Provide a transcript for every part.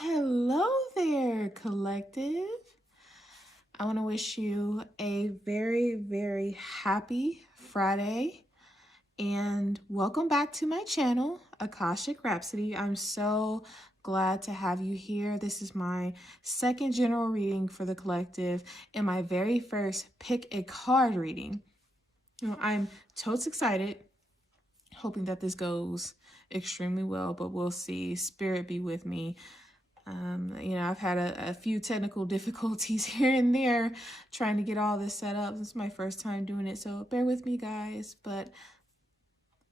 Hello there, collective. I want to wish you a very, very happy Friday and welcome back to my channel, Akashic Rhapsody. I'm so glad to have you here. This is my second general reading for the collective and my very first pick a card reading. I'm totes excited, hoping that this goes extremely well, but we'll see. Spirit be with me. I've had a few technical difficulties here and there trying to get all this set up. This is my first time doing it, so bear with me, guys. But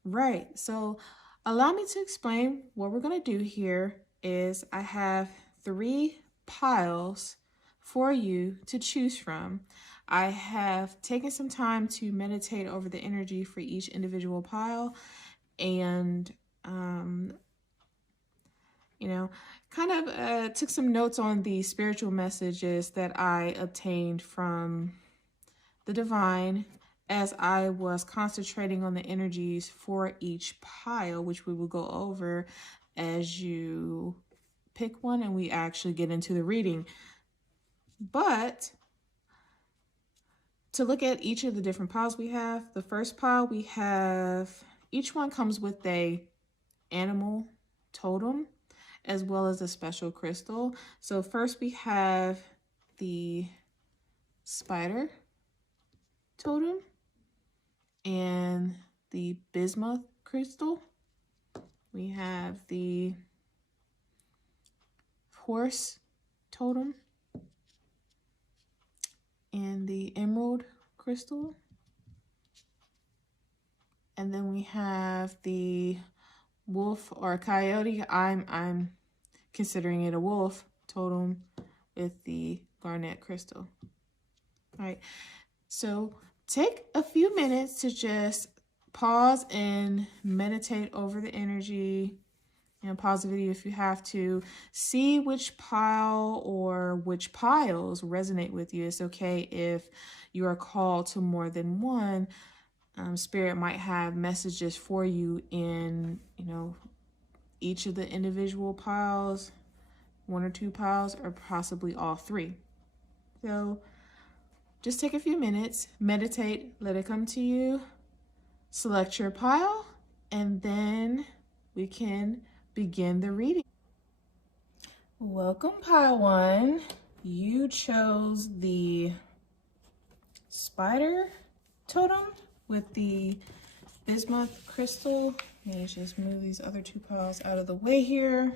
right, so allow me to explain what we're going to do here is I have 3 piles for you to choose from. I have taken some time to meditate over the energy for each individual pile and kind of took some notes on the spiritual messages that I obtained from the divine as I was concentrating on the energies for each pile, which we will go over as you pick one and we actually get into the reading. But to look at each of the different piles we have, the first pile we have, each one comes with a animal totem as well as a special crystal. So first we have the spider totem and the bismuth crystal. We have the horse totem and the emerald crystal. And then we have the wolf or coyote. I'm considering it a wolf totem with the garnet crystal. All right, so take a few minutes to just pause and meditate over the energy. Pause the video if you have to. See which pile or which piles resonate with you. It's okay if you are called to more than one. Spirit might have messages for you in, each of the individual piles, 1 or 2 piles, or possibly all 3. So just take a few minutes, meditate, let it come to you, select your pile, and then we can begin the reading. Welcome, pile 1. You chose the spider totem with the bismuth crystal. Let me just move these other 2 piles out of the way here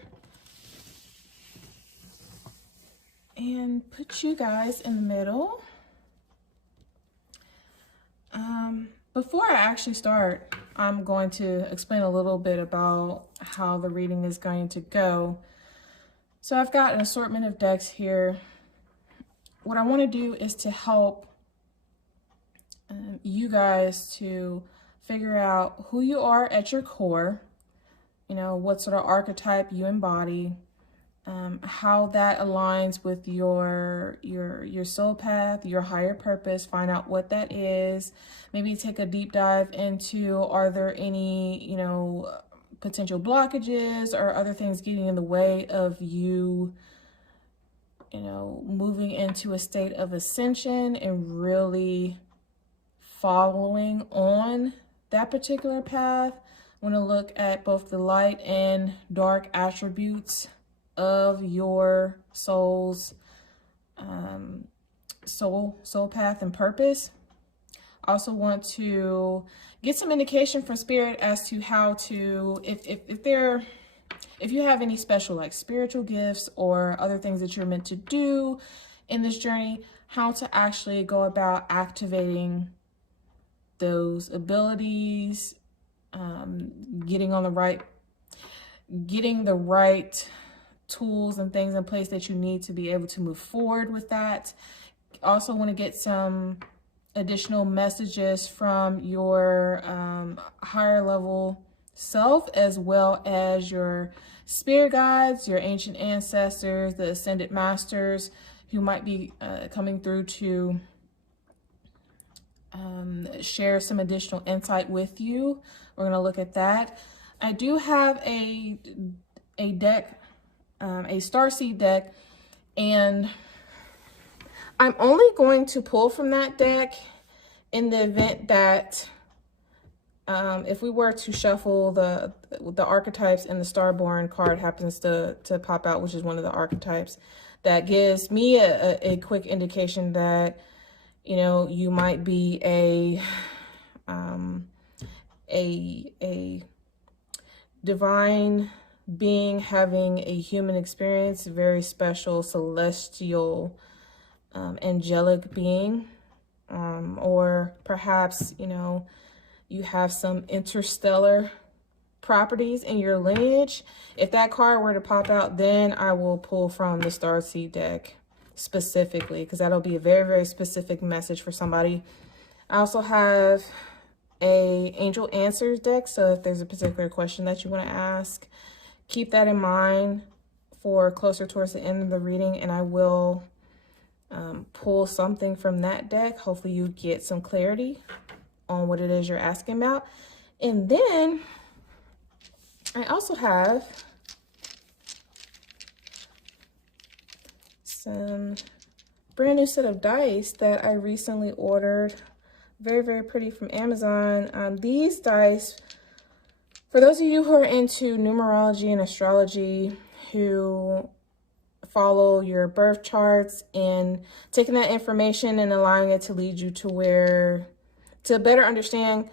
and put you guys in the middle. Before I actually start, I'm going to explain a little bit about how the reading is going to go. So I've got an assortment of decks here. What I want to do is to help you guys to figure out who you are at your core, what sort of archetype you embody, how that aligns with your soul path, your higher purpose. Find out what that is. Maybe take a deep dive into, are there any, potential blockages or other things getting in the way of you, moving into a state of ascension and really following on that particular path. I want to look at both the light and dark attributes of your soul's soul path and purpose. I also want to get some indication from spirit as to how to, if you have any special like spiritual gifts or other things that you're meant to do in this journey, how to actually go about activating those abilities, getting the right tools and things in place that you need to be able to move forward with that. Also want to get some additional messages from your higher level self, as well as your spirit guides, your ancient ancestors, the ascended masters who might be coming through to share some additional insight with you. We're going to look at that. I do have a deck a starseed deck, and I'm only going to pull from that deck in the event that if we were to shuffle the archetypes and the Starborn card happens to pop out, which is one of the archetypes, that gives me a quick indication that, you know, you might be a divine being having a human experience, very special, celestial, angelic being, or perhaps, you know, you have some interstellar properties in your lineage. If that card were to pop out, then I will pull from the Starseed deck specifically, because that'll be a very, very specific message for somebody. I also have a Angel Answers deck, so if there's a particular question that you want to ask, keep that in mind for closer towards the end of the reading, and I will pull something from that deck. Hopefully you get some clarity on what it is you're asking about. And then I also have some brand new set of dice that I recently ordered. Very, very pretty, from Amazon. These dice, for those of you who are into numerology and astrology, who follow your birth charts and taking that information and allowing it to lead you to where, to better understand,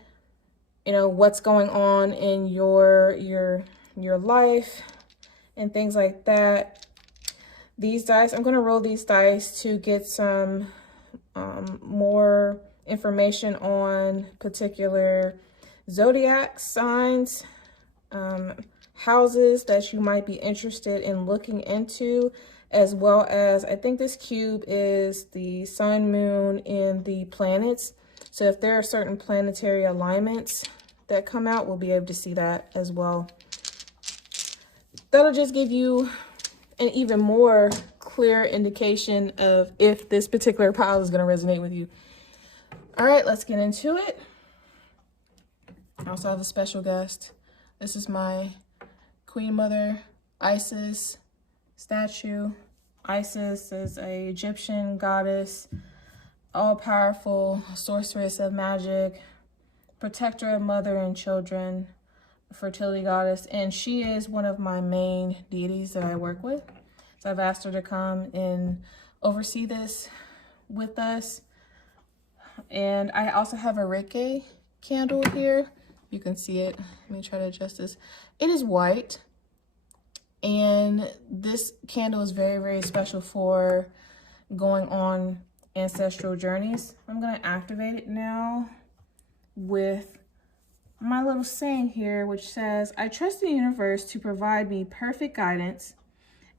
you know, what's going on in your life and things like that. These dice, I'm going to roll these dice to get some more information on particular zodiac signs, houses that you might be interested in looking into, as well as, I think this cube is the sun, moon, and the planets. So if there are certain planetary alignments that come out, we'll be able to see that as well. That'll just give you an even more clear indication of if this particular pile is going to resonate with you. All right, let's get into it. I also have a special guest. This is my Queen Mother Isis statue. Isis is an Egyptian goddess, all-powerful sorceress of magic, protector of mother and children, fertility goddess, and she is one of my main deities that I work with. So I've asked her to come and oversee this with us. And I also have a Reiki candle here. You can see it. Let me try to adjust this. It is white. And this candle is very, very special for going on ancestral journeys. I'm going to activate it now with my little saying here, which says, I trust the universe to provide me perfect guidance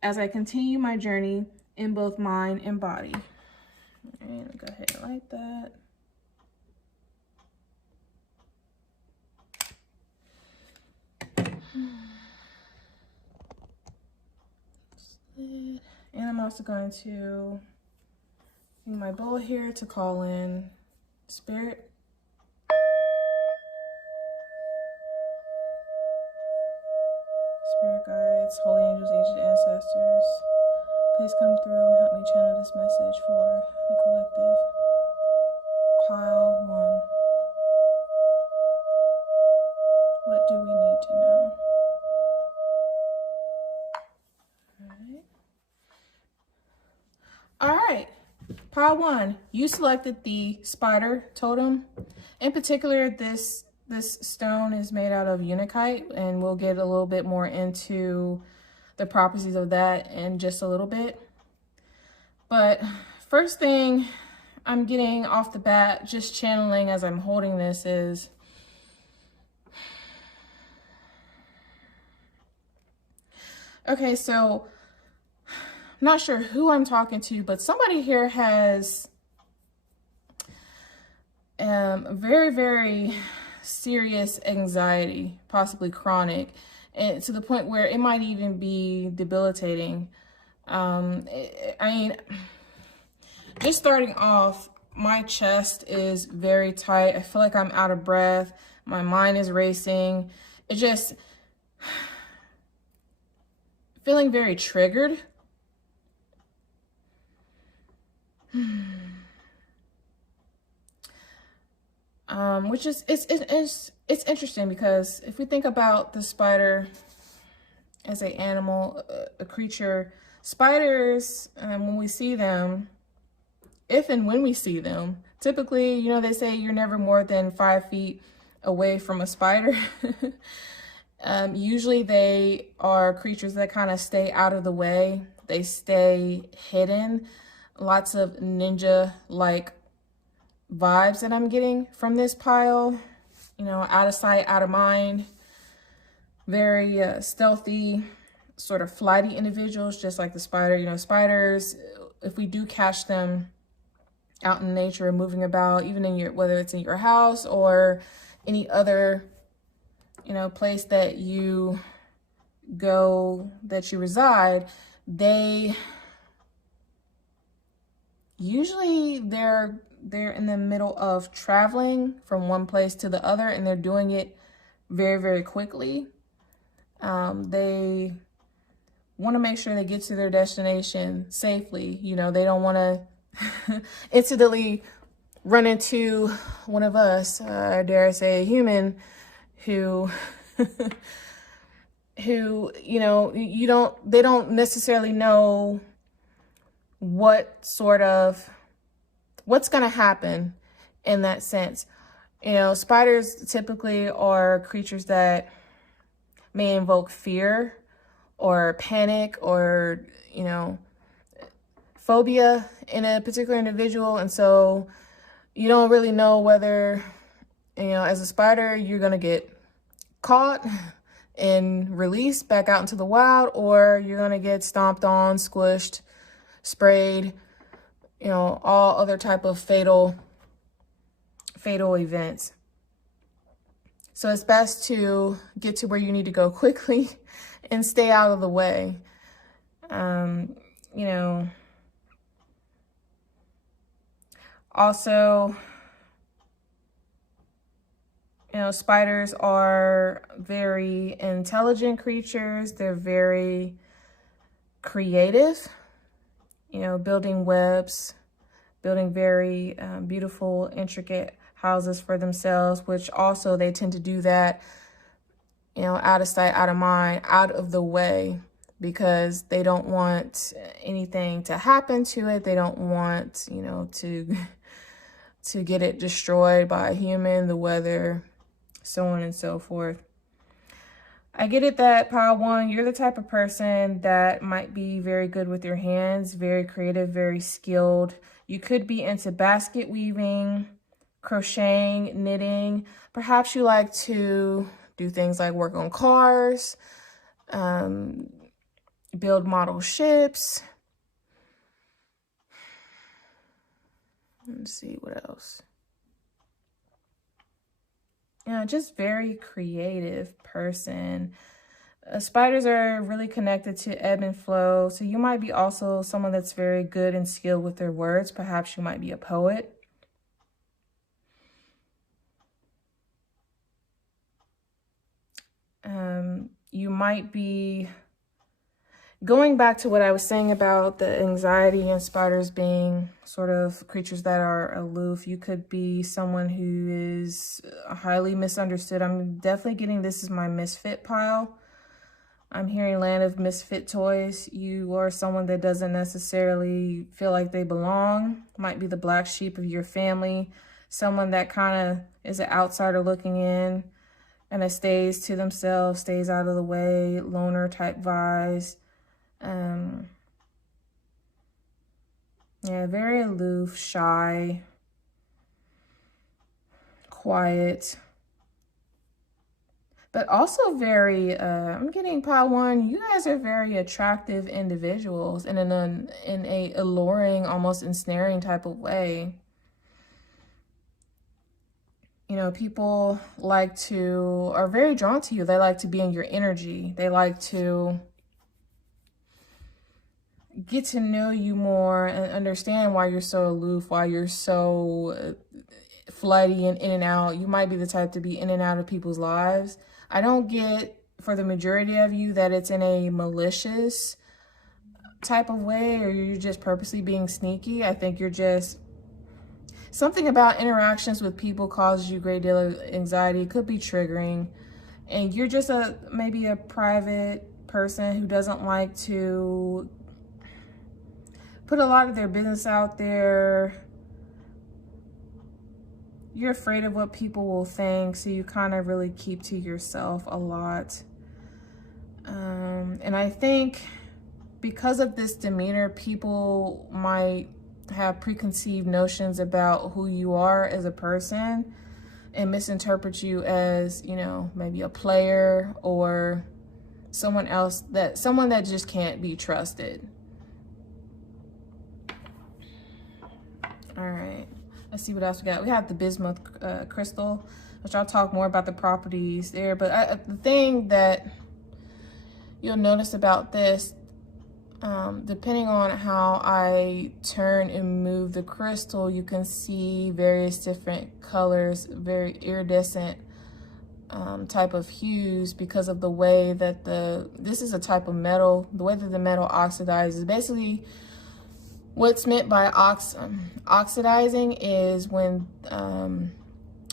as I continue my journey in both mind and body. All right, go ahead and light that. And I'm also going to use my bowl here to call in spirit. Spirit guides, holy angels, ancient ancestors, please come through and help me channel this message for the collective. Pile 1. What do we need to know? All right, pile 1, you selected the spider totem. In particular, this stone is made out of Unakite, and we'll get a little bit more into the properties of that in just a little bit. But first thing I'm getting off the bat, just channeling as I'm holding this, is okay, so I'm not sure who I'm talking to, but somebody here has very, very serious anxiety, possibly chronic, and to the point where it might even be debilitating. I mean, just starting off, my chest is very tight. I feel like I'm out of breath. My mind is racing. It just feeling very triggered. Which is it's interesting, because if we think about the spider as an animal, a creature, spiders, when we see them, if and when we see them, typically, you know, they say you're never more than 5 feet away from a spider. Usually they are creatures that kind of stay out of the way. They stay hidden. Lots of ninja-like vibes that I'm getting from this pile. You know, out of sight, out of mind. Very stealthy, sort of flighty individuals, just like the spider. You know, spiders, if we do catch them out in nature, moving about, even in your, whether it's in your house or any other, you know, place that you go, that you reside, they usually they're in the middle of traveling from one place to the other, and they're doing it very, very quickly. They want to make sure they get to their destination safely. You know, they don't want to incidentally run into one of us, dare I say, a human who who, you know, they don't necessarily know what's going to happen in that sense. You know, spiders typically are creatures that may invoke fear or panic or, you know, phobia in a particular individual. And so you don't really know whether, you know, as a spider, you're going to get caught and released back out into the wild, or you're going to get stomped on, squished, sprayed, you know, all other type of fatal events. So it's best to get to where you need to go quickly and stay out of the way. You know, also, you know, spiders are very intelligent creatures. They're very creative, you know, building webs, building very beautiful, intricate houses for themselves, which also they tend to do that, you know, out of sight, out of mind, out of the way, because they don't want anything to happen to it. They don't want, you know, to get it destroyed by a human, the weather, so on and so forth. I get it that pile one, you're the type of person that might be very good with your hands, very creative, very skilled. You could be into basket weaving, crocheting, knitting. Perhaps you like to do things like work on cars, build model ships. Let's see what else. Yeah, just very creative person. Spiders are really connected to ebb and flow. So you might be also someone that's very good and skilled with their words. Perhaps you might be a poet. You might be, going back to what I was saying about the anxiety and spiders being sort of creatures that are aloof, you could be someone who is highly misunderstood. I'm definitely getting this is my misfit pile. I'm hearing land of misfit toys. You are someone that doesn't necessarily feel like they belong. Might be the black sheep of your family. Someone that kind of is an outsider looking in and it stays to themselves, stays out of the way, loner type vibes. Yeah, very aloof, shy, quiet, but also very, I'm getting pile one, you guys are very attractive individuals in a alluring, almost ensnaring type of way. You know, people are very drawn to you. They like to be in your energy. They like to get to know you more and understand why you're so aloof, why you're so flighty and in and out. You might be the type to be in and out of people's lives. I don't get for the majority of you, that it's in a malicious type of way, or you're just purposely being sneaky. I think you're just, something about interactions with people causes you a great deal of anxiety. It could be triggering. And you're just maybe a private person who doesn't like to put a lot of their business out there. You're afraid of what people will think, so you kind of really keep to yourself a lot. And I think because of this demeanor, people might have preconceived notions about who you are as a person and misinterpret you as, you know, maybe a player or someone that just can't be trusted. All right, let's see what else we got. We have the Bismuth crystal, which I'll talk more about the properties there. But the thing that you'll notice about this, depending on how I turn and move the crystal, you can see various different colors, very iridescent type of hues, because of the way that this is a type of metal, the way that the metal oxidizes. Basically, what's meant by oxidizing is when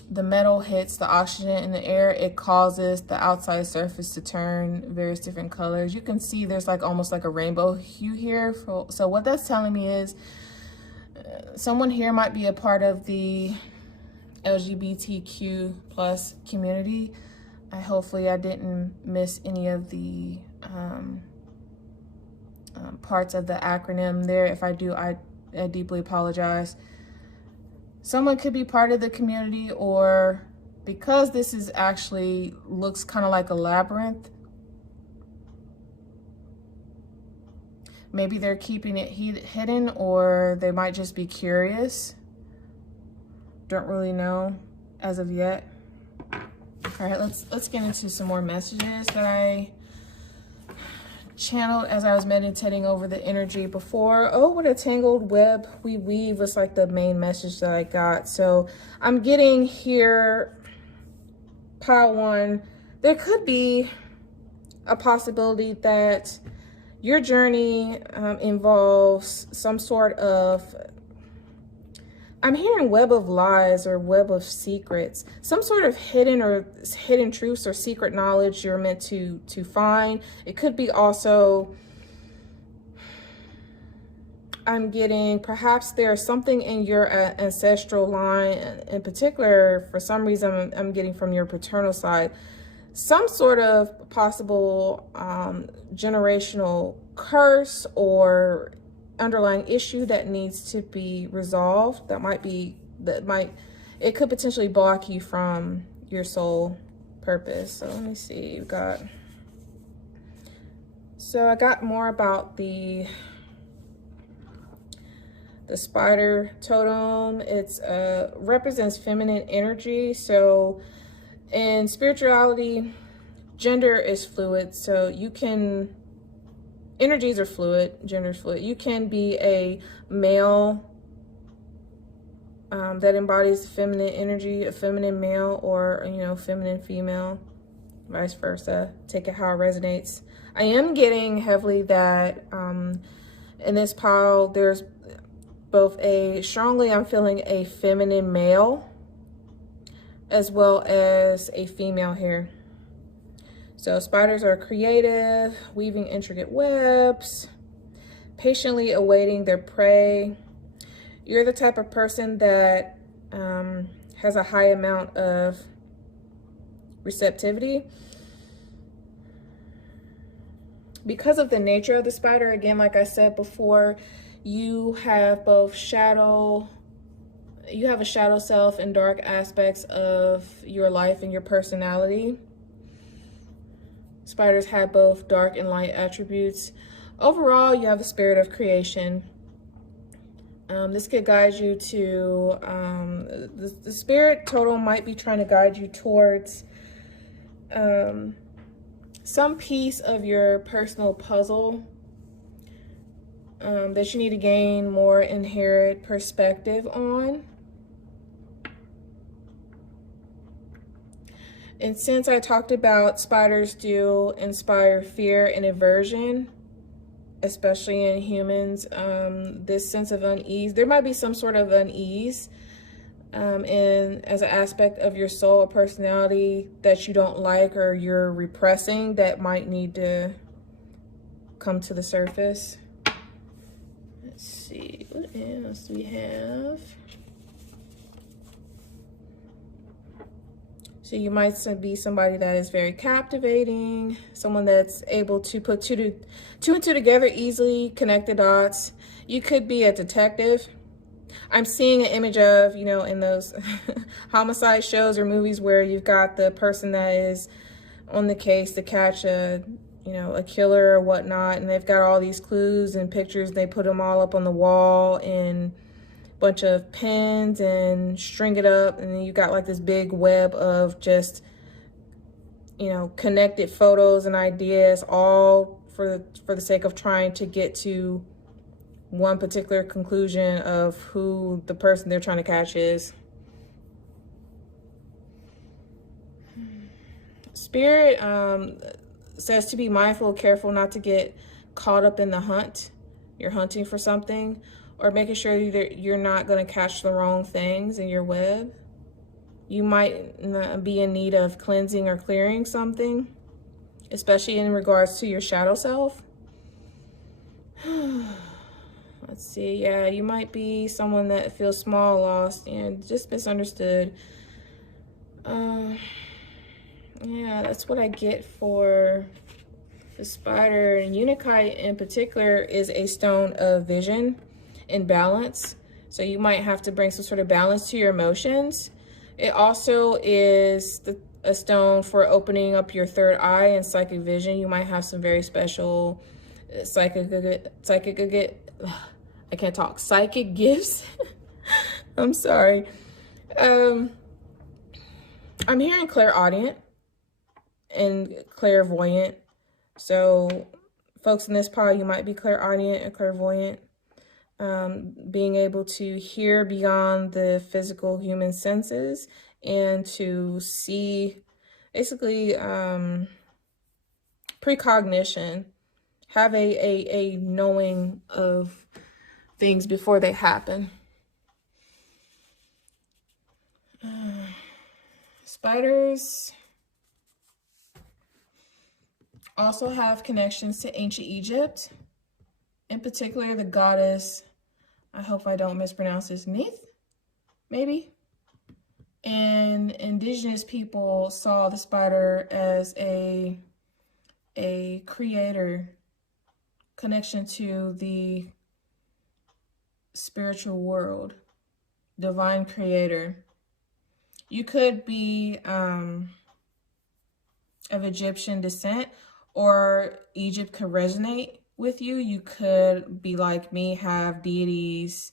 the metal hits the oxygen in the air, it causes the outside surface to turn various different colors. You can see there's like almost like a rainbow hue here. So what that's telling me is someone here might be a part of the LGBTQ plus community. Hopefully I didn't miss any of the parts of the acronym there. If I do, I deeply apologize. Someone could be part of the community, or because this is actually looks kind of like a labyrinth, maybe they're keeping it hidden, or they might just be curious. Don't really know as of yet. All right, let's get into some more messages that I channeled as I was meditating over the energy before. Oh, what a tangled web we weave was like the main message that I got. So I'm getting here, pile one, there could be a possibility that your journey involves some sort of, I'm hearing web of lies or web of secrets, some sort of hidden truths or secret knowledge you're meant to find. It could be also, I'm getting, perhaps there's something in your ancestral line, in particular, for some reason, I'm getting from your paternal side, some sort of possible generational curse or underlying issue that needs to be resolved. It could potentially block you from your soul purpose. So let me see, I got more about the spider totem. It's represents feminine energy. So in spirituality, gender is fluid, so energies are fluid, gender is fluid. You can be a male that embodies feminine energy, a feminine male, or, you know, feminine female, vice versa. Take it how it resonates. I am getting heavily that in this pile, there's both I'm feeling a feminine male as well as a female here. So spiders are creative, weaving intricate webs, patiently awaiting their prey. You're the type of person that has a high amount of receptivity. Because of the nature of the spider, again, like I said before, you have both a shadow self and dark aspects of your life and your personality. Spiders have both dark and light attributes. Overall, you have the spirit of creation. This could guide you to, the spirit totem might be trying to guide you towards some piece of your personal puzzle that you need to gain more inherent perspective on. And since I talked about spiders do inspire fear and aversion, especially in humans, this sense of unease, there might be some sort of unease and as an aspect of your soul or personality that you don't like or you're repressing that might need to come to the surface. Let's see, what else do we have? So you might be somebody that is very captivating, someone that's able to put two and two together easily, connect the dots. You could be a detective. I'm seeing an image of, you know, in those homicide shows or movies where you've got the person that is on the case to catch a, you know, a killer or whatnot, and they've got all these clues and pictures, and they put them all up on the wall in bunch of pins and string it up, and then you got like this big web of just, you know, connected photos and ideas, all for the sake of trying to get to one particular conclusion of who the person they're trying to catch is. Spirit says to be mindful, careful not to get caught up in the hunt. You're hunting for something, or making sure that you're not going to catch the wrong things in your web. You might be in need of cleansing or clearing something, especially in regards to your shadow self. Let's see, yeah, you might be someone that feels small, lost, and just misunderstood. Yeah, that's what I get for the spider. And Unakite in particular is a stone of vision and balance. So you might have to bring some sort of balance to your emotions. It also is a stone for opening up your third eye and psychic vision. You might have some very special psychic gifts. I'm sorry. I'm hearing clairaudient and clairvoyant. So folks in this pile, you might be clairaudient or clairvoyant. Being able to hear beyond the physical human senses and to see, basically precognition, have a knowing of things before they happen. Spiders also have connections to ancient Egypt, in particular the goddess, I hope I don't mispronounce this, Neith, maybe. And indigenous people saw the spider as a creator, connection to the spiritual world, divine creator. You could be of Egyptian descent, or Egypt could resonate with you. You could be like me, have deities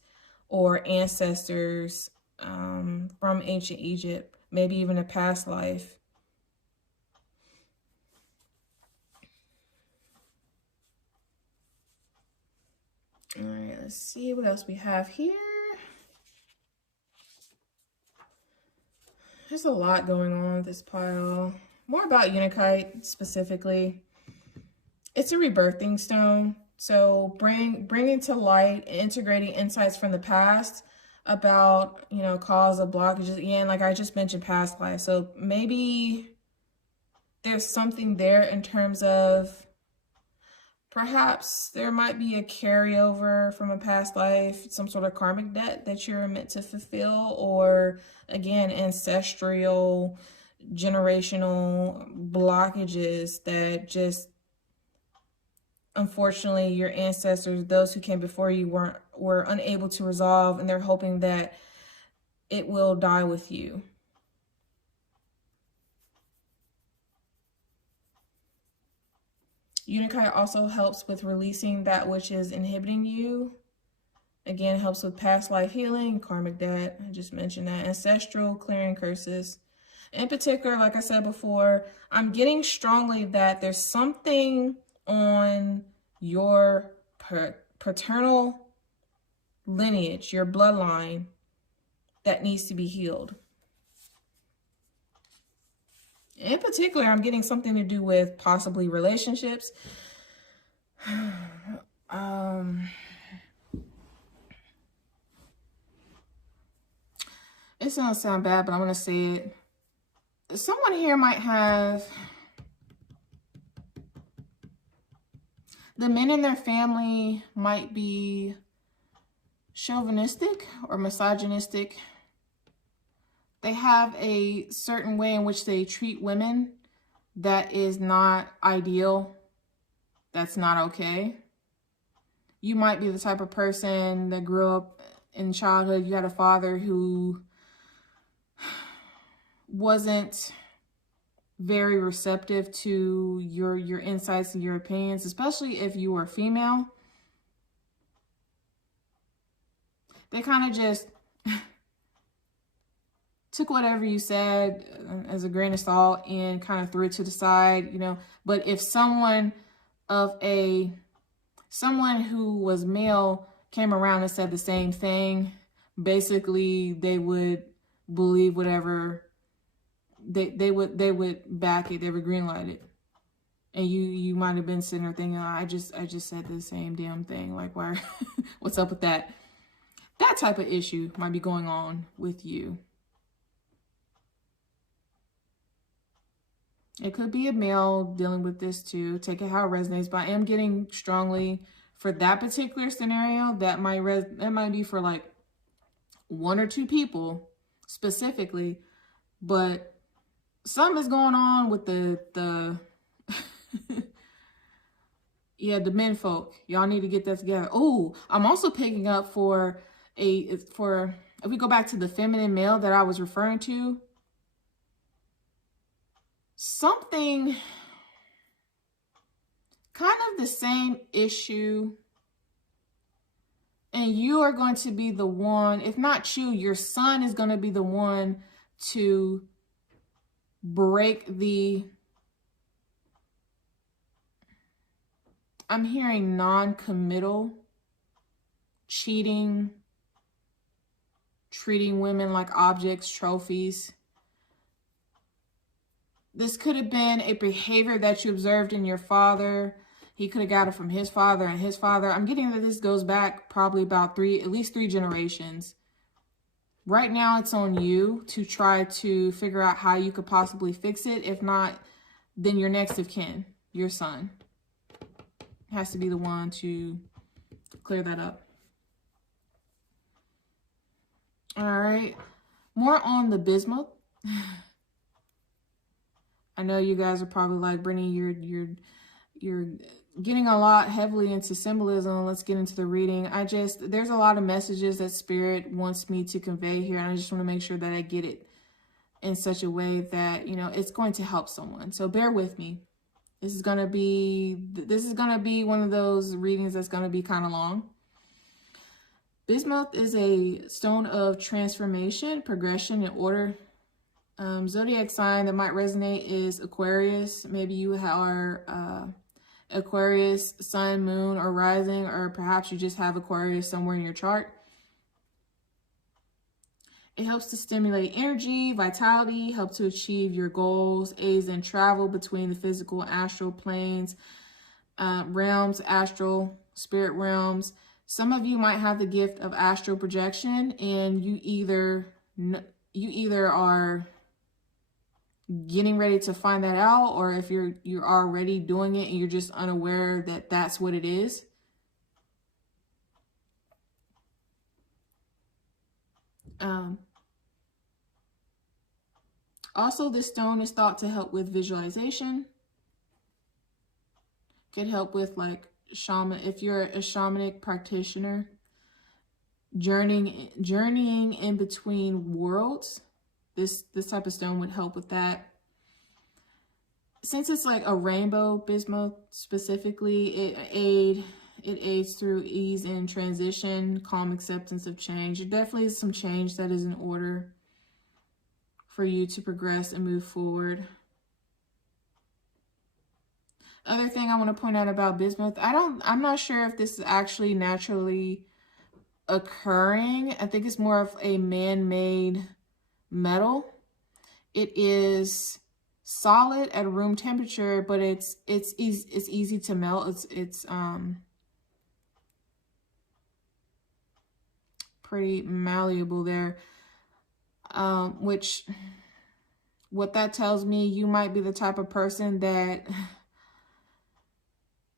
or ancestors from ancient Egypt, maybe even a past life. All right, let's see what else we have here. There's a lot going on with this pile. More about Unakite specifically. It's a rebirthing stone. So bringing to light, integrating insights from the past about, you know, cause of blockages. Again, like I just mentioned, past life. So maybe there's something there in terms of perhaps there might be a carryover from a past life, some sort of karmic debt that you're meant to fulfill, or again, ancestral, generational blockages that just, unfortunately, your ancestors, those who came before you, were unable to resolve, and they're hoping that it will die with you. Unakite also helps with releasing that which is inhibiting you. Again, helps with past life healing, karmic debt. I just mentioned that. Ancestral, clearing curses. In particular, like I said before, I'm getting strongly that there's something on your paternal lineage, your bloodline, that needs to be healed. In particular, I'm getting something to do with possibly relationships. It's gonna sound bad, but I'm gonna say it. Someone here might have the men in their family might be chauvinistic or misogynistic. They have a certain way in which they treat women that is not ideal. That's not okay. You might be the type of person that grew up in childhood. You had a father who wasn't very receptive to your insights and your opinions, especially if you were female. They kind of just took whatever you said as a grain of salt and kind of threw it to the side, you know. But if someone who was male came around and said the same thing, basically they would believe whatever they would back it, they would greenlight it. And you might have been sitting there thinking, oh, I just said the same damn thing. Like, why? What's up with that? That type of issue might be going on with you. It could be a male dealing with this too. Take it how it resonates. But I am getting strongly for that particular scenario. That might be for like 1 or 2 people specifically. But something is going on with the yeah, the men folk. Y'all need to get that together. Oh, I'm also picking up if we go back to the feminine male that I was referring to, something kind of the same issue, and you are going to be the one, if not you, your son is going to be the one to break the, I'm hearing non-committal, cheating, treating women like objects, trophies. This could have been a behavior that you observed in your father. He could have got it from his father and his father. I'm getting that this goes back probably about at least 3 generations. Right now, it's on you to try to figure out how you could possibly fix it. If not, then your next of kin, your son, has to be the one to clear that up. All right, more on the bismuth. I know you guys are probably like, Brittany, you're getting a lot heavily into symbolism. Let's get into the reading. There's a lot of messages that Spirit wants me to convey here, and I just want to make sure that I get it in such a way that, you know, it's going to help someone. So bear with me. This is gonna be one of those readings that's gonna be kind of long. Bismuth is a stone of transformation, progression, and order. Zodiac sign that might resonate is Aquarius. Maybe you are Aquarius, sun, moon, or rising, or perhaps you just have Aquarius somewhere in your chart. It helps to stimulate energy, vitality, help to achieve your goals, aids in travel between the physical and astral planes, realms, astral, spirit realms. Some of you might have the gift of astral projection, and you either are getting ready to find that out, or if you're already doing it and you're just unaware that that's what it is. Also, this stone is thought to help with visualization. Could help with like shaman, if you're a shamanic practitioner, journeying in between worlds. This type of stone would help with that. Since it's like a rainbow bismuth specifically, it aids through ease in transition, calm acceptance of change. There definitely is some change that is in order for you to progress and move forward. Other thing I want to point out about bismuth, I'm not sure if this is actually naturally occurring. I think it's more of a man-made metal. It is solid at room temperature, but it's easy to melt. It's pretty malleable there. Which, what that tells me, you might be the type of person that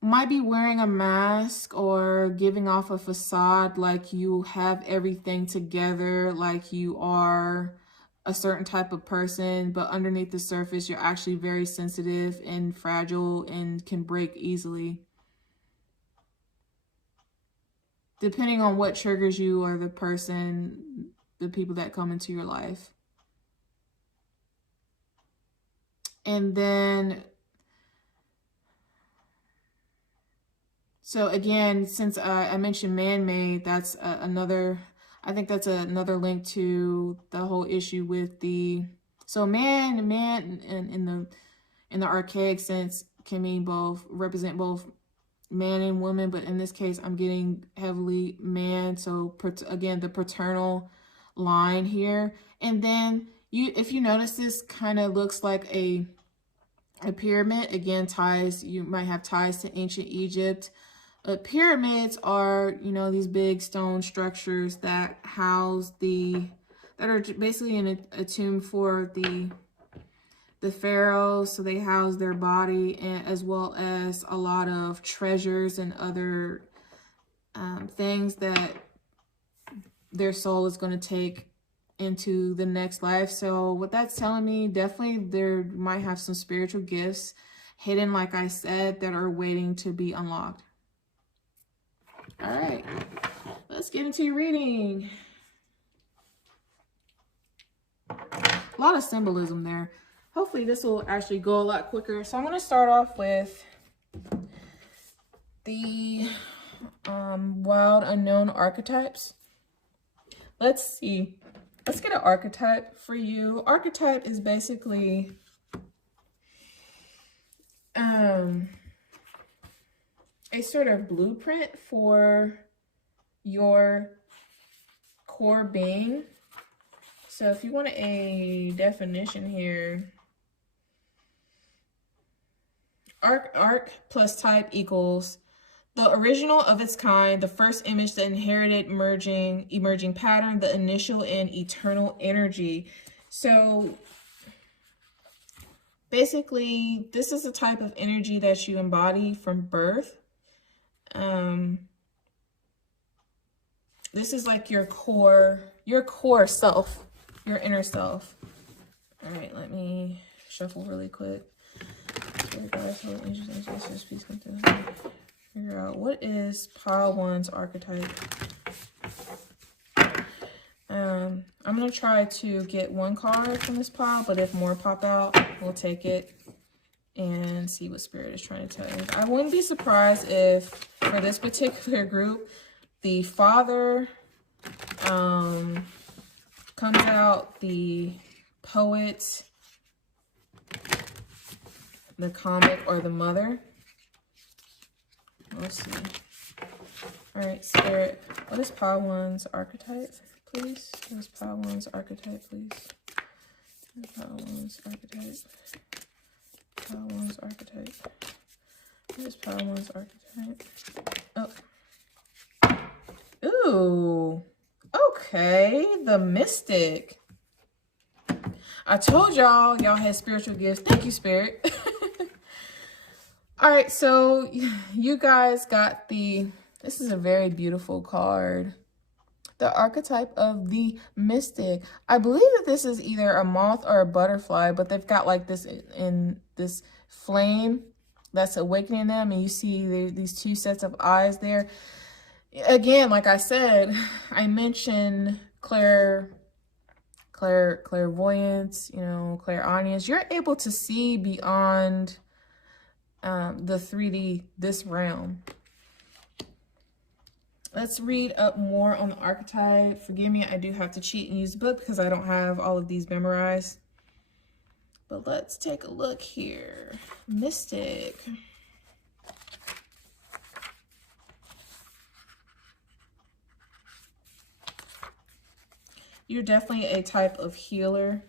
might be wearing a mask or giving off a facade like you have everything together, like you are a certain type of person, but underneath the surface, you're actually very sensitive and fragile and can break easily. Depending on what triggers you or the person, the people that come into your life. And then, so again, since I mentioned man-made, that's another, I think that's another link to the whole issue with the, so man in the archaic sense can mean both, represent both man and woman, but in this case, I'm getting heavily man. So again, the paternal line here. And then if you notice, this kind of looks like a pyramid. Again, ties, you might have ties to ancient Egypt. Pyramids are, you know, these big stone structures that house that are basically in a tomb for the pharaohs. So they house their body, and as well as a lot of treasures and other things that their soul is going to take into the next life. So what that's telling me, definitely there might have some spiritual gifts hidden, like I said, that are waiting to be unlocked. All right, let's get into your reading. A lot of symbolism there. Hopefully this will actually go a lot quicker. So I'm going to start off with the wild unknown archetypes. Let's see. Let's get an archetype for you. Archetype is basically a sort of blueprint for your core being. So if you want a definition here, arc plus type equals the original of its kind, the first image, the inherited emerging pattern, the initial and eternal energy. So basically, this is a type of energy that you embody from birth. This is like your core self, your inner self. All right, let me shuffle really quick. Figure out what is pile one's archetype. I'm gonna try to get one card from this pile, but if more pop out, we'll take it and see what Spirit is trying to tell you. I wouldn't be surprised if for this particular group, the father comes out, the poet, the comic, or the mother. Let's see. All right, Spirit, what is pile one's archetype, please? What is pile one's archetype, please? Pile one's archetype. Pile one's archetype. What is pile one's archetype? Oh. Ooh. Okay, the Mystic. I told y'all had spiritual gifts. Thank you, Spirit. All right, so you guys got this is a very beautiful card. The archetype of the Mystic. I believe that this is either a moth or a butterfly, but they've got like this in this flame that's awakening them, and you see these two sets of eyes there. Again, like I said, I mentioned clairvoyance, you know, clairaudience. You're able to see beyond the 3D, this realm. Let's read up more on the archetype. Forgive me, I do have to cheat and use the book because I don't have all of these memorized. But let's take a look here. Mystic. You're definitely a type of healer.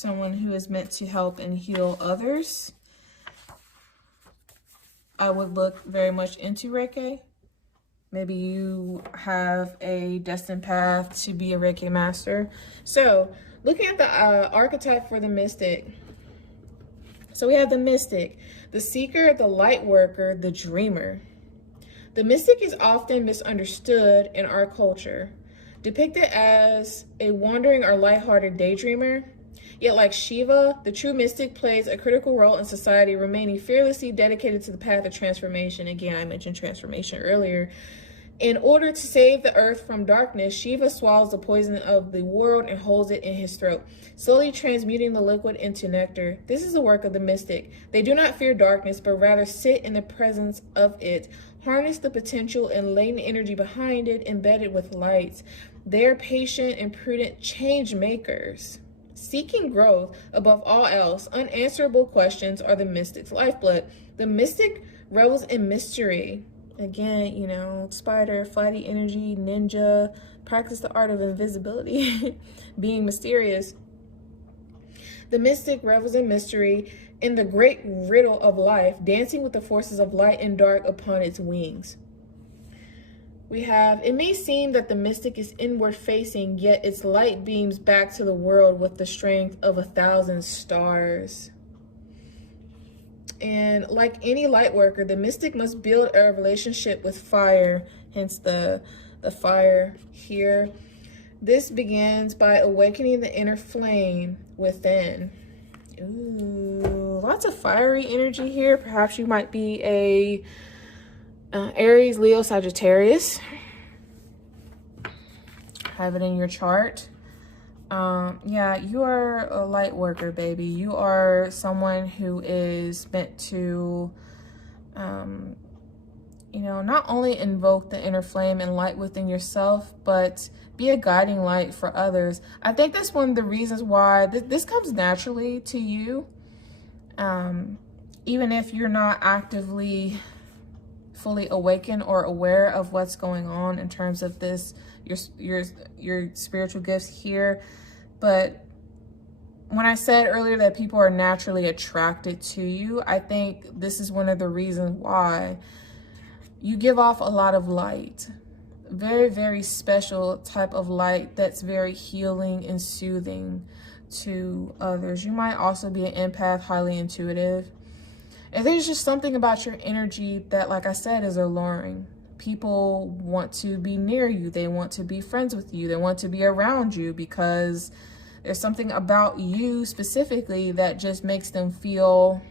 someone who is meant to help and heal others, I would look very much into Reiki. Maybe you have a destined path to be a Reiki master. So looking at the archetype for the mystic. So we have the mystic, the seeker, the light worker, the dreamer. The mystic is often misunderstood in our culture, depicted as a wandering or lighthearted daydreamer. Yet like Shiva, the true mystic plays a critical role in society, remaining fearlessly dedicated to the path of transformation. Again, I mentioned transformation earlier. In order to save the earth from darkness, Shiva swallows the poison of the world and holds it in his throat, slowly transmuting the liquid into nectar. This is the work of the mystic. They do not fear darkness, but rather sit in the presence of it, harness the potential and latent energy behind it, embedded with light. They are patient and prudent change makers. Seeking growth above all else, unanswerable questions are the mystic's lifeblood. The mystic revels in mystery. Again, you know, spider, flighty energy, ninja, practice the art of invisibility, being mysterious. The mystic revels in mystery, in the great riddle of life, dancing with the forces of light and dark upon its wings. We have, it may seem that the mystic is inward facing, yet its light beams back to the world with the strength of 1,000 stars. And like any light worker, the mystic must build a relationship with fire, hence the fire here. This begins by awakening the inner flame within. Ooh, lots of fiery energy here. Perhaps you might be a Aries, Leo, Sagittarius. Have it in your chart. Yeah, you are a light worker, baby. You are someone who is meant to, you know, not only invoke the inner flame and light within yourself, but be a guiding light for others. I think that's one of the reasons why this comes naturally to you. Even if you're not actively fully awakened or aware of what's going on in terms of this, your spiritual gifts here. But when I said earlier that people are naturally attracted to you, I think this is one of the reasons why. You give off a lot of light, very, very special type of light that's very healing and soothing to others. You might also be an empath, highly intuitive. And there's just something about your energy that, like I said, is alluring. People want to be near you. They want to be friends with you. They want to be around you because there's something about you specifically that just makes them feel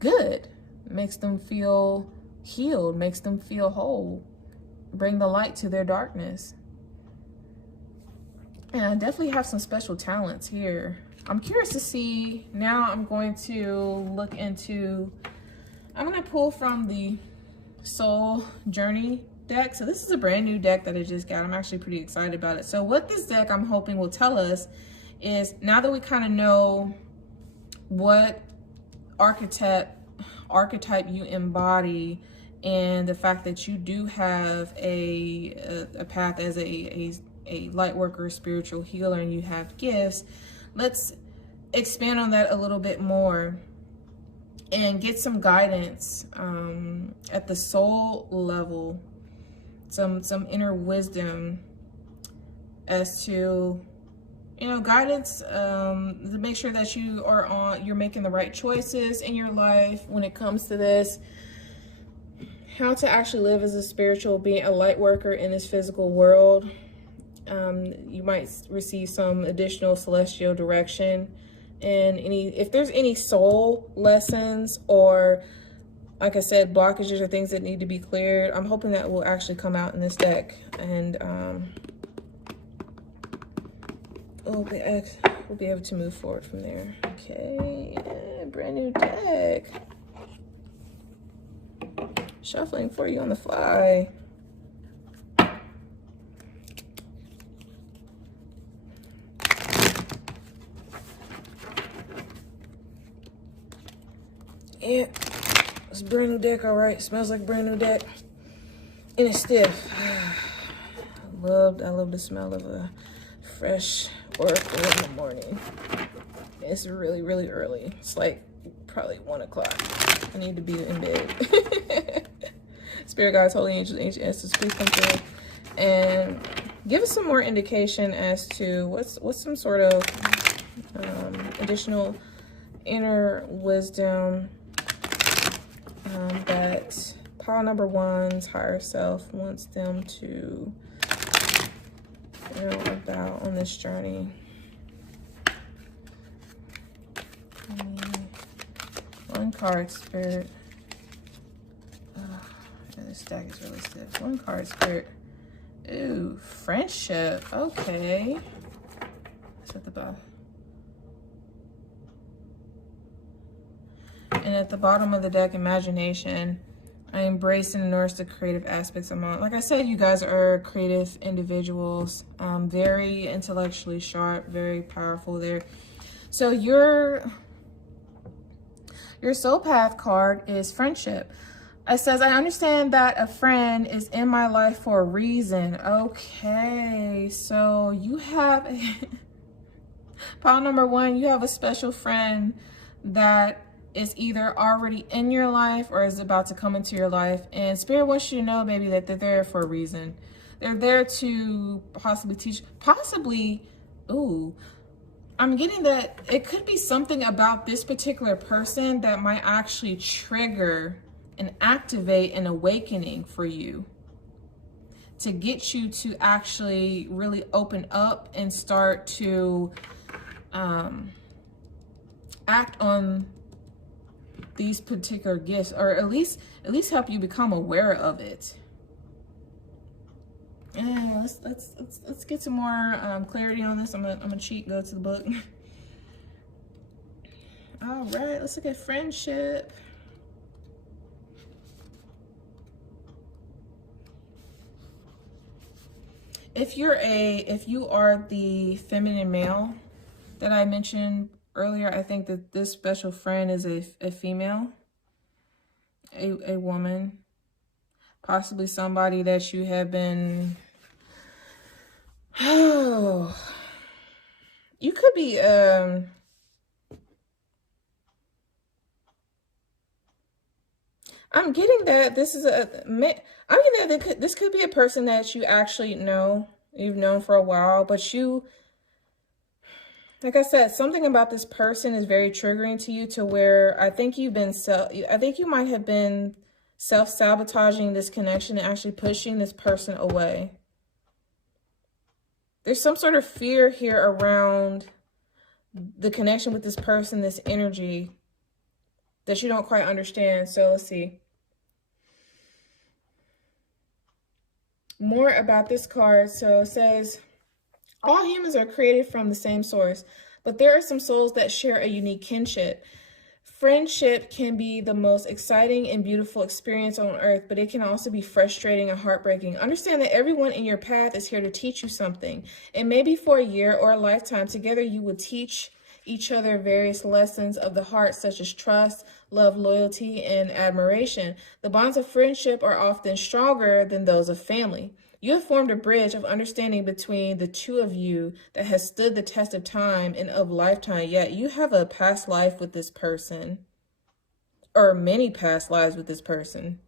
good, makes them feel healed, makes them feel whole. Bring the light to their darkness. And I definitely have some special talents here. I'm curious to see, now I'm going to look into, I'm going to pull from the Soul Journey deck. So this is a brand new deck that I just got. I'm actually pretty excited about it. So what this deck I'm hoping will tell us is, now that we kind of know what archetype you embody, and the fact that you do have a path as a light worker, spiritual healer, and you have gifts, let's expand on that a little bit more and get some guidance at the soul level, some inner wisdom as to, you know, guidance to make sure that you're making the right choices in your life when it comes to this. How to actually live as a spiritual being, a light worker in this physical world. You might receive some additional celestial direction, and if there's any soul lessons or, like I said, blockages or things that need to be cleared, I'm hoping that will actually come out in this deck, and we'll be able to move forward from there. Okay, yeah, brand new deck. Shuffling for you on the fly. Yeah, it's a brand new deck, all right. Smells like a brand new deck. And it's stiff. I love the smell of a fresh oracle in the morning. It's really, really early. It's like probably 1 o'clock. I need to be in bed. Spirit guides, holy angels, ancient ancestors, please come through and give us some more indication as to what's some sort of additional inner wisdom that pile number one's higher self wants them to know about on this journey. One card, Spirit. This deck is really stiff. One card, Spirit. Ooh, friendship. Okay. It's at the bottom. And at the bottom of the deck, imagination. I embrace and nurse the creative aspects of my, like I said, you guys are creative individuals, very intellectually sharp, very powerful there. So your soul path card is friendship. It says, I understand that a friend is in my life for a reason. Okay, so you have pile number one, you have a special friend that is either already in your life or is about to come into your life. And Spirit wants you to know, baby, that they're there for a reason. They're there to possibly teach, ooh, I'm getting that it could be something about this particular person that might actually trigger and activate an awakening for you to get you to actually really open up and start to act on these particular gifts, or at least help you become aware of it. And let's get some more clarity on this. I'm gonna cheat, go to the book. All right, let's look at friendship. If you are the feminine male that I mentioned earlier, I think that this special friend is a female, a woman, possibly somebody that you have been, you could be, I'm getting that this is this could be a person that you actually know, you've known for a while, but you, like I said, something about this person is very triggering to you, to where I think you might have been self-sabotaging this connection and actually pushing this person away. There's some sort of fear here around the connection with this person, this energy that you don't quite understand. So let's see. More about this card. So it says, all humans are created from the same source, but there are some souls that share a unique kinship. Friendship can be the most exciting and beautiful experience on earth, but it can also be frustrating and heartbreaking. Understand that everyone in your path is here to teach you something. And maybe for a year or a lifetime, together you will teach each other various lessons of the heart, such as trust, love, loyalty, and admiration. The bonds of friendship are often stronger than those of family. You have formed a bridge of understanding between the two of you that has stood the test of time and of lifetime. Yet you have a past life with this person, or many past lives with this person.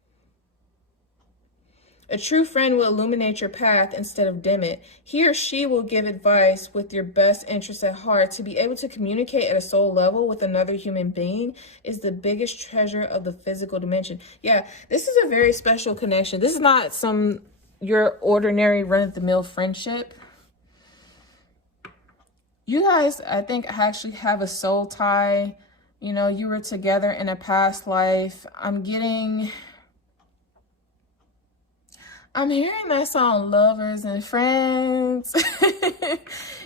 A true friend will illuminate your path instead of dim it. He or she will give advice with your best interests at heart. To be able to communicate at a soul level with another human being is the biggest treasure of the physical dimension. Yeah, this is a very special connection. This is not your ordinary run-of-the-mill friendship. You guys, I think, actually have a soul tie. You know, you were together in a past life. I'm hearing that song, Lovers and Friends.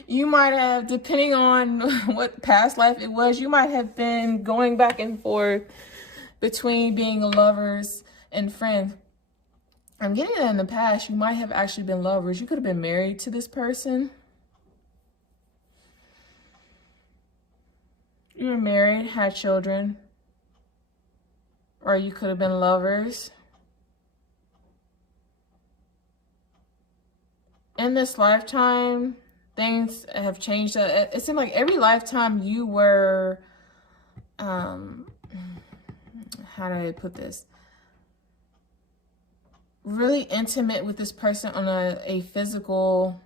You might have, depending on what past life it was, you might have been going back and forth between being lovers and friends. I'm getting that in the past, you might have actually been lovers. You could have been married to this person. You were married, had children. Or you could have been lovers. In this lifetime, things have changed. It seemed like every lifetime you were, how do I put this? Really intimate with this person on a physical,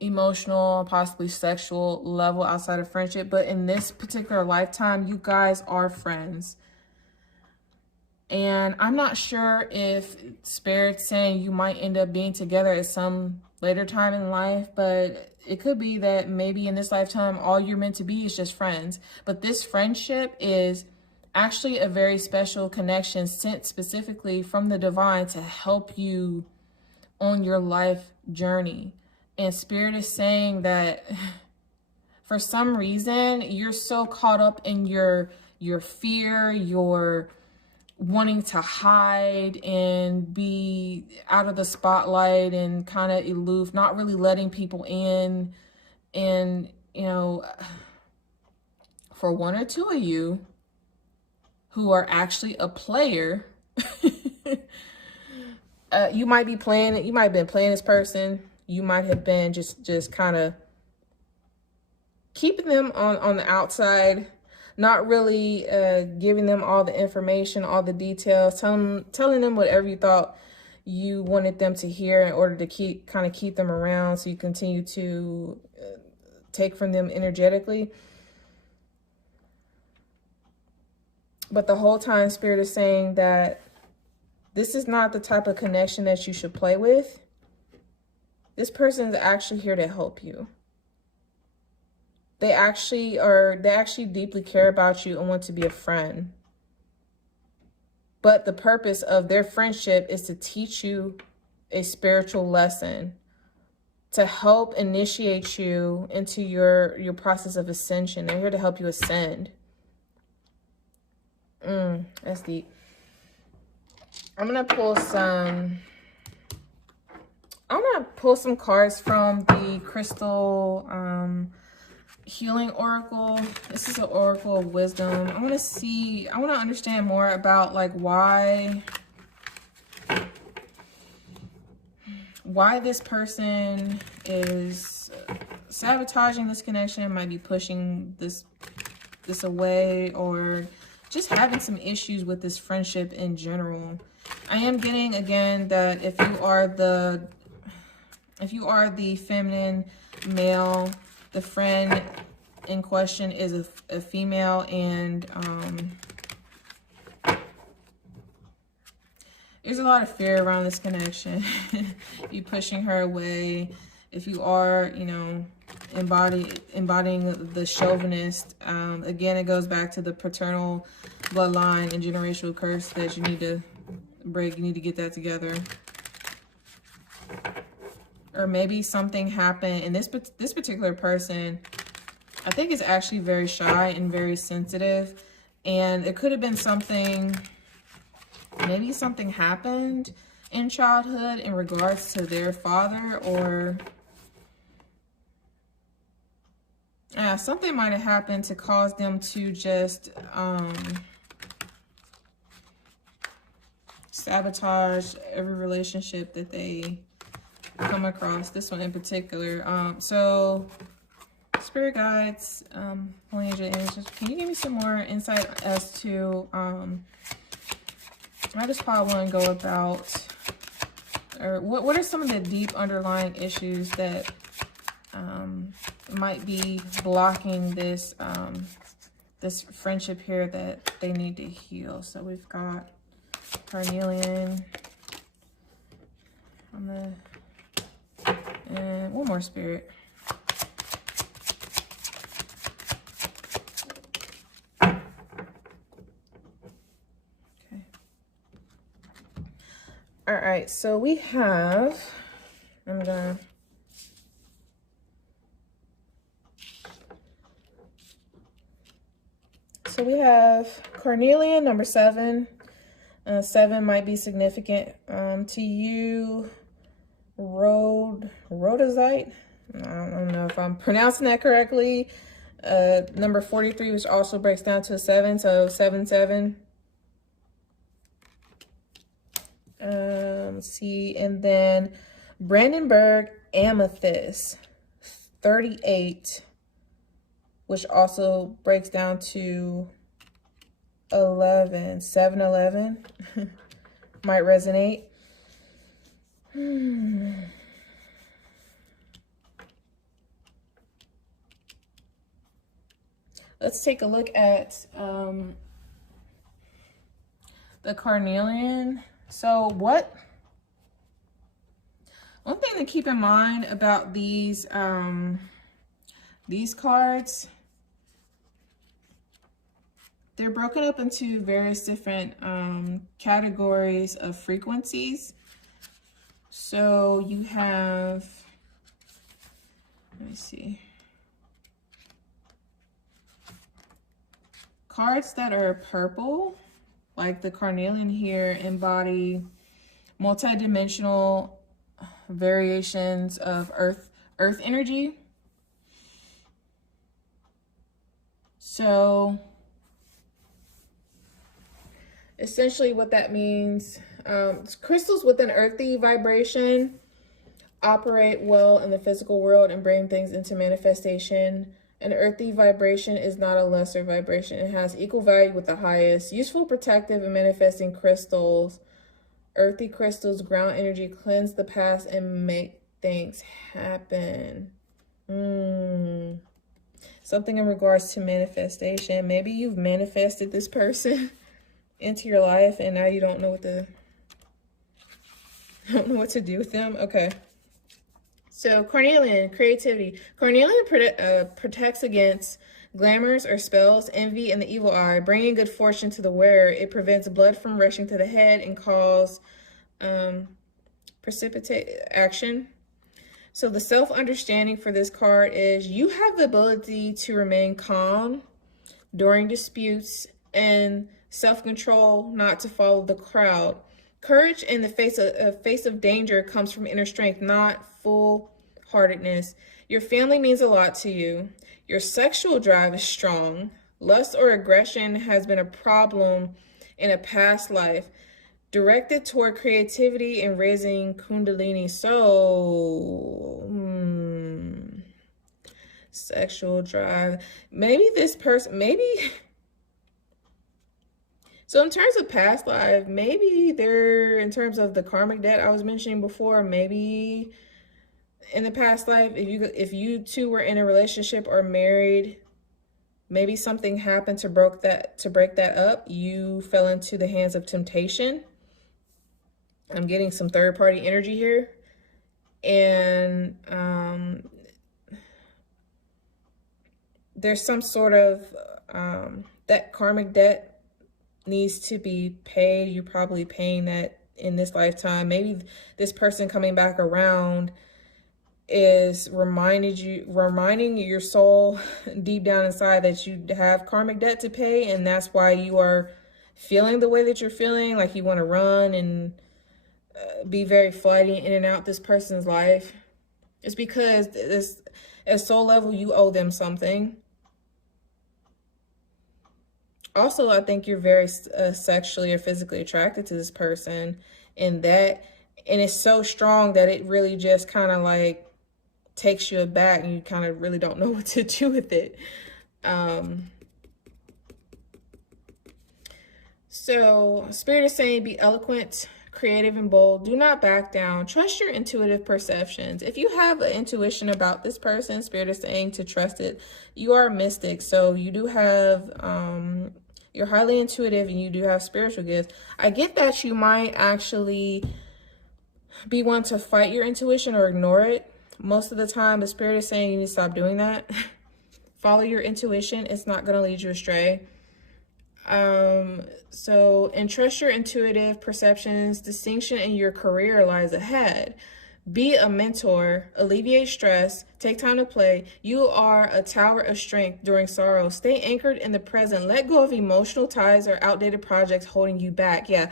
emotional, possibly sexual level outside of friendship. But in this particular lifetime, you guys are friends. And I'm not sure if Spirit's saying you might end up being together at some later time in life, but it could be that maybe in this lifetime, all you're meant to be is just friends. But this friendship is actually a very special connection sent specifically from the divine to help you on your life journey. And Spirit is saying that for some reason, you're so caught up in your fear, your wanting to hide and be out of the spotlight and kind of aloof, not really letting people in. And, you know, for one or two of you who are actually a player, you might be playing it. You might have been playing this person. You might have been just kind of keeping them on the outside, not really giving them all the information, all the details, telling them whatever you thought you wanted them to hear in order to keep them around so you continue to take from them energetically. But the whole time, Spirit is saying that this is not the type of connection that you should play with. This person is actually here to help you. They actually deeply care about you and want to be a friend. But the purpose of their friendship is to teach you a spiritual lesson, to help initiate you into your process of ascension. They're here to help you ascend. That's deep. I'm gonna pull some cards from the Crystal Healing Oracle. This is an Oracle of Wisdom. I want to understand more about like why this person is sabotaging this connection, might be pushing this away, or just having some issues with this friendship in general. I am getting again that if you are the feminine male, the friend in question is a female, and there's a lot of fear around this connection. You pushing her away. If you are, you know, embodying the chauvinist, again, it goes back to the paternal bloodline and generational curse that you need to break. You need to get that together. Or maybe something happened, and this particular person, I think, is actually very shy and very sensitive, and it could have been something, maybe something happened in childhood in regards to their father, or something might have happened to cause them to just sabotage every relationship that they come across, this one in particular. So spirit guides, Holy Angel Images, can you give me some more insight as to how does Pod 1 go about, or what are some of the deep underlying issues that might be blocking this this friendship here that they need to heal? So we've got Carnelian on the, and one more spirit. Okay. All right, so we have, so we have Carnelian, number 7. 7 might be significant to you. Rhodazite. I don't know if I'm pronouncing that correctly. Number 43, which also breaks down to a 7, so 7. Let's see, and then Brandenburg Amethyst. 38, which also breaks down to 11. 7-11 might resonate. Let's take a look at the carnelian. So one thing to keep in mind about these cards, they're broken up into various different categories of frequencies. So you have, let me see, cards that are purple, like the carnelian here, embody multidimensional variations of earth energy. So essentially what that means, crystals with an earthy vibration operate well in the physical world and bring things into manifestation. An earthy vibration is not a lesser vibration. It has equal value with the highest. Useful, protective, and manifesting crystals. Earthy crystals ground energy, cleanse the past, and make things happen. Something in regards to manifestation. Maybe you've manifested this person into your life and now you don't know what to do with them. Okay. So carnelian, creativity. Carnelian protects against glamours or spells, envy, and the evil eye, bringing good fortune to the wearer. It prevents blood from rushing to the head and cause precipitate action. So the self-understanding for this card is you have the ability to remain calm during disputes and self-control not to follow the crowd. Courage in the face of danger comes from inner strength, not foolhardiness. Your family means a lot to you. Your sexual drive is strong. Lust or aggression has been a problem in a past life. Directed toward creativity and raising Kundalini. So, sexual drive. Maybe this person, so in terms of past life, maybe they're, in terms of the karmic debt I was mentioning before, maybe in the past life, if you two were in a relationship or married, maybe something happened to break that up. You fell into the hands of temptation. I'm getting some third-party energy here. And there's some sort of that karmic debt needs to be paid. You're probably paying that in this lifetime. Maybe this person coming back around is reminding your soul deep down inside that you have karmic debt to pay, and that's why you are feeling the way that you're feeling, like you want to run and be very flighty in and out this person's life. It's because at soul level you owe them something. Also, I think you're very sexually or physically attracted to this person, and it's so strong that it really just kind of like takes you aback and you kind of really don't know what to do with it. So Spirit is saying be eloquent, creative, and bold. Do not back down. Trust your intuitive perceptions. If you have an intuition about this person, Spirit is saying to trust it. You are a mystic, so you do have you're highly intuitive and you do have spiritual gifts. I get that you might actually be one to fight your intuition or ignore it. Most of the time, the Spirit is saying you need to stop doing that. Follow your intuition. It's not going to lead you astray. So entrust your intuitive perceptions. Distinction in your career lies ahead. Be a mentor, alleviate stress, take time to play. You are a tower of strength during sorrow. Stay anchored in the present. Let go of emotional ties or outdated projects holding you back. Yeah.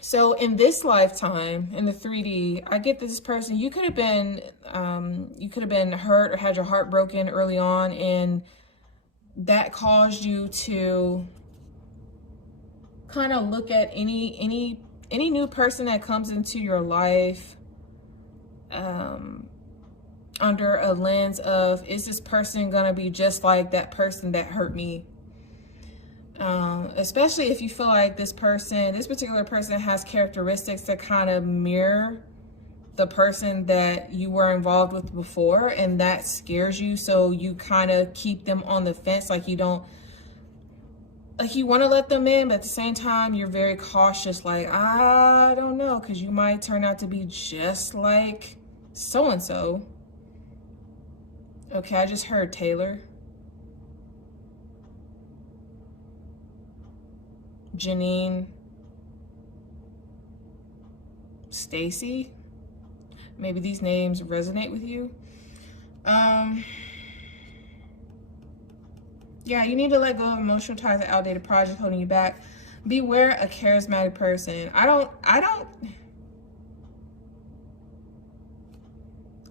So in this lifetime, in the 3D, I get that this person, you could have been hurt or had your heart broken early on, and that caused you to kind of look at any new person that comes into your life under a lens of, is this person gonna be just like that person that hurt me? Especially if you feel like this particular person has characteristics that kind of mirror the person that you were involved with before, and that scares you, so you kind of keep them on the fence, like you don't, like you want to let them in, but at the same time you're very cautious, like I don't know, because you might turn out to be just like so-and-so. Okay, I just heard Taylor, Janine, Stacy. Maybe these names resonate with you. Yeah, you need to let go of emotional ties to outdated projects holding you back. Beware a charismatic person.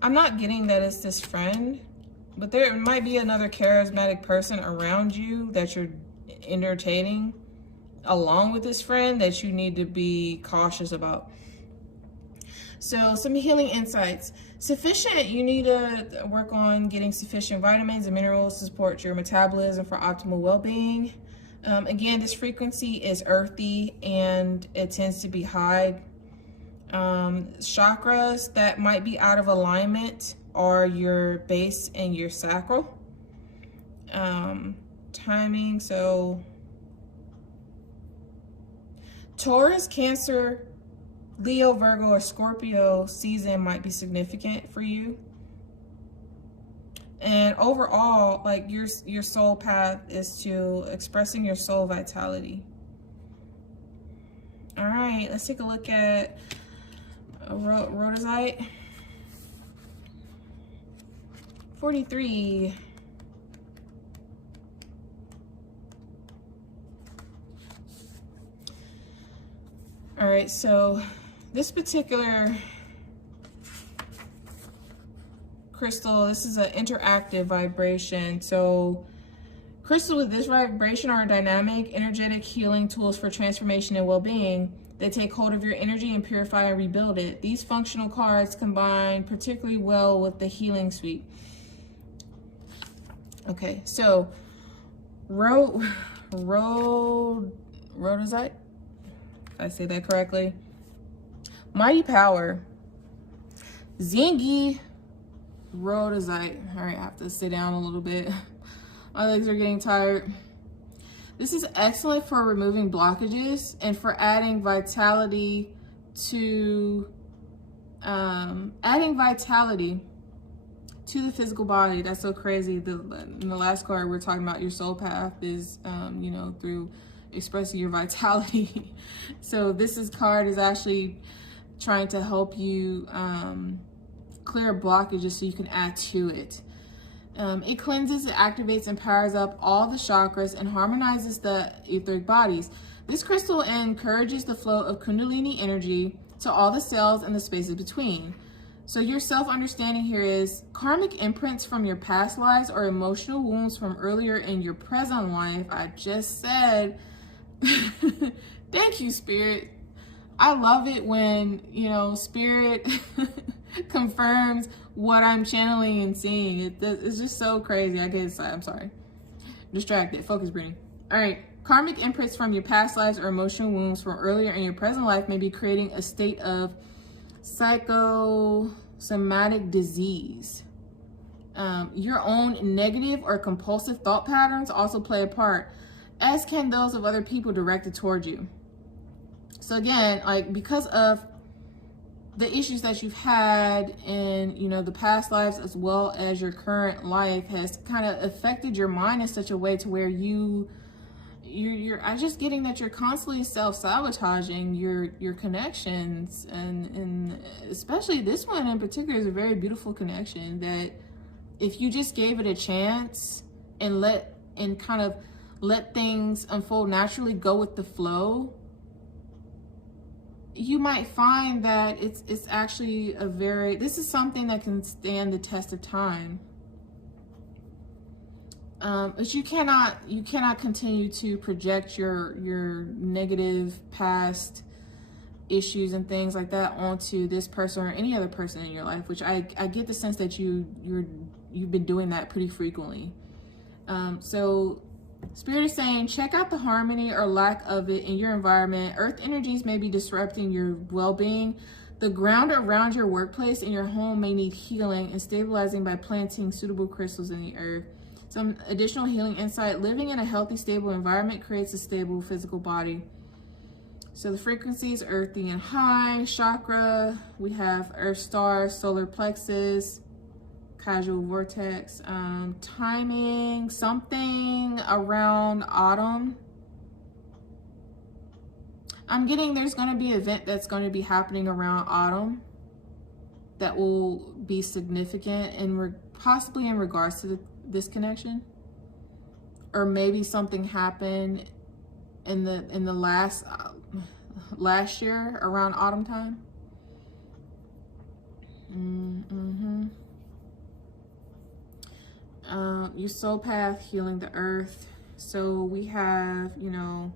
I'm not getting that it's this friend, but there might be another charismatic person around you that you're entertaining along with this friend that you need to be cautious about. So some healing insights. Sufficient, you need to work on getting sufficient vitamins and minerals to support your metabolism for optimal well-being. Again, this frequency is earthy and it tends to be high. Chakras that might be out of alignment are your base and your sacral. Timing, so Taurus, Cancer, Leo, Virgo, or Scorpio season might be significant for you. And overall, like your soul path is to expressing your soul vitality. All right, let's take a look at rhodozite. 43. All right, so this particular crystal, this is an interactive vibration. So crystals with this vibration are dynamic, energetic healing tools for transformation and well-being. They take hold of your energy and purify and rebuild it. These functional cards combine particularly well with the healing suite. Okay, so rhodozite, if I say that correctly. Mighty Power, Zingy, rhodozite. All right, I have to sit down a little bit. My legs are getting tired. This is excellent for removing blockages and for adding vitality to the physical body. That's so crazy. In the last card, we're talking about your soul path is, you know, through expressing your vitality. So card is actually trying to help you clear blockages so you can add to it. It cleanses, it activates, and powers up all the chakras and harmonizes the etheric bodies. This crystal encourages the flow of Kundalini energy to all the cells and the spaces between. So your self-understanding here is karmic imprints from your past lives or emotional wounds from earlier in your present life. I just said, thank you, Spirit. I love it when, you know, Spirit confirms what I'm channeling and seeing. It's just so crazy. I get excited. I'm sorry. Distracted. Focus breathing. All right. Karmic imprints from your past lives or emotional wounds from earlier in your present life may be creating a state of psychosomatic disease. Your own negative or compulsive thought patterns also play a part, as can those of other people directed toward you. So again, like because of the issues that you've had in, you know, the past lives as well as your current life has kind of affected your mind in such a way to where you're I'm just getting that you're constantly self-sabotaging your connections, and especially this one in particular is a very beautiful connection that if you just gave it a chance and let things unfold naturally, go with the flow, you might find that it's actually this is something that can stand the test of time. But you cannot continue to project your negative past issues and things like that onto this person or any other person in your life, which I get the sense that you've been doing that pretty frequently. So Spirit is saying, check out the harmony or lack of it in your environment. Earth energies may be disrupting your well-being. The ground around your workplace and your home may need healing and stabilizing by planting suitable crystals in the earth. Some additional healing insight. Living in a healthy, stable environment creates a stable physical body. So the frequencies, earthy and high, chakra, we have earth star, solar plexus, casual vortex, timing, something around autumn. I'm getting there's going to be an event that's going to be happening around autumn that will be significant and possibly in regards to this connection. Or maybe something happened in the last year around autumn time. Your soul path, healing the earth. So we have, you know,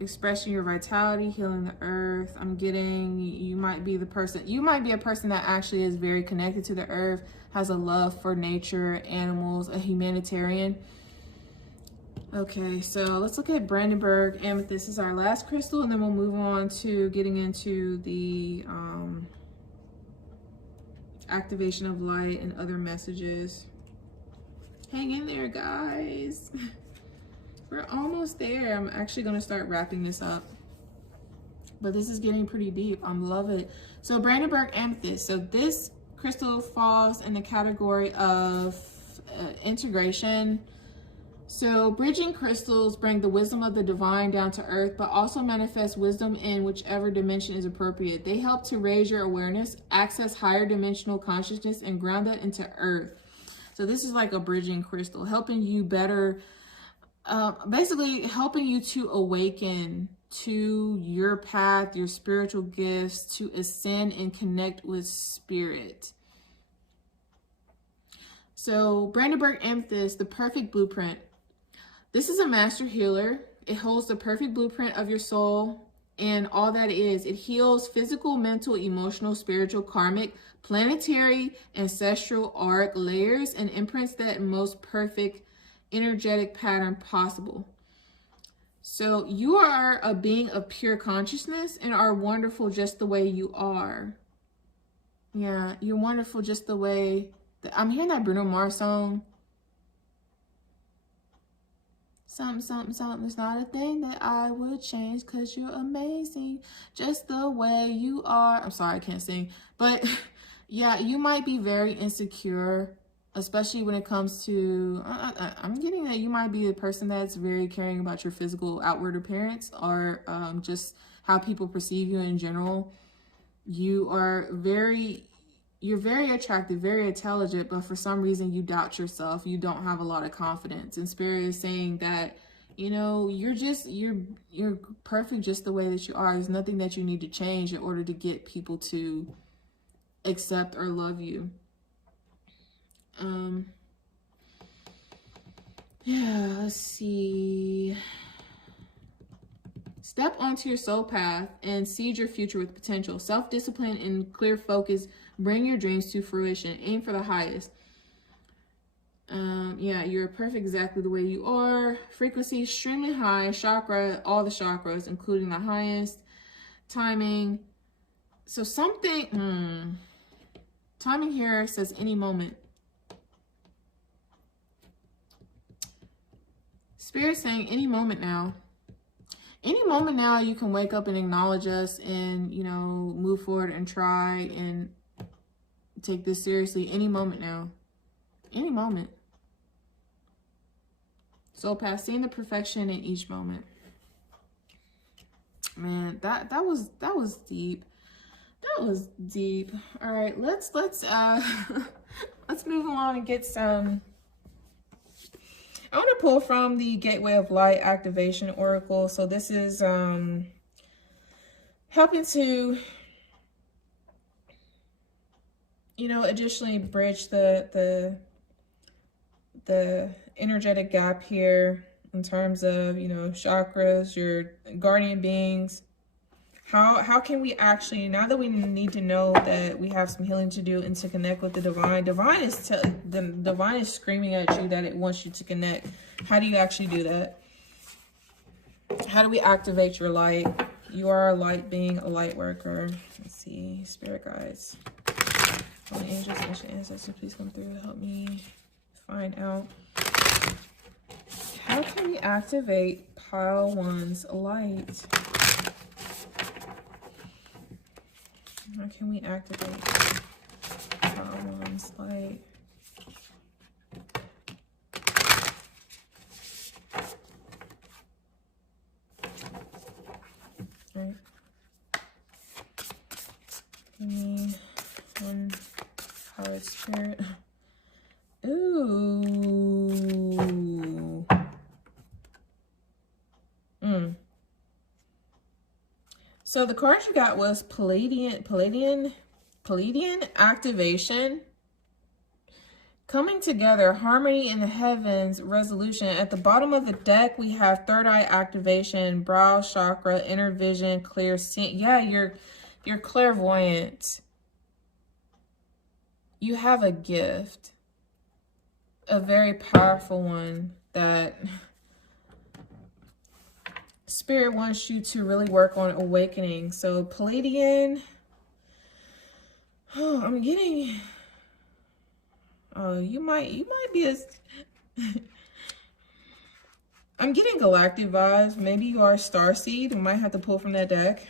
expressing your vitality, healing the earth. I'm getting you might be a person that actually is very connected to the earth, has a love for nature, animals, a humanitarian. Okay, so let's look at Brandenburg Amethyst. This is our last crystal, and then we'll move on to getting into the activation of light and other messages. Hang in there, guys. We're almost there. I'm actually going to start wrapping this up. But this is getting pretty deep. I love it. So Brandenburg Amethyst. So this crystal falls in the category of integration. So bridging crystals bring the wisdom of the divine down to earth, but also manifest wisdom in whichever dimension is appropriate. They help to raise your awareness, access higher dimensional consciousness, and ground that into earth. So this is like a bridging crystal, helping you better, basically helping you to awaken to your path, your spiritual gifts, to ascend and connect with spirit. So Brandenburg Amethyst, the perfect blueprint. This is a master healer. It holds the perfect blueprint of your soul and all that is. It heals physical, mental, emotional, spiritual, karmic, planetary, ancestral, auric layers and imprints that most perfect energetic pattern possible. So you are a being of pure consciousness and are wonderful just the way you are. Yeah, you're wonderful just the way that I'm hearing that Bruno Mars song. Something is not a thing that I would change, because you're amazing just the way you are. I'm sorry, I can't sing. But yeah, you might be very insecure, especially when it comes to, I'm getting that you might be a person that's very caring about your physical outward appearance, or just how people perceive you in general. You're very attractive, very intelligent, but for some reason you doubt yourself. You don't have a lot of confidence. And Spirit is saying that, you know, you're perfect just the way that you are. There's nothing that you need to change in order to get people to accept or love you. Yeah, let's see. Step onto your soul path and seed your future with potential. Self-discipline and clear focus bring your dreams to fruition. Aim for the highest. Yeah, you're perfect exactly the way you are. Frequency extremely high. Chakra, all the chakras, including the highest. Timing. So something, timing here says any moment. Spirit saying any moment now. Any moment now you can wake up and acknowledge us and, you know, move forward and try and take this seriously. Any moment now. Any moment. Soul path, seeing the perfection in each moment. Man, that was deep. That was deep. All right, let's let's move along and get some. I want to pull from the Gateway of Light Activation Oracle. So this is helping to, you know, additionally bridge the energetic gap here in terms of, you know, chakras, your guardian beings, How can we actually, now that we need to know that we have some healing to do and to connect with the divine, the divine is screaming at you that it wants you to connect. How do you actually do that? How do we activate your light? You are a light being, a light worker. Let's see, spirit guides. Holy angels, ancient ancestors, please come through. Help me find out. How can we activate pile 1's light? How can we activate pile 1's light? Right. Give me one powered spirit. Ooh. So the card you got was Palladian activation. Coming together, harmony in the heavens, resolution. At the bottom of the deck, we have third eye activation, brow chakra, inner vision, clear seeing. Yeah, you're clairvoyant. You have a gift, a very powerful one that Spirit wants you to really work on awakening. So Palladian, oh, I'm getting, oh, you might be a, I'm getting galactic vibes. Maybe you are a starseed. We might have to pull from that deck.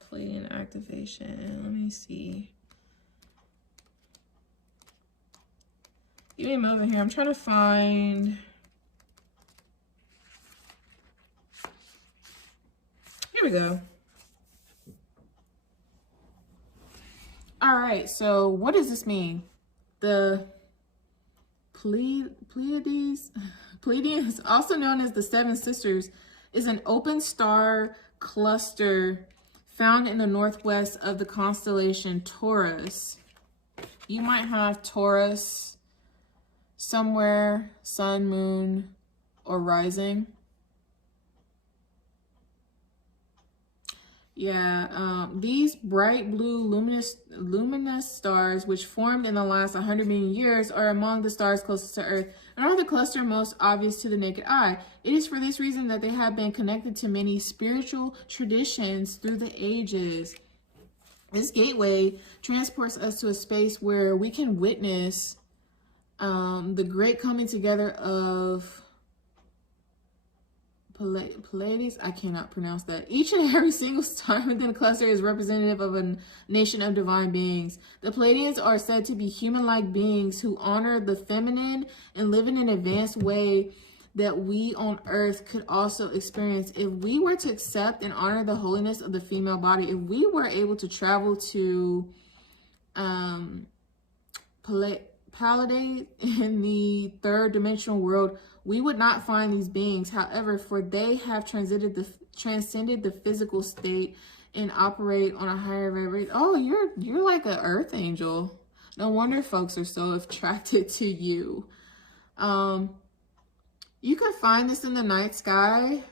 Palladian activation, let me see. Give me a moment here. I'm trying to find, here we go. All right, so what does this mean? The Pleiades, also known as the Seven Sisters, is an open star cluster found in the northwest of the constellation Taurus. You might have Taurus somewhere, sun, moon, or rising. Yeah, these bright blue luminous stars, which formed in the last 100 million years, are among the stars closest to Earth and are the cluster most obvious to the naked eye. It is for this reason that they have been connected to many spiritual traditions through the ages. This gateway transports us to a space where we can witness the great coming together of Pleiades, I cannot pronounce that. Each and every single star within the cluster is representative of a nation of divine beings. The Pleiadians are said to be human-like beings who honor the feminine and live in an advanced way that we on Earth could also experience. If we were to accept and honor the holiness of the female body, if we were able to travel to Pallade in the third dimensional world, we would not find these beings. However, for they have transcended the physical state and operate on a higher vibration. Oh, you're like an earth angel. No wonder folks are so attracted to you. You can find this in the night sky,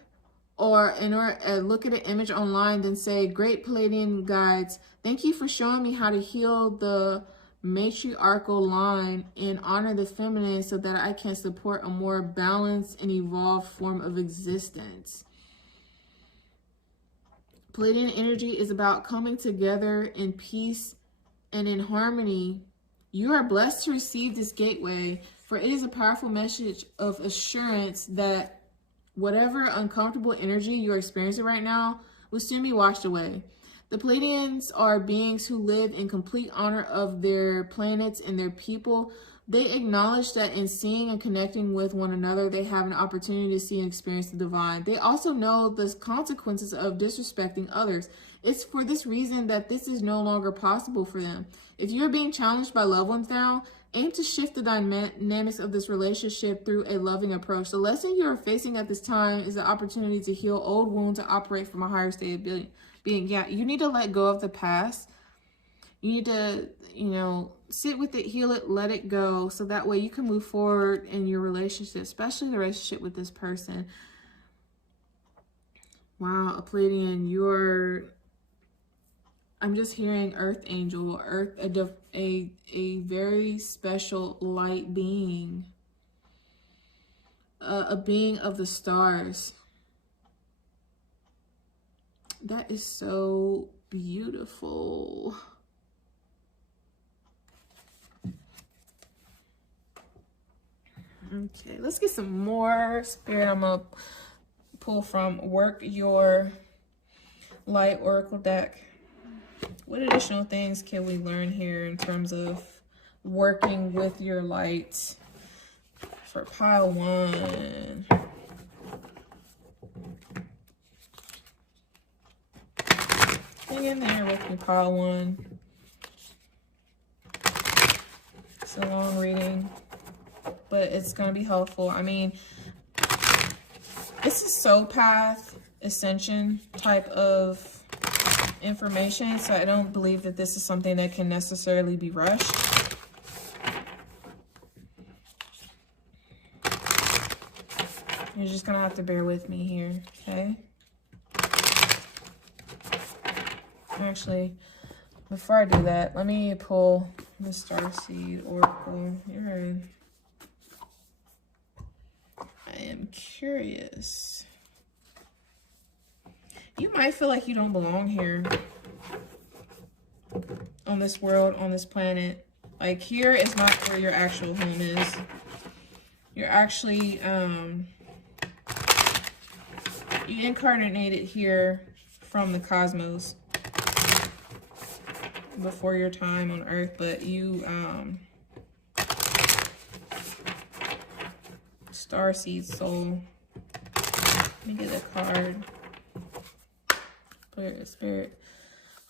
or look at an image online, then say, "Great Palladian guides, thank you for showing me how to heal the matriarchal line and honor the feminine so that I can support a more balanced and evolved form of existence." Palladian energy is about coming together in peace and in harmony. You are blessed to receive this gateway, for it is a powerful message of assurance that whatever uncomfortable energy you're experiencing right now will soon be washed away. The Pleiadians are beings who live in complete honor of their planets and their people. They acknowledge that in seeing and connecting with one another, they have an opportunity to see and experience the divine. They also know the consequences of disrespecting others. It's for this reason that this is no longer possible for them. If you're being challenged by loved ones now, aim to shift the dynamics of this relationship through a loving approach. The lesson you're facing at this time is the opportunity to heal old wounds and operate from a higher state of being. Yeah, you need to let go of the past. You need to, sit with it, heal it, let it go, so that way you can move forward in your relationship, especially the relationship with this person. Wow, a Pleiadian, I'm just hearing Earth Angel, a very special light being, a being of the stars. That is so beautiful. Okay, let's get some more spirit. I'm gonna pull from Work Your Light Oracle deck. What additional things can we learn here in terms of working with your light for pile 1? Hang in there with me, pile 1. It's a long reading, but it's going to be helpful. I mean, this is soul path ascension type of information, so I don't believe that this is something that can necessarily be rushed. You're just gonna have to bear with me here, okay? Actually, before I do that, let me pull the Starseed Oracle. You're I am curious. You might feel like you don't belong here on this world, on this planet. Like, here is not where your actual home is. You're actually, you incarnated here from the cosmos before your time on Earth, but you, Starseed Soul. Let me get a card. Spirit,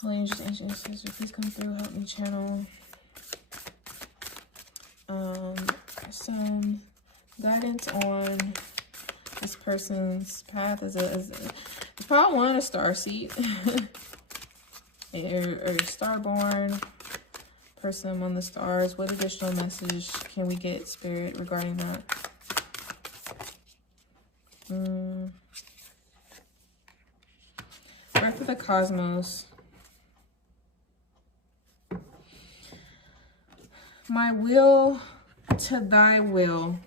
Holy Angels, Ancient Ancestors, please come through, help me channel some guidance on this person's path. It's probably one a starseed or starborn person among the stars. What additional message can we get, Spirit, regarding that? Birth of the Cosmos. My will to thy will.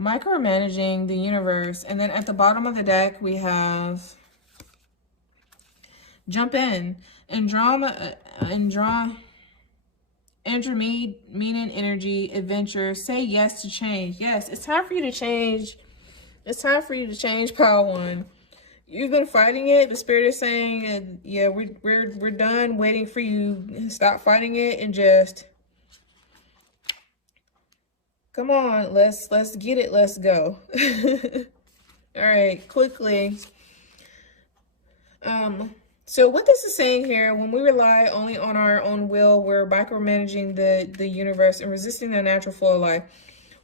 Micromanaging the universe. And then at the bottom of the deck, we have jump in. Andromedian energy, adventure. Say yes to change. Yes, it's time for you to change. It's time for you to change, pile 1. You've been fighting it. The Spirit is saying, yeah, we're done waiting for you. Stop fighting it and just come on. Let's get it. Let's go. All right, quickly. So what this is saying here, when we rely only on our own will, we're micromanaging the universe and resisting the natural flow of life.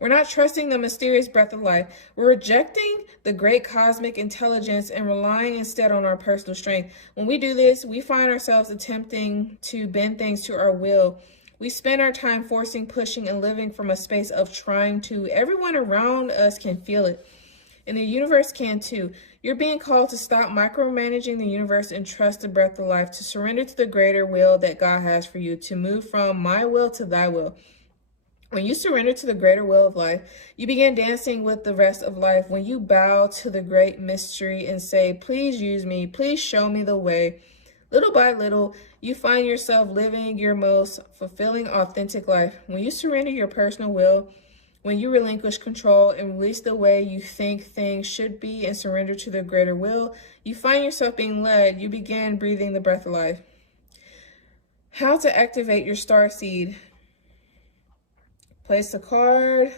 We're not trusting the mysterious breath of life. We're rejecting the great cosmic intelligence and relying instead on our personal strength. When we do this, we find ourselves attempting to bend things to our will. We spend our time forcing, pushing, and living from a space of trying to. Everyone around us can feel it, and the universe can too. You're being called to stop micromanaging the universe and trust the breath of life, to surrender to the greater will that God has for you, to move from my will to thy will. When you surrender to the greater will of life, you begin dancing with the rest of life. When you bow to the great mystery and say, please use me, please show me the way, little by little, you find yourself living your most fulfilling, authentic life. When you surrender your personal will, when you relinquish control and release the way you think things should be and surrender to the greater will, you find yourself being led. You begin breathing the breath of life. How to activate your starseed. Place the card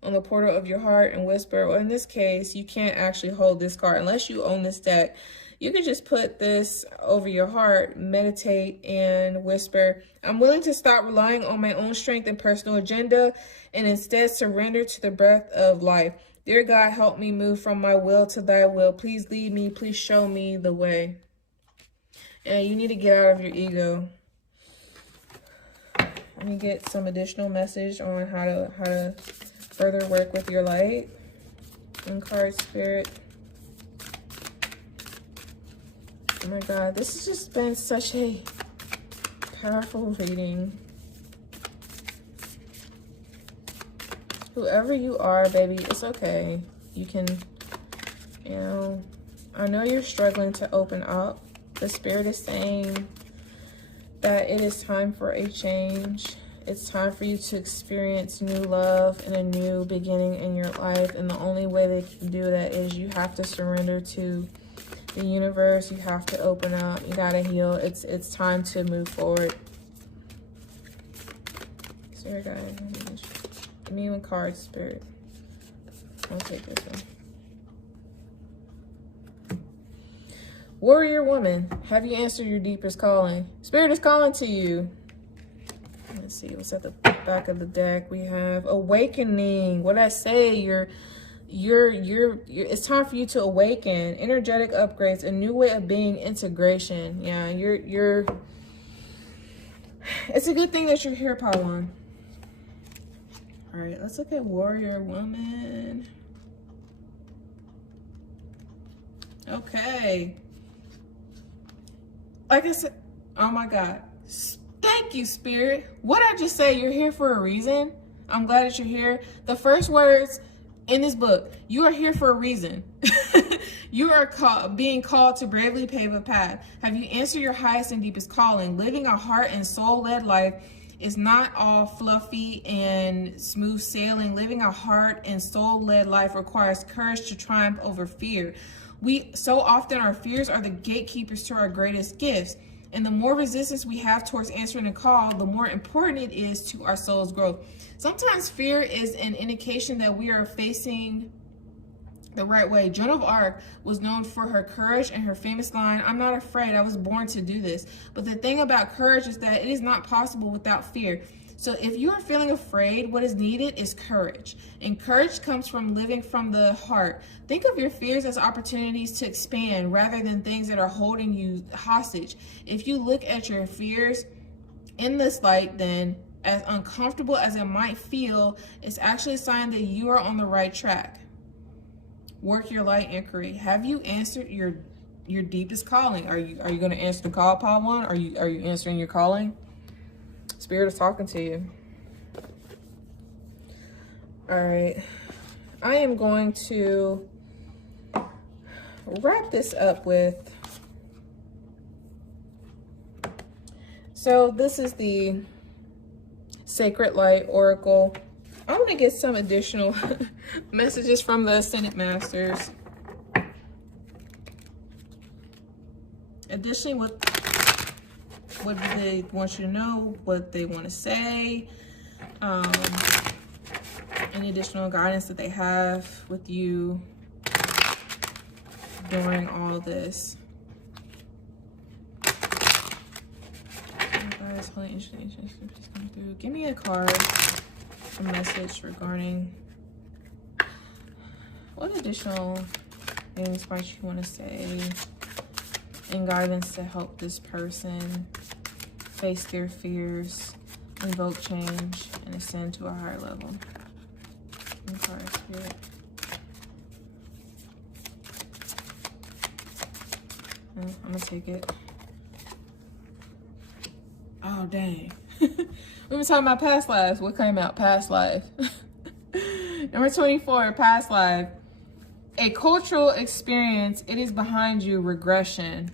on the portal of your heart and whisper. Well, in this case, you can't actually hold this card unless you own this deck. You can just put this over your heart, meditate, and whisper, I'm willing to stop relying on my own strength and personal agenda and instead surrender to the breath of life. Dear God, help me move from my will to thy will. Please lead me. Please show me the way. And you need to get out of your ego. Let me get some additional message on how to further work with your light. And card, Spirit. Oh my God, this has just been such a powerful reading. Whoever you are, baby, it's okay. You can, you know, I know you're struggling to open up. The Spirit is saying that it is time for a change. It's time for you to experience new love and a new beginning in your life. And the only way they can do that is you have to surrender to the universe. You have to open up. You gotta heal. It's time to move forward. Spirit guide. Give me one card, Spirit. I'll take this one. Warrior woman, have you answered your deepest calling? Spirit is calling to you. Let's see what's at the back of the deck. We have awakening. What I say, it's time for you to awaken. Energetic upgrades, a new way of being, integration. Yeah, it's a good thing that you're here, Pawan. All right, let's look at warrior woman. Okay. Like I said, oh my God. Thank you, Spirit. What I just say, you're here for a reason. I'm glad that you're here. The first words in this book, you are here for a reason. You are being called to bravely pave a path. Have you answered your highest and deepest calling? Living a heart and soul-led life is not all fluffy and smooth sailing. Living a heart and soul-led life requires courage to triumph over fear. So often our fears are the gatekeepers to our greatest gifts. And the more resistance we have towards answering a call, the more important it is to our soul's growth. Sometimes fear is an indication that we are facing the right way. Joan of Arc was known for her courage and her famous line, "I'm not afraid, I was born to do this." But the thing about courage is that it is not possible without fear. So if you are feeling afraid, what is needed is courage. And courage comes from living from the heart. Think of your fears as opportunities to expand rather than things that are holding you hostage. If you look at your fears in this light, then as uncomfortable as it might feel, it's actually a sign that you are on the right track. Work your light inquiry. Have you answered your deepest calling? Are you going to answer the call, Pawan? Are you answering your calling? Spirit is talking to you. All right. I am going to wrap this up with, so this is the Sacred Light Oracle. I'm going to get some additional messages from the Ascended Masters. Additionally, what do they want you to know, what they want to say, any additional guidance that they have with you during all this. Guys, holy interesting, please come through. Give me a card, a message regarding what additional things might you want to say and guidance to help this person face their fears, invoke change, and ascend to a higher level. Sorry, Spirit. I'm gonna take it. Oh, dang. We were talking about past lives. What came out? Past life. Number 24, past life. A cultural experience. It is behind you. Regression.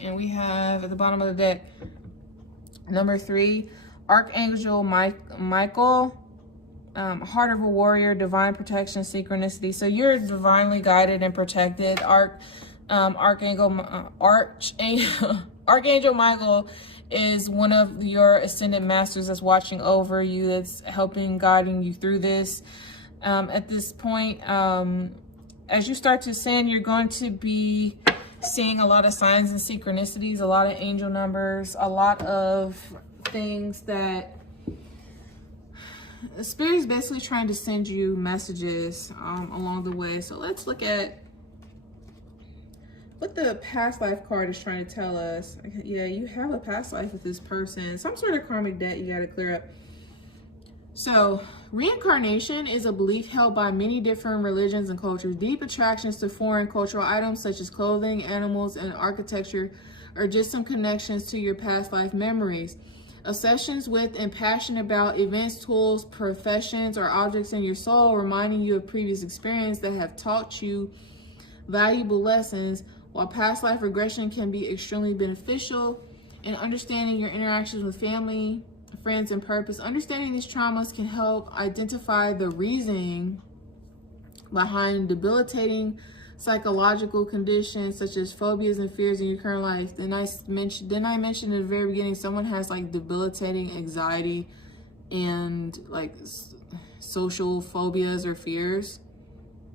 And we have at the bottom of the deck, number 3, Archangel Michael, Heart of a Warrior, Divine Protection, Synchronicity. So you're divinely guided and protected. Archangel Michael is one of your Ascended Masters that's watching over you, that's helping, guiding you through this. At this point, as you start to ascend, you're going to be seeing a lot of signs and synchronicities, a lot of angel numbers, a lot of things that the Spirit is basically trying to send you messages along the way. So let's look at what the past life card is trying to tell us. Yeah, you have a past life with this person. Some sort of karmic debt you got to clear up. So Reincarnation is a belief held by many different religions and cultures. Deep attractions to foreign cultural items such as clothing, animals, and architecture are just some connections to your past life memories. Obsessions with and passion about events, tools, professions, or objects in your soul, reminding you of previous experience that have taught you valuable lessons. While past life regression can be extremely beneficial in understanding your interactions with family, friends, and purpose, understanding these traumas can help identify the reasoning behind debilitating psychological conditions such as phobias and fears in your current life. Didn't I mention at the very beginning someone has like debilitating anxiety and like social phobias or fears?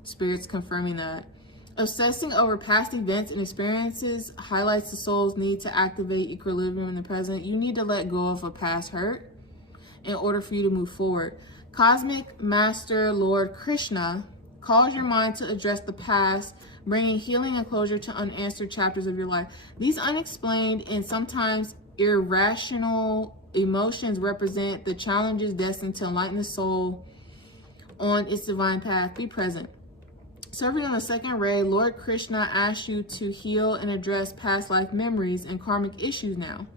Spirit's confirming that. Obsessing over past events and experiences highlights the soul's need to activate equilibrium in the present. You need to let go of a past hurt in order for you to move forward. Cosmic Master Lord Krishna calls your mind to address the past, bringing healing and closure to unanswered chapters of your life. These unexplained and sometimes irrational emotions represent the challenges destined to enlighten the soul on its divine path. Be present. Serving on the second ray, Lord Krishna asks you to heal and address past life memories and karmic issues now.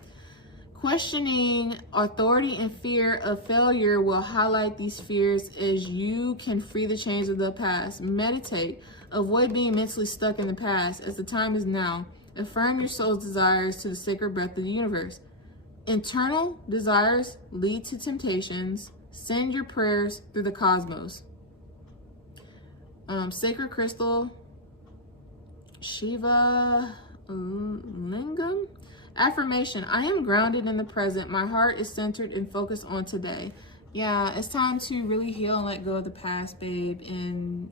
Questioning authority and fear of failure will highlight these fears as you can free the chains of the past. Meditate. Avoid being mentally stuck in the past, as the time is now. Affirm your soul's desires to the sacred breath of the universe. Internal desires lead to temptations. Send your prayers through the cosmos. Sacred crystal, Shiva Lingam. Affirmation: I am grounded in the present. My heart is centered and focused on today. Yeah, it's time to really heal and let go of the past, babe, and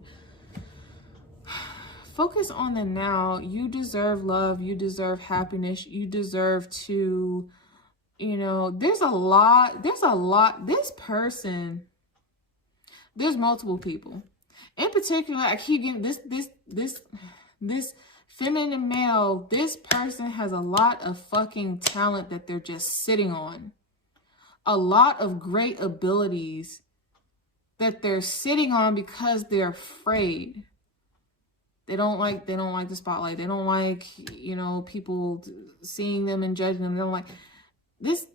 focus on the now. You deserve love. You deserve happiness. You deserve to, you know, there's a lot, this person, there's multiple people. In particular, I keep getting this feminine male, this person has a lot of fucking talent that they're just sitting on. A lot of great abilities that they're sitting on because they're afraid. They don't like the spotlight. They don't like, you know, people seeing them and judging them. They don't like this.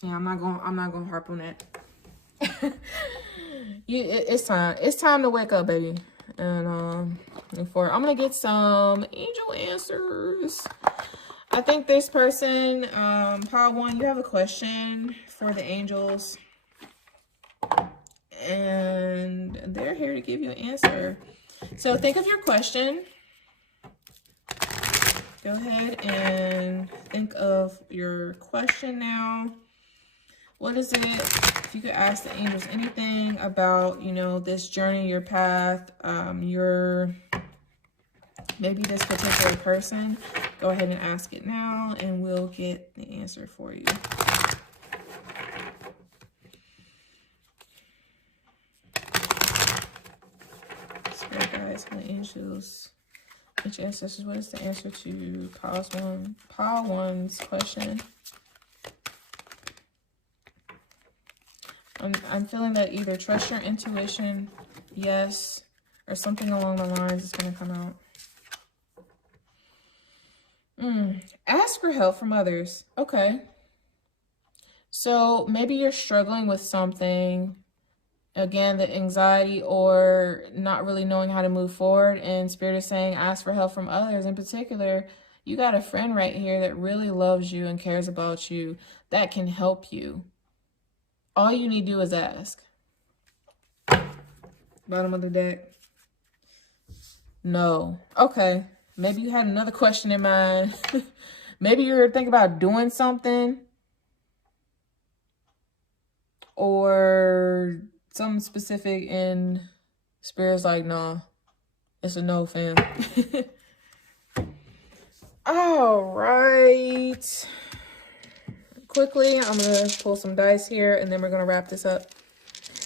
Yeah, I'm not gonna harp on that. It's time to wake up, baby. And I'm gonna get some angel answers. I think this person, Power One, you have a question for the angels, and they're here to give you an answer. So think of your question. Go ahead and think of your question now. What is it? If you could ask the angels anything about, you know, this journey, your path, maybe this particular person, go ahead and ask it now and we'll get the answer for you. Spirit guides, my angels, each ancestors, what is the answer to Power One's question? I'm feeling that either trust your intuition, yes, or something along the lines is going to come out. Ask for help from others. Okay. So maybe you're struggling with something. Again, the anxiety or not really knowing how to move forward. And Spirit is saying ask for help from others. In particular, you got a friend right here that really loves you and cares about you that can help you. All you need to do is ask. Bottom of the deck. No. Okay. Maybe you had another question in mind. Maybe you're thinking about doing something. Or something specific, and Spirit's like, nah. It's a no, fam. All right. Quickly, I'm going to pull some dice here, and then we're going to wrap this up.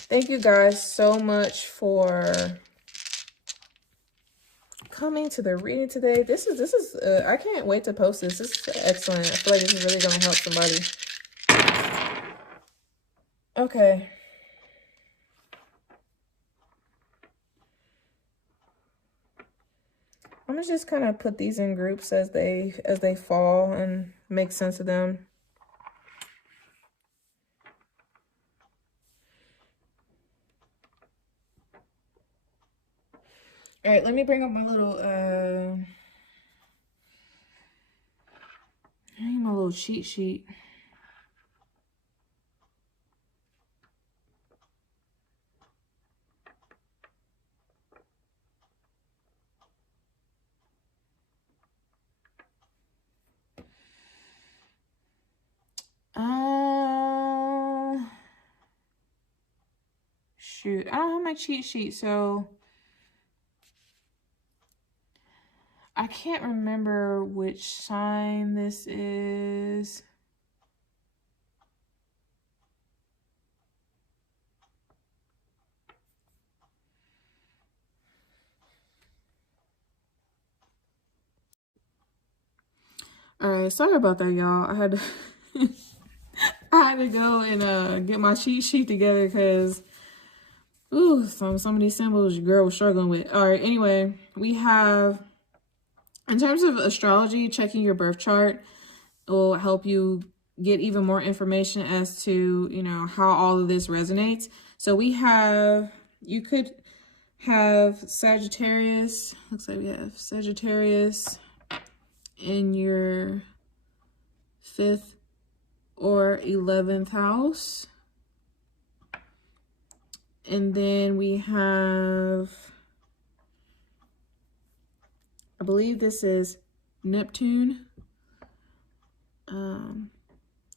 Thank you guys so much for coming to the reading today. This is I can't wait to post this. This is excellent. I feel like this is really going to help somebody. Okay. I'm gonna just kind of put these in groups as they fall and make sense of them. All right, let me bring up my little my little cheat sheet. Shoot, I don't have my cheat sheet, so I can't remember which sign this is. All right, sorry about that, y'all. I had to go and get my cheat sheet together because some of these symbols your girl was struggling with. All right, anyway, we have, in terms of astrology, checking your birth chart will help you get even more information as to, you know, how all of this resonates. So we have, you could have Sagittarius. Looks like we have Sagittarius in your 5th or 11th house. And then we have, I believe this is Neptune in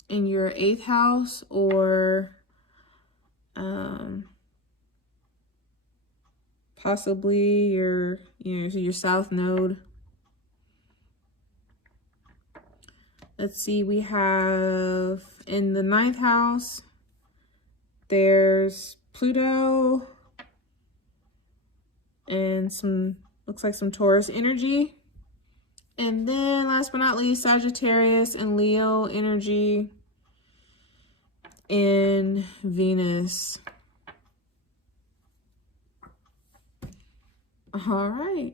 your 8th house, or possibly your, your south node. Let's see, we have in the 9th house, there's Pluto and some, looks like some Taurus energy. And then last but not least, Sagittarius and Leo energy in Venus. All right.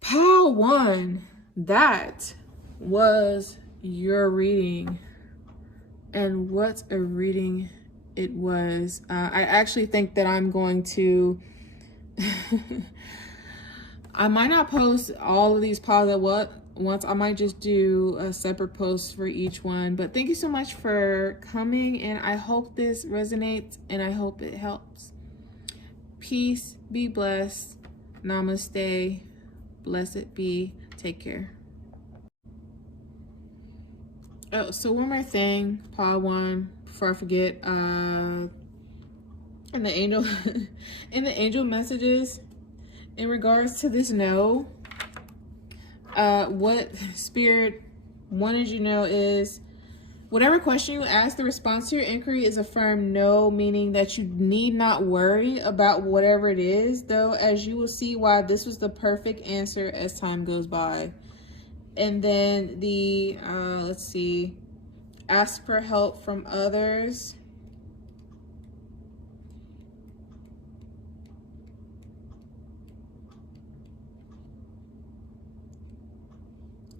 Pile 1, that was your reading. And what a reading it was. I actually think that I'm going to I might not post all of these piles at once. I might just do a separate post for each one. But thank you so much for coming, and I hope this resonates and I hope it helps. Peace, be blessed. Namaste. Blessed be. Take care. Oh, so one more thing, pile 1, before I forget. In the angel in the angel messages, in regards to this no, what Spirit wanted you to know is, whatever question you ask, the response to your inquiry is a firm no, meaning that you need not worry about whatever it is, though, as you will see why this was the perfect answer as time goes by. And then the, let's see, ask for help from others.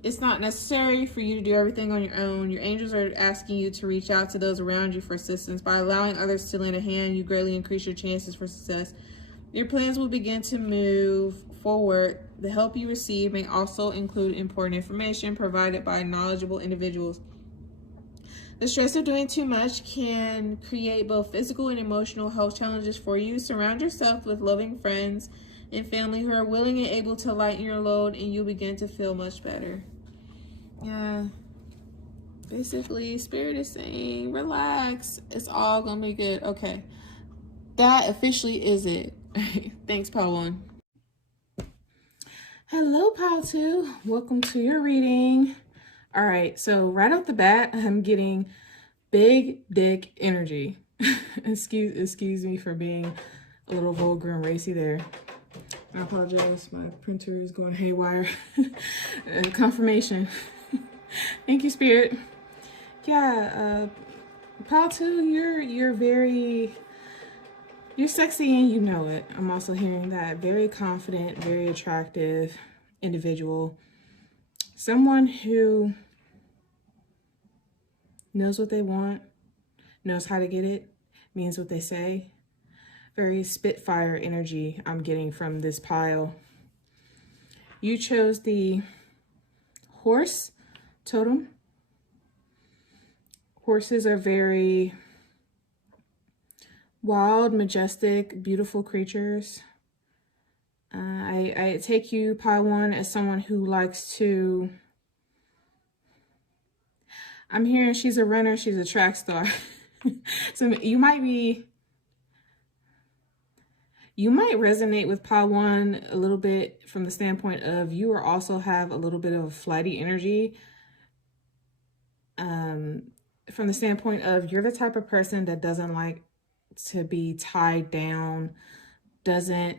It's not necessary for you to do everything on your own. Your angels are asking you to reach out to those around you for assistance. By allowing others to lend a hand, you greatly increase your chances for success. Your plans will begin to move forward. The help you receive may also include important information provided by knowledgeable individuals. The stress of doing too much can create both physical and emotional health challenges for you. Surround yourself with loving friends and family who are willing and able to lighten your load, and you'll begin to feel much better. Yeah, basically Spirit is saying relax, it's all gonna be good. Okay, that officially is it. Thanks, pile 1. Hello, pile 2, welcome to your reading. All right, so right off the bat, I'm getting big dick energy. excuse me for being a little vulgar and racy there. I apologize, my printer is going haywire. Confirmation. Thank you, Spirit. Yeah, Pile 2, you're sexy and you know it. I'm also hearing that. Very confident, very attractive individual. Someone who knows what they want, knows how to get it, means what they say. Very Spitfire energy I'm getting from this pile. You chose the horse totem. Horses are very wild, majestic, beautiful creatures. I take you, pile 1, as someone who likes to... I'm hearing she's a runner, she's a track star. So you might resonate with pile 1 a little bit from the standpoint of you are also have a little bit of flighty energy. From the standpoint of you're the type of person that doesn't like to be tied down, doesn't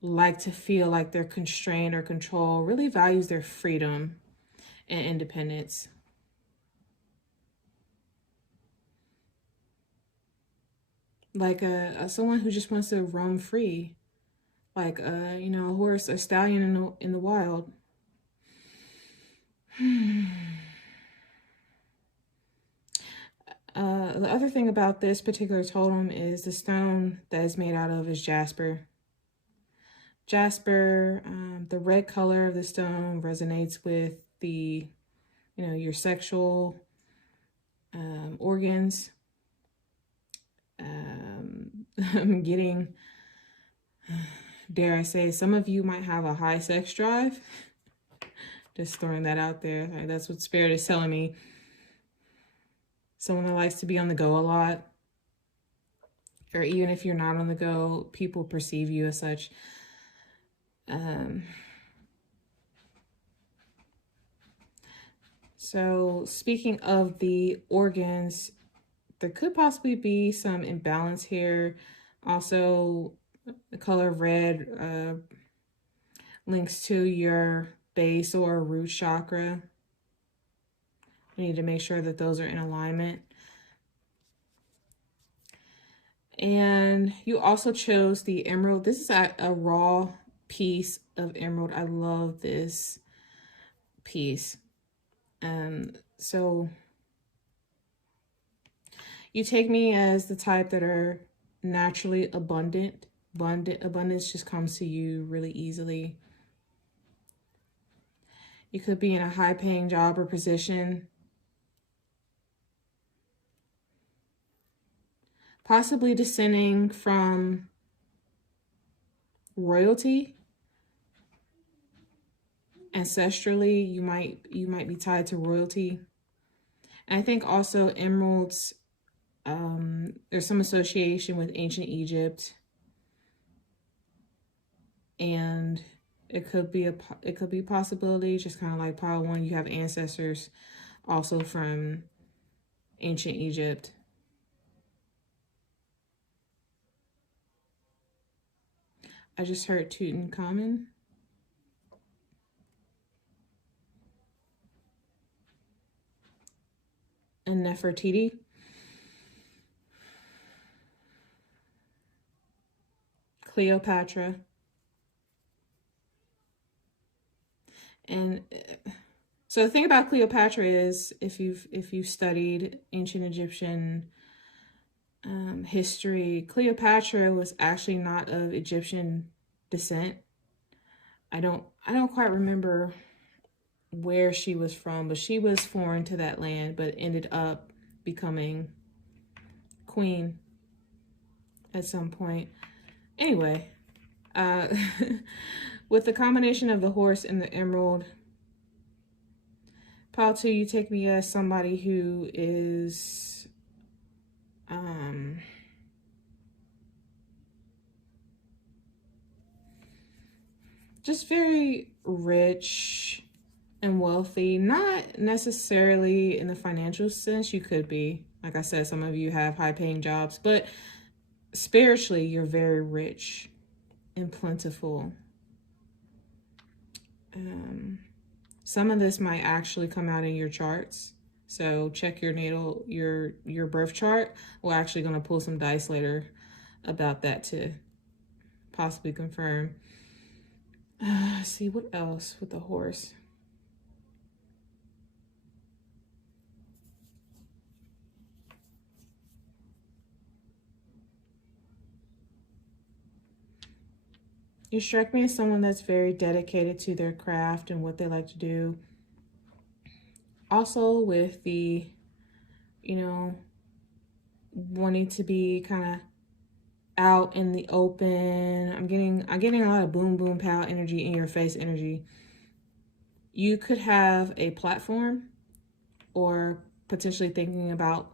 like to feel like they're constrained or controlled, really values their freedom and independence. Like someone who just wants to roam free, like you know, a horse, a stallion in the wild. The other thing about this particular totem is the stone that is made out of is Jasper. Jasper, the red color of the stone resonates with the, you know, your sexual organs. I'm getting, dare I say, some of you might have a high sex drive. Just throwing that out there. Like, that's what Spirit is telling me. Someone that likes to be on the go a lot. Or even if you're not on the go, people perceive you as such. So speaking of the organs, there could possibly be some imbalance here. Also, the color red links to your base or root chakra. You need to make sure that those are in alignment. And you also chose the emerald. This is a raw piece of emerald. I love this piece. So you take me as the type that are naturally abundant. Abundance just comes to you really easily. You could be in a high-paying job or position. Possibly descending from royalty. Ancestrally, you might be tied to royalty. And I think also emeralds, there's some association with ancient Egypt. And it could be a possibility, just kind of like pile 1, you have ancestors also from ancient Egypt. I just heard Tutankhamun. And Nefertiti. Cleopatra. And so the thing about Cleopatra is, if you've studied ancient Egyptian history, Cleopatra was actually not of Egyptian descent. I don't quite remember where she was from, but she was foreign to that land, but ended up becoming queen at some point. Anyway, with the combination of the horse and the emerald, pile 2, you take me as somebody who is just very rich and wealthy, not necessarily in the financial sense. You could be, like I said, some of you have high-paying jobs, but spiritually, you're very rich and plentiful. Some of this might actually come out in your charts. So check your natal, your birth chart. We're actually going to pull some dice later about that to possibly confirm. See what else with the horse. You strike me as someone that's very dedicated to their craft and what they like to do. Also with the, you know, wanting to be kind of out in the open. I'm getting a lot of boom, boom, pow energy, in your face energy. You could have a platform, or potentially thinking about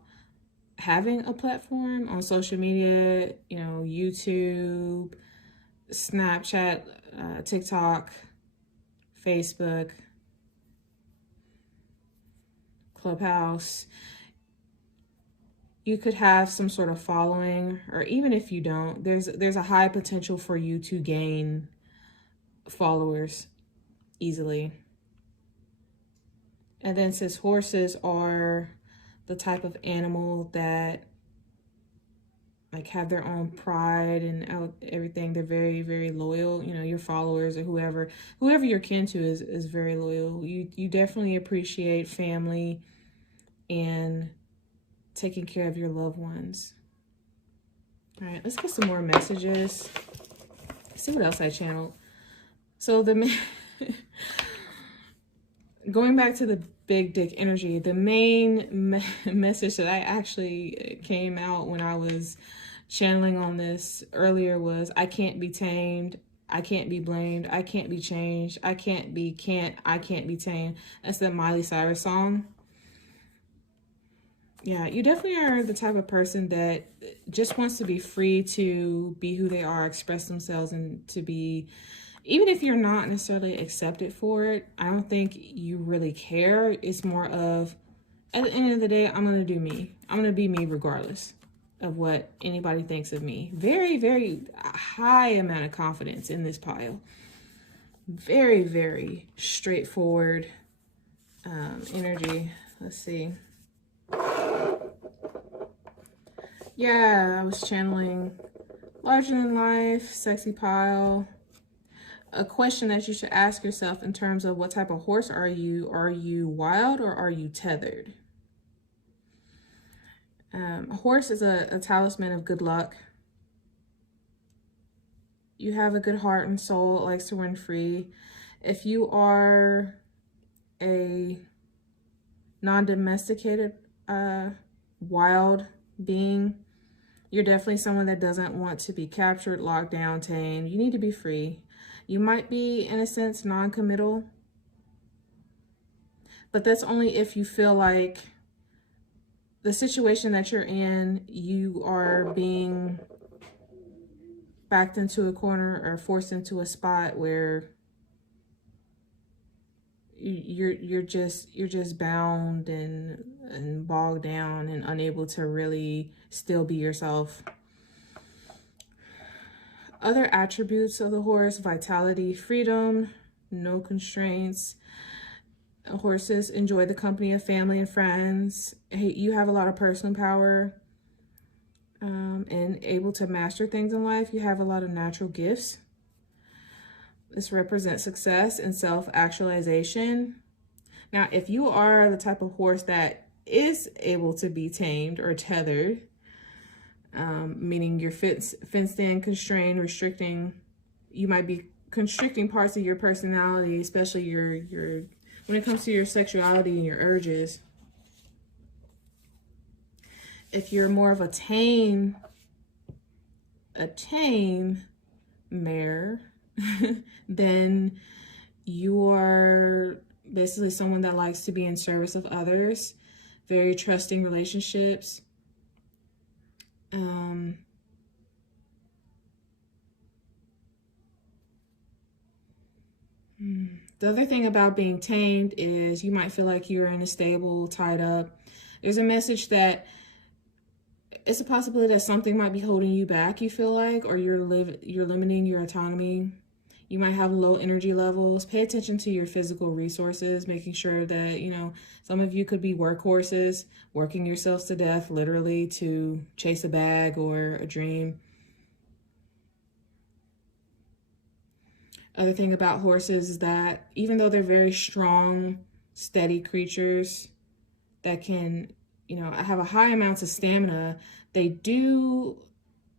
having a platform on social media, you know, YouTube, Snapchat, TikTok, Facebook, Clubhouse. You could have some sort of following, or even if you don't, there's a high potential for you to gain followers easily. And then since horses are the type of animal that like have their own pride and everything, they're very, very loyal. You know, your followers or whoever you're kin to is very loyal. You definitely appreciate family and taking care of your loved ones. All right, let's get some more messages. Let's see what else I channeled. So going back to the big dick energy, the main message that I actually came out when I was channeling on this earlier was, I can't be tamed, I can't be blamed, I can't be changed, I can't be tamed. That's the Miley Cyrus song. Yeah, you definitely are the type of person that just wants to be free to be who they are, express themselves, and to be, even if you're not necessarily accepted for it, I don't think you really care. It's more of, at the end of the day, I'm going to do me. I'm going to be me regardless of what anybody thinks of me. Very, very high amount of confidence in this pile. Very, very straightforward energy. Let's see. Yeah, I was channeling larger than life, sexy pile. A question that you should ask yourself in terms of what type of horse are you? Are you wild or are you tethered? A horse is a talisman of good luck. You have a good heart and soul. It likes to run free. If you are a non-domesticated wild being, you're definitely someone that doesn't want to be captured, locked down, tamed. You need to be free. You might be, in a sense, non-committal, but that's only if you feel like the situation that you're in, you are being backed into a corner or forced into a spot where you're just bound and bogged down and unable to really still be yourself. Other attributes of the horse: vitality, freedom, no constraints. Horses enjoy the company of family and friends. You have a lot of personal power and able to master things in life. You have a lot of natural gifts. This represents success and self-actualization. Now, if you are the type of horse that is able to be tamed or tethered, meaning you're fenced in, constrained, restricting, you might be constricting parts of your personality, especially your when it comes to your sexuality and your urges. If you're more of a tame mare, then you are basically someone that likes to be in service of others, very trusting relationships. The other thing about being tamed is you might feel like you're in a stable, tied up. There's a message that it's a possibility that something might be holding you back, you feel like, or you're limiting your autonomy. You might have low energy levels. Pay attention to your physical resources, making sure that, you know, some of you could be workhorses, working yourselves to death, literally, to chase a bag or a dream. Other thing about horses is that even though they're very strong, steady creatures that can, you know, have a high amounts of stamina, they do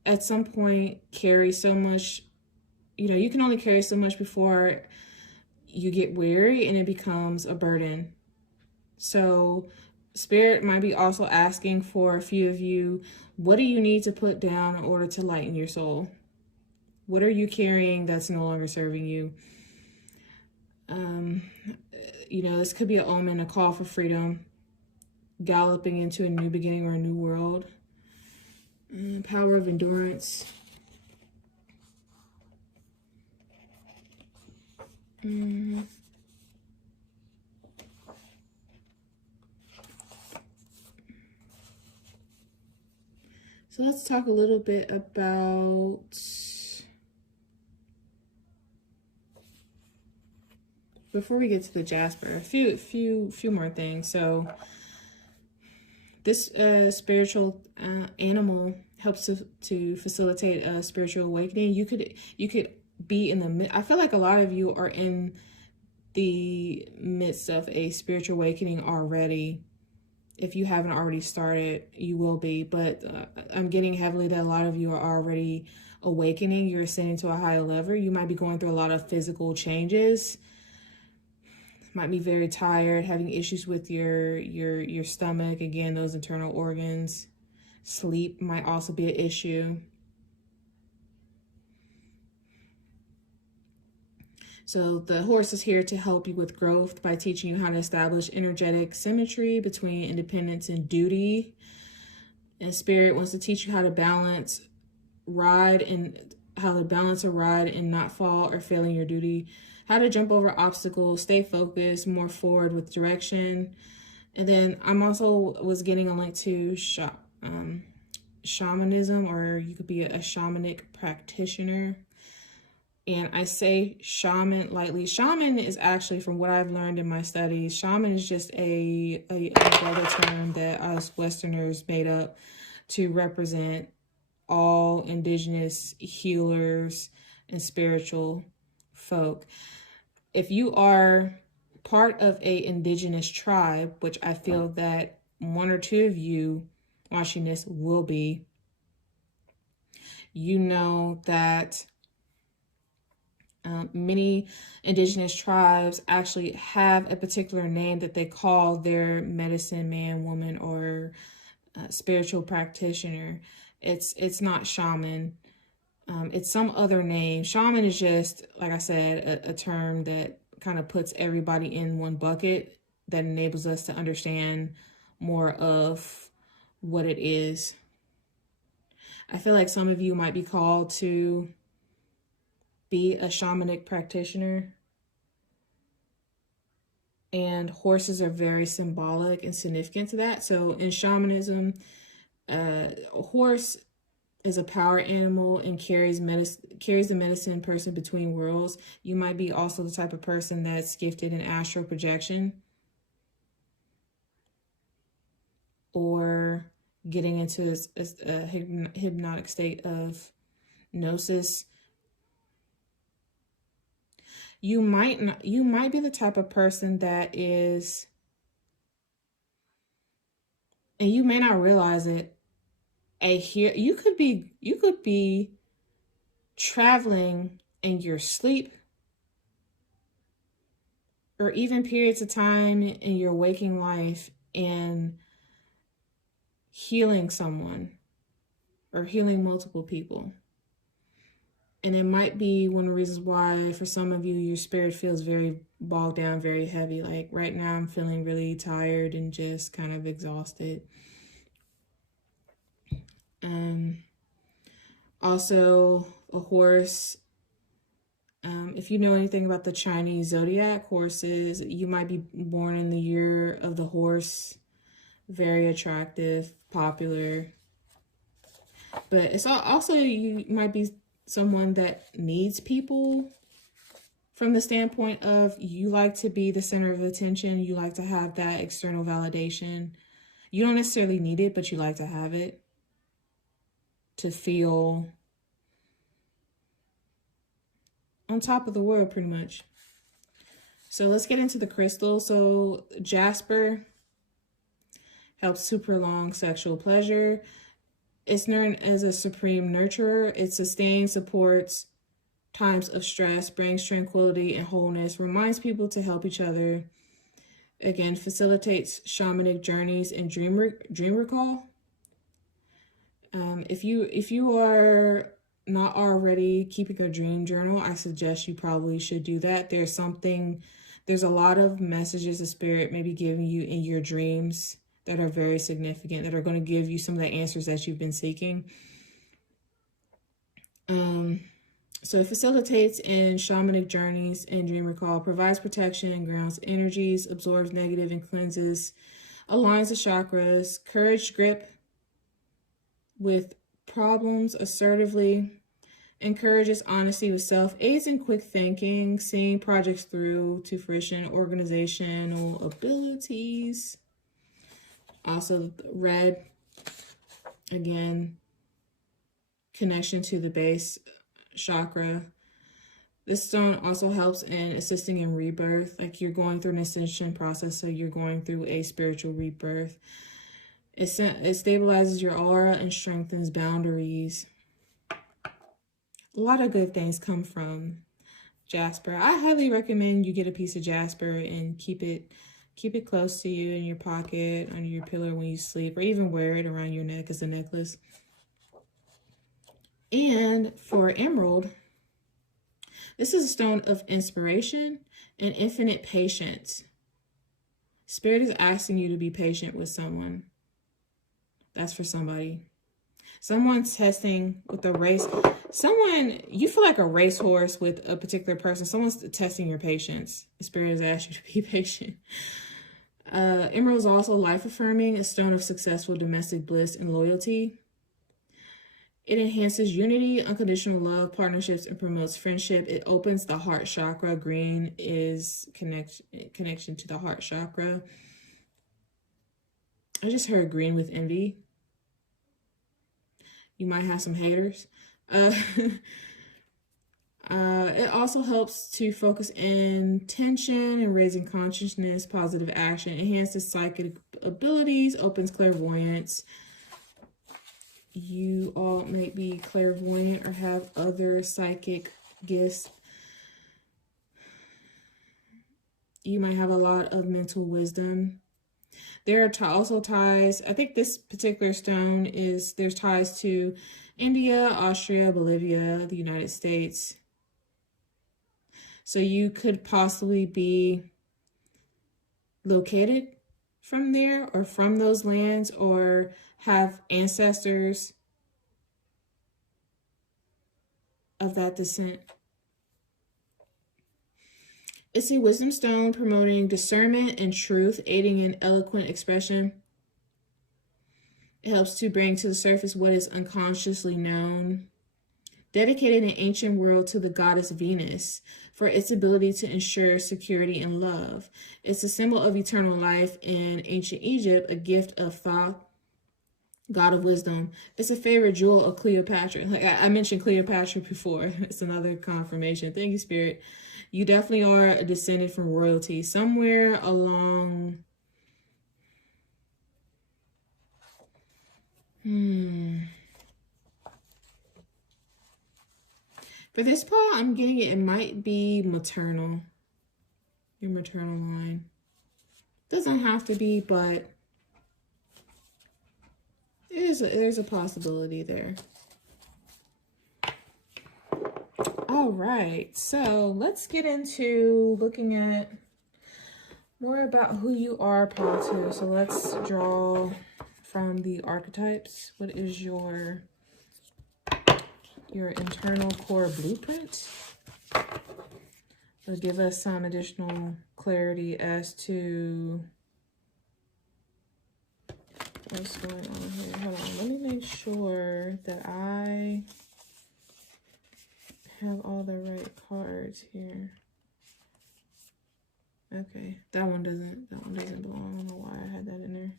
at some point carry so much, you know, you can only carry so much before you get weary and it becomes a burden. So Spirit might be also asking for a few of you, what do you need to put down in order to lighten your soul? What are you carrying that's no longer serving you? You know, this could be an omen, a call for freedom, galloping into a new beginning or a new world. Power of endurance. So let's talk a little bit about before we get to the Jasper, a few more things. So this spiritual animal helps to facilitate a spiritual awakening. You could be in the, I feel like a lot of you are in the midst of a spiritual awakening already. If you haven't already started, you will be, but I'm getting heavily that a lot of you are already awakening. You're ascending to a higher level. You might be going through a lot of physical changes. Might be very tired, having issues with your stomach. Again, those internal organs. Sleep might also be an issue. So the horse is here to help you with growth by teaching you how to establish energetic symmetry between independence and duty. And Spirit wants to teach you how to balance a ride and not fall or failing your duty. How to jump over obstacles, stay focused, more forward with direction. And then I'm also was getting a link to shamanism, or you could be a shamanic practitioner. And I say shaman lightly. Shaman is actually, from what I've learned in my studies, shaman is just a umbrella term that us Westerners made up to represent all indigenous healers and spiritual folk. If you are part of a indigenous tribe, which I feel that one or two of you watching this will be, you know that many indigenous tribes actually have a particular name that they call their medicine man, woman, or spiritual practitioner. It's not shaman. It's some other name. Shaman is just, like I said, a term that kind of puts everybody in one bucket that enables us to understand more of what it is. I feel like some of you might be called to be a shamanic practitioner. And horses are very symbolic and significant to that. So in shamanism, a horse is a power animal and carries the medicine person between worlds. You might be also the type of person that's gifted in astral projection or getting into a hypnotic state of gnosis. You might be the type of person that is, and you may not realize it, you could be traveling in your sleep, or even periods of time in your waking life, and healing someone or healing multiple people. And it might be one of the reasons why for some of you, your spirit feels very bogged down, very heavy. Like right now, I'm feeling really tired and just kind of exhausted. Also, a horse. If you know anything about the Chinese zodiac horses, you might be born in the year of the horse. Very attractive, popular. But it's also, you might be someone that needs people from the standpoint of you like to be the center of attention. You like to have that external validation. You don't necessarily need it, but you like to have it to feel on top of the world, pretty much. So let's get into the crystal. So Jasper helps to prolong sexual pleasure. It's known as a supreme nurturer. It sustains, supports times of stress, brings tranquility and wholeness, reminds people to help each other. Again, facilitates shamanic journeys and dream recall. If you are not already keeping a dream journal, I suggest you probably should do that. There's a lot of messages the spirit may be giving you in your dreams that are very significant, that are going to give you some of the answers that you've been seeking. So it facilitates in shamanic journeys and dream recall, provides protection, grounds energies, absorbs negative and cleanses, aligns the chakras, courage grip with problems assertively, encourages honesty with self, aids in quick thinking, seeing projects through to fruition, organizational abilities. Also red, again, connection to the base chakra. This stone also helps in assisting in rebirth, like you're going through an ascension process, so you're going through a spiritual rebirth. It stabilizes your aura and strengthens boundaries. A lot of good things come from Jasper. I highly recommend you get a piece of Jasper and keep it close to you in your pocket, under your pillow when you sleep, or even wear it around your neck as a necklace. And for emerald, this is a stone of inspiration and infinite patience. Spirit is asking you to be patient with someone. That's for somebody. Someone's testing with a race. You feel like a racehorse with a particular person. Someone's testing your patience. The spirit has asked you to be patient. Emerald is also life-affirming, a stone of successful domestic bliss and loyalty. It enhances unity, unconditional love, partnerships, and promotes friendship. It opens the heart chakra. Green is connection to the heart chakra. I just heard green with envy. You might have some haters. It also helps to focus in tension and raising consciousness, positive action, enhances psychic abilities, opens clairvoyance. You all may be clairvoyant or have other psychic gifts. You might have a lot of mental wisdom. There are also ties. I think this particular stone there's ties to India, Austria, Bolivia, the United States. So you could possibly be located from there or from those lands, or have ancestors of that descent. It's a wisdom stone promoting discernment and truth, aiding in eloquent expression. It helps to bring to the surface what is unconsciously known. Dedicated in ancient world to the goddess Venus for its ability to ensure security and love. It's a symbol of eternal life in ancient Egypt, a gift of thought, god of wisdom. It's a favorite jewel of Cleopatra. Like I mentioned Cleopatra before. It's another confirmation. Thank you, Spirit. You definitely are a descendant from royalty. Somewhere along... For this part, I'm getting it might be maternal. Your maternal line. Doesn't have to be, but there's a possibility there. All right, so let's get into looking at more about who you are, part 2. So let's draw from the archetypes. What is your internal core blueprint? It'll give us some additional clarity as to what's going on here. Hold on, let me make sure that I have all the right cards here. Okay, that one doesn't belong. I don't know why I had that in there.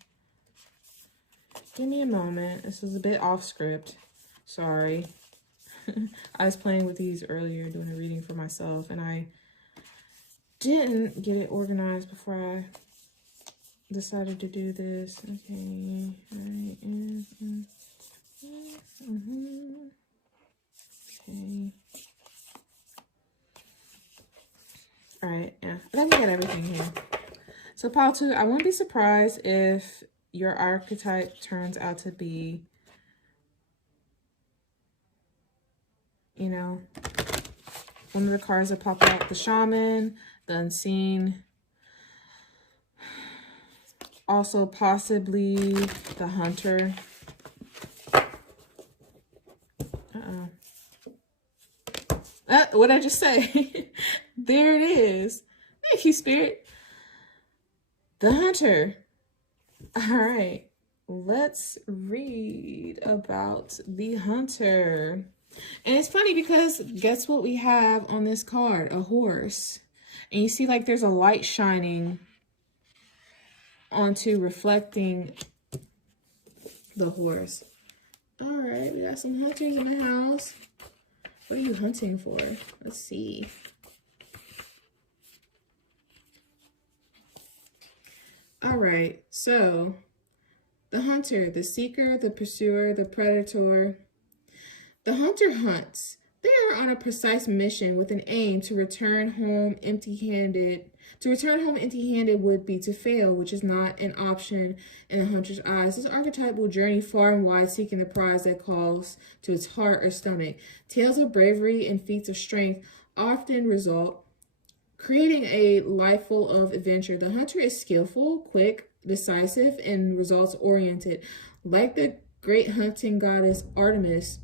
Give me a moment. This is a bit off script. Sorry. I was playing with these earlier, doing a reading for myself, and I didn't get it organized before I decided to do this. Okay. All right. Okay. All right. Yeah. I think we got everything here. So pile 2, I wouldn't be surprised if your archetype turns out to be, you know, one of the cards that pop out, the shaman, the unseen, also possibly the hunter. What did I just say? There it is. Thank you, Spirit. The hunter. All right, let's read about the hunter. And it's funny because guess what we have on this card? A horse. And you see like there's a light shining onto reflecting the horse. All right, we got some hunters in the house. What are you hunting for? Let's see. All right, so the hunter, the seeker, the pursuer, the predator. The hunter hunts. They are on a precise mission with an aim to return home empty-handed. To return home empty-handed would be to fail, which is not an option in a hunter's eyes. This archetype will journey far and wide seeking the prize that calls to its heart or stomach. Tales of bravery and feats of strength often result, creating a life full of adventure. The hunter is skillful, quick, decisive, and results-oriented. Like the great hunting goddess Artemis,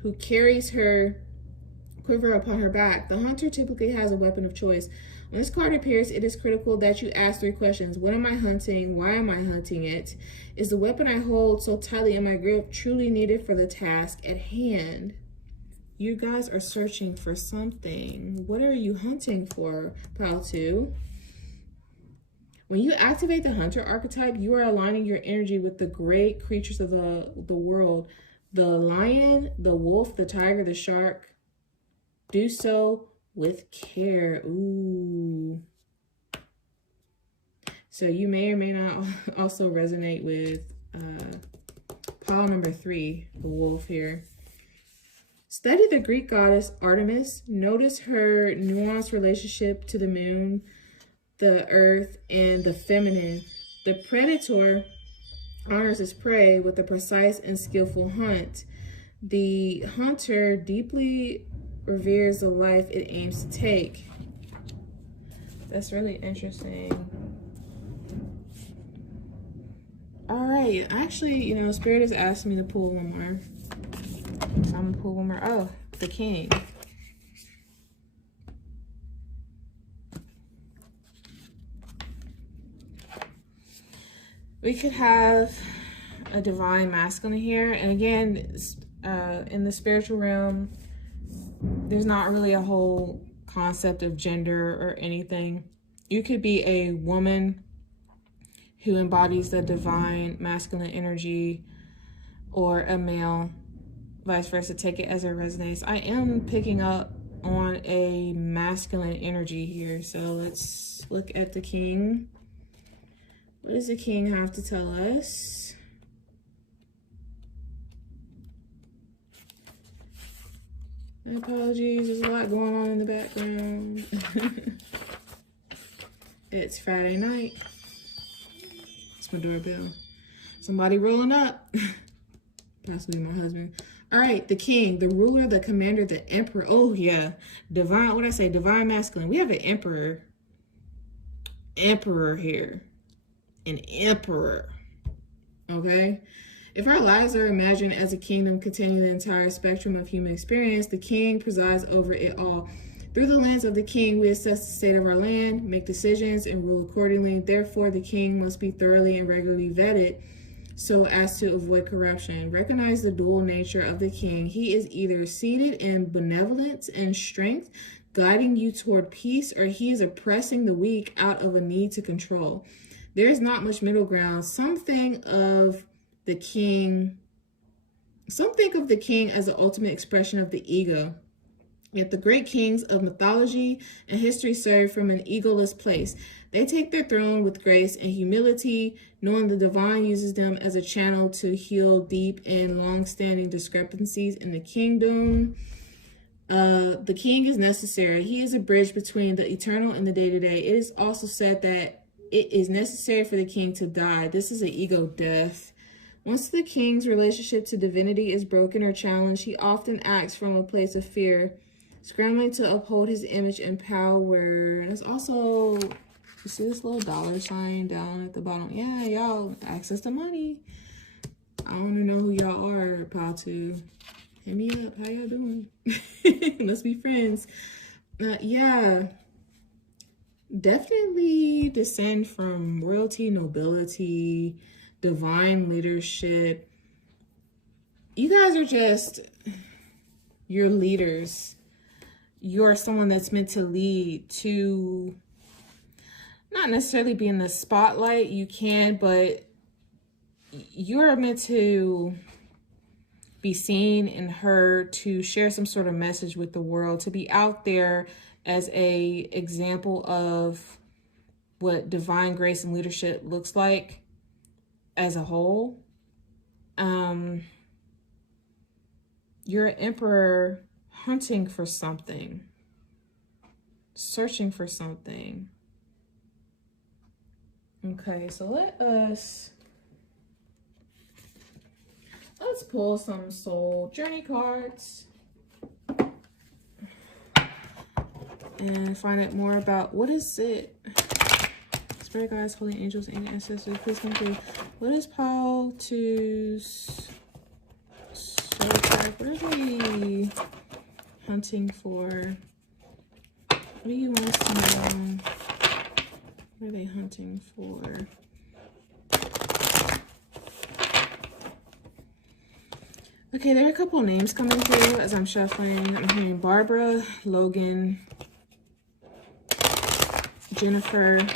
who carries her quiver upon her back, the hunter typically has a weapon of choice. When this card appears, it is critical that you ask 3 questions. What am I hunting? Why am I hunting it? Is the weapon I hold so tightly in my grip truly needed for the task at hand? You guys are searching for something. What are you hunting for, pile 2? When you activate the hunter archetype, you are aligning your energy with the great creatures of the world. The lion, the wolf, the tiger, the shark. Do so with care. Ooh. So you may or may not also resonate with pile number 3, the wolf here. Study the Greek goddess Artemis. Notice her nuanced relationship to the moon, the earth, and the feminine. The predator honors its prey with a precise and skillful hunt. The hunter deeply reveres the life it aims to take. That's really interesting. All right, actually, you know, Spirit has asked me to pull one more. So I'm gonna pull one more. Oh, the king. We could have a divine masculine here. And again, in the spiritual realm, there's not really a whole concept of gender or anything. You could be a woman who embodies the divine masculine energy, or a male, vice versa. Take it as it resonates. I am picking up on a masculine energy here. So let's look at the king. What does the king have to tell us? My apologies, there's a lot going on in the background. It's Friday night. It's my doorbell. Somebody rolling up. Possibly my husband. All right, the king, the ruler, the commander, the emperor. Oh yeah, divine, what did I say? Divine masculine. We have an emperor. Emperor here. An emperor. Okay? If our lives are imagined as a kingdom containing the entire spectrum of human experience, the king presides over it all. Through the lens of the king, we assess the state of our land, make decisions, and rule accordingly. Therefore, the king must be thoroughly and regularly vetted so as to avoid corruption. Recognize the dual nature of the king. He is either seated in benevolence and strength, guiding you toward peace, or he is oppressing the weak out of a need to control. There is not much middle ground. Some think of the king as the ultimate expression of the ego. Yet the great kings of mythology and history serve from an egoless place. They take their throne with grace and humility, knowing the divine uses them as a channel to heal deep and long-standing discrepancies in the kingdom. The king is necessary. He is a bridge between the eternal and the day-to-day. It is also said that it is necessary for the king to die. This is an ego death. Once the king's relationship to divinity is broken or challenged, he often acts from a place of fear, scrambling to uphold his image and power. There's also, you see this little dollar sign down at the bottom? Yeah, y'all, access to money. I want to know who y'all are, Patu. Hit me up. How y'all doing? Let's be friends. Yeah. Definitely descend from royalty, nobility, divine leadership. You guys are just, you're leaders. You're someone that's meant to lead, to not necessarily be in the spotlight. You can, but you're meant to be seen and heard, to share some sort of message with the world, to be out there as a example of what divine grace and leadership looks like as a whole. You're an emperor hunting for something, searching for something. Okay, so let's pull some soul journey cards and find out more about what is it. Spirit guides, holy angels, and ancestors, please come through. What is Paul to soul pack? What are they hunting for? What do you want us to know? What are they hunting for? Okay, there are a couple names coming through as I'm shuffling. I'm hearing Barbara, Logan, Jennifer,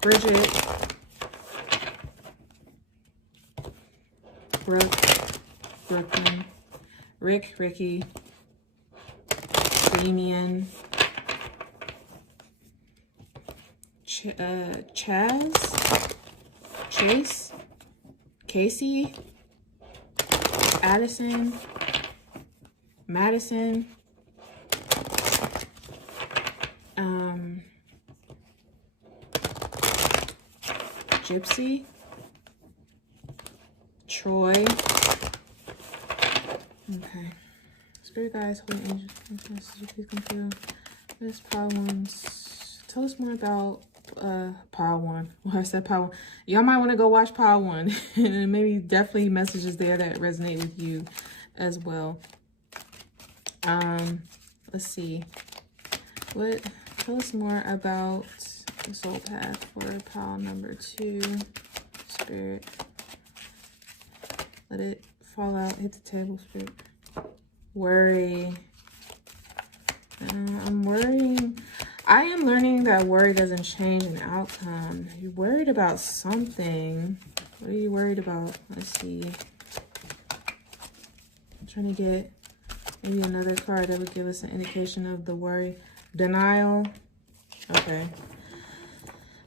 Bridget, Brooke, Brooklyn, Rick, Ricky, Damien, Chaz, Chase, Casey, Addison, Madison, Gypsy, Troy. Okay. Spirit guides, holy angels, please come through. This power ones. Tell us more about Power One. Well, I said Power One. Y'all might want to go watch Power One. And maybe definitely messages there that resonate with you as well. Let's see. Tell us more about the soul path for pile number 2. Spirit. Let it fall out, hit the table, Spirit. Worry. I'm worrying. I am learning that worry doesn't change an outcome. You're worried about something. What are you worried about? Let's see. I'm trying to get maybe another card that would give us an indication of the worry. Denial. Okay.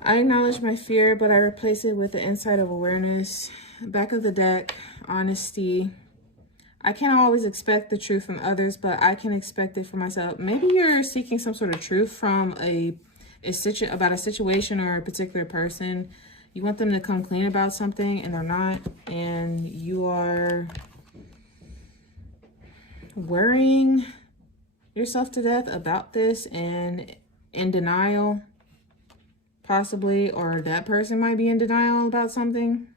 I acknowledge my fear, but I replace it with the insight of awareness. Back of the deck, honesty. I can't always expect the truth from others, but I can expect it for myself. Maybe you're seeking some sort of truth from about a situation or a particular person. You want them to come clean about something and they're not, and you are worrying yourself to death about this and in denial, possibly, or that person might be in denial about something.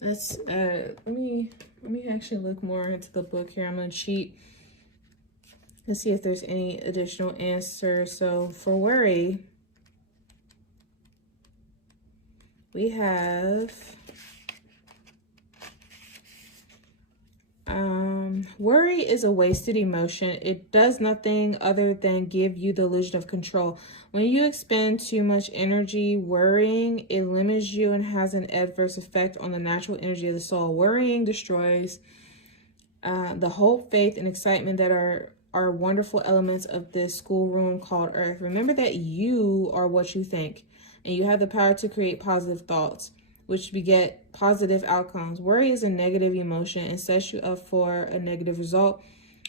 Let's let me actually look more into the book here. I'm gonna cheat and see if there's any additional answers. So for worry, we have Worry is a wasted emotion. It does nothing other than give you the illusion of control. When you expend too much energy worrying, it limits you and has an adverse effect on the natural energy of the soul. Worrying destroys the hope, faith, and excitement that are wonderful elements of this schoolroom called Earth. Remember that you are what you think, and you have the power to create positive thoughts, which beget positive outcomes. Worry is a negative emotion and sets you up for a negative result.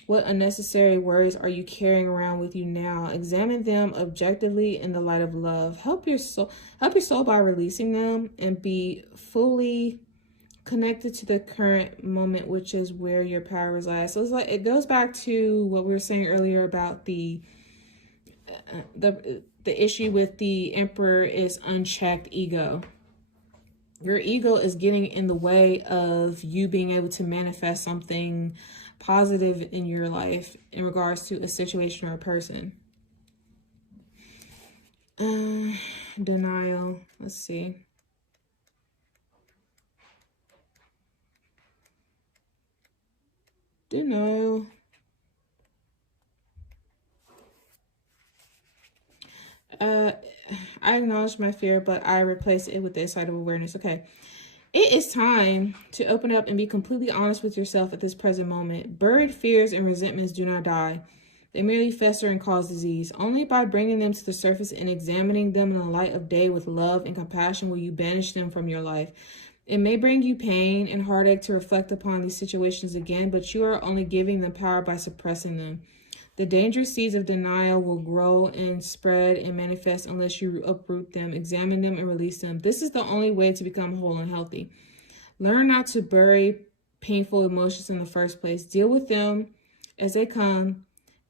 What unnecessary worries are you carrying around with you now? Examine them objectively in the light of love. Help your soul by releasing them and be fully connected to the current moment, which is where your power resides. So it's like, it goes back to what we were saying earlier about the issue with the Emperor is unchecked ego. Your ego is getting in the way of you being able to manifest something positive in your life in regards to a situation or a person. Denial. Let's see. Denial. I acknowledge my fear, but I replace it with the insight of awareness. Okay. It is time to open up and be completely honest with yourself at this present moment. Buried fears and resentments do not die. They merely fester and cause disease. Only by bringing them to the surface and examining them in the light of day with love and compassion will you banish them from your life. It may bring you pain and heartache to reflect upon these situations again, but you are only giving them power by suppressing them. The dangerous seeds of denial will grow and spread and manifest unless you uproot them, examine them, and release them. This is the only way to become whole and healthy. Learn not to bury painful emotions in the first place. Deal with them as they come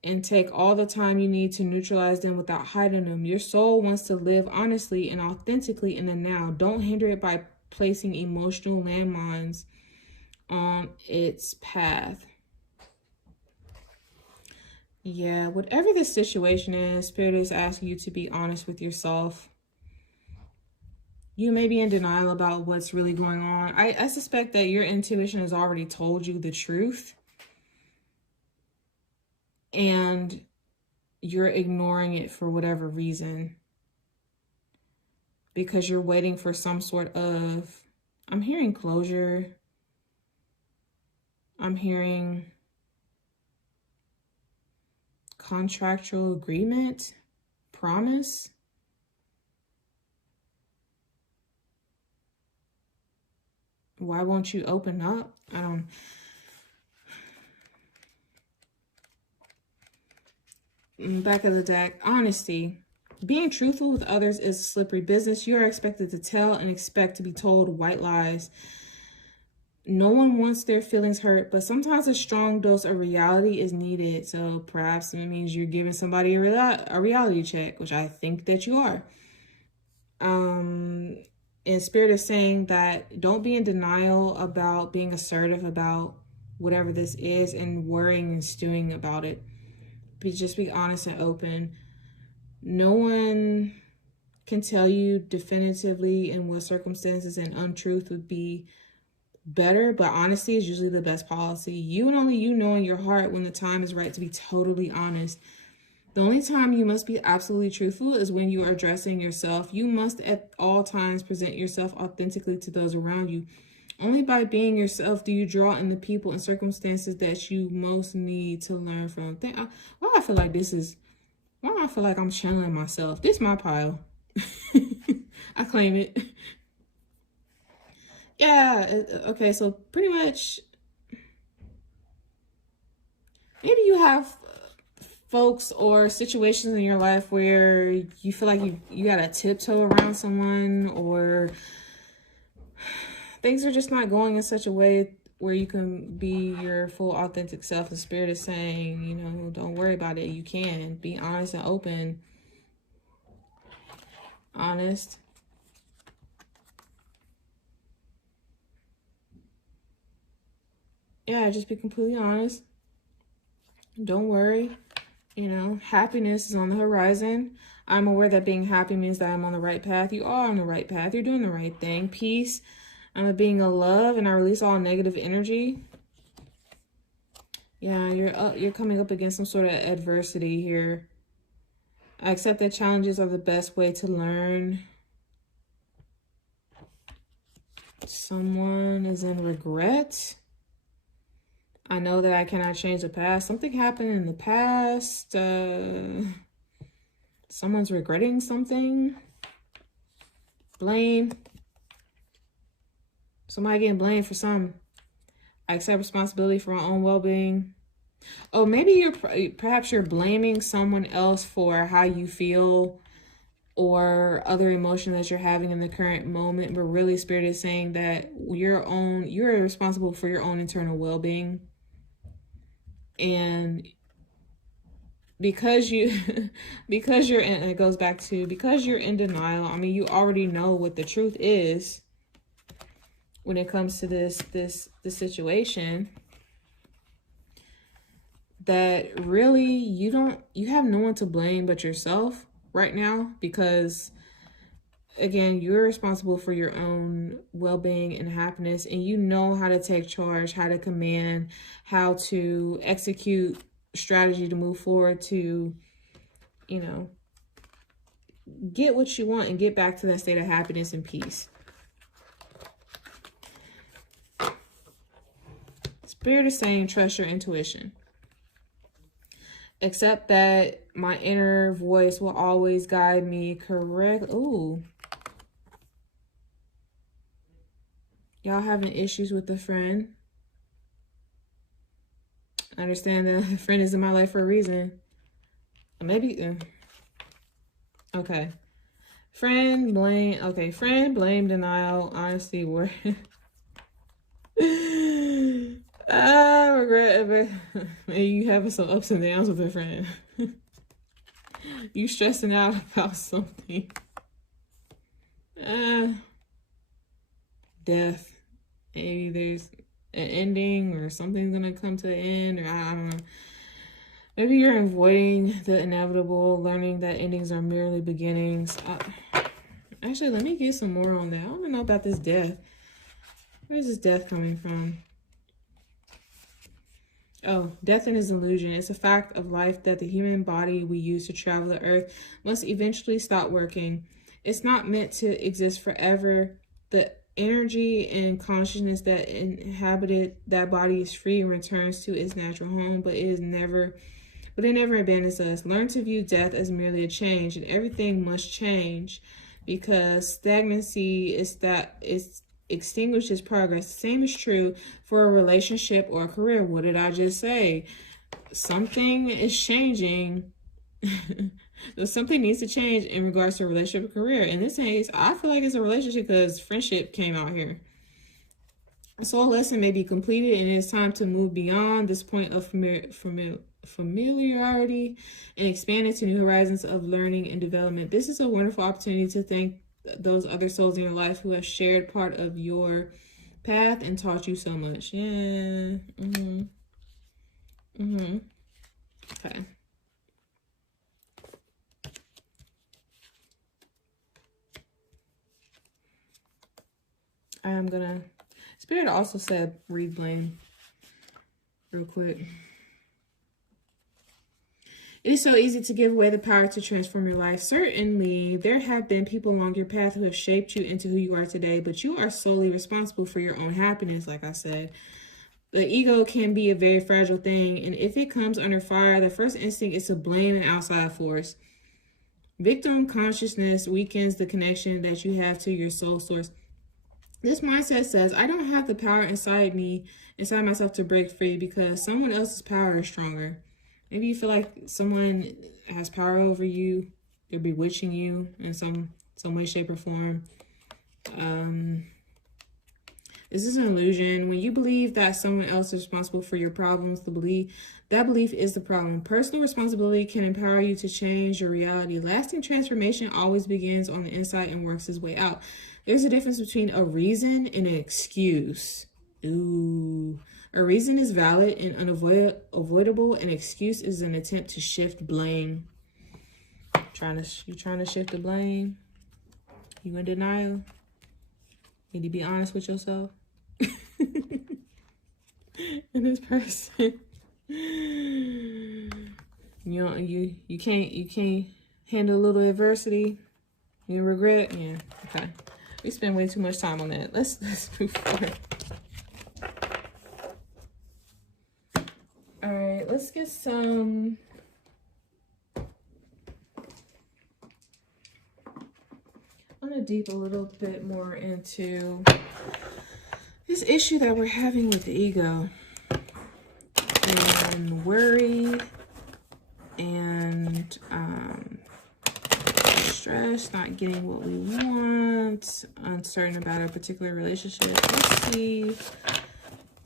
and take all the time you need to neutralize them without hiding them. Your soul wants to live honestly and authentically in the now. Don't hinder it by placing emotional landmines on its path. Yeah, whatever the situation is, Spirit is asking you to be honest with yourself. You may be in denial about what's really going on. I suspect that your intuition has already told you the truth, and you're ignoring it for whatever reason, because you're waiting for some sort of, I'm hearing closure. I'm hearing contractual agreement, promise. Why won't you open up? Back of the deck, honesty. Being truthful with others is a slippery business. You are expected to tell and expect to be told white lies. No one wants their feelings hurt, but sometimes a strong dose of reality is needed. So perhaps it means you're giving somebody a reality check, which I think that you are. And Spirit is saying that don't be in denial about being assertive about whatever this is and worrying and stewing about it. Just be honest and open. No one can tell you definitively in what circumstances an untruth would be better, but honesty is usually the best policy. You and only you know in your heart when the time is right to be totally honest. The only time you must be absolutely truthful is when you are addressing yourself. You must at all times present yourself authentically to those around you. Only by being yourself do you draw in the people and circumstances that you most need to learn from. Why I feel like I'm channeling myself. This is my pile. I claim it. Yeah, okay, so pretty much, maybe you have folks or situations in your life where you feel like you gotta tiptoe around someone, or things are just not going in such a way where you can be your full authentic self. The Spirit is saying, you know, don't worry about it. You can be honest and open. Honest. Yeah, just be completely honest. Don't worry. You know, happiness is on the horizon. I'm aware that being happy means that I'm on the right path. You are on the right path. You're doing the right thing. Peace. I'm a being of love, and I release all negative energy. Yeah, you're coming up against some sort of adversity here. I accept that challenges are the best way to learn. Someone is in regret. I know that I cannot change the past. Something happened in the past. Someone's regretting something. Blame. Somebody getting blamed for something. I accept responsibility for my own well-being. Oh, maybe perhaps you're blaming someone else for how you feel or other emotion that you're having in the current moment, but really Spirit is saying that you're responsible for your own internal well-being. And because you're in, it goes back to, because you're in denial, I mean, you already know what the truth is when it comes to this situation, that really you have no one to blame but yourself right now, because again, you're responsible for your own well-being and happiness, and you know how to take charge, how to command, how to execute strategy to move forward to, you know, get what you want and get back to that state of happiness and peace. Spirit is saying, trust your intuition. Accept that my inner voice will always guide me correct. Ooh. Y'all having issues with a friend. I understand that a friend is in my life for a reason. Maybe. Okay. Friend, blame. Okay. Friend, blame, denial, honesty, word. I regret. You having some ups and downs with a friend. You stressing out about something. Death. Maybe there's an ending or something's gonna come to an end, or I don't know. Maybe you're avoiding the inevitable, learning that endings are merely beginnings. Actually, let me get some more on that. I want to know about this death. Where's this death coming from? Oh, death is an illusion. It's a fact of life that the human body we use to travel the earth must eventually stop working. It's not meant to exist forever. The energy and consciousness that inhabited that body is free and returns to its natural home, but it never abandons us. Learn to view death as merely a change, and everything must change, because stagnancy extinguishes progress. The same is true for a relationship or a career. What did I just say? Something is changing. Something needs to change in regards to a relationship or career. In this case, I feel like it's a relationship because friendship came out here. A soul lesson may be completed, and it's time to move beyond this point of familiarity and expand into new horizons of learning and development. This is a wonderful opportunity to thank those other souls in your life who have shared part of your path and taught you so much. Yeah. Okay. I'm gonna, Spirit also said read blame real quick. It is so easy to give away the power to transform your life. Certainly, there have been people along your path who have shaped you into who you are today, but you are solely responsible for your own happiness, like I said. The ego can be a very fragile thing, and if it comes under fire, the first instinct is to blame an outside force. Victim consciousness weakens the connection that you have to your soul source. This mindset says, I don't have the power inside myself to break free because someone else's power is stronger. Maybe you feel like someone has power over you. They're bewitching you in some way, shape, or form. This is an illusion. When you believe that someone else is responsible for your problems, that belief is the problem. Personal responsibility can empower you to change your reality. Lasting transformation always begins on the inside and works its way out. There's a difference between a reason and an excuse. Ooh. A reason is valid and unavoidable. An excuse is an attempt to shift blame. You trying to shift the blame? You in denial? Need to be honest with yourself. And this person You can't handle a little adversity. You regret? Yeah. Okay. We spend way too much time on that. Let's move forward. All right, let's get some. I'm gonna deep a little bit more into this issue that we're having with the ego and worry and stress, not getting what we want, uncertain about a particular relationship. Let's see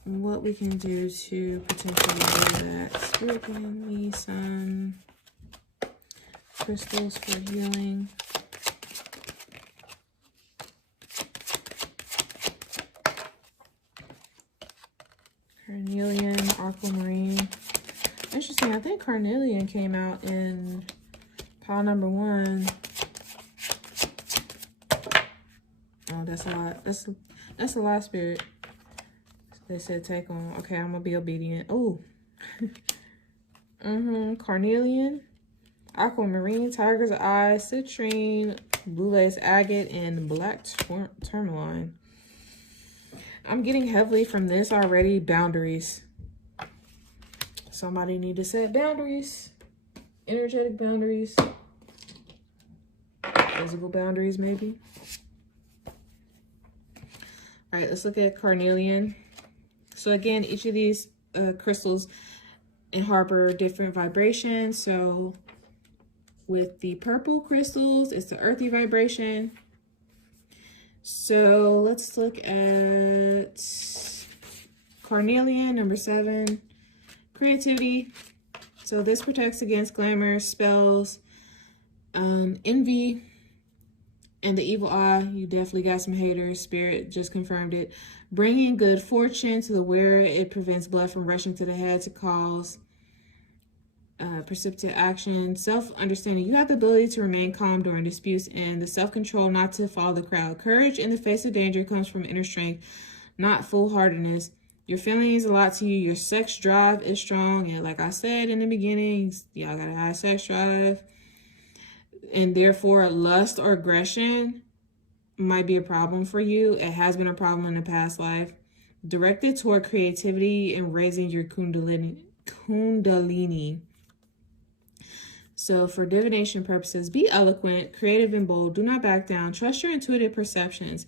what we can do to potentially do that. Spirit, give me some crystals for healing. Carnelian, aquamarine. Interesting. I think carnelian came out in pile number 1. Oh, that's a lot. That's a lot, Spirit. They said take on. Okay, I'm gonna be obedient. Oh. Carnelian, aquamarine, tiger's eye, citrine, blue lace agate, and black tourmaline. I'm getting heavily from this already. Boundaries. Somebody need to set boundaries. Energetic boundaries. Physical boundaries, maybe. All right, let's look at carnelian. So again, each of these crystals harbor different vibrations. So with the purple crystals, it's the earthy vibration. So let's look at carnelian, number 7, creativity. So this protects against glamour, spells, envy, and the evil eye. You definitely got some haters. Spirit just confirmed it. Bringing good fortune to the wearer. It prevents blood from rushing to the head to cause precipitate action. Self-understanding. You have the ability to remain calm during disputes and the self-control not to follow the crowd. Courage in the face of danger comes from inner strength, not foolhardiness. Your feeling means a lot to you. Your sex drive is strong. And like I said in the beginning, y'all got a high sex drive. And therefore, lust or aggression might be a problem for you. It has been a problem in the past life. Directed toward creativity and raising your kundalini. So for divination purposes, be eloquent, creative, and bold. Do not back down. Trust your intuitive perceptions.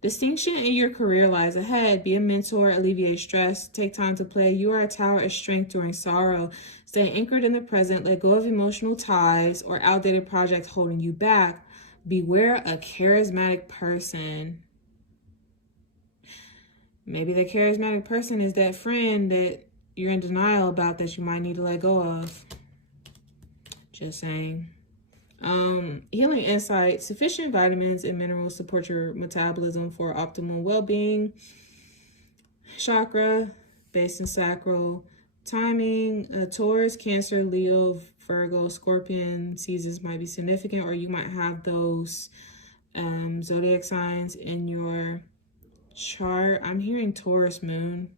Distinction in your career lies ahead. Be a mentor, alleviate stress. Take time to play. You are a tower of strength during sorrow. Stay anchored in the present. Let go of emotional ties or outdated projects holding you back. Beware a charismatic person. Maybe the charismatic person is that friend that you're in denial about that you might need to let go of. Just saying. Healing insight. Sufficient vitamins and minerals support your metabolism for optimal well-being. Chakra, base and sacral. Timing. Taurus, Cancer, Leo, Virgo, Scorpion seasons might be significant, or you might have those zodiac signs in your chart. I'm hearing Taurus moon.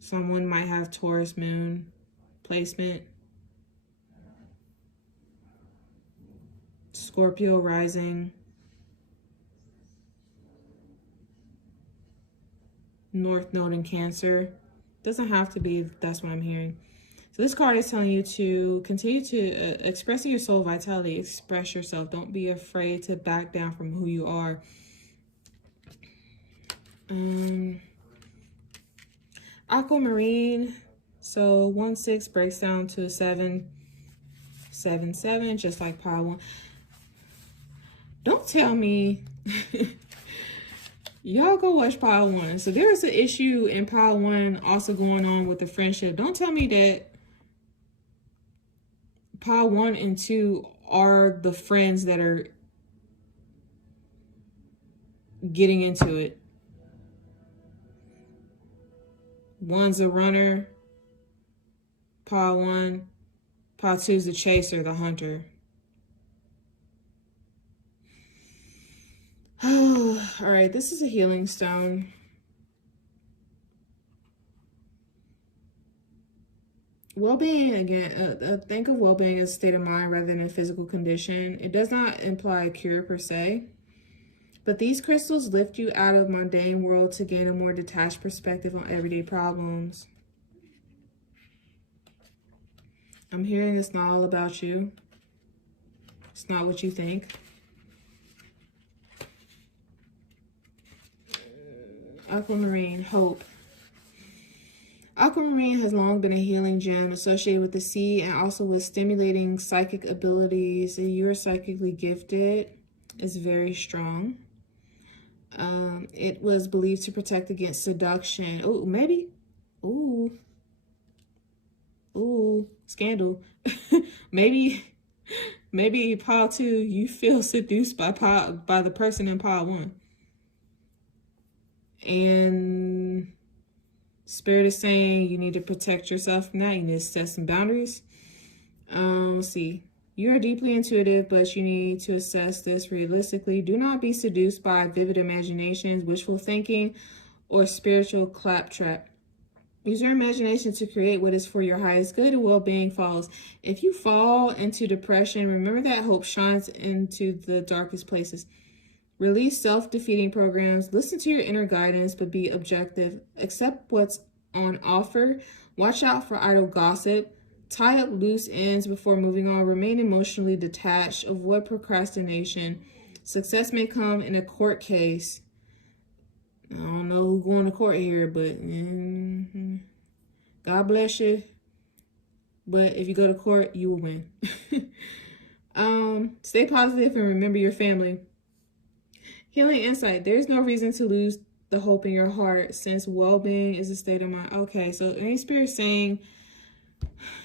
Someone might have Taurus moon placement. Scorpio rising. North node in Cancer. Doesn't have to be, that's what I'm hearing. So this card is telling you to continue to express your soul vitality. Express yourself. Don't be afraid to back down from who you are. Aquamarine. So 1-6 breaks down to 7-7, just like pile 1. Don't tell me. Y'all go watch pile 1. So there's an issue in pile 1 also going on with the friendship. Don't tell me that pile 1 and 2 are the friends that are getting into it. One's a runner, pile 1. Pile 2 is the chaser, the hunter. All right, this is a healing stone. Well-being, again, think of well-being as a state of mind rather than a physical condition. It does not imply a cure per se, but these crystals lift you out of mundane world to gain a more detached perspective on everyday problems. I'm hearing it's not all about you. It's not what you think. Aquamarine, hope. Aquamarine has long been a healing gem associated with the sea and also with stimulating psychic abilities. You are psychically gifted. It's very strong. It was believed to protect against seduction. Oh, maybe. Ooh, scandal. maybe pile 2, you feel seduced by the person in pile 1. And Spirit is saying you need to protect yourself from that. You need to set some boundaries. Let's see. You are deeply intuitive, but you need to assess this realistically. Do not be seduced by vivid imaginations, wishful thinking, or spiritual claptrap. Use your imagination to create what is for your highest good and well-being follows. If you fall into depression, remember that hope shines into the darkest places. Release self-defeating programs. Listen to your inner guidance, but be objective. Accept what's on offer. Watch out for idle gossip. Tie up loose ends before moving on. Remain emotionally detached. Avoid procrastination. Success may come in a court case. I don't know who's going to court here, but God bless you. But if you go to court, you will win. Stay positive and remember your family. Healing insight. There's no reason to lose the hope in your heart since well-being is a state of mind. Okay, so any spirit saying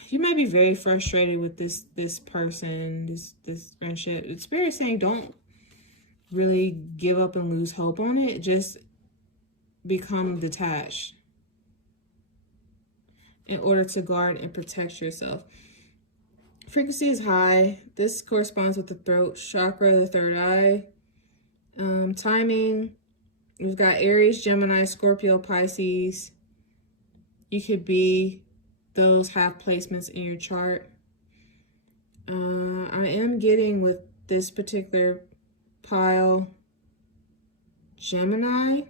you might be very frustrated with this person, this friendship. The spirit saying don't really give up and lose hope on it. Just become detached in order to guard and protect yourself. Frequency is high. This corresponds with the throat chakra, the third eye. Timing, we've got Aries, Gemini, Scorpio, Pisces. You could be those have placements in your chart. I am getting with this particular pile Gemini.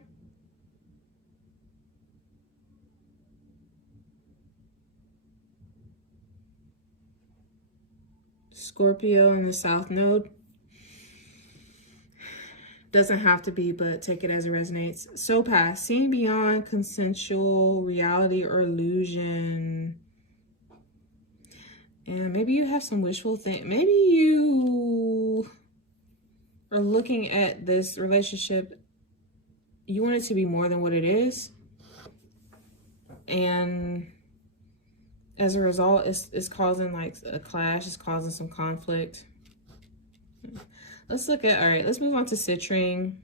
Scorpio in the South Node. Doesn't have to be, but take it as it resonates. So past, seeing beyond consensual reality or illusion. And maybe you have some wishful thing. Maybe you are looking at this relationship. You want it to be more than what it is. And as a result, it's causing like a clash. It's causing some conflict. Let's look at, all right, let's move on to citrine.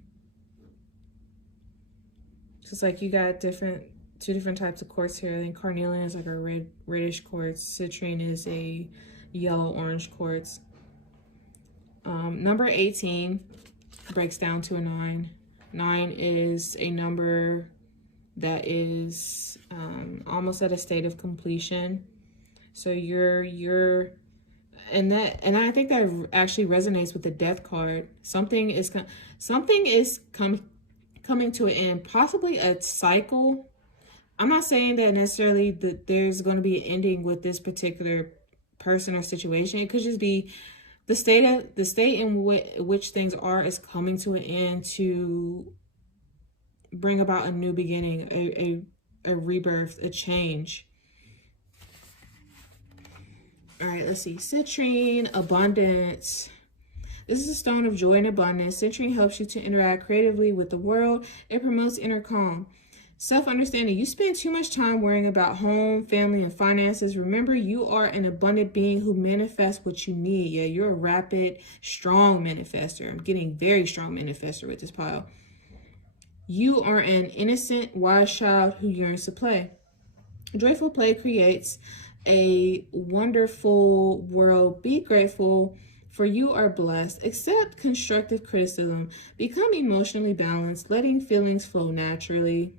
Just like you got two different types of quartz here. I think carnelian is like a reddish quartz. Citrine is a yellow-orange quartz. Number 18 breaks down to a 9. 9 is a number that is almost at a state of completion. So you're and I think that actually resonates with the death card. Something is coming to an end, possibly a cycle. I'm not saying that necessarily that there's going to be an ending with this particular person or situation. It could just be the state in which things are is coming to an end to bring about a new beginning, a rebirth, a change. All right, let's see. Citrine, abundance. This is a stone of joy and abundance. Citrine helps you to interact creatively with the world. It promotes inner calm. Self-understanding. You spend too much time worrying about home, family, and finances. Remember, you are an abundant being who manifests what you need. Yeah, you're a rapid, strong manifester. I'm getting very strong manifester with this pile. You are an innocent, wise child who yearns to play. Joyful play creates a wonderful world. Be grateful, for you are blessed. Accept constructive criticism. Become emotionally balanced, letting feelings flow naturally.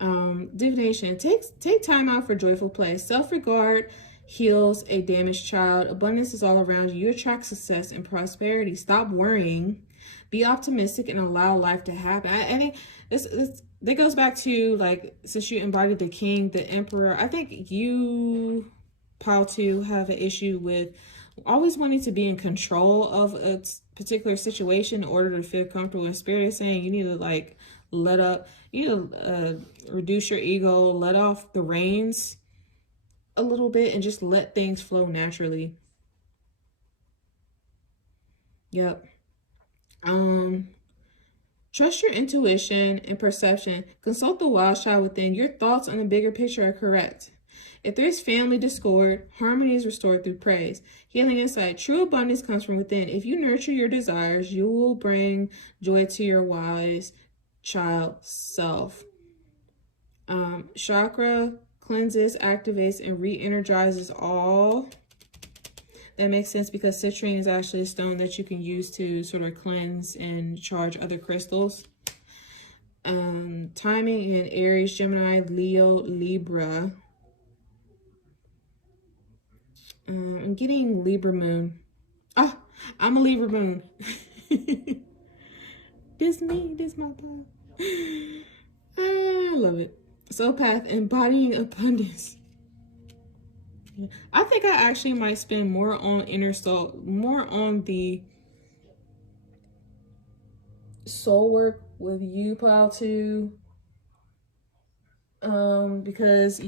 Divination. Take time out for joyful play. Self-regard heals a damaged child. Abundance is all around you. You attract success and prosperity. Stop worrying. Be optimistic and allow life to happen. I think that goes back to, like, since you embodied the king, the emperor, I think you, pile 2, have an issue with always wanting to be in control of a particular situation in order to feel comfortable. And Spirit is saying you need to, like, let up, you need to reduce your ego, let off the reins a little bit, and just let things flow naturally. Yep. Trust your intuition and perception. Consult the wild child within. Your thoughts on the bigger picture are correct. If there's family discord, harmony is restored through praise. Healing insight. True abundance comes from within. If you nurture your desires, you will bring joy to your wise child self. Chakra cleanses, activates, and re-energizes all. That makes sense because citrine is actually a stone that you can use to sort of cleanse and charge other crystals. Timing in Aries, Gemini, Leo, Libra. I'm getting Libra moon. Ah, I'm a Libra moon. This me, this my path. I love it. Soul path, embodying abundance. I think I actually might spend more on inner soul, more on the soul work with you, pile 2. Because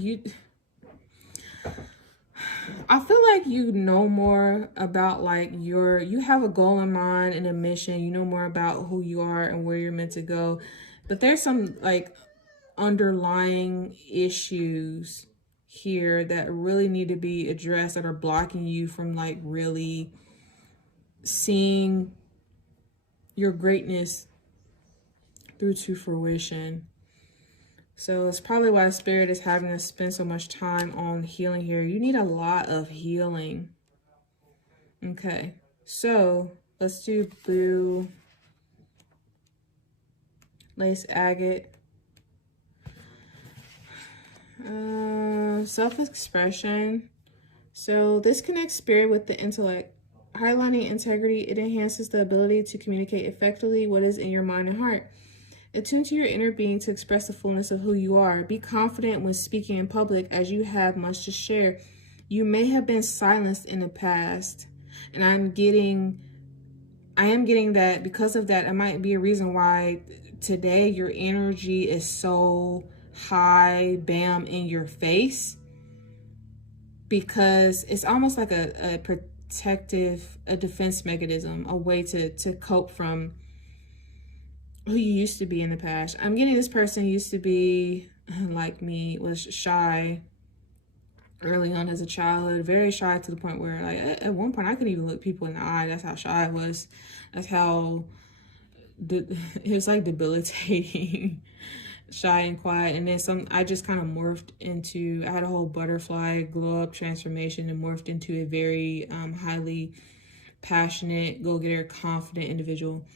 I feel like you know more about, like, you have a goal in mind and a mission. You know more about who you are and where you're meant to go. But there's some, like, underlying issues here that really need to be addressed that are blocking you from, like, really seeing your greatness through to fruition. So it's probably why Spirit is having us spend so much time on healing here. You need a lot of healing. Okay, so let's do blue lace agate. Self-expression. So this connects spirit with the intellect. Highlighting integrity, it enhances the ability to communicate effectively what is in your mind and heart. Attune to your inner being to express the fullness of who you are. Be confident when speaking in public, as you have much to share. You may have been silenced in the past, and I am getting that because of that. It might be a reason why today your energy is so high, bam, in your face, because it's almost like a defense mechanism, a way to cope from who you used to be in the past. I'm getting this person used to be, like me, was shy early on as a childhood, very shy to the point where, like, at one point I couldn't even look people in the eye. That's how shy I was. That's how it was, like, debilitating. Shy and quiet. And then I just kind of morphed into, I had a whole butterfly glow up transformation and morphed into a very highly passionate, go-getter, confident individual.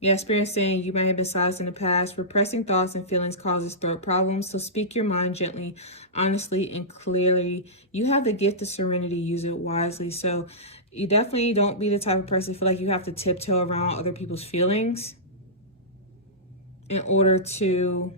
Yeah, Spirit saying you might have been silenced in the past. Repressing thoughts and feelings causes throat problems. So speak your mind gently, honestly, and clearly. You have the gift of serenity. Use it wisely. So you definitely don't be the type of person to feel like you have to tiptoe around other people's feelings in order to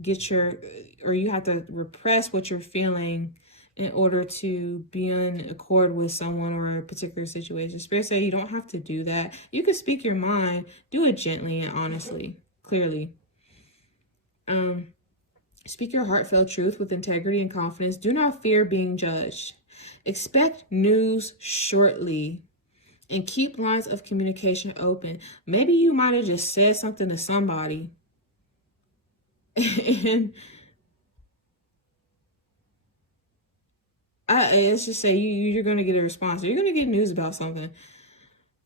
get or you have to repress what you're feeling in order to be in accord with someone or a particular situation. Spirit say you don't have to do that. You can speak your mind, do it gently and honestly, clearly. Speak your heartfelt truth with integrity and confidence. Do not fear being judged. Expect news shortly and keep lines of communication open. Maybe you might have just said something to somebody and let's just say you're going to get a response. You're going to get news about something.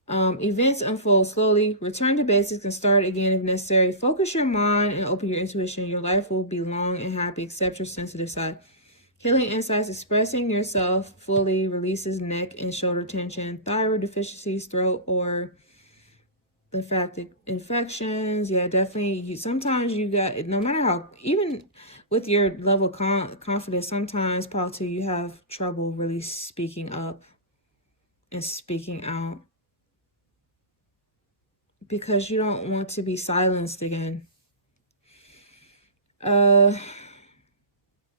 Events unfold slowly. Return to basics and start again if necessary. Focus your mind and open your intuition. Your life will be long and happy. Accept your sensitive side. Healing insights. Expressing yourself fully releases neck and shoulder tension, thyroid deficiencies, throat, or lymphatic infections. Yeah, definitely. Sometimes you got, no matter how, even with your level of confidence, sometimes, Paul, too, you have trouble really speaking up and speaking out because you don't want to be silenced again.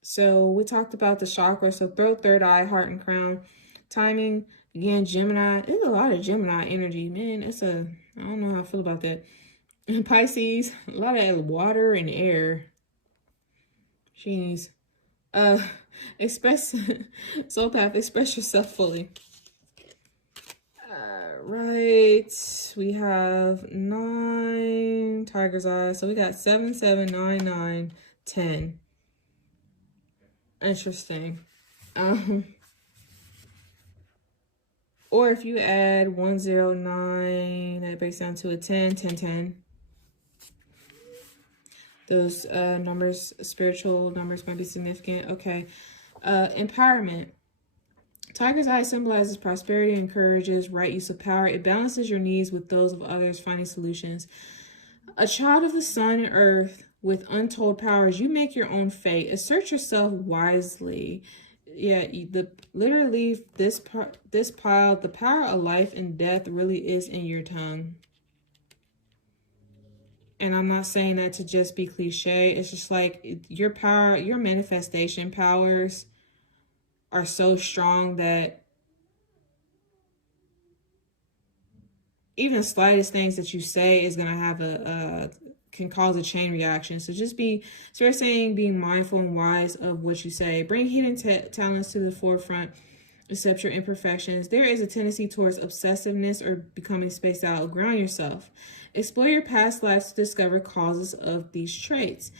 So we talked about the chakra. So throat, third eye, heart, and crown. Timing, again, Gemini. There's a lot of Gemini energy, man. I don't know how I feel about that. And Pisces, a lot of water and air. Jeez. Express, soul path, express yourself fully. Right. We have 9 tiger's eyes. So we got 7, 7, 9, 9, 10. Interesting. Or if you add 109, that breaks down to a 10, 10, 10. Those numbers, spiritual numbers might be significant. Okay. Empowerment. Tiger's eye symbolizes prosperity and encourages right use of power. It balances your needs with those of others, finding solutions. A child of the sun and earth with untold powers, you make your own fate. Assert yourself wisely. Yeah, literally this pile, the power of life and death really is in your tongue. And I'm not saying that to just be cliche. It's just like your power, your manifestation powers are so strong that even the slightest things that you say is going to have can cause a chain reaction. So just we're saying being mindful and wise of what you say. Bring hidden talents to the forefront. Accept your imperfections. There is a tendency towards obsessiveness or becoming spaced out. Ground yourself. Explore your past lives to discover causes of these traits.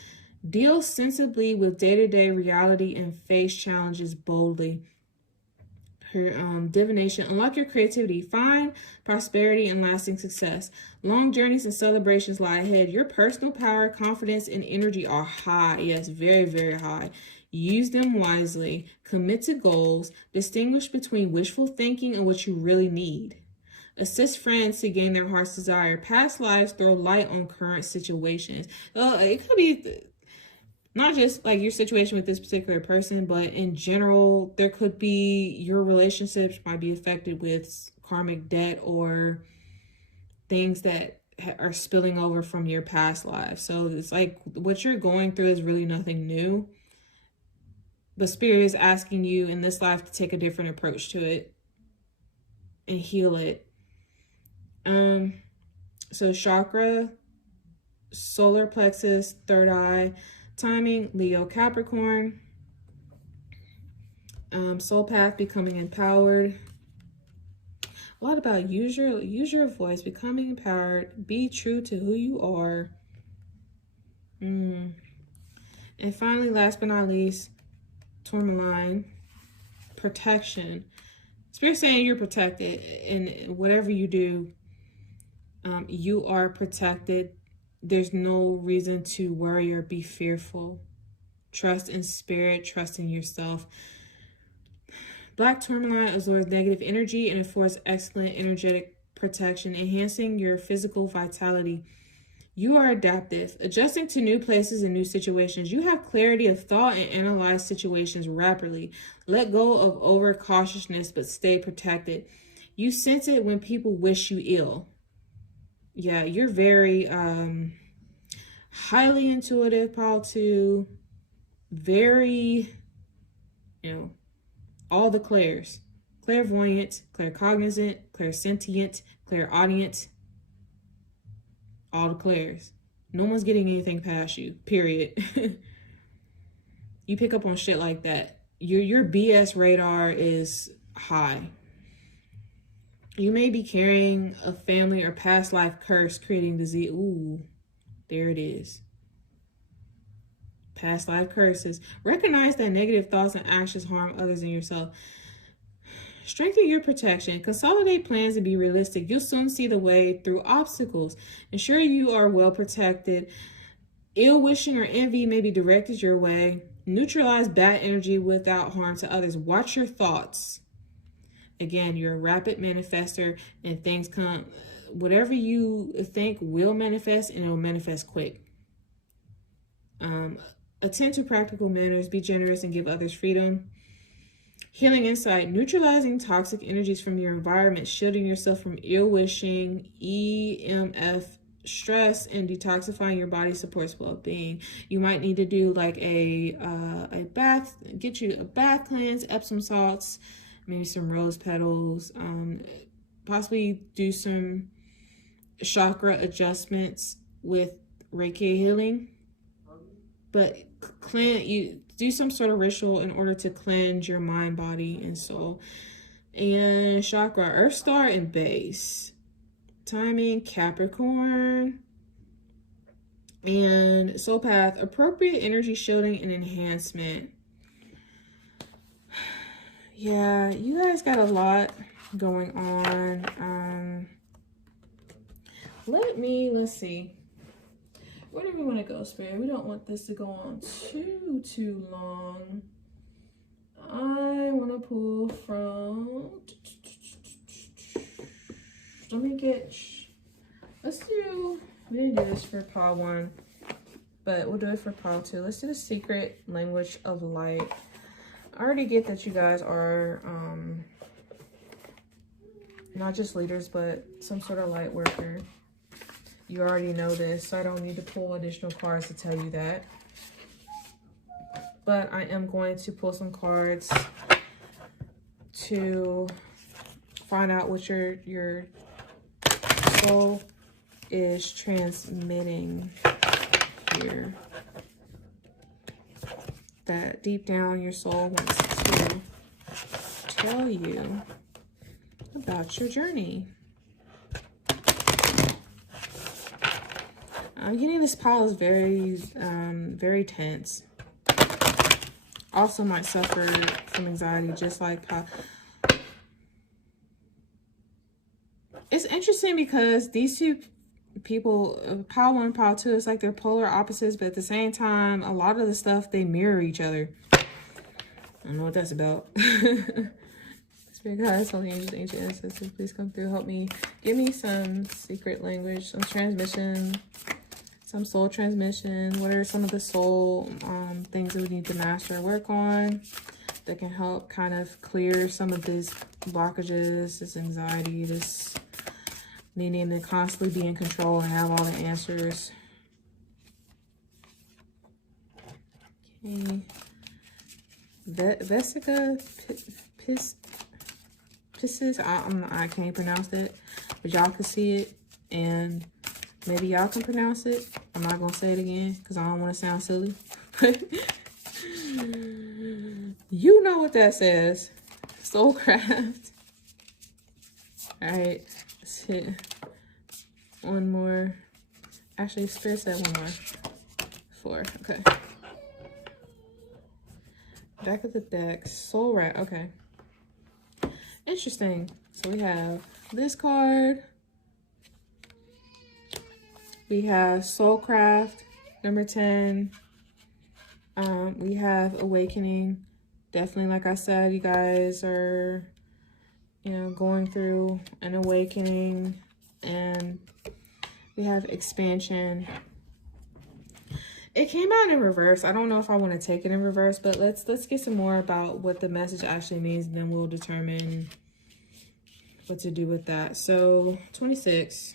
Deal sensibly with day-to-day reality and face challenges boldly. Her divination, unlock your creativity, find prosperity and lasting success. Long journeys and celebrations lie ahead. Your personal power, confidence, and energy are high. Yes, very, very high. Use them wisely. Commit to goals. Distinguish between wishful thinking and what you really need. Assist friends to gain their heart's desire. Past lives throw light on current situations. It could be not just like your situation with this particular person, but in general, there could be your relationships might be affected with karmic debt or things that are spilling over from your past lives. So it's like what you're going through is really nothing new. But Spirit is asking you in this life to take a different approach to it and heal it. So chakra, solar plexus, third eye, timing, Leo, Capricorn. Soul path, becoming empowered. What about use your voice, becoming empowered, be true to who you are. And finally, last but not least, tourmaline, protection. Spirit saying you're protected in whatever you do. You are protected. There's no reason to worry or be fearful. Trust in spirit, trust in yourself. Black tourmaline absorbs negative energy and affords excellent energetic protection, enhancing your physical vitality. You are adaptive, adjusting to new places and new situations. You have clarity of thought and analyze situations rapidly. Let go of overcautiousness, but stay protected. You sense it when people wish you ill. Yeah, you're very highly intuitive, Paul, too. Very, all the clairs. Clairvoyant, claircognizant, clairsentient, clairaudient. All the clairs. No one's getting anything past you, period. You pick up on shit like that. Your BS radar is high. You may be carrying a family or past life curse, creating disease. Ooh, there it is. Past life curses. Recognize that negative thoughts and actions harm others and yourself. Strengthen your protection. Consolidate plans and be realistic. You'll soon see the way through obstacles. Ensure you are well protected. Ill wishing or envy may be directed your way. Neutralize bad energy without harm to others. Watch your thoughts. Again, you're a rapid manifester and things come whatever you think will manifest, and it will manifest quick. Attend to practical manners, be generous, and give others freedom. Healing insight, neutralizing toxic energies from your environment, shielding yourself from ill-wishing, EMF stress, and detoxifying your body supports well-being. You might need to do like a bath, get you a bath cleanse, Epsom salts, maybe some rose petals, possibly do some chakra adjustments with Reiki healing. But you do some sort of ritual in order to cleanse your mind, body, and soul. And chakra, earth star, and base. Timing, Capricorn. And soul path, appropriate energy shielding and enhancement. Yeah, you guys got a lot going on. Let's see. Where do we want to go, Spirit? We don't want this to go on too long. I want to pull from... we didn't do this for pile 1, but we'll do it for pile 2. Let's do the secret language of light. I already get that you guys are not just leaders, but some sort of light worker. You already know this, so I don't need to pull additional cards to tell you that. But I am going to pull some cards to find out what your soul is transmitting here. That deep down your soul wants to tell you about your journey. I'm getting this pile is very tense. Also might suffer from anxiety, just like pile. It's interesting because these two people, pile 1, pile 2, it's like they're polar opposites, but at the same time, a lot of the stuff, they mirror each other. I don't know what that's about. Spirit guides, holy angels, ancient ancestors, please come through, help me. Give me some secret language, some transmission, some soul transmission. What are some of the soul things that we need to master or work on that can help kind of clear some of these blockages, this anxiety, this needing to constantly be in control and have all the answers. Okay. Vesica Pisces, I can't pronounce that, but y'all can see it, and maybe y'all can pronounce it. I'm not going to say it again because I don't want to sound silly. You know what that says. Soulcraft. All right. Let's hit one more. Actually, Spirit said one more. 4. Okay. Back of the deck. Soul Rat. Okay. Interesting. So we have this card. We have Soulcraft, number 10. We have Awakening. Definitely, like I said, you guys are, going through an awakening. And we have Expansion. It came out in reverse. I don't know if I want to take it in reverse, but let's get some more about what the message actually means, and then we'll determine what to do with that. So 26.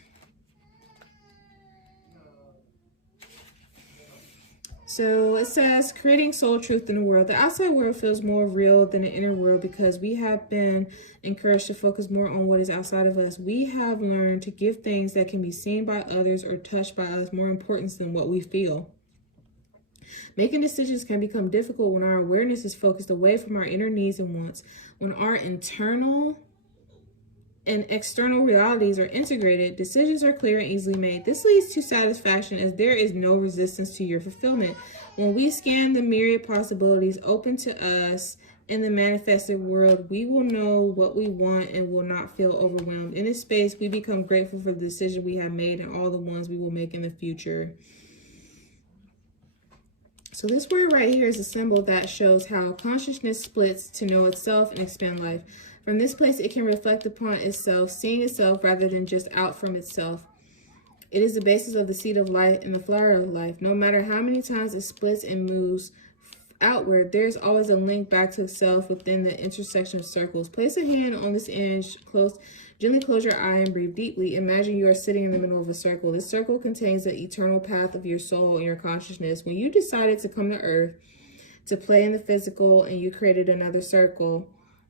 So it says, creating soul truth in the world. The outside world feels more real than the inner world because we have been encouraged to focus more on what is outside of us. We have learned to give things that can be seen by others or touched by us more importance than what we feel. Making decisions can become difficult when our awareness is focused away from our inner needs and wants. When our internal and external realities are integrated, decisions are clear and easily made. This leads to satisfaction as there is no resistance to your fulfillment. When we scan the myriad possibilities open to us in the manifested world, we will know what we want and will not feel overwhelmed. In this space, we become grateful for the decision we have made and all the ones we will make in the future. So this word right here is a symbol that shows how consciousness splits to know itself and expand life. From this place, it can reflect upon itself, seeing itself rather than just out from itself. It is the basis of the seed of life and the flower of life. No matter how many times it splits and moves outward, there is always a link back to itself within the intersection of circles. Place a hand on this edge, gently close your eye and breathe deeply. Imagine you are sitting in the middle of a circle. This circle contains the eternal path of your soul and your consciousness. When you decided to come to Earth to play in the physical and you created another circle,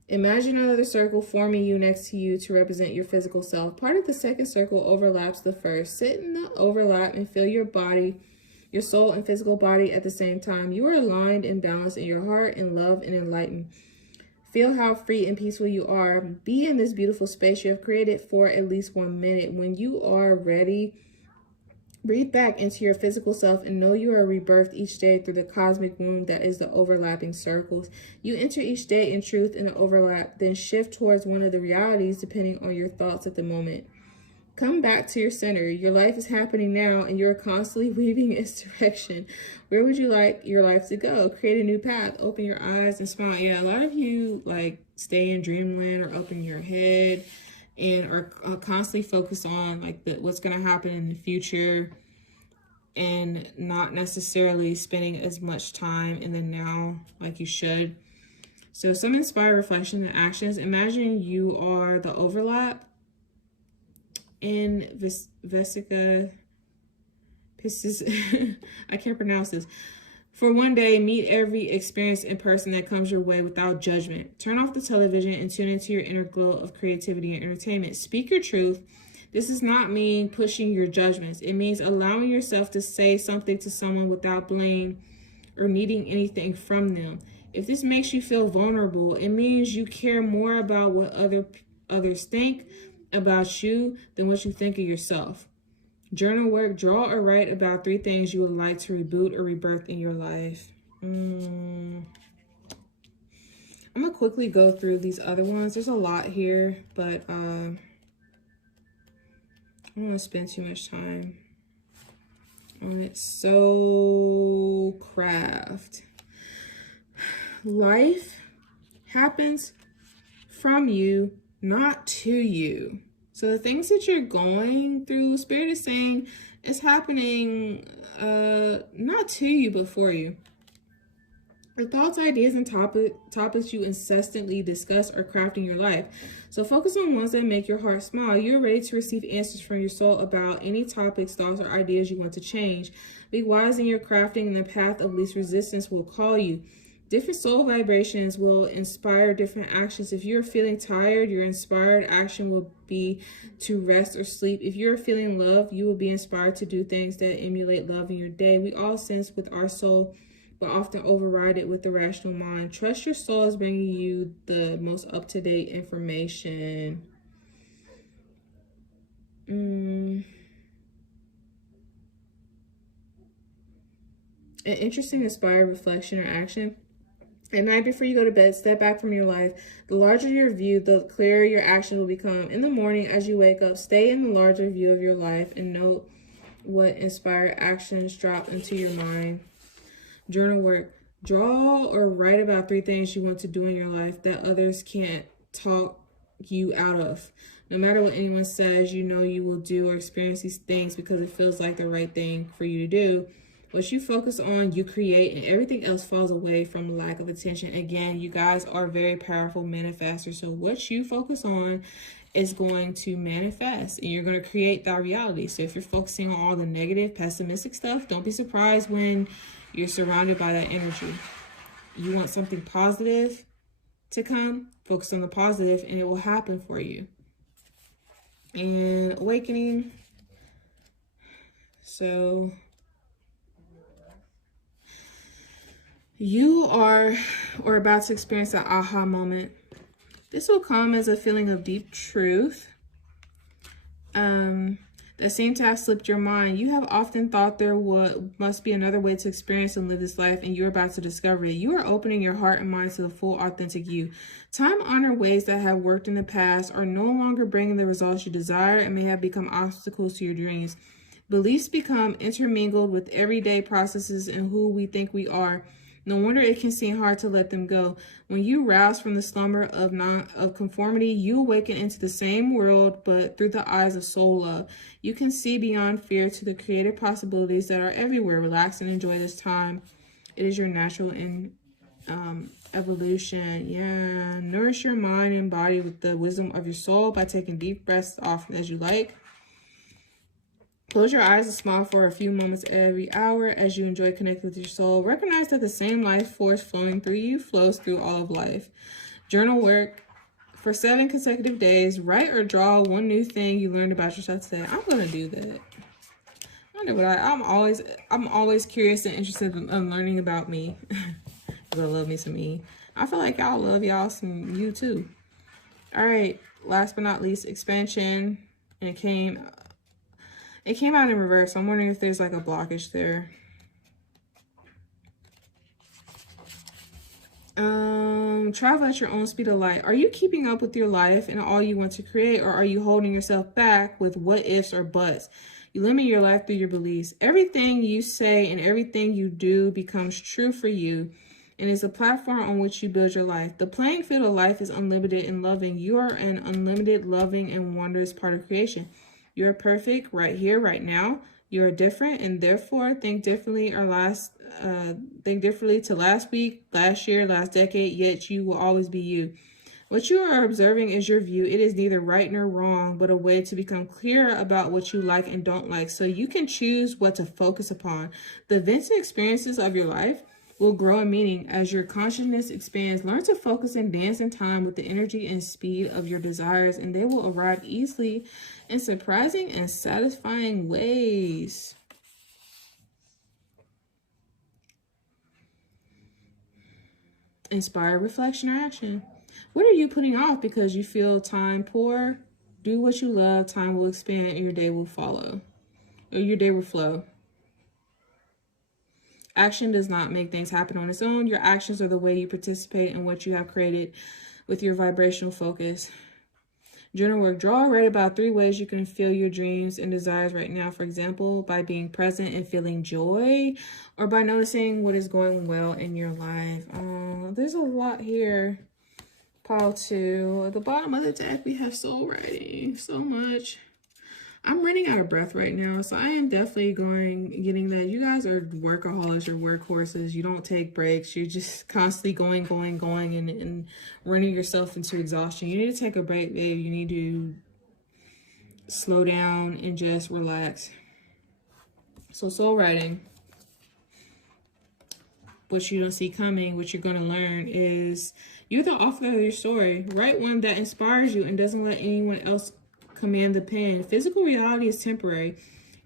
imagine another circle forming you next to you to represent your physical self. Part of the second circle overlaps the first. Sit in the overlap and feel your body, your soul and physical body at the same time. You are aligned and balanced in your heart and love and enlightened. Feel how free and peaceful you are. Be in this beautiful space you have created for at least 1 minute. When you are ready, breathe back into your physical self and know you are rebirthed each day through the cosmic womb that is the overlapping circles. You enter each day in truth in the overlap, then shift towards one of the realities depending on your thoughts at the moment. Come back to your center. Your life is happening now and you're constantly weaving its direction. Where would you like your life to go? Create a new path. Open your eyes and smile. Yeah, a lot of you like stay in dreamland or open your head and are constantly focused on like what's going to happen in the future and not necessarily spending as much time in the now like you should. So some inspired reflection and actions. Imagine you are the overlap in Vesica Pisces. I can't pronounce this. For 1 day, meet every experience in person that comes your way without judgment. Turn off the television and tune into your inner glow of creativity and entertainment. Speak your truth. This does not mean pushing your judgments. It means allowing yourself to say something to someone without blame or needing anything from them. If this makes you feel vulnerable, it means you care more about what others think about you than what you think of yourself. Journal work. Draw or write about 3 things you would like to reboot or rebirth in your life. I'm gonna quickly go through these other ones. There's a lot here, but I don't want to spend too much time on it. So craft. Life happens from you, not to you. So the things that you're going through, Spirit is saying, it's happening not to you, but for you. The thoughts, ideas, and topics you incessantly discuss are crafting your life. So focus on ones that make your heart smile. You're ready to receive answers from your soul about any topics, thoughts, or ideas you want to change. Be wise in your crafting, and the path of least resistance will call you. Different soul vibrations will inspire different actions. If you're feeling tired, your inspired action will be to rest or sleep. If you're feeling love, you will be inspired to do things that emulate love in your day. We all sense with our soul, but often override it with the rational mind. Trust your soul is bringing you the most up-to-date information. An interesting inspired reflection or action. At night before you go to bed, step back from your life. The larger your view, the clearer your action will become. In the morning, as you wake up, stay in the larger view of your life and note what inspired actions drop into your mind. Journal work. Draw or write about 3 things you want to do in your life that others can't talk you out of. No matter what anyone says, you know you will do or experience these things because it feels like the right thing for you to do. What you focus on, you create, and everything else falls away from lack of attention. Again, you guys are very powerful manifestors. So what you focus on is going to manifest, and you're going to create that reality. So if you're focusing on all the negative, pessimistic stuff, don't be surprised when you're surrounded by that energy. You want something positive to come, focus on the positive, and it will happen for you. And awakening. So you are or about to experience an aha moment. This will come as a feeling of deep truth that seemed to have slipped your mind. You have often thought there must be another way to experience and live this life, and you're about to discover it. You are opening your heart and mind to the full, authentic you. Time-honored ways that have worked in the past are no longer bringing the results you desire and may have become obstacles to your dreams. Beliefs become intermingled with everyday processes and who we think we are. No wonder it can seem hard to let them go. When you rouse from the slumber of conformity, you awaken into the same world, but through the eyes of soul love. You can see beyond fear to the creative possibilities that are everywhere. Relax and enjoy this time. It is your natural evolution. Yeah. Nourish your mind and body with the wisdom of your soul by taking deep breaths often as you like. Close your eyes and smile for a few moments every hour as you enjoy connecting with your soul. Recognize that the same life force flowing through you flows through all of life. Journal work for 7 consecutive days. Write or draw one new thing you learned about yourself today. I'm gonna do that. I know what I'm always curious and interested in learning about me. Because I love me some me. I feel like y'all love y'all some you too. All right, last but not least, expansion. And it came out in reverse. So I'm wondering if there's like a blockage there. Travel at your own speed of light. Are you keeping up with your life and all you want to create, or are you holding yourself back with what ifs or buts? You limit your life through your beliefs. Everything you say and everything you do becomes true for you and is a platform on which you build your life. The playing field of life is unlimited and loving. You are an unlimited, loving, and wondrous part of creation. You are perfect right here, right now. You are different, and therefore think differently to last week, last year, last decade, yet you will always be you. What you are observing is your view. It is neither right nor wrong, but a way to become clear about what you like and don't like, so you can choose what to focus upon. The events and experiences of your life will grow in meaning as your consciousness expands. Learn to focus and dance in time with the energy and speed of your desires, and they will arrive easily in surprising and satisfying ways. Inspire reflection or action. What are you putting off because you feel time poor? Do what you love. Time will expand and your day will follow. Or your day will flow. Action does not make things happen on its own. Your actions are the way you participate in what you have created with your vibrational focus. Journal work. Draw or write about 3 ways you can feel your dreams and desires right now. For example, by being present and feeling joy, or by noticing what is going well in your life. There's a lot here. Pile 2. At the bottom of the deck, we have soul writing. So much. I'm running out of breath right now, so I am definitely getting that. You guys are workaholics or workhorses. You don't take breaks. You're just constantly going, and running yourself into exhaustion. You need to take a break, babe. You need to slow down and just relax. So soul writing. What you don't see coming, what you're going to learn is you're the author of your story. Write one that inspires you and doesn't let anyone else command the pen. Physical reality is temporary.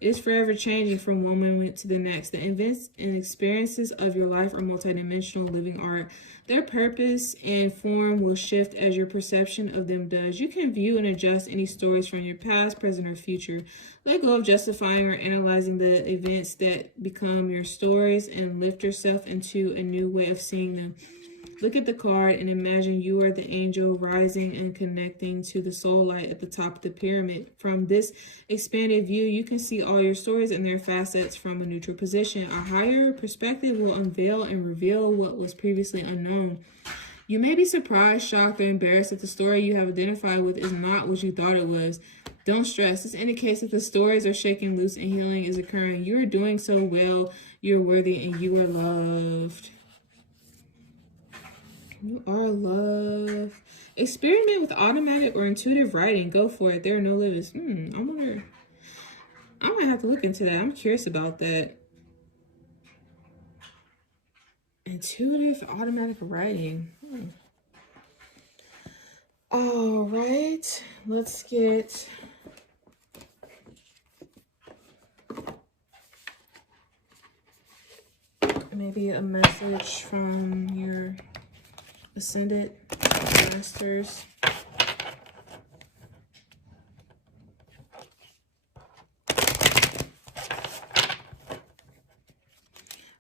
It is forever changing from one moment to the next. The events and experiences of your life are multidimensional living art. Their purpose and form will shift as your perception of them does. You can view and adjust any stories from your past, present, or future. Let go of justifying or analyzing the events that become your stories and lift yourself into a new way of seeing them. Look at the card and imagine you are the angel rising and connecting to the soul light at the top of the pyramid. From this expanded view, you can see all your stories and their facets from a neutral position. A higher perspective will unveil and reveal what was previously unknown. You may be surprised, shocked, or embarrassed that the story you have identified with is not what you thought it was. Don't stress. This indicates that the stories are shaking loose and healing is occurring. You are doing so well. You're worthy and you are loved. You are loved. Experiment with automatic or intuitive writing. Go for it. There are no limits. I wonder. I might have to look into that. I'm curious about that. Intuitive automatic writing. All right. Let's get maybe a message from your Ascended Masters.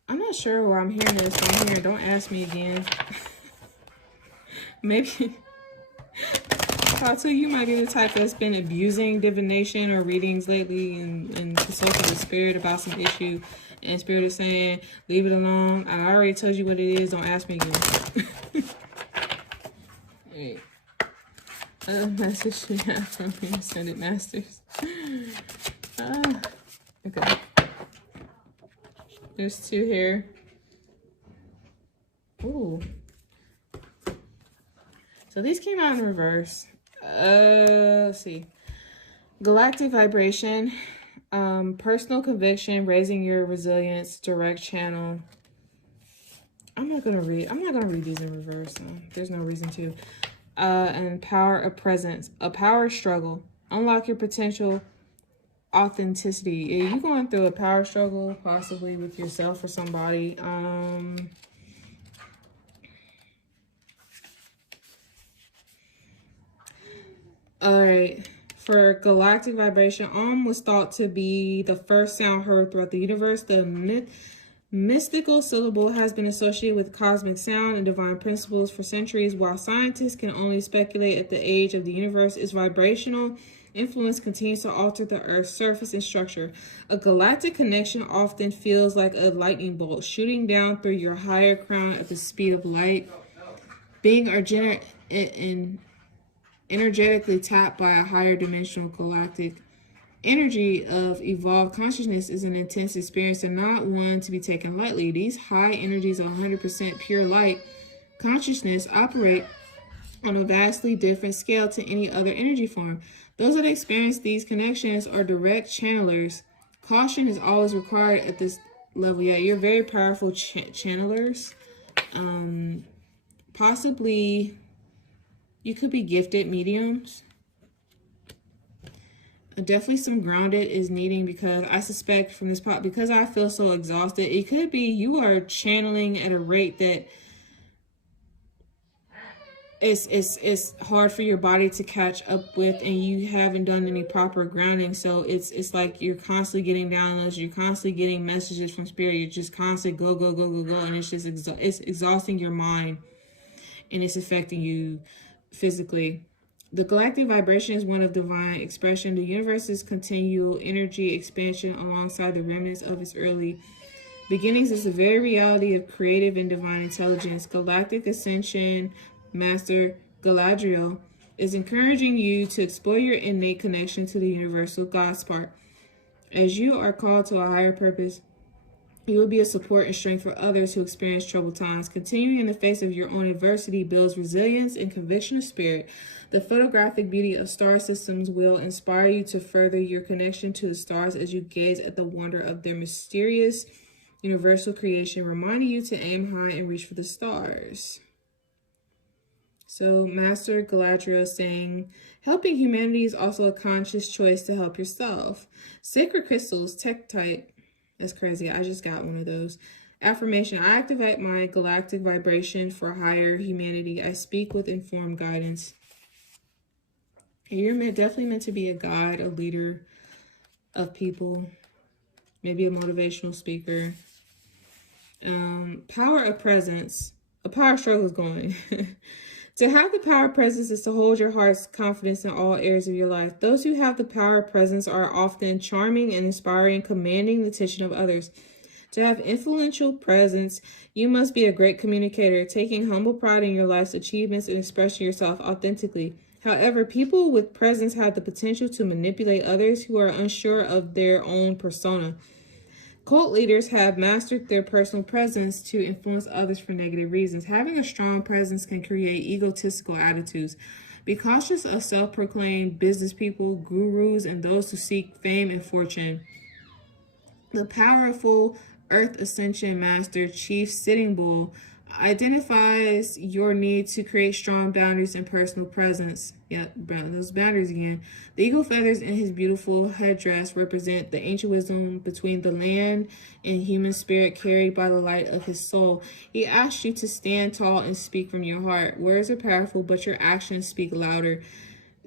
I'm not sure where I'm hearing this from here. Don't ask me again. Maybe Tattoo, you might be the type that's been abusing divination or readings lately and consulting with Spirit about some issue, and Spirit is saying, leave it alone. I already told you what it is. Don't ask me again. Wait. Message we have from the Ascended Masters. Okay. There's 2 here. Ooh. So these came out in reverse. Let's see. Galactic vibration, personal conviction, raising your resilience, direct channel. I'm not gonna read these in reverse. So there's no reason to. And power of presence, a power struggle. Unlock your potential, authenticity. Are you going through a power struggle, possibly with yourself or somebody? All right. For galactic vibration, was thought to be the first sound heard throughout the universe. The mystical syllable has been associated with cosmic sound and divine principles for centuries. While scientists can only speculate at the age of the universe, its vibrational influence continues to alter the Earth's surface and structure. A galactic connection often feels like a lightning bolt shooting down through your higher crown at the speed of light. Being energetically tapped by a higher dimensional galactic energy of evolved consciousness is an intense experience and not one to be taken lightly. These high energies of 100% pure light consciousness operate on a vastly different scale to any other energy form. Those that experience these connections are direct channelers. Caution is always required at this level. Yeah, you're very powerful channelers. Possibly you could be gifted mediums. Definitely some grounded is needing, because I suspect from this part, because I feel so exhausted, it could be you are channeling at a rate that it's hard for your body to catch up with, and you haven't done any proper grounding. So it's like you're constantly getting downloads, you're constantly getting messages from Spirit, you're just constantly go, and it's just it's exhausting your mind, and it's affecting you physically. The galactic vibration is one of divine expression. The universe's continual energy expansion alongside the remnants of its early beginnings is the very reality of creative and divine intelligence. Galactic Ascension Master Galadriel is encouraging you to explore your innate connection to the universal God spark. As you are called to a higher purpose, you will be a support and strength for others who experience troubled times. Continuing in the face of your own adversity builds resilience and conviction of spirit. The photographic beauty of star systems will inspire you to further your connection to the stars as you gaze at the wonder of their mysterious universal creation, reminding you to aim high and reach for the stars. So Master Galadriel is saying, helping humanity is also a conscious choice to help yourself. Sacred crystals, Tektite. That's crazy. I just got one of those. Affirmation. I activate my galactic vibration for higher humanity. I speak with informed guidance. You're definitely meant to be a guide, a leader of people. Maybe a motivational speaker. Power of presence. A power struggle is going. To have the power of presence is to hold your heart's confidence in all areas of your life. Those who have the power of presence are often charming and inspiring, commanding the attention of others. To have influential presence, you must be a great communicator, taking humble pride in your life's achievements and expressing yourself authentically. However, people with presence have the potential to manipulate others who are unsure of their own persona. Cult leaders have mastered their personal presence to influence others for negative reasons. Having a strong presence can create egotistical attitudes. Be cautious of self-proclaimed business people, gurus, and those who seek fame and fortune. The powerful Earth Ascension Master, Chief Sitting Bull, identifies your need to create strong boundaries and personal presence. Yep, those boundaries again. The eagle feathers in his beautiful headdress represent the ancient wisdom between the land and human spirit carried by the light of his soul. He asks you to stand tall and speak from your heart. Words are powerful, but your actions speak louder.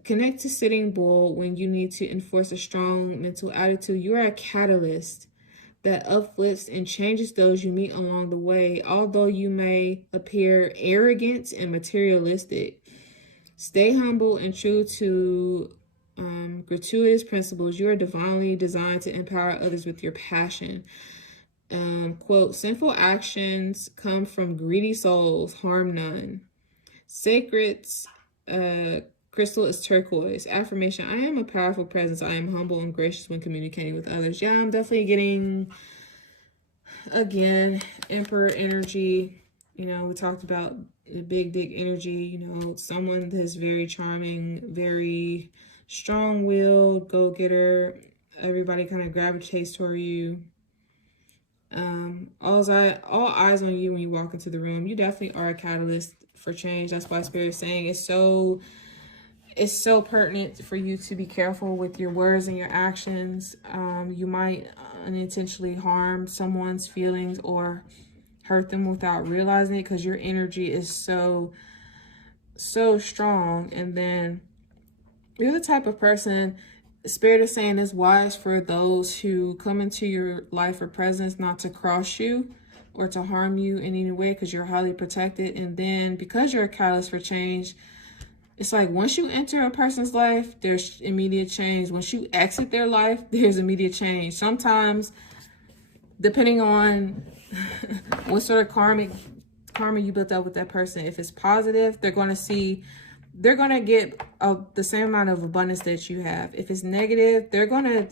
Connect to Sitting Bull when you need to enforce a strong mental attitude. You are a catalyst that uplifts and changes those you meet along the way. Although you may appear arrogant and materialistic, stay humble and true to Gratuitous principles. You are divinely designed to empower others with your passion. Quote, sinful actions come from greedy souls, harm none. Sacred crystal is turquoise. Affirmation, I am a powerful presence. I am humble and gracious when communicating with others. Yeah, I'm definitely getting, again, Emperor energy. You know, we talked about the big dick energy. You know, someone that's very charming, very strong-willed, go-getter. Everybody kind of gravitates toward you. All eyes on you when you walk into the room. You definitely are a catalyst for change. That's why Spirit is saying it's so pertinent for you to be careful with your words and your actions. You might unintentionally harm someone's feelings or hurt them without realizing it, because your energy is so strong. And then you're the type of person, Spirit is saying, it's wise for those who come into your life or presence not to cross you or to harm you in any way, because you're highly protected. And then because you're a catalyst for change, it's like once you enter a person's life, there's immediate change. Once you exit their life, there's immediate change. Sometimes, depending on what sort of karma you built up with that person, if it's positive, they're going to get the same amount of abundance that you have. If it's negative, there's going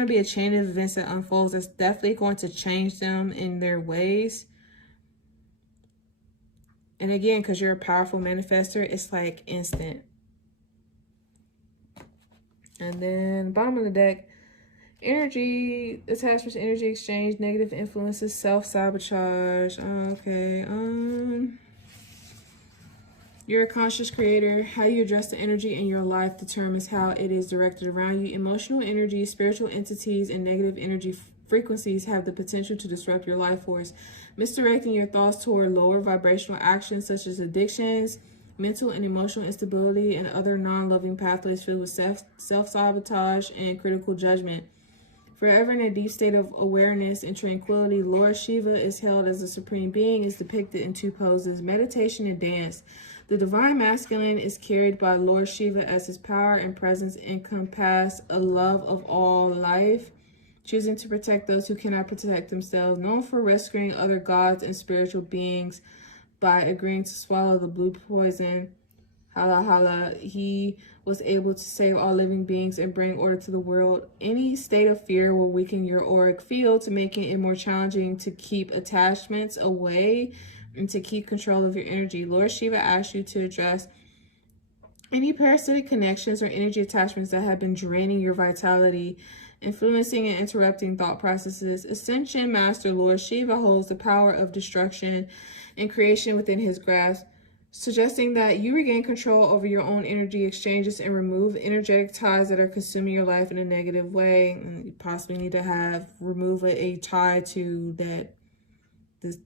to be a chain of events that unfolds that's definitely going to change them in their ways. And again, because you're a powerful manifester, it's like instant. And then bottom of the deck, energy attachments, energy exchange, negative influences, self-sabotage. Okay. You're a conscious creator. How you address the energy in your life determines how it is directed around you. Emotional energy, spiritual entities, and negative energy frequencies have the potential to disrupt your life force, misdirecting your thoughts toward lower vibrational actions such as addictions, mental and emotional instability, and other non-loving pathways filled with self-sabotage and critical judgment. Forever in a deep state of awareness and tranquility, Lord Shiva is held as the supreme being, is depicted in two poses, meditation and dance. The divine masculine is carried by Lord Shiva as his power and presence encompass a love of all life, choosing to protect those who cannot protect themselves, known for rescuing other gods and spiritual beings by agreeing to swallow the blue poison. Hala hala, he was able to save all living beings and bring order to the world. Any state of fear will weaken your auric field, making it more challenging to keep attachments away and to keep control of your energy. Lord Shiva asks you to address any parasitic connections or energy attachments that have been draining your vitality, influencing and interrupting thought processes. Ascension Master Lord Shiva holds the power of destruction and creation within his grasp, suggesting that you regain control over your own energy exchanges and remove energetic ties that are consuming your life in a negative way. And you possibly need to remove a tie to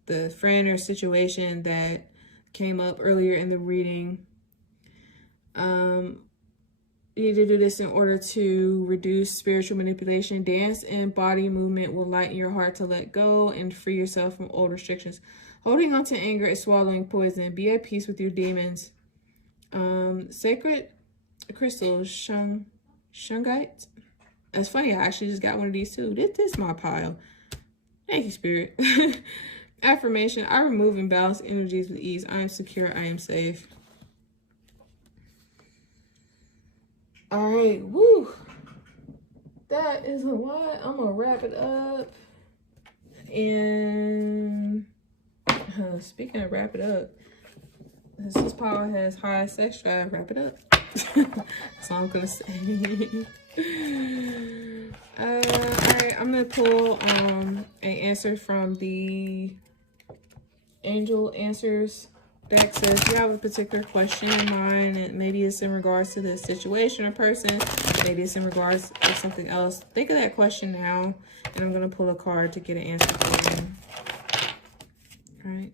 the friend or situation that came up earlier in the reading. You need to do this in order to reduce spiritual manipulation. Dance and body movement will lighten your heart to let go and free yourself from old restrictions. Holding on to anger is swallowing poison. Be at peace with your demons. Sacred crystals, shungite. That's funny, I actually just got one of these too. This is my pile. Thank you, Spirit. Affirmation, I remove imbalanced energies with ease. I am secure, I am safe. All right, woo. That is a lot. I'm gonna wrap it up. And speaking of wrap it up, since this power has high sex drive, wrap it up. That's all I'm gonna say. All right, I'm gonna pull an answer from the Angel Answers deck. So if you have a particular question in mind, and maybe it's in regards to the situation or person, maybe it's in regards to something else, think of that question now, and I'm gonna pull a card to get an answer for you. All right,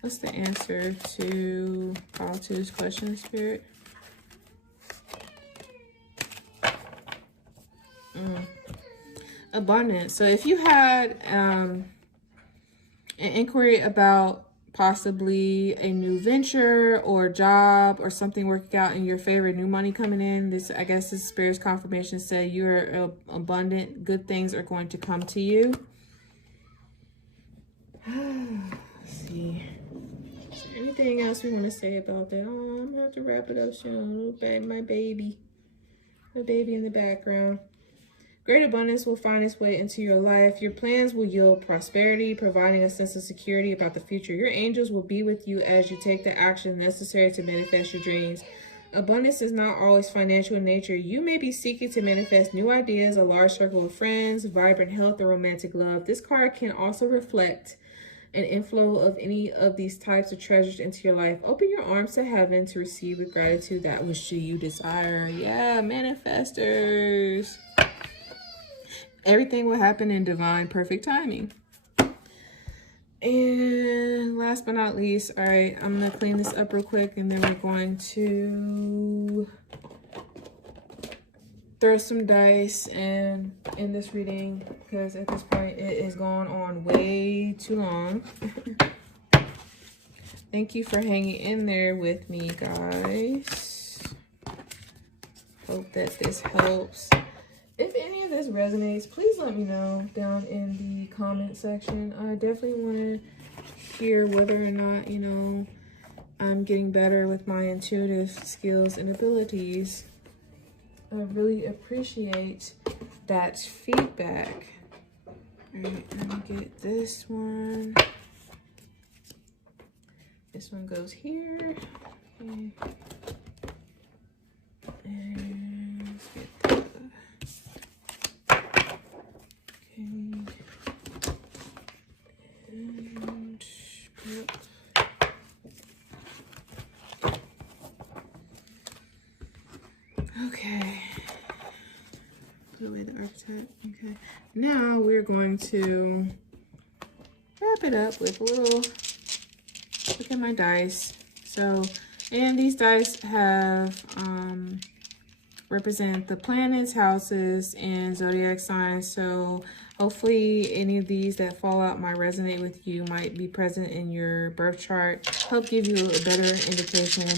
what's the answer to this question, Spirit? Abundance. So if you had an inquiry about possibly a new venture or job or something working out in your favor, new money coming in. This, I guess, this Spirit's confirmation said you're abundant. Good things are going to come to you. Let's see. Is there anything else we want to say about that? Oh, I'm gonna have to wrap it up soon. My baby in the background. Great abundance will find its way into your life. Your plans will yield prosperity, providing a sense of security about the future. Your angels will be with you as you take the action necessary to manifest your dreams. Abundance is not always financial in nature. You may be seeking to manifest new ideas, a large circle of friends, vibrant health, or romantic love. This card can also reflect an inflow of any of these types of treasures into your life. Open your arms to heaven to receive with gratitude that which you desire. Yeah, manifestors. Everything will happen in divine, perfect timing. And last but not least, all right, I'm going to clean this up real quick, and then we're going to throw some dice and end this reading, because at this point it is going on way too long. Thank you for hanging in there with me, guys. Hope that this helps. If any of this resonates, please let me know down in the comment section. I definitely want to hear whether or not, you know, I'm getting better with my intuitive skills and abilities. I really appreciate that feedback. All right, let me get this one. This one goes here. Okay. And let's get the... And okay, put away the archetype. Okay, now we're going to wrap it up with a little look at my dice. So, and these dice have represent the planets, houses, and zodiac signs. So hopefully any of these that fall out might resonate with you, might be present in your birth chart, help give you a better indication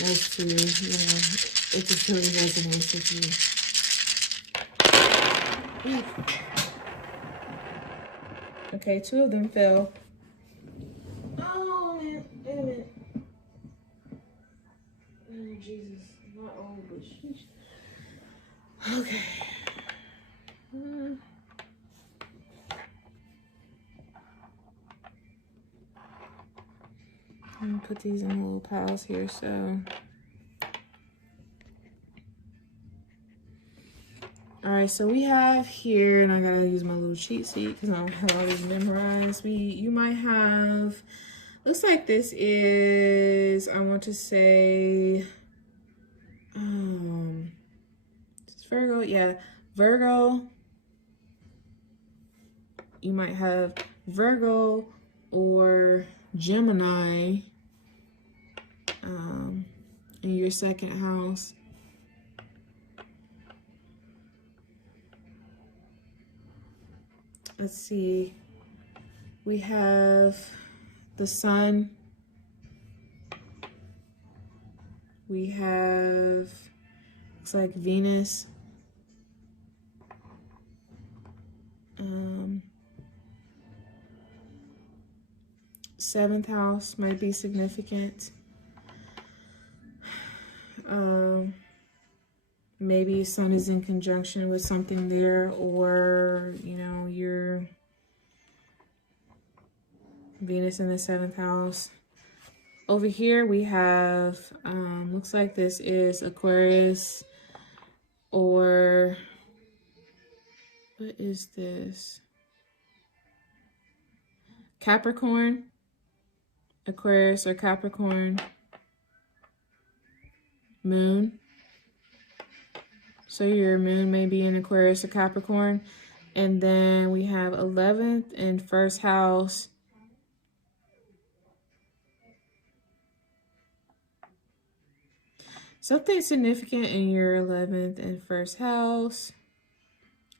as to, you know, if this really resonates with you. Okay, 2 of them fell. Oh, man, wait a minute. Oh, Jesus. Not all, but sheesh. Okay. I'm gonna put these in little piles here, so. All right, so we have here, and I gotta use my little cheat sheet because I don't have all these memorized. You might have, looks like this is, I want to say, it's Virgo, yeah, Virgo. You might have Virgo or Gemini in your second house. Let's see. We have the sun. We have, looks like Venus. Seventh house might be significant. Maybe sun is in conjunction with something there, or, you know, your Venus in the 7th house. Over here we have, looks like this is Aquarius, or what is this? Capricorn, Aquarius or Capricorn, moon. So your moon may be in Aquarius or Capricorn. And then we have 11th and 1st house. Something significant in your 11th and 1st house.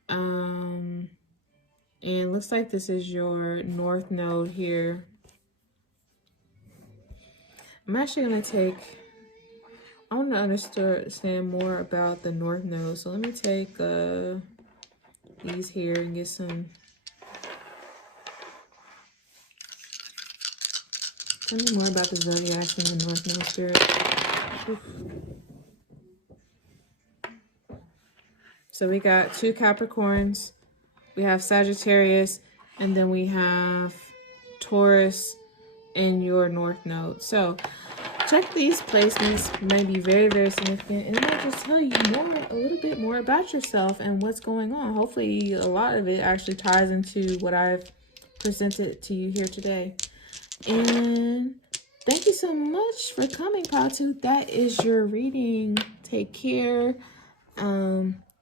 And it looks like this is your north node here. I'm actually going to take, I want to understand more about the North Node. So let me take these here and get some. Tell me more about the zodiacs and the North Node spirit. Oof. So we got 2 Capricorns, we have Sagittarius, and then we have Taurus in your North Node. So check these placements, may be very, very significant, and it might just tell you a little bit more about yourself and what's going on. Hopefully a lot of it actually ties into what I've presented to you here today. And thank you so much for coming, Patu. That is your reading. Take care.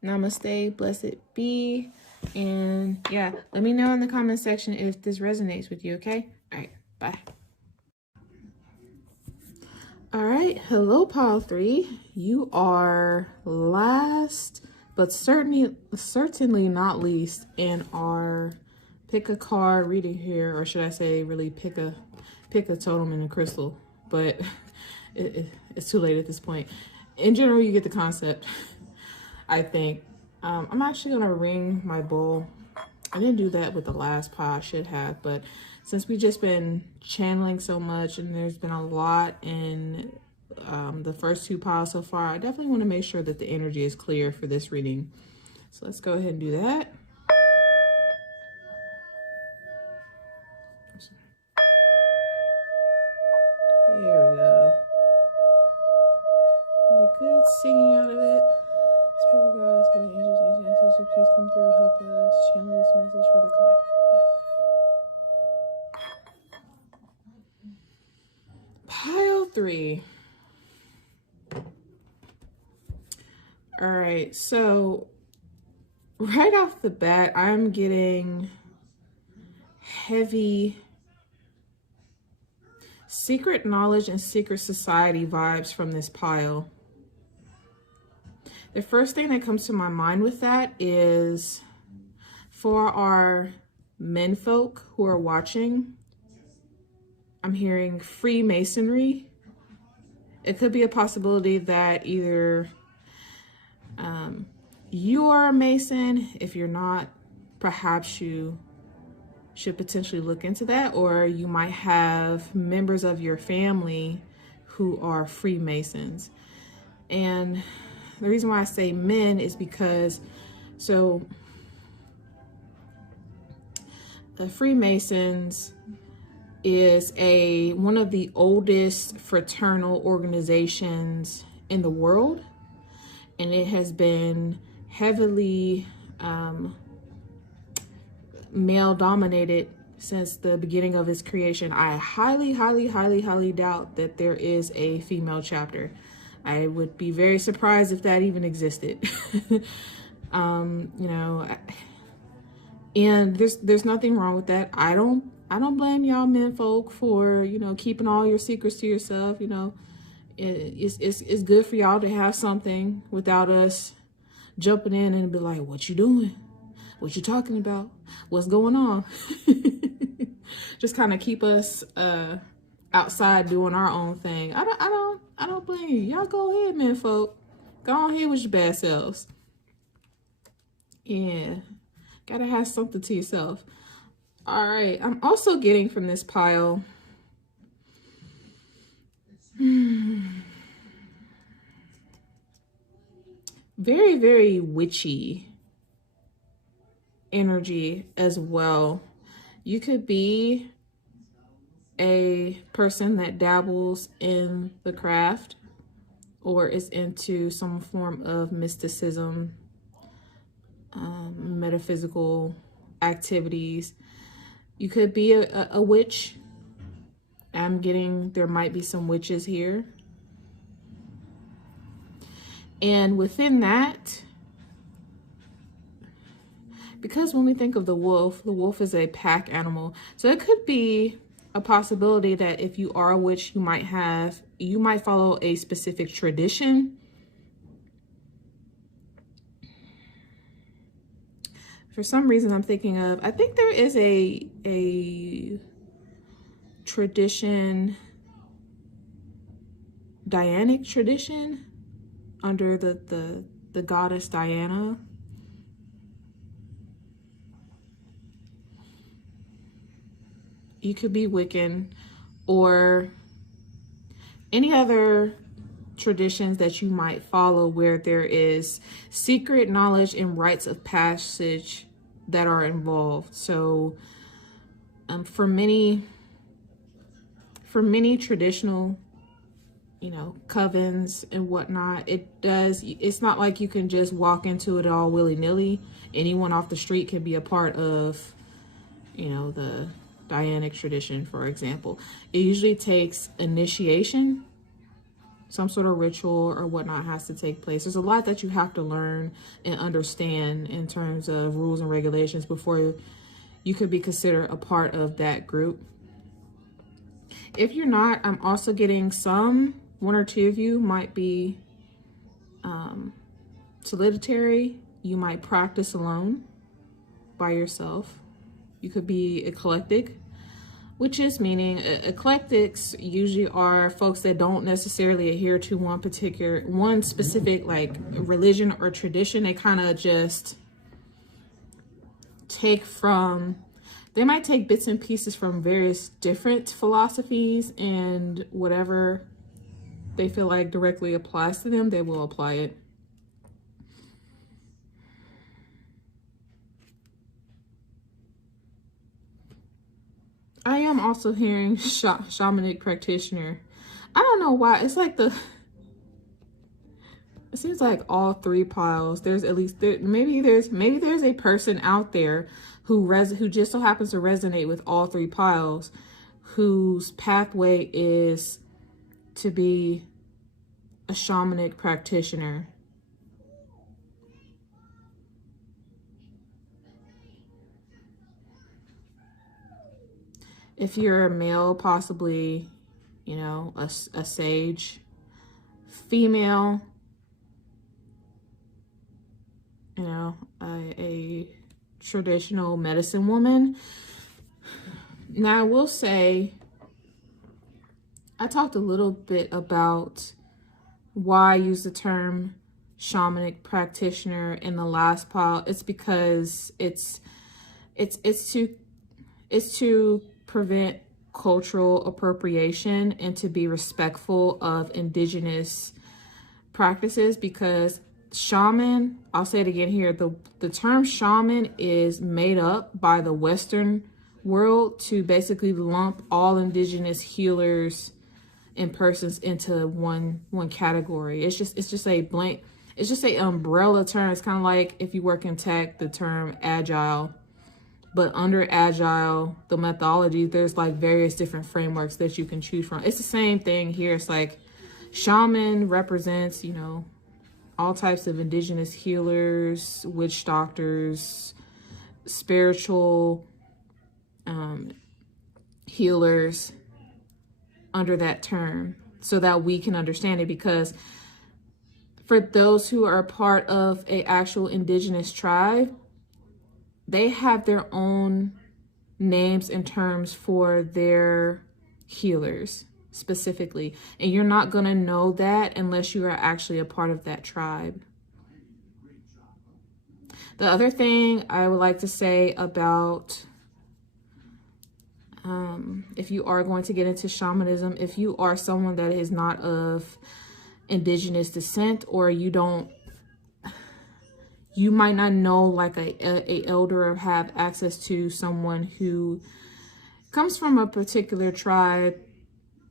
Namaste, blessed be. And yeah, let me know in the comment section if this resonates with you, okay? All right, bye. All right, hello, pile 3. You are last, but certainly not least in our pick a card reading here, or should I say really pick a totem and a crystal, but it's too late at this point. In general, you get the concept, I think. I'm actually gonna ring my bowl. I didn't do that with the last pile, I should have, but since we've just been channeling so much and there's been a lot in the first 2 piles so far, I definitely want to make sure that the energy is clear for this reading. So let's go ahead and do that. There we go. Really good singing out of it. Spirit guides, holy angels, ancestors, please come through, help us channel this message for the collective. Pile 3. All right, so right off the bat, I'm getting heavy secret knowledge and secret society vibes from this pile. The first thing that comes to my mind with that is for our menfolk who are watching, I'm hearing Freemasonry. It could be a possibility that either you are a Mason. If you're not, perhaps you should potentially look into that, or you might have members of your family who are Freemasons. And the reason why I say men is because, so the Freemasons is one of the oldest fraternal organizations in the world, and it has been heavily male dominated since the beginning of its creation. I highly doubt that there is a female chapter. I would be very surprised if that even existed. You know, and there's nothing wrong with that. I don't blame y'all menfolk for, you know, keeping all your secrets to yourself. You know, it's good for y'all to have something without us jumping in and be like, what you doing? What you talking about? What's going on? Just kind of keep us outside doing our own thing. I don't blame you. Y'all go ahead, menfolk. Go on ahead with your bad selves. Yeah, gotta have something to yourself. All right, I'm also getting from this pile very witchy energy as well. You could be a person that dabbles in the craft or is into some form of mysticism, metaphysical activities. You could be a witch. I'm getting there might be some witches here. And within that, because when we think of the wolf is a pack animal. So it could be a possibility that if you are a witch, you might follow a specific tradition. For some reason, I'm thinking of, I think there is a tradition Dianic tradition under the goddess Diana. You could be Wiccan or any other traditions that you might follow where there is secret knowledge and rites of passage that are involved. So for many traditional, you know, covens and whatnot, it's not like you can just walk into it all willy-nilly. Anyone off the street can be a part of, you know, the Dianic tradition, for example. It usually takes initiation, some sort of ritual or whatnot has to take place. There's a lot that you have to learn and understand in terms of rules and regulations before you could be considered a part of that group. If you're not, I'm also getting one or two of you might be solitary. You might practice alone by yourself. You could be eclectic, which is meaning eclectics usually are folks that don't necessarily adhere to one specific like religion or tradition. They kind of just they might take bits and pieces from various different philosophies, and whatever they feel like directly applies to them, they will apply it. I am also hearing shamanic practitioner. I don't know why. It's like it seems like all three piles. There's at least maybe there's a person out there who just so happens to resonate with all three piles, whose pathway is to be a shamanic practitioner. If you're a male, possibly, you know, a sage. Female, you know, a traditional medicine woman. Now, I will say, I talked a little bit about why I use the term shamanic practitioner in the last pile. It's because it's to prevent cultural appropriation and to be respectful of indigenous practices, because shaman, I'll say it again here, the term shaman is made up by the Western world to basically lump all indigenous healers and persons into one category. It's just a blank, it's just a umbrella term. It's kind of like if you work in tech, the term agile. But under agile, the methodology, there's like various different frameworks that you can choose from. It's the same thing here. It's like shaman represents, you know, all types of indigenous healers, witch doctors, spiritual healers under that term, so that we can understand it. Because for those who are a part of an actual indigenous tribe, they have their own names and terms for their healers specifically. And you're not going to know that unless you are actually a part of that tribe. The other thing I would like to say about if you are going to get into shamanism, if you are someone that is not of indigenous descent, or you might not know like a elder or have access to someone who comes from a particular tribe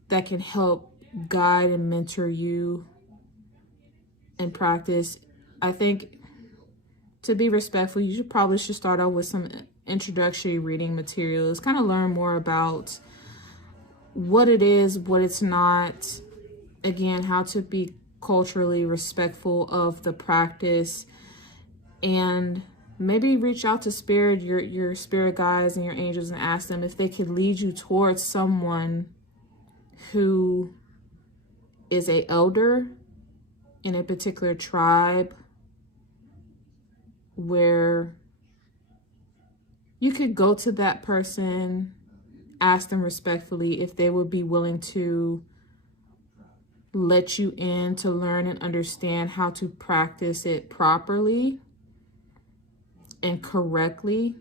that can help guide and mentor you in practice. I think to be respectful, you probably should start out with some introductory reading materials, kind of learn more about what it is, what it's not, again, how to be culturally respectful of the practice, and maybe reach out to spirit, your spirit guides and your angels, and ask them if they could lead you towards someone who is an elder in a particular tribe, where you could go to that person, ask them respectfully if they would be willing to let you in to learn and understand how to practice it properly and correctly,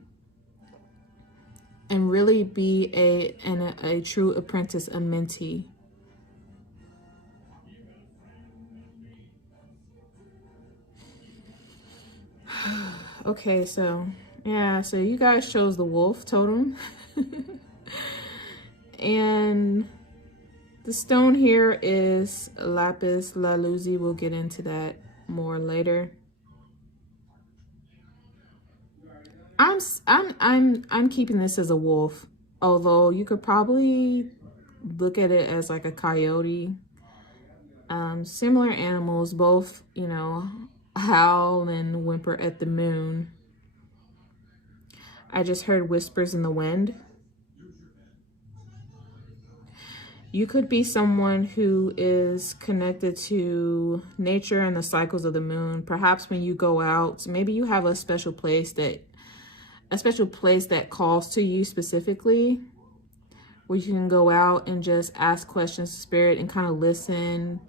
and really be a true apprentice, a mentee. Okay, so yeah, so you guys chose the wolf totem. And the stone here is Lapis Lazuli. We'll get into that more later. I'm keeping this as a wolf, although you could probably look at it as like a coyote. Similar animals, both, you know, howl and whimper at the moon. I just heard whispers in the wind. You could be someone who is connected to nature and the cycles of the moon. Perhaps when you go out, maybe you have a special place that calls to you specifically, where you can go out and just ask questions to spirit and kind of listen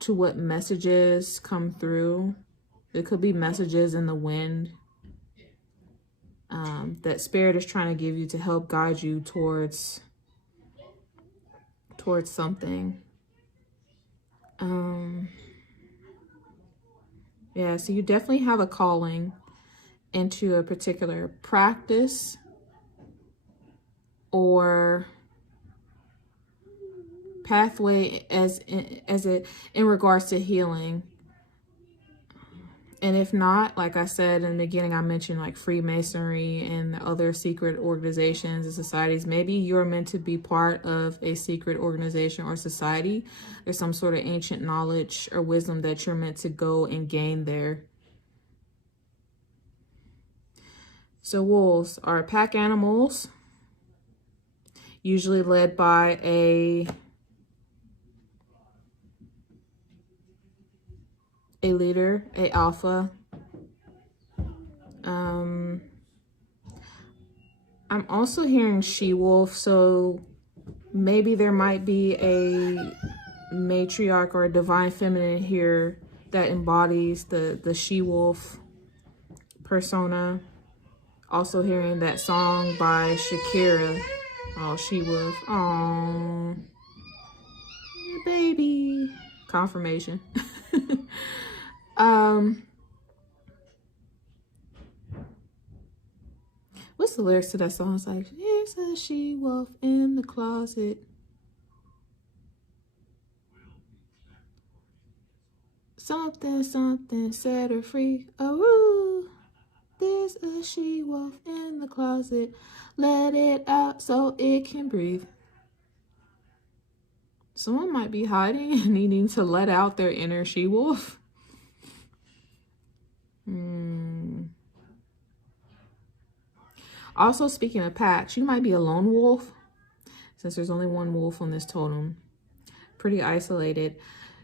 to what messages come through. There could be messages in the wind that spirit is trying to give you to help guide you towards something. Yeah, so you definitely have a calling into a particular practice or pathway in regards to healing. And if not, like I said in the beginning, I mentioned like Freemasonry and other secret organizations and societies. Maybe you're meant to be part of a secret organization or society. There's some sort of ancient knowledge or wisdom that you're meant to go and gain there. So wolves are pack animals, usually led by a leader, a alpha. I'm also hearing she-wolf, so maybe there might be a matriarch or a divine feminine here that embodies the she-wolf persona. Also hearing that song by Shakira. Oh, she-wolf. Oh, baby. Confirmation. What's the lyrics to that song? It's like, there's a she-wolf in the closet. Something set her free. Oh, there's a she-wolf in the closet. Let it out so it can breathe. Someone might be hiding and needing to let out their inner she-wolf. Also, speaking of packs, you might be a lone wolf, since there's only one wolf on this totem. Pretty isolated.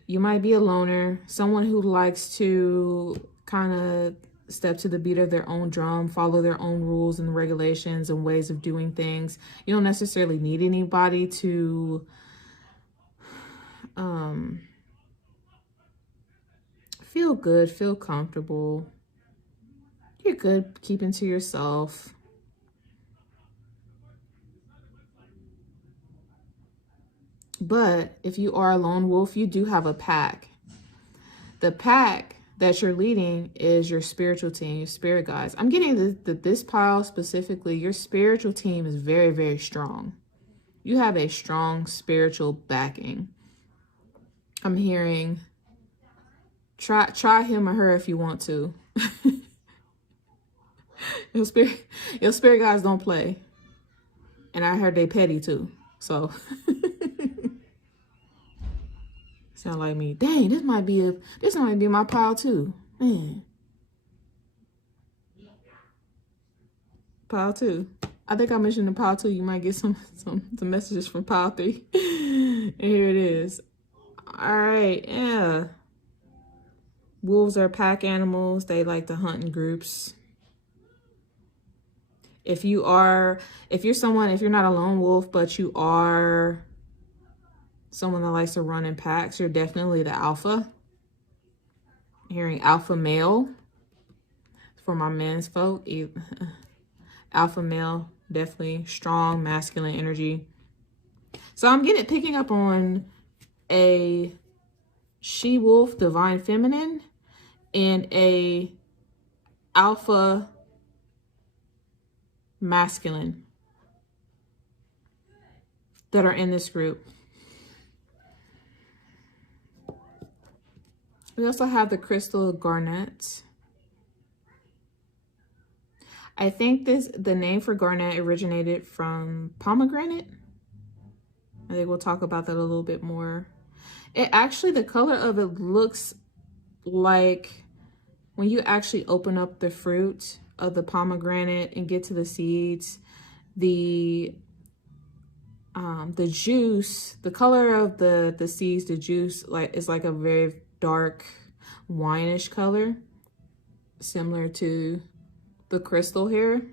You might be a loner, someone who likes to kind of step to the beat of their own drum, follow their own rules and regulations and ways of doing things. You don't necessarily need anybody to feel good, feel comfortable. You're good keeping to yourself. But if you are a lone wolf, you do have a pack. The pack that you're leading is your spiritual team, your spirit guides. I'm getting this pile specifically. Your spiritual team is very, very strong. You have a strong spiritual backing. I'm hearing, try him or her if you want to. Your spirit guides don't play. And I heard they petty too. So sound like me. Dang, this might be my pile too. Man. Pile 2. I think I mentioned the pile 2. You might get some messages from pile 3. And here it is. All right, yeah. Wolves are pack animals. They like to hunt in groups. If you're not a lone wolf, but you are Someone that likes to run in packs. You're definitely the alpha. Hearing alpha male for my men's folk. Alpha male, definitely strong masculine energy. So I'm picking up on a she-wolf, divine feminine, and a alpha masculine that are in this group. We also have the crystal garnet. I think the name for garnet originated from pomegranate. I think we'll talk about that a little bit more. It actually, the color of it looks like when you actually open up the fruit of the pomegranate and get to the seeds, the juice, the color of the seeds, the juice is like a very dark wineish color, similar to the crystal here.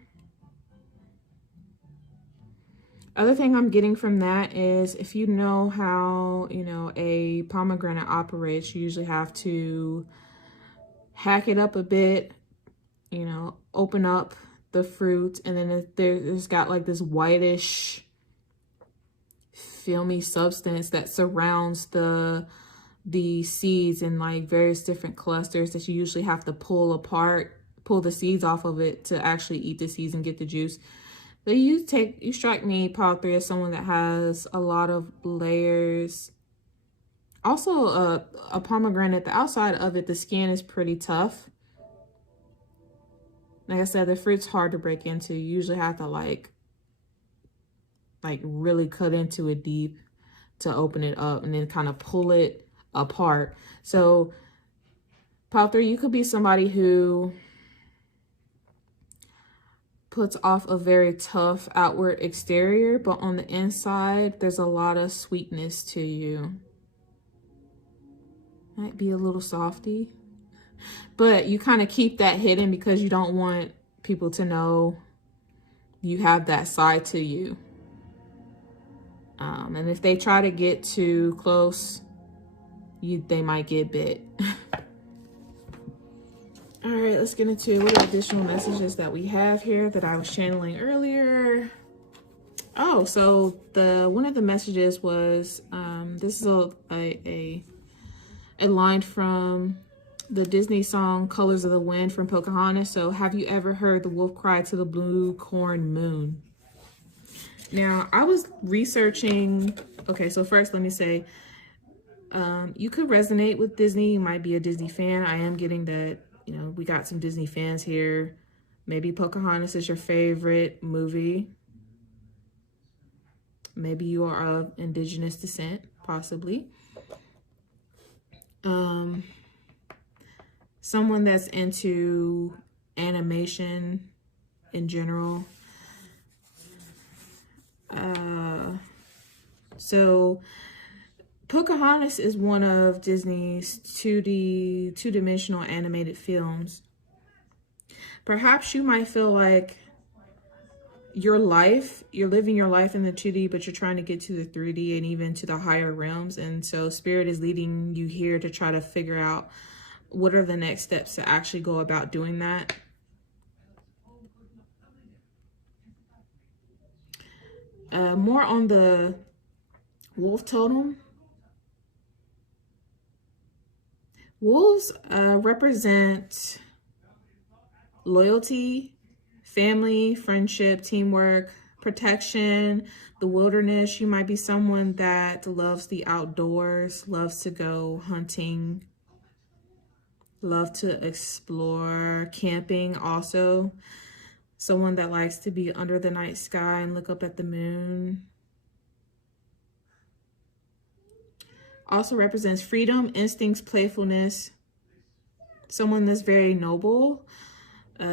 Other thing I'm getting from that is, if you know how, you know, a pomegranate operates, you usually have to hack it up a bit, you know, open up the fruit, and then there's got like this whitish filmy substance that surrounds the seeds in like various different clusters that you usually have to pull apart, pull the seeds off of it to actually eat the seeds and get the juice. So you strike me, pile 3, as someone that has a lot of layers. Also a pomegranate, the outside of it, the skin is pretty tough. Like I said, the fruit's hard to break into. You usually have to like really cut into it deep to open it up and then kind of pull it apart. So pile 3, you could be somebody who puts off a very tough outward exterior, but on the inside, there's a lot of sweetness to you. Might be a little softy, but you kind of keep that hidden because you don't want people to know you have that side to you. And if they try to get too close, they might get bit. All right, let's get into what additional messages that we have here that I was channeling earlier. Oh, so one of the messages was, this is a line from the Disney song Colors of the Wind from Pocahontas. So, have you ever heard the wolf cry to the blue corn moon? Now, I was researching. Okay, so first let me say, you could resonate with Disney. You might be a Disney fan. I am getting that, you know, we got some Disney fans here. Maybe Pocahontas is your favorite movie. Maybe you are of indigenous descent, possibly. Someone that's into animation in general. So Pocahontas is one of Disney's two-dimensional animated films. Perhaps you might feel like you're living your life in the 2D, but you're trying to get to the 3D and even to the higher realms. And so Spirit is leading you here to try to figure out what are the next steps to actually go about doing that. More on the wolf totem. Wolves represent loyalty, family, friendship, teamwork, protection, the wilderness. You might be someone that loves the outdoors, loves to go hunting, love to explore, camping also. Someone that likes to be under the night sky and look up at the moon. Also represents freedom, instincts, playfulness. Someone that's very noble,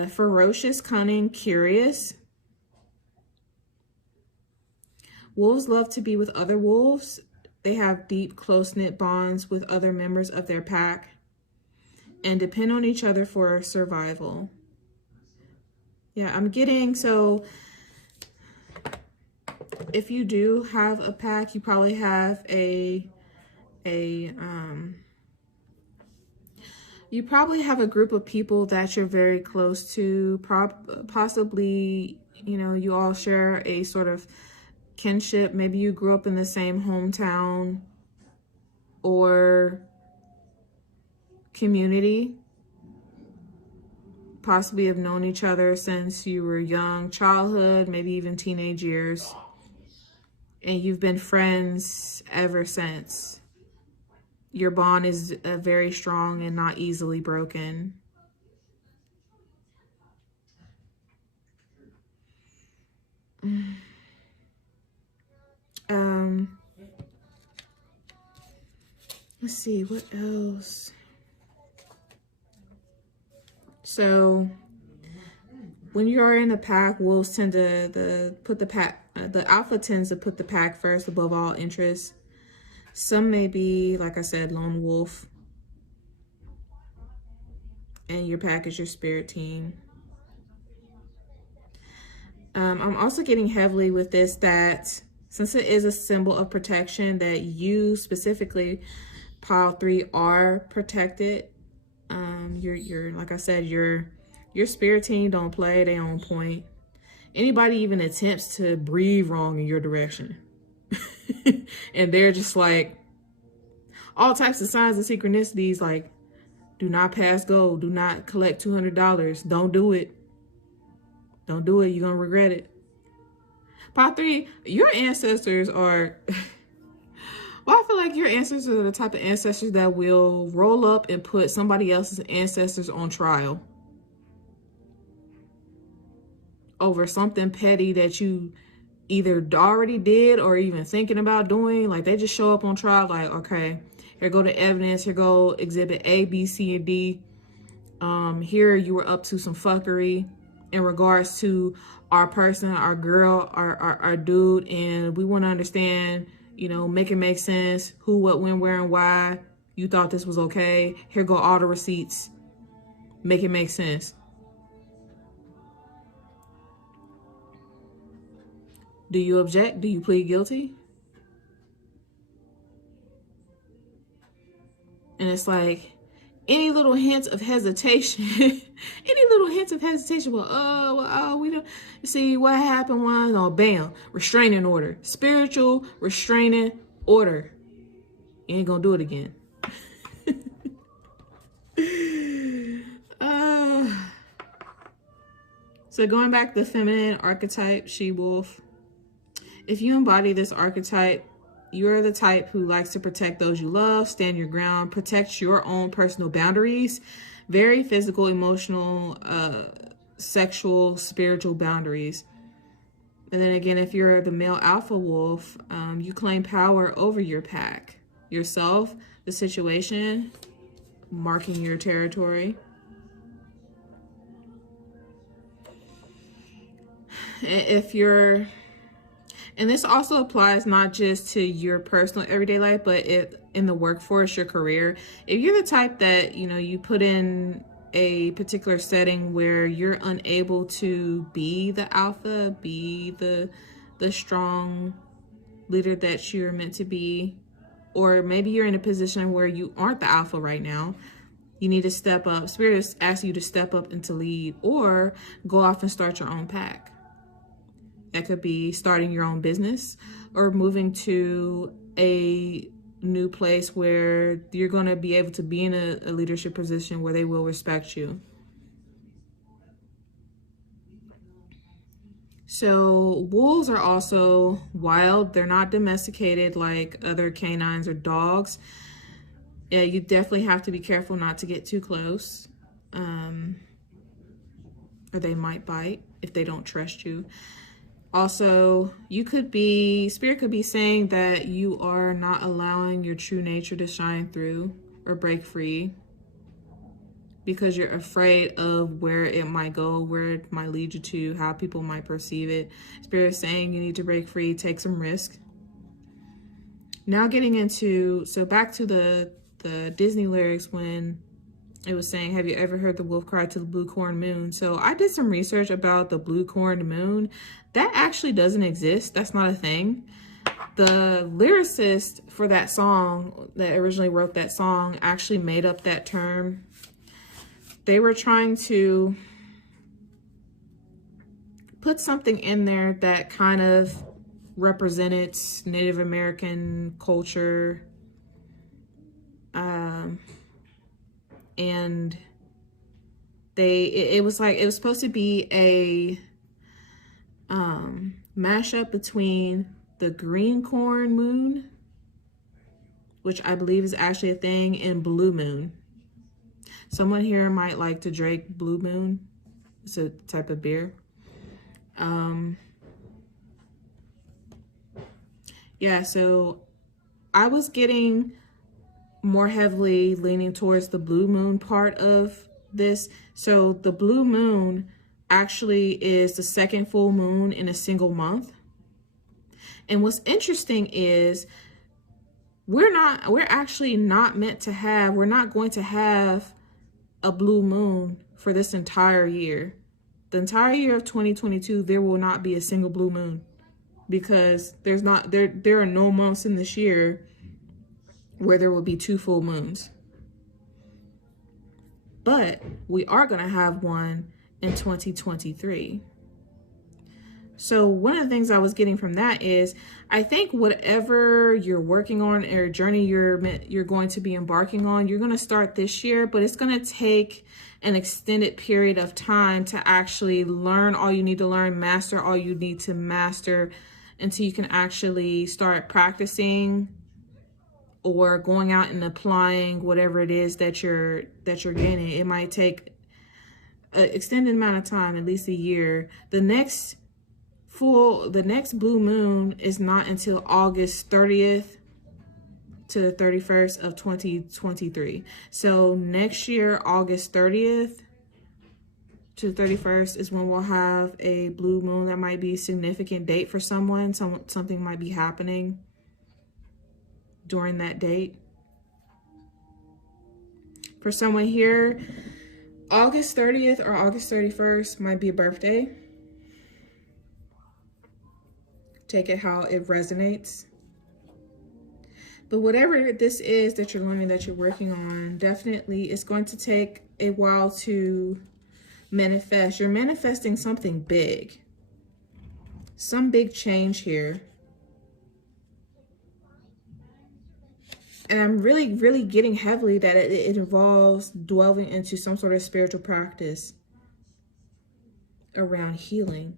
ferocious, cunning, curious. Wolves love to be with other wolves. They have deep, close-knit bonds with other members of their pack and depend on each other for survival. Yeah, I'm getting, so if you do have a pack, you probably have you probably have a group of people that you're very close to, possibly, you know, you all share a sort of kinship. Maybe you grew up in the same hometown or community, possibly have known each other since you were young, childhood, maybe even teenage years, and you've been friends ever since. Your bond is very strong and not easily broken. Let's see, what else? So when you're in a pack, wolves tend to put the pack, the alpha tends to put the pack first above all interests. Some may be, like I said, lone wolf, and your pack is your spirit team. I'm also getting heavily with this that since it is a symbol of protection, that you specifically, pile 3, are protected. You're like I said, your spirit team don't play, they on point. Anybody even attempts to breathe wrong in your direction, and they're just like all types of signs and synchronicities, like do not pass go, do not collect $200, don't do it. Don't do it, you're gonna regret it. Part 3, your ancestors are well, I feel like your ancestors are the type of ancestors that will roll up and put somebody else's ancestors on trial over something petty that you either already did or even thinking about doing. Like, they just show up on trial like, okay, here go the evidence, here go exhibit A, B, C, and D. Here you were up to some fuckery in regards to our person, our girl, our dude, and we want to understand, you know, make it make sense, who, what, when, where, and why you thought this was okay. Here go all the receipts. Make it make sense. Do you object? Do you plead guilty? And it's like, any little hints of hesitation, well, we don't see what happened was, oh, bam, restraining order, spiritual restraining order. You ain't gonna do it again. So going back to the feminine archetype, she-wolf. If you embody this archetype, you're the type who likes to protect those you love, stand your ground, protect your own personal boundaries, very physical, emotional, sexual, spiritual boundaries. And then again, if you're the male alpha wolf, you claim power over your pack, yourself, the situation, marking your territory. If you're, and this also applies not just to your personal everyday life, but if in the workforce, your career, if you're the type that, you know, you put in a particular setting where you're unable to be the alpha, be the strong leader that you're meant to be, or maybe you're in a position where you aren't the alpha right now, you need to step up. Spirit asks you to step up and to lead, or go off and start your own pack. That could be starting your own business or moving to a new place where you're going to be able to be in a leadership position where they will respect you. So wolves are also wild. They're not domesticated like other canines or dogs. Yeah, you definitely have to be careful not to get too close, or they might bite if they don't trust you. Also, Spirit could be saying that you are not allowing your true nature to shine through or break free because you're afraid of where it might go, where it might lead you to, how people might perceive it. Spirit is saying you need to break free, take some risk. Now getting into, so back to the Disney lyrics when it was saying, have you ever heard the wolf cry to the blue corn moon? So I did some research about the blue corn moon. That actually doesn't exist. That's not a thing. The lyricist for that song that originally wrote that song actually made up that term. They were trying to put something in there that kind of represented Native American culture. And it was supposed to be a mashup between the green corn moon, which I believe is actually a thing, and blue moon. Someone here might like to drink Blue Moon. It's a type of beer. Yeah, so I was getting more heavily leaning towards the blue moon part of this. So the blue moon actually is the second full moon in a single month. And what's interesting is we're not going to have a blue moon for this entire year. The entire year of 2022, there will not be a single blue moon, because there are no months in this year where there will be 2 full moons. But we are going to have one in 2023. So one of the things I was getting from that is, I think whatever you're working on or journey you're going to be embarking on, you're going to start this year, but it's going to take an extended period of time to actually learn all you need to learn, master all you need to master, until you can actually start practicing or going out and applying whatever it is that you're gaining. It might take an extended amount of time, at least a year. The next blue moon is not until August 30th to the 31st of 2023. So next year, August 30th to the 31st is when we'll have a blue moon. That might be a significant date for someone. Something might be happening during that date. For someone here, August 30th or August 31st might be a birthday. Take it how it resonates. But whatever this is that you're learning, that you're working on, definitely it's going to take a while to manifest. You're manifesting something big. Some big change here. And I'm really, really getting heavily that it involves delving into some sort of spiritual practice around healing.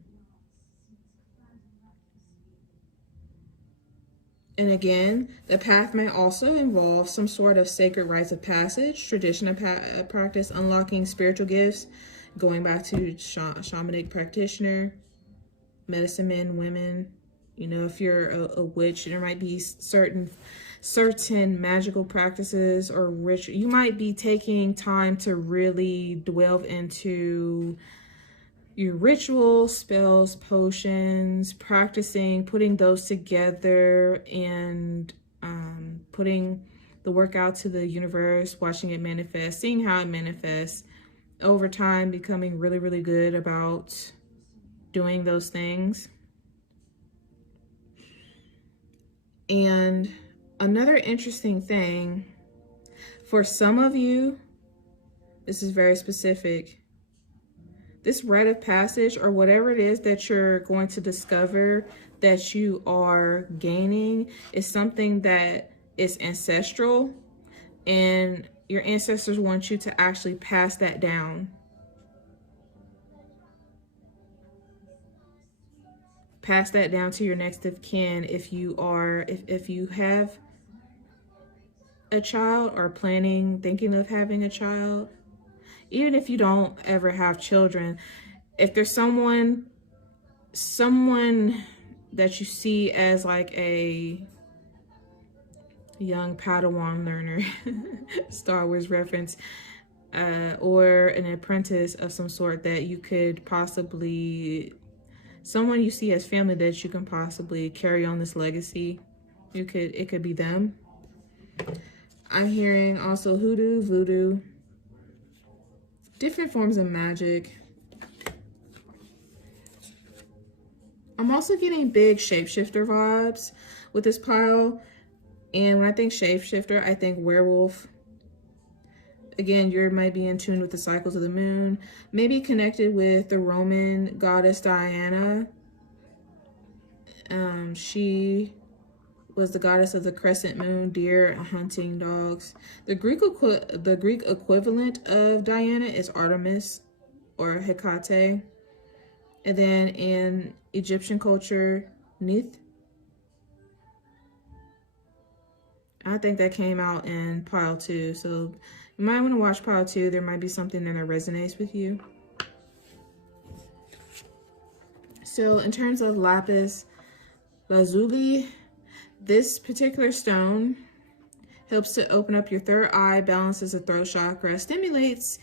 And again, the path may also involve some sort of sacred rites of passage, tradition of practice, unlocking spiritual gifts, going back to shamanic practitioner, medicine men, women. You know, if you're a witch, there might be certain magical practices or ritual. You might be taking time to really delve into your rituals, spells, potions, practicing, putting those together, and putting the work out to the universe, watching it manifest, seeing how it manifests over time, becoming really, really good about doing those things. And another interesting thing, for some of you, this is very specific. This rite of passage, or whatever it is that you're going to discover that you are gaining, is something that is ancestral, and your ancestors want you to actually pass that down. Pass that down to your next of kin if you have a child or thinking of having a child. Even if you don't ever have children, if there's someone that you see as like a young Padawan learner, Star Wars reference, or an apprentice of some sort that you could possibly, someone you see as family that you can possibly carry on this legacy, it could be them. I'm hearing also hoodoo, voodoo, different forms of magic. I'm also getting big shapeshifter vibes with this pile. And when I think shapeshifter, I think werewolf. Again, you might be in tune with the cycles of the moon. Maybe connected with the Roman goddess Diana. She was the goddess of the crescent moon, deer, and hunting dogs. The Greek equivalent of Diana is Artemis or Hecate. And then in Egyptian culture, Neith. I think that came out in pile 2. So you might want to watch pile 2. There might be something that resonates with you. So in terms of Lapis Lazuli, this particular stone helps to open up your third eye, balances the throat chakra, stimulates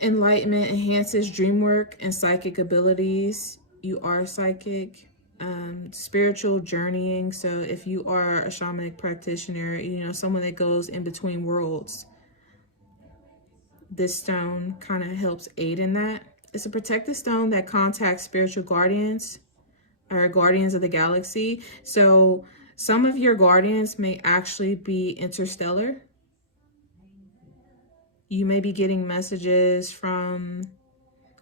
enlightenment, enhances dream work and psychic abilities. You are psychic. Spiritual journeying. So if you are a shamanic practitioner, you know, someone that goes in between worlds, this stone kind of helps aid in that. It's a protective stone that contacts spiritual guardians or guardians of the galaxy. So some of your guardians may actually be interstellar. You may be getting messages from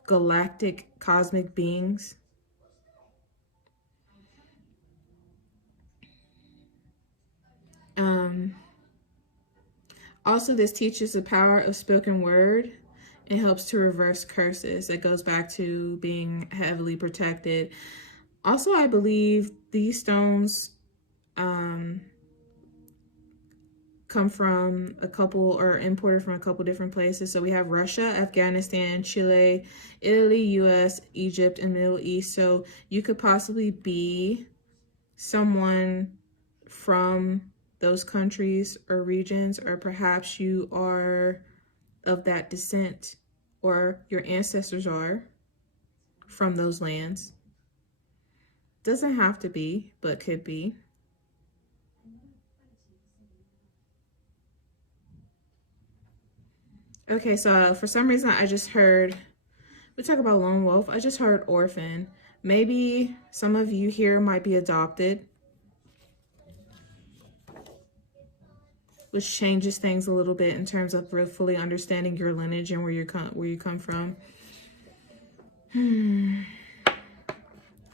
galactic cosmic beings. Also, this teaches the power of spoken word and helps to reverse curses. It goes back to being heavily protected. Also, I believe these stones come from a couple, or imported from a couple different places. So we have Russia, Afghanistan, Chile, Italy, US, Egypt, and Middle East. So you could possibly be someone from those countries or regions, or perhaps you are of that descent, or your ancestors are from those lands. Doesn't have to be, but could be. Okay, so for some reason I just heard, we talk about lone wolf, I just heard orphan. Maybe some of you here might be adopted, which changes things a little bit in terms of fully understanding your lineage and where you come from.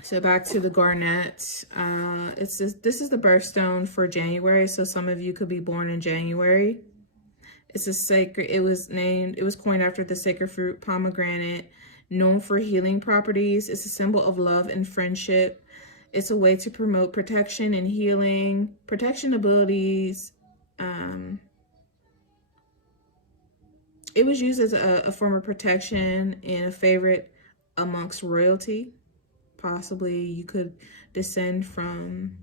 So back to the Garnet. This is the birthstone for January. So some of you could be born in January. It's a sacred, it was coined after the sacred fruit pomegranate, known for healing properties. It's a symbol of love and friendship. It's a way to promote protection and healing, protection abilities. It was used as a form of protection and a favorite amongst royalty. Possibly you could descend from,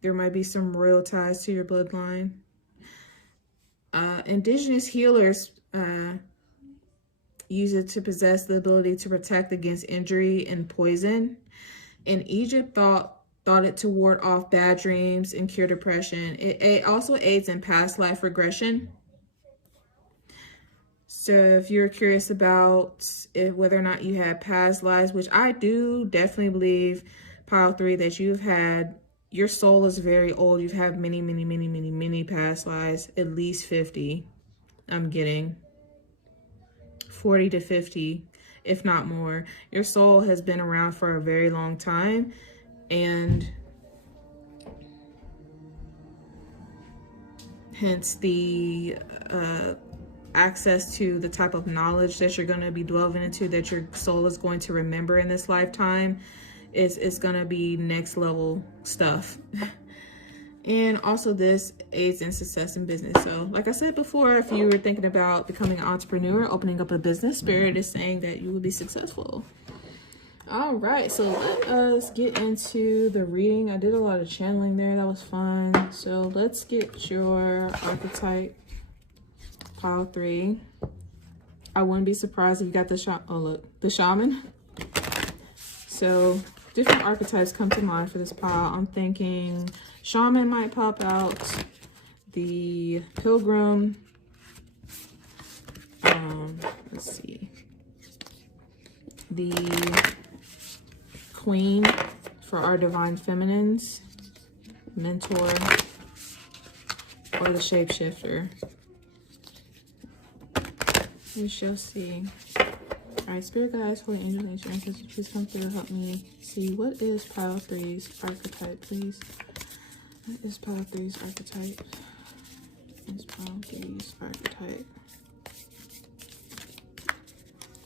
there might be some royal ties to your bloodline. Indigenous healers use it to possess the ability to protect against injury and poison. And Egypt thought it to ward off bad dreams and cure depression. It also aids in past life regression. So if you're curious about whether or not you had past lives, which I do definitely believe, pile 3, that you've had, your soul is very old. You've had many, many, many, many, many past lives, at least 50. I'm getting 40 to 50, if not more. Your soul has been around for a very long time, and hence the access to the type of knowledge that you're going to be delving into, that your soul is going to remember in this lifetime, is going to be next level stuff. And also this aids in success in business. So like I said before, if you were thinking about becoming an entrepreneur, opening up a business, Spirit is saying that you will be successful. All right, so let us get into the reading. I did a lot of channeling there. That was fun. So let's get your archetype, pile 3. I wouldn't be surprised if you got the shaman. So different archetypes come to mind for this pile. I'm thinking shaman might pop out, the pilgrim, let's see, the Queen for our Divine Feminines, Mentor, or the Shapeshifter. We shall see. All right, Spirit Guides, Holy Angels, Ancient Ancestors, please come through, help me see what is Pile 3's archetype, please. What is Pile 3's archetype? What is Pile 3's archetype?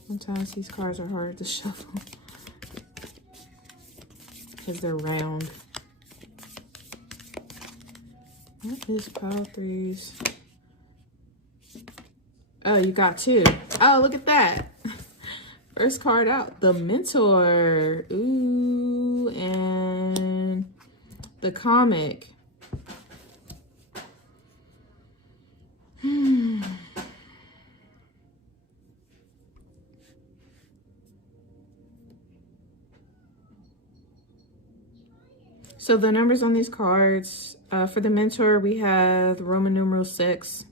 Sometimes these cards are hard to shuffle because they're round. What is Pile 3's? Oh, you got two. Oh, look at that. First card out, the Mentor. Ooh, and the Comic. So the numbers on these cards, for the Mentor, we have Roman numeral 6.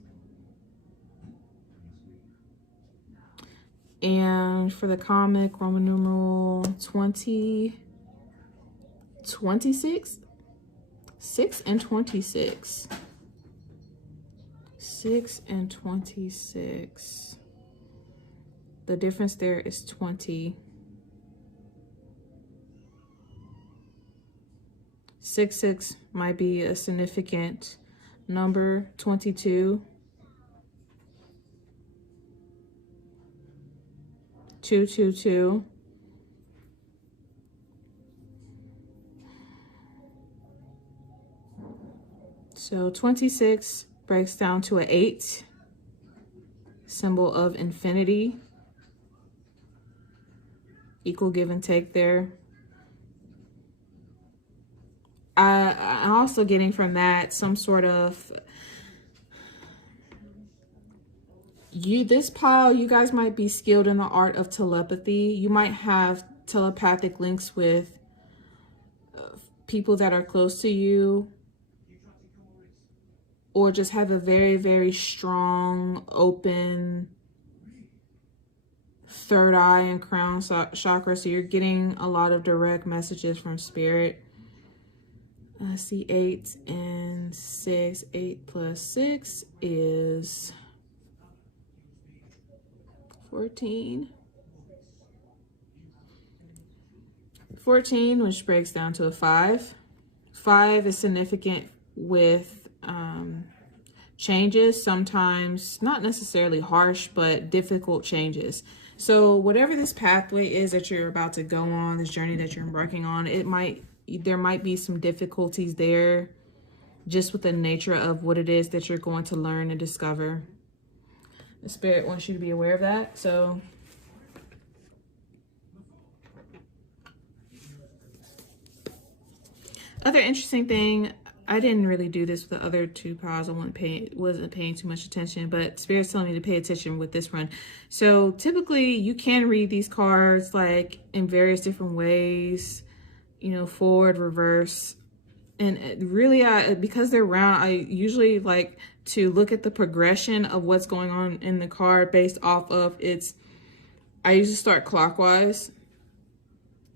And for the Comic, Roman numeral 20, 26, 6 and 26. 6 and 26. The difference there is 20. 6 might be a significant number. 22. 222. So 26 breaks down to an 8, symbol of infinity. Equal give and take there. I'm also getting from that some sort of, this pile, you guys might be skilled in the art of telepathy. You might have telepathic links with people that are close to you, or just have a very, very strong, open third eye and crown chakra. So you're getting a lot of direct messages from Spirit. I see 8 and 6. 8 plus 6 is 14. 14, which breaks down to a 5. 5 is significant with changes, sometimes not necessarily harsh, but difficult changes. So whatever this pathway is that you're about to go on, this journey that you're embarking on, there might be some difficulties there, just with the nature of what it is that you're going to learn and discover. The Spirit wants you to be aware of that. So other interesting thing, I didn't really do this with the other two piles. I wasn't paying too much attention, but Spirit's telling me to pay attention with this one. So typically you can read these cards like in various different ways, you know, forward, reverse. And really, because they're round, I usually like to look at the progression of what's going on in the card based off of I usually start clockwise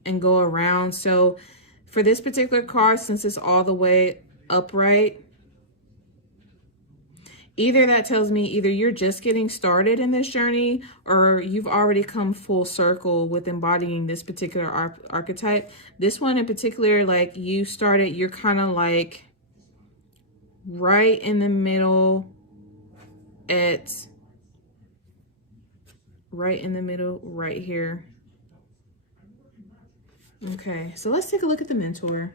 and go around. So for this particular card, since it's all the way upright, either that tells me either you're just getting started in this journey or you've already come full circle with embodying this particular archetype. This one in particular, like you're kind of like right in the middle right here. Okay, so let's take a look at the Mentor.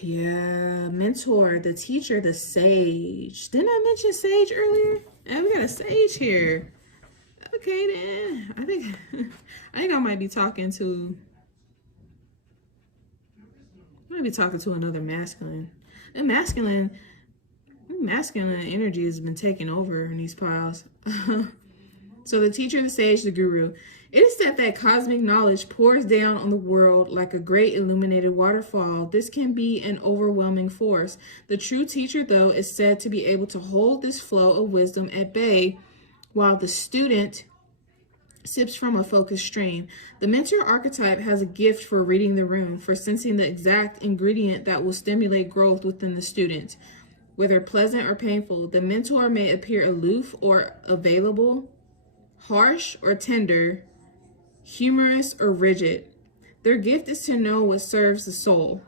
Yeah, Mentor, the teacher, the sage. Didn't I mention sage earlier? And we got a sage here. Okay, then. I think I might be talking to another masculine. And masculine energy has been taken over in these piles. So the teacher, the sage, the guru. It is said that cosmic knowledge pours down on the world like a great illuminated waterfall. This can be an overwhelming force. The true teacher, though, is said to be able to hold this flow of wisdom at bay while the student sips from a focused stream. The mentor archetype has a gift for reading the room, for sensing the exact ingredient that will stimulate growth within the student. Whether pleasant or painful, the mentor may appear aloof or available, harsh or tender, humorous or rigid. Their gift is to know what serves the soul.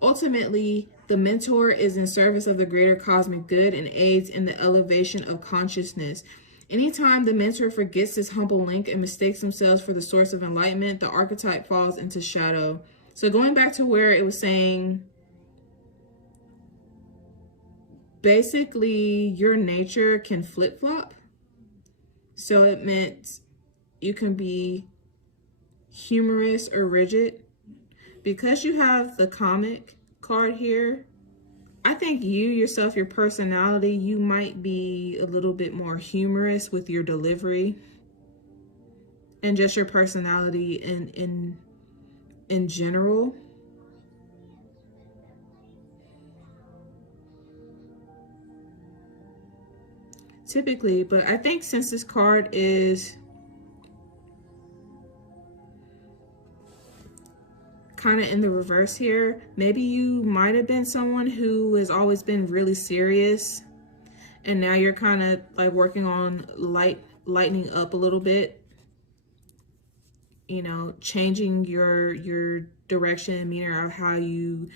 Ultimately, the mentor is in service of the greater cosmic good and aids in the elevation of consciousness. Anytime the mentor forgets this humble link and mistakes themselves for the source of enlightenment, the archetype falls into shadow. So going back to where it was saying, basically your nature can flip-flop. So it meant you can be humorous or rigid. Because you have the comic card here, I think you yourself, your personality, you might be a little bit more humorous with your delivery and just your personality in general. Typically, but I think since this card is kind of in the reverse here, maybe you might have been someone who has always been really serious and now you're kind of like working on lightening up a little bit, you know, changing your direction and manner of how you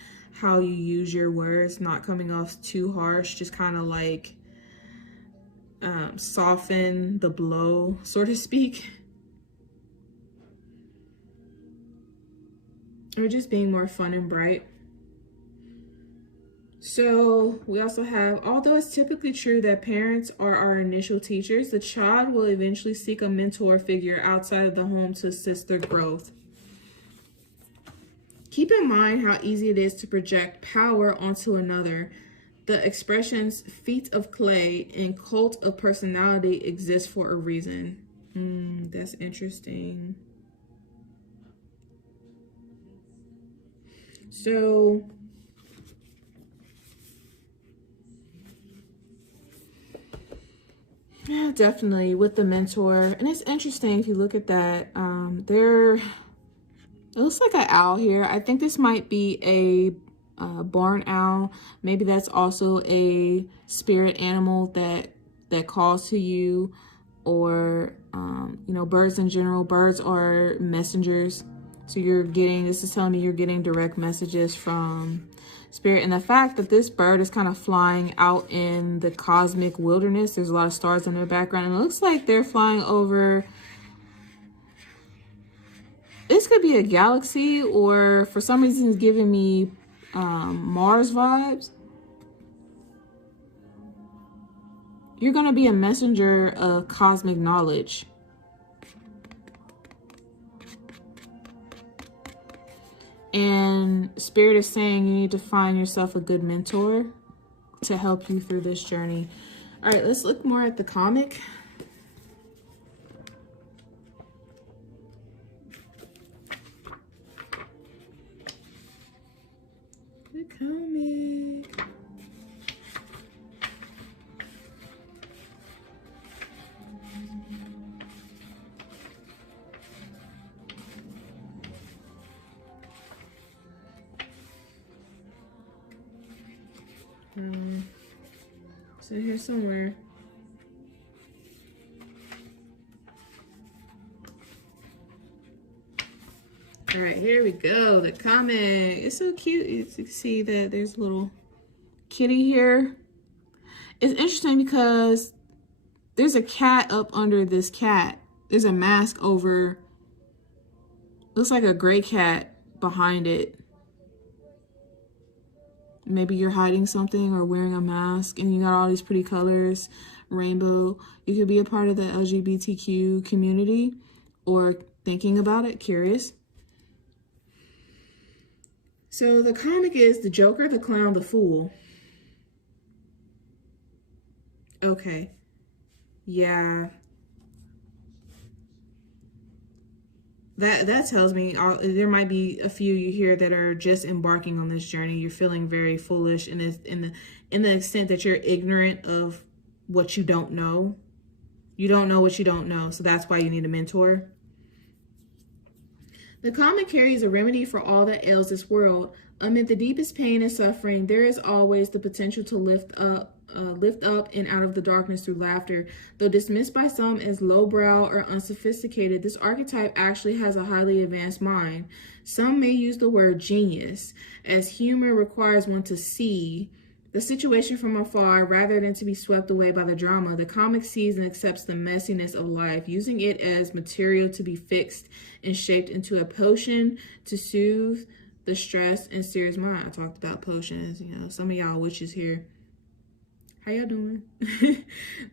use your words, not coming off too harsh, just kind of like soften the blow, so to speak. Or just being more fun and bright. So we also have, although it's typically true that parents are our initial teachers, the child will eventually seek a mentor figure outside of the home to assist their growth. Keep in mind how easy it is to project power onto another. The expressions feet of clay and cult of personality exist for a reason. That's interesting. So yeah, definitely with the mentor. And it's interesting if you look at that, it looks like an owl here. I think this might be a barn owl. Maybe that's also a spirit animal that calls to you, or you know, birds in general. Birds are messengers. So this is telling me you're getting direct messages from spirit. And the fact that this bird is kind of flying out in the cosmic wilderness, there's a lot of stars in the background, and it looks like they're flying over, this could be a galaxy, or for some reason it's giving me Mars vibes. You're going to be a messenger of cosmic knowledge. And Spirit is saying you need to find yourself a good mentor to help you through this journey. All right, let's look more at the comic. The comic. So here's somewhere. All right, here we go. The comic. It's so cute. You can see that there's a little kitty here. It's interesting because there's a cat up under this cat. There's a mask over. Looks like a gray cat behind it. Maybe you're hiding something or wearing a mask, and you got all these pretty colors, rainbow. You could be a part of the LGBTQ community or thinking about it, curious. So the comic is the Joker, the Clown, the Fool. Okay. Yeah. that tells me there might be a few you here that are just embarking on this journey. You're feeling very foolish in the extent that you're ignorant of what you don't know. You don't know what you don't know, so that's why you need a mentor. The comet carries a remedy for all that ails this world. Amid the deepest pain and suffering, there is always the potential to lift up and out of the darkness through laughter. Though dismissed by some as lowbrow or unsophisticated, this archetype actually has a highly advanced mind. Some may use the word genius, as humor requires one to see the situation from afar rather than to be swept away by the drama. The comic sees and accepts the messiness of life, using it as material to be fixed and shaped into a potion to soothe the stress and serious mind. I talked about potions, you know, some of y'all witches here. How y'all doing?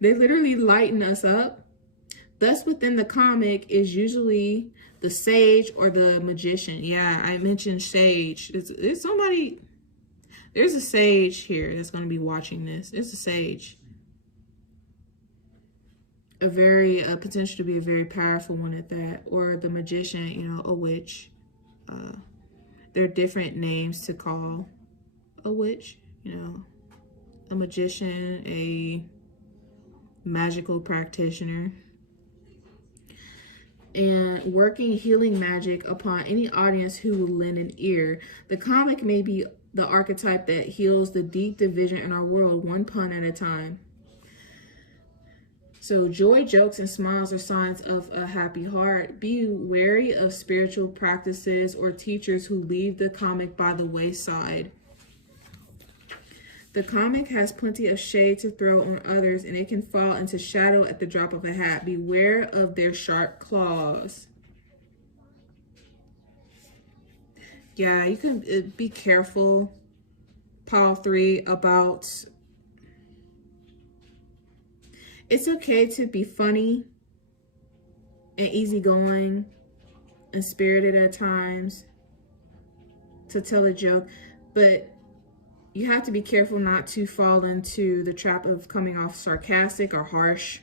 They literally lighten us up. Thus, within the comic is usually the sage or the magician. Yeah, I mentioned sage. It's somebody... There's a sage here that's going to be watching this. It's a sage. A potential to be a very powerful one at that. Or the magician, you know, a witch. There are different names to call a witch, you know. A magician, a magical practitioner. And working healing magic upon any audience who will lend an ear. The comic may be the archetype that heals the deep division in our world, one pun at a time. So joy, jokes, and smiles are signs of a happy heart. Be wary of spiritual practices or teachers who leave the comic by the wayside. The comic has plenty of shade to throw on others, and it can fall into shadow at the drop of a hat. Beware of their sharp claws. Yeah, you can be careful, pile 3, about... It's okay to be funny and easygoing and spirited at times, to tell a joke, but you have to be careful not to fall into the trap of coming off sarcastic or harsh.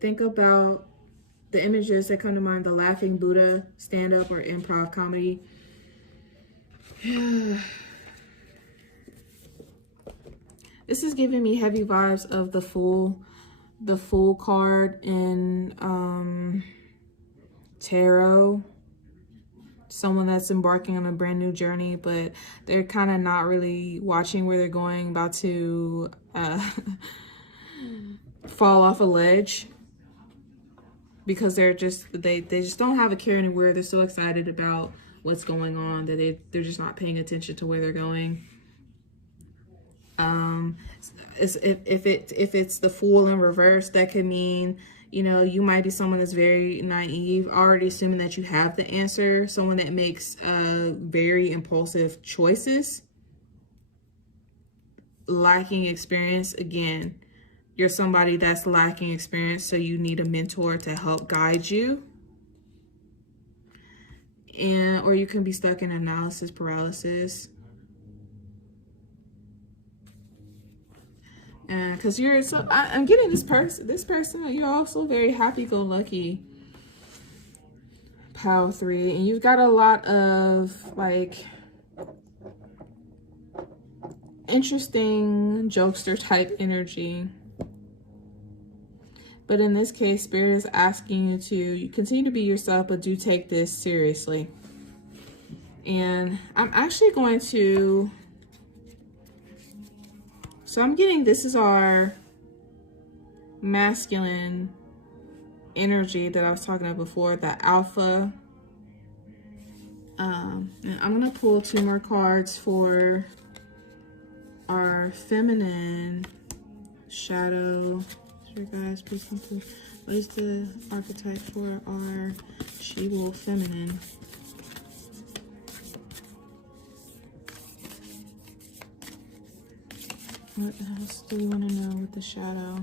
Think about the images that come to mind, the laughing Buddha, stand-up or improv comedy. This is giving me heavy vibes of the Fool card in tarot. Someone that's embarking on a brand new journey, but they're kind of not really watching where they're going, about to fall off a ledge. Because they just don't have a care anywhere. They're so excited about what's going on that they're just not paying attention to where they're going. If it's the Fool in reverse, that could mean, you know, you might be someone that's very naive, already assuming that you have the answer. Someone that makes very impulsive choices, lacking experience. Again, you're somebody that's lacking experience, so you need a mentor to help guide you. Or you can be stuck in analysis paralysis. Because I'm getting this person, you're also very happy-go-lucky. Power 3. And you've got a lot of, like, interesting jokester type energy. But in this case, Spirit is asking you to continue to be yourself, but do take this seriously. And I'm actually going to... So I'm getting, this is our masculine energy that I was talking about before, the alpha. And I'm going to pull 2 more cards for our feminine shadow. Sure, guys, please come through. What is the archetype for our she-wolf feminine? What else do we want to know with the shadow?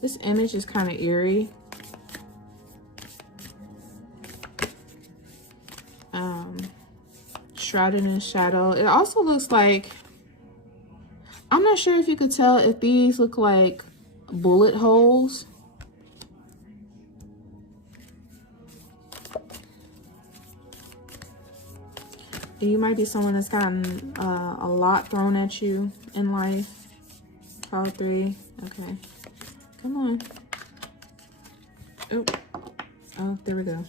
This image is kind of eerie. Shrouded in shadow. It also looks like, I'm not sure if you could tell if these look like bullet holes. You might be someone that's gotten a lot thrown at you in life. Pile 3. Okay. Come on. Oh. Oh, there we go.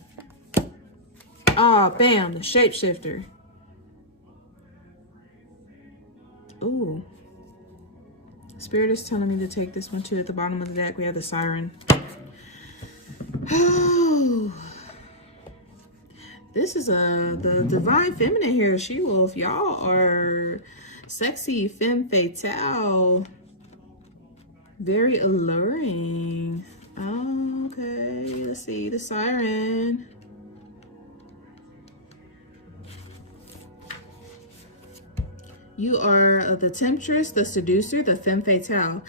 Ah, oh, bam, the shapeshifter. Ooh. Spirit is telling me to take this one too. At the bottom of the deck, we have the Siren. Oh. This is the Divine Feminine here, She-Wolf. Y'all are sexy, femme fatale. Very alluring. Oh, okay, let's see, the Siren. You are the temptress, the seducer, the femme fatale.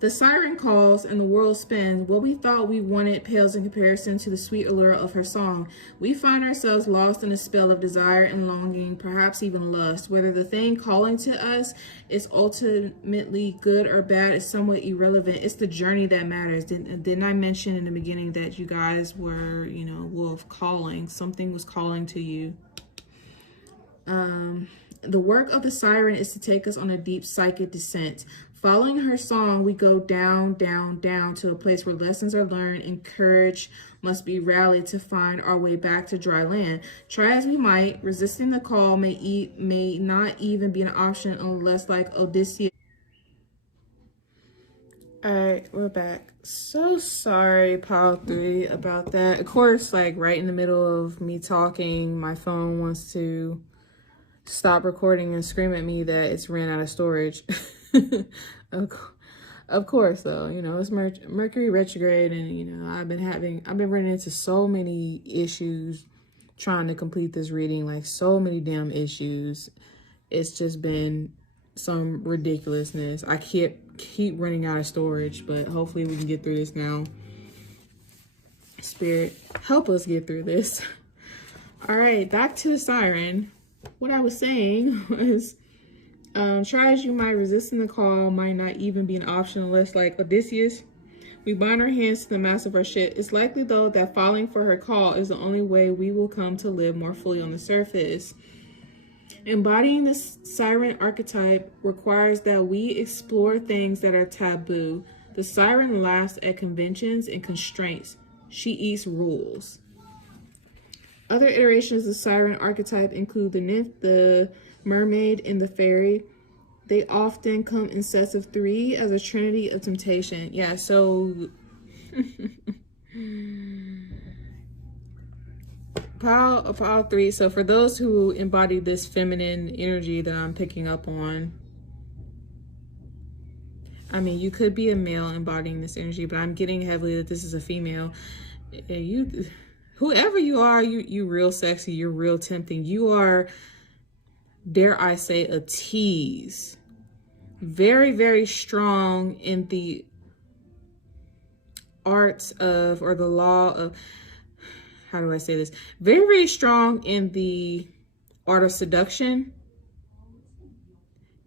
The siren calls and the world spins. What we thought we wanted pales in comparison to the sweet allure of her song. We find ourselves lost in a spell of desire and longing, perhaps even lust. Whether the thing calling to us is ultimately good or bad is somewhat irrelevant. It's the journey that matters. Didn't I mention in the beginning that you guys were, you know, wolf calling? Something was calling to you. The work of the siren is to take us on a deep psychic descent. Following her song, we go down, down, down to a place where lessons are learned and courage must be rallied to find our way back to dry land. Try as we might, resisting the call may not even be an option unless, like Odysseus. All right, we're back. So sorry, Pile 3, about that. Of course, like right in the middle of me talking, my phone wants to stop recording and scream at me that it's ran out of storage. Of course, though, you know, it's Mercury retrograde, and you know, I've been running into so many issues trying to complete this reading, like so many damn issues. It's just been some ridiculousness. I keep running out of storage, but hopefully we can get through this now. Spirit, help us get through this. All right, back to the siren. What I was saying was, try as you might, resisting the call might not even be an option unless, like Odysseus, we bind our hands to the mast of our ship. It's likely, though, that falling for her call is the only way we will come to live more fully on the surface. Embodying this siren archetype requires that we explore things that are taboo. The siren laughs at conventions and constraints. She eats rules. Other iterations of the siren archetype include the nymph, the mermaid, and the fairy. They often come in sets of 3 as a trinity of temptation. Yeah, so pile 3. So for those who embody this feminine energy that I'm picking up on, I mean, you could be a male embodying this energy, but I'm getting heavily that this is a female. Whoever you are, you real sexy, you're real tempting. You are, dare I say, a tease. Very, very strong in the arts of, or the law of, how do I say this? Very, very strong in the art of seduction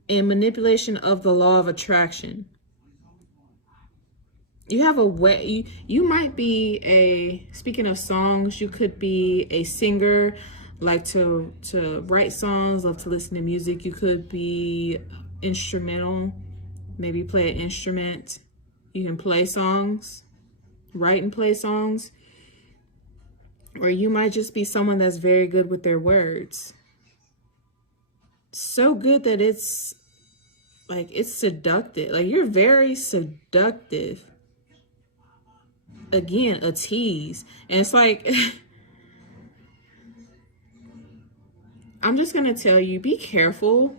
and manipulation of the law of attraction. You have a way, you might be a, speaking of songs, you could be a singer, like to write songs, love to listen to music. You could be instrumental, maybe play an instrument. You can play songs, write and play songs. Or you might just be someone that's very good with their words. So good that it's like, it's seductive. Like, you're very seductive. Again, a tease. And it's like, I'm just going to tell you, be careful.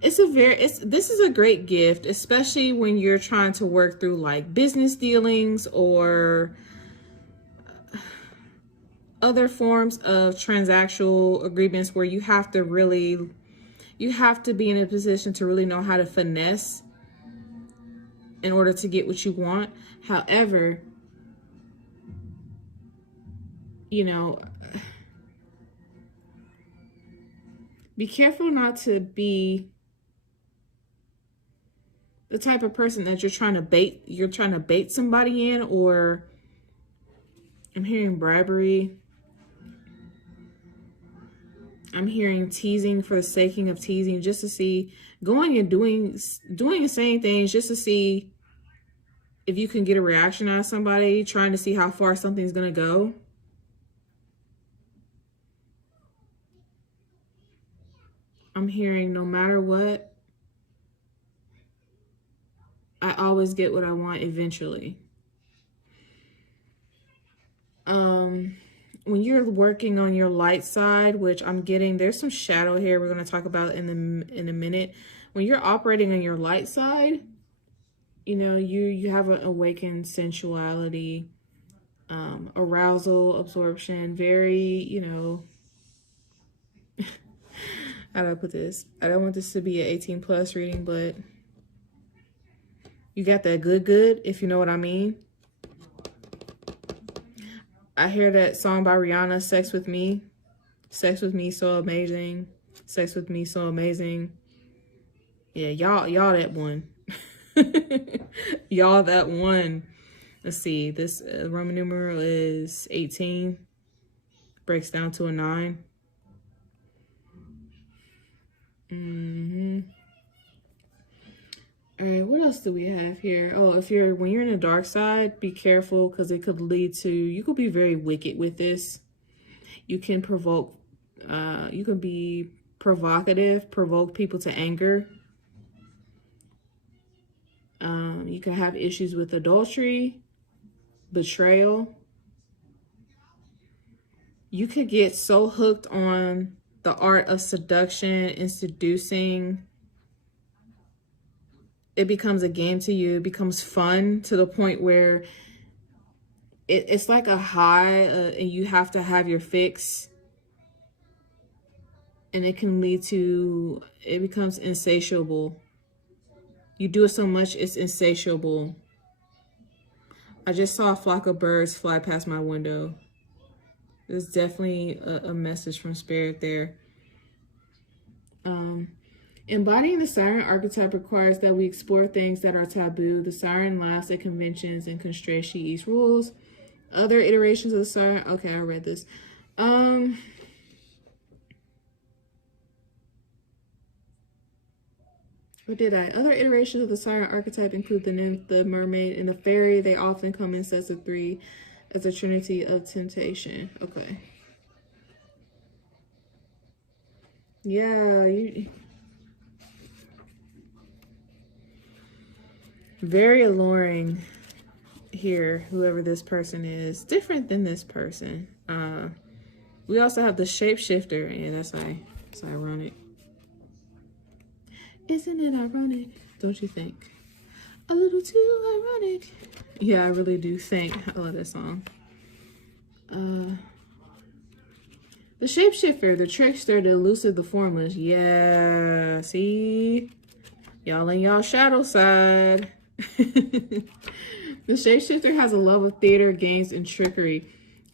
This is a great gift, especially when you're trying to work through like business dealings or other forms of transactional agreements where you have to be in a position to really know how to finesse in order to get what you want. However, you know, Be careful not to be the type of person that you're trying to bait somebody in, or I'm hearing bribery. I'm hearing teasing for the sake of teasing, just to see, going and doing and saying things just to see if you can get a reaction out of somebody, trying to see how far something's going to go. I'm hearing no matter what, I always get what I want eventually. When you're working on your light side, which I'm getting, there's some shadow here we're going to talk about in a minute. When you're operating on your light side, you know, you have an awakened sensuality, arousal, absorption, very, you know, how do I put this? I don't want this to be an 18+ reading, but you got that good, if you know what I mean. I hear that song by Rihanna, Sex With Me. Sex with me so amazing. Sex with me so amazing. Yeah, y'all that one. Y'all that one. Let's see, this Roman numeral is 18. Breaks down to a 9. All right, what else do we have here? Oh, when you're in the dark side, be careful, because it could lead to, you could be very wicked with this. You can provoke, you can be provocative, provoke people to anger. You can have issues with adultery, betrayal. You could get so hooked on the art of seduction and seducing, it becomes a game to you. It becomes fun to the point where it's like a high, and you have to have your fix. And it can lead to, it becomes insatiable. You do it so much, it's insatiable. I just saw a flock of birds fly past my window. There's definitely a message from spirit there. Embodying the siren archetype requires that we explore things that are taboo. The siren laughs at conventions and constrains she eats rules. Other iterations of the siren. Okay, I read this. What did I? Other iterations of the siren archetype include the nymph, the mermaid, and the fairy. They often come in sets of 3 as a trinity of temptation. Okay. Yeah, very alluring here, whoever this person is. Different than this person. We also have the shapeshifter, and that's ironic. Isn't it ironic? Don't you think? A little too ironic. Yeah, I really do think. I love that song. The shapeshifter, the trickster, the elusive, the formless. Yeah, see? Y'all in y'all shadow side. The shapeshifter has a love of theater, games, and trickery.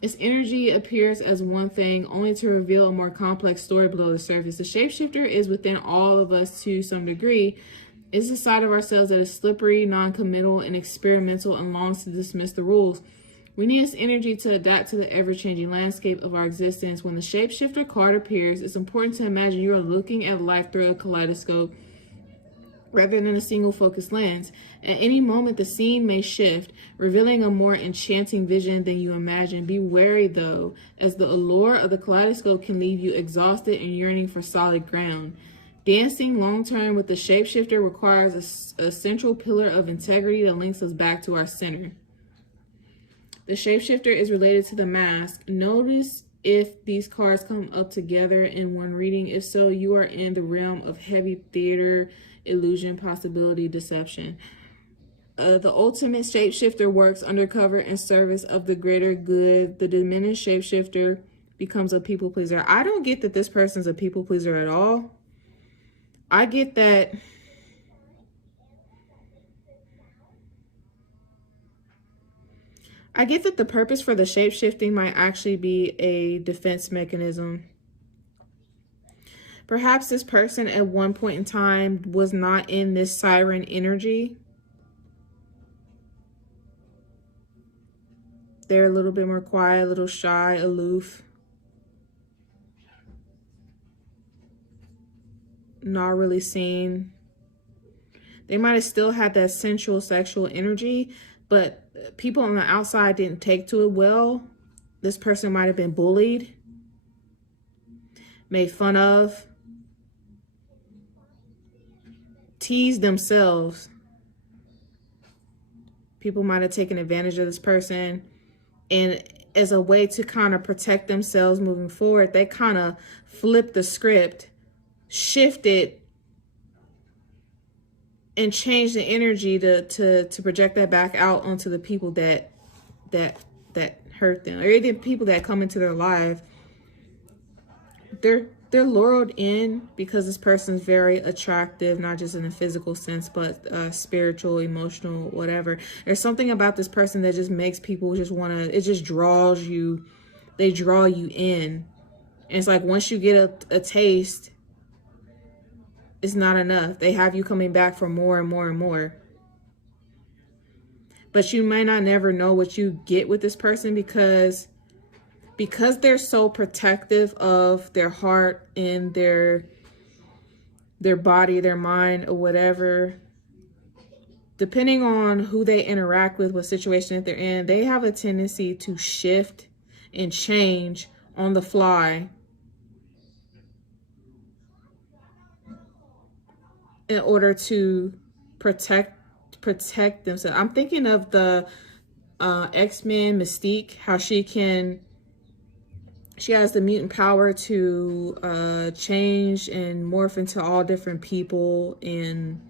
Its energy appears as one thing, only to reveal a more complex story below the surface. The shapeshifter is within all of us to some degree. It's a side of ourselves that is slippery, non-committal, and experimental, and longs to dismiss the rules. We need its energy to adapt to the ever-changing landscape of our existence. When the shapeshifter card appears, it's important to imagine you are looking at life through a kaleidoscope rather than a single focused lens. At any moment, the scene may shift, revealing a more enchanting vision than you imagine. Be wary, though, as the allure of the kaleidoscope can leave you exhausted and yearning for solid ground. Dancing long-term with the shapeshifter requires a central pillar of integrity that links us back to our center. The shapeshifter is related to the mask. Notice if these cards come up together in one reading. If so, you are in the realm of heavy theater, illusion, possibility, deception. The ultimate shapeshifter works undercover in service of the greater good. The diminished shapeshifter becomes a people pleaser. I don't get that this person's a people pleaser at all. I get that the purpose for the shapeshifting might actually be a defense mechanism. Perhaps this person at one point in time was not in this siren energy. They're a little bit more quiet, a little shy, aloof. Not really seen. They might have still had that sensual, sexual energy, but people on the outside didn't take to it well. This person might have been bullied, made fun of, teased themselves. People might have taken advantage of this person, and as a way to kind of protect themselves moving forward, they kind of flipped the script, shifted, and changed the energy to project that back out onto the people that hurt them, or the people that come into their life. They're lured in because this person's very attractive, not just in a physical sense, but spiritual, emotional, whatever. There's something about this person that just makes people just want to, it just draws you, they draw you in. And it's like once you get a taste, it's not enough. They have you coming back for more and more and more. But you might not never know what you get with this person because they're so protective of their heart and their body, their mind, or whatever. Depending on who they interact with, what situation that they're in, they have a tendency to shift and change on the fly in order to protect themselves. I'm thinking of the X-Men Mystique, how she has the mutant power to change and morph into all different people and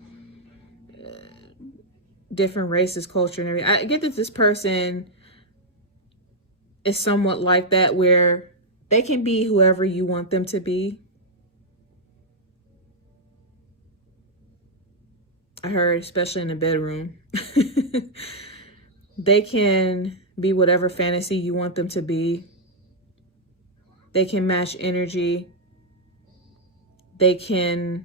different races, culture, and everything. I get that this person is somewhat like that, where they can be whoever you want them to be. I heard, especially in the bedroom. They can be whatever fantasy you want them to be. They can match energy. They can,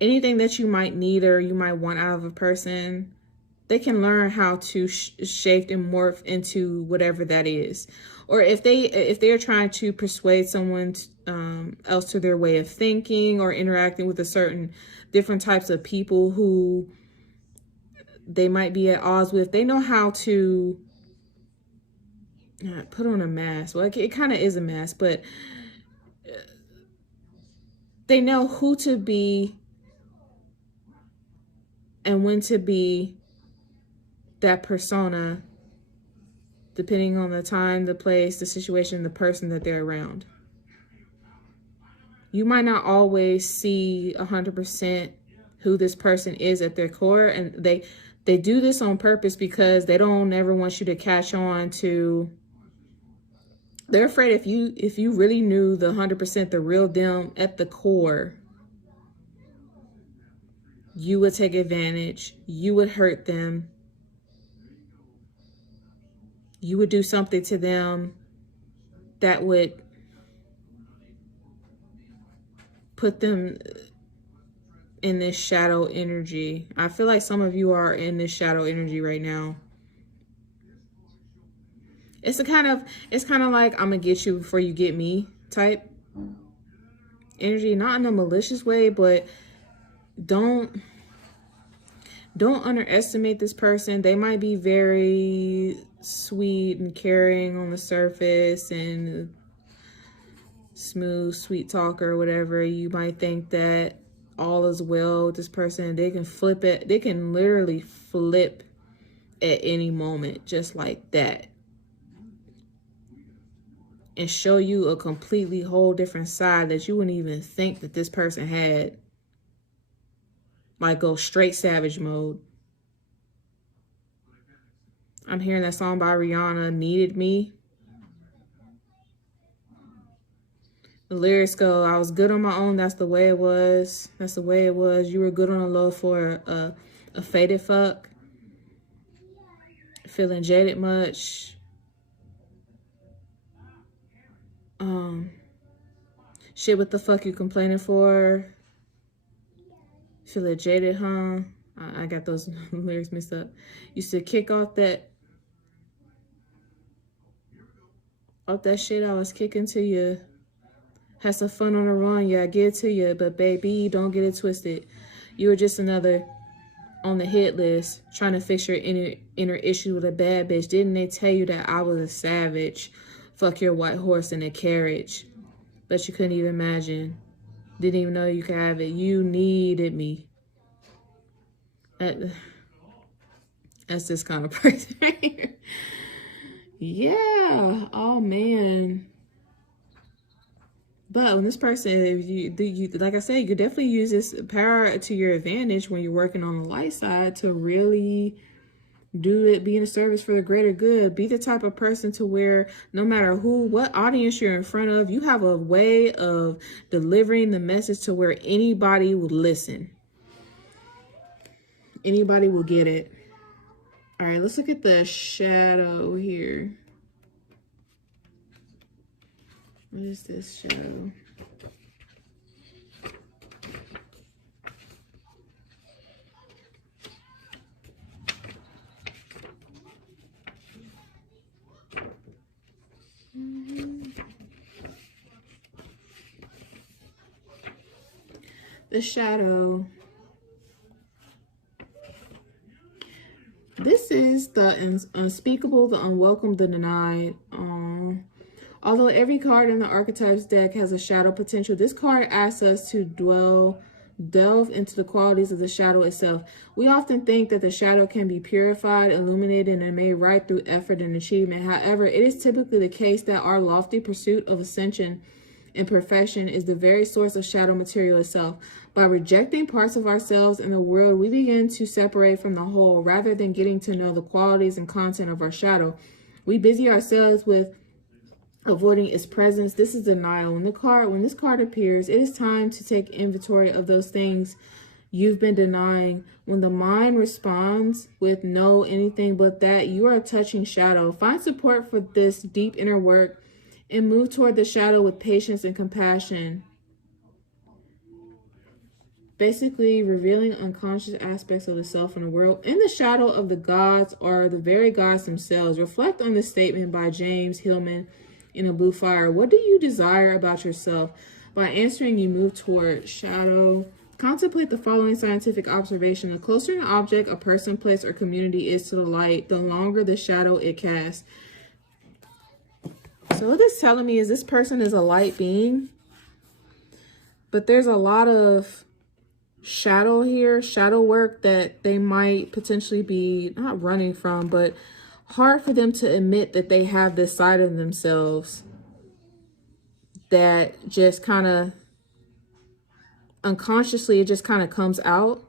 anything that you might need or you might want out of a person, they can learn how to shape and morph into whatever that is. Or if they are trying to persuade someone else to their way of thinking or interacting with a certain different types of people who they might be at odds with, they know how to put on a mask. Well, it kind of is a mask, but they know who to be and when to be that persona, depending on the time, the place, the situation, the person that they're around. You might not always see 100% who this person is at their core, and they do this on purpose because they don't ever want you to catch on to. They're afraid if you really knew the 100%, the real them at the core, you would take advantage, you would hurt them, you would do something to them that would put them in this shadow energy. I feel like some of you are in this shadow energy right now. It's kind of like I'm gonna get you before you get me type energy, not in a malicious way, but don't underestimate this person. They might be very sweet and caring on the surface and smooth, sweet talker or whatever. You might think that all is well with this person. They can flip it. They can literally flip at any moment, just like that, and show you a completely whole different side that you wouldn't even think that this person had. Like go straight savage mode. I'm hearing that song by Rihanna, Needed Me. The lyrics go, I was good on my own, that's the way it was. That's the way it was. You were good on the low for a faded fuck. Feeling jaded much. Shit, what the fuck you complaining for? Feel it jaded, huh? I got those lyrics mixed up. Used to kick off that shit I was kicking to you. Had some fun on the run, yeah, I get it to you. But baby, don't get it twisted. You were just another on the hit list trying to fix your inner issue with a bad bitch. Didn't they tell you that I was a savage? Fuck your white horse in a carriage. But you couldn't even imagine. Didn't even know you could have it. You needed me. That's this kind of person right here. Yeah. Oh man. But when this person, if you like I said, you could definitely use this power to your advantage when you're working on the light side to really do it, be in a service for the greater good. Be the type of person to where no matter what audience you're in front of, you have a way of delivering the message to where anybody will listen. Anybody will get it. All right, let's look at the shadow here. What is this shadow? The shadow. This is the unspeakable, the unwelcome, the denied. Although every card in the Archetypes deck has a shadow potential, this card asks us to delve into the qualities of the shadow itself. We often think that the shadow can be purified, illuminated, and made right through effort and achievement. However, it is typically the case that our lofty pursuit of ascension and perfection is the very source of shadow material itself. By rejecting parts of ourselves in the world, we begin to separate from the whole rather than getting to know the qualities and content of our shadow. We busy ourselves with avoiding its presence. This is denial. When this card appears, it is time to take inventory of those things you've been denying. When the mind responds with no, anything but that, you are touching shadow. Find support for this deep inner work and move toward the shadow with patience and compassion. Basically, revealing unconscious aspects of the self and the world in the shadow of the gods or the very gods themselves. Reflect on this statement by James Hillman in A Blue Fire. What do you desire about yourself? By answering, you move toward shadow. Contemplate the following scientific observation. The closer an object, a person, place, or community is to the light, the longer the shadow it casts. So what it's telling me is this person is a light being, but there's a lot of shadow here, shadow work that they might potentially be not running from, but hard for them to admit that they have this side of themselves that just kind of unconsciously, it just kind of comes out.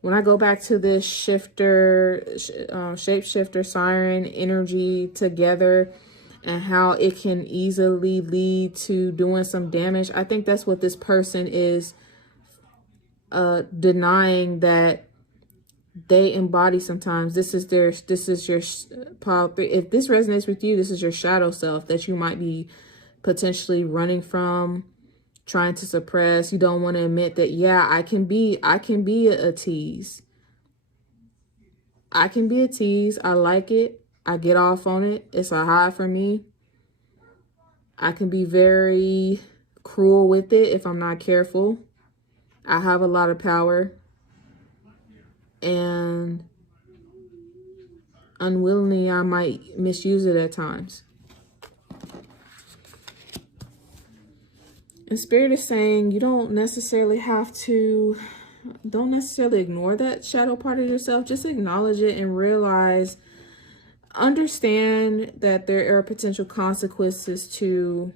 When I go back to this shapeshifter siren energy together and how it can easily lead to doing some damage, I think that's what this person is denying that they embody sometimes. This is your pile 3. If this resonates with you, this is your shadow self that you might be potentially running from, trying to suppress. You don't want to admit that, yeah, I can be a tease. I can be a tease. I like it. I get off on it. It's a high for me. I can be very cruel with it if I'm not careful. I have a lot of power. And unwillingly, I might misuse it at times. And Spirit is saying you don't necessarily ignore that shadow part of yourself. Just acknowledge it and realize, understand that there are potential consequences to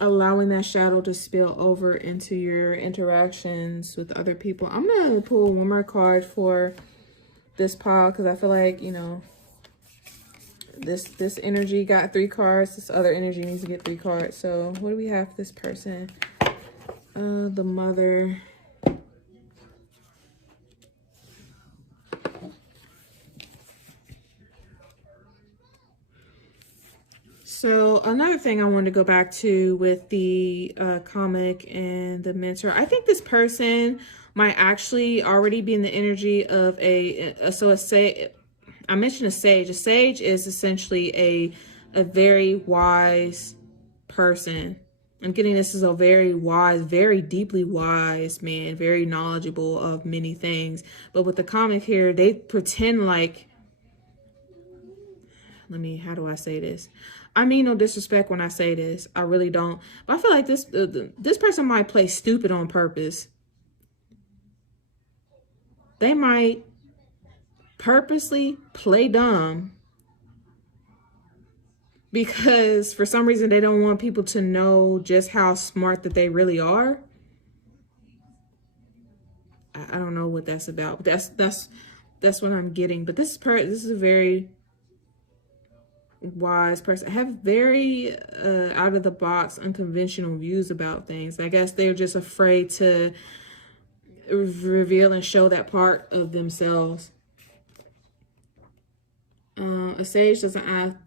allowing that shadow to spill over into your interactions with other people. I'm going to pull one more card for this pile because I feel like, you know, this energy got 3 cards. This other energy needs to get 3 cards. So what do we have for this person? The mother. So another thing I wanted to go back to with the comic and the mentor, I think this person might actually already be in the energy of I mentioned a sage. A sage is essentially a very wise person. I'm getting this is a very wise, very deeply wise man, very knowledgeable of many things. But with the comic here, they pretend like, how do I say this? I mean no disrespect when I say this. I really don't. But I feel like this person might play stupid on purpose. They might purposely play dumb because for some reason they don't want people to know just how smart that they really are. I don't know what that's about. But that's what I'm getting. But this is a very wise person. I have very out of the box, unconventional views about things. I guess they're just afraid to reveal and show that part of themselves. A sage doesn't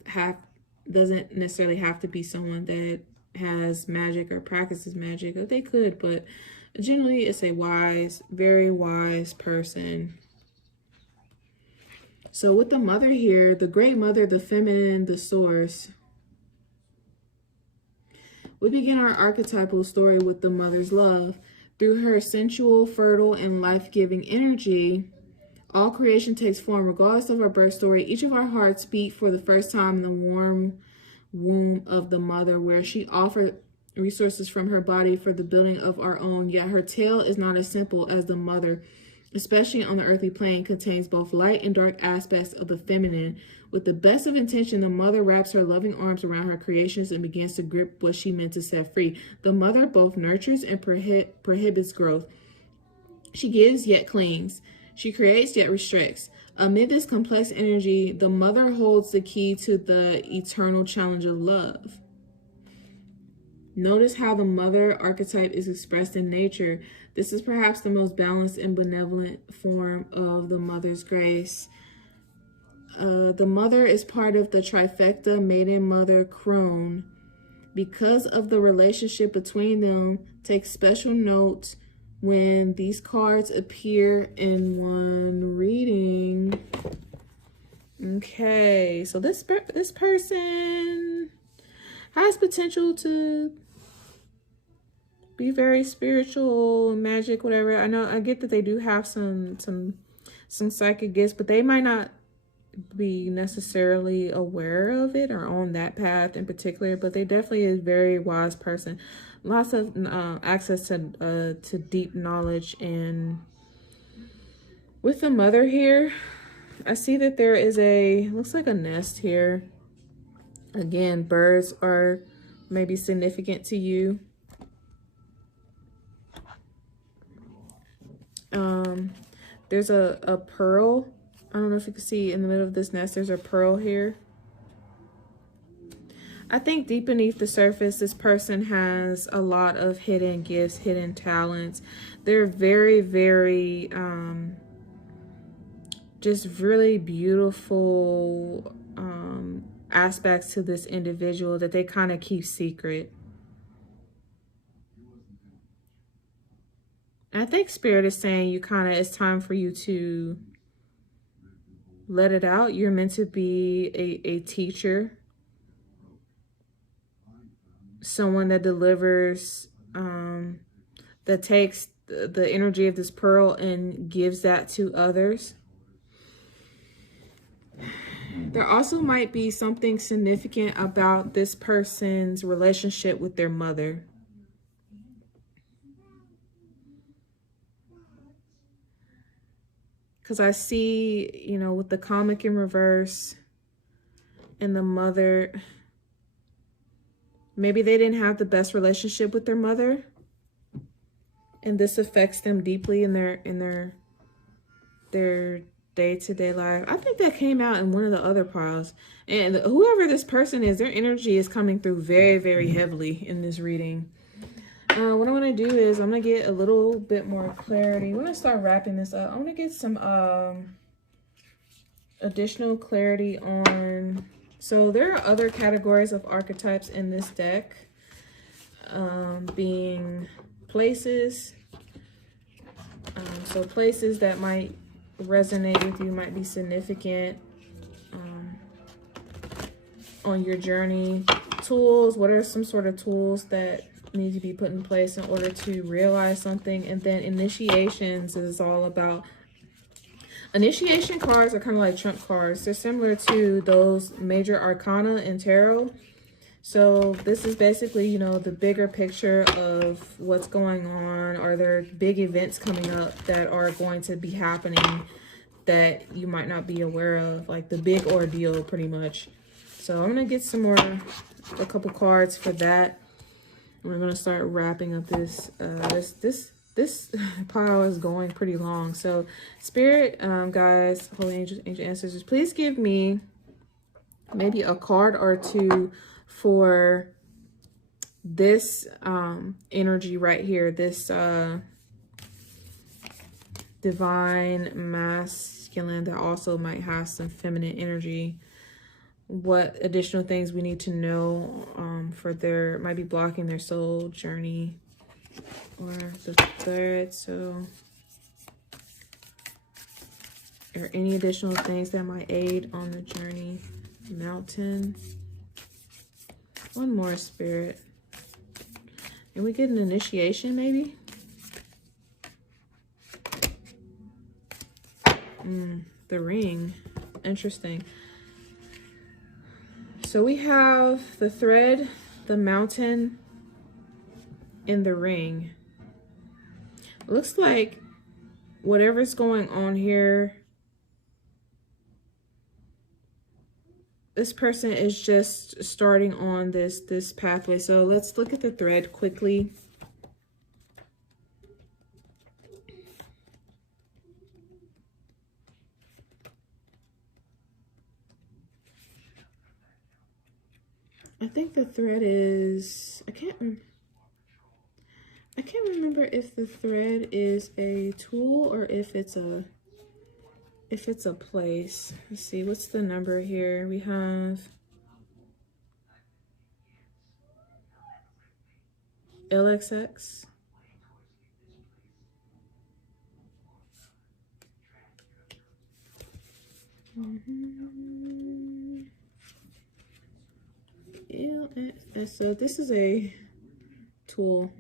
necessarily have to be someone that has magic or practices magic. Or they could, but generally it's a wise, very wise person. So with the mother here, the great mother, the feminine, the source, we begin our archetypal story with the mother's love. Through her sensual, fertile, and life-giving energy, all creation takes form. Regardless of our birth story, each of our hearts beat for the first time in the warm womb of the mother, where she offered resources from her body for the building of our own. Yet her tale is not as simple as the mother, especially on the earthly plane, contains both light and dark aspects of the feminine. With the best of intention, the mother wraps her loving arms around her creations and begins to grip what she meant to set free. The mother both nurtures and prohibits growth. She gives yet clings. She creates yet restricts. Amid this complex energy, the mother holds the key to the eternal challenge of love. Notice how the mother archetype is expressed in nature. This is perhaps the most balanced and benevolent form of the mother's grace. The mother is part of the trifecta maiden mother crone. Because of the relationship between them, take special note when these cards appear in one reading. Okay, so this person has potential to be very spiritual, magic, whatever. I get that they do have some psychic gifts, but they might not be necessarily aware of it or on that path in particular. But they definitely is a very wise person. Lots of access to deep knowledge. And with the mother here, I see that there is looks like a nest here. Again, birds are maybe significant to you. There's a pearl. I don't know if you can see in the middle of this nest, there's a pearl here. I think deep beneath the surface, this person has a lot of hidden gifts, hidden talents. They're very, very, just really beautiful aspects to this individual that they kind of keep secret. I think Spirit is saying it's time for you to let it out. You're meant to be a teacher. Someone that delivers, that takes the energy of this pearl and gives that to others. There also might be something significant about this person's relationship with their mother. Because I see, with the comic in reverse and the mother, maybe they didn't have the best relationship with their mother, and this affects them deeply in their day-to-day life. I think that came out in one of the other piles. And whoever this person is, their energy is coming through very, very heavily in this reading. What I'm going to do is I'm going to get a little bit more clarity. I'm going to start wrapping this up. I'm going to get some additional clarity on So there are other categories of archetypes in this deck, being places. So places that might resonate with you, might be significant on your journey. Tools, what are some sort of tools that need to be put in place in order to realize something? And then initiations is all about, initiation cards are kind of like trump cards. They're similar to those major arcana in tarot. So this is basically, you know, the bigger picture of what's going on. Are there big events coming up that are going to be happening that you might not be aware of, like the big ordeal pretty much. So I'm going to get some more, a couple cards for that. We're going to start wrapping up this, this pile is going pretty long. So Spirit, guys, Holy Angels, Ancient Ancestors, please give me maybe a card or two for this energy right here, this divine masculine that also might have some feminine energy. What additional things we need to know for their, might be blocking their soul journey, or the third. So or any additional things that might aid on the journey. Mountain. One more, Spirit. And we get an initiation, maybe? The ring. Interesting. So we have the thread, the mountain, and the ring. Looks like whatever's going on here, this person is just starting on this pathway. So let's look at the thread quickly. I think the thread is, I can't remember if the thread is a tool or if it's a place. Let's see, what's the number here? We have LXX. So this is a tool,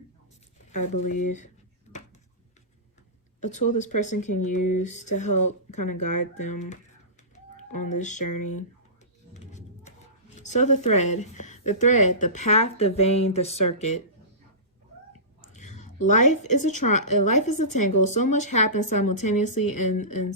I believe. A tool this person can use to help kind of guide them on this journey. So the thread, the path, the vein, the circuit. Life is a tangle. So much happens simultaneously and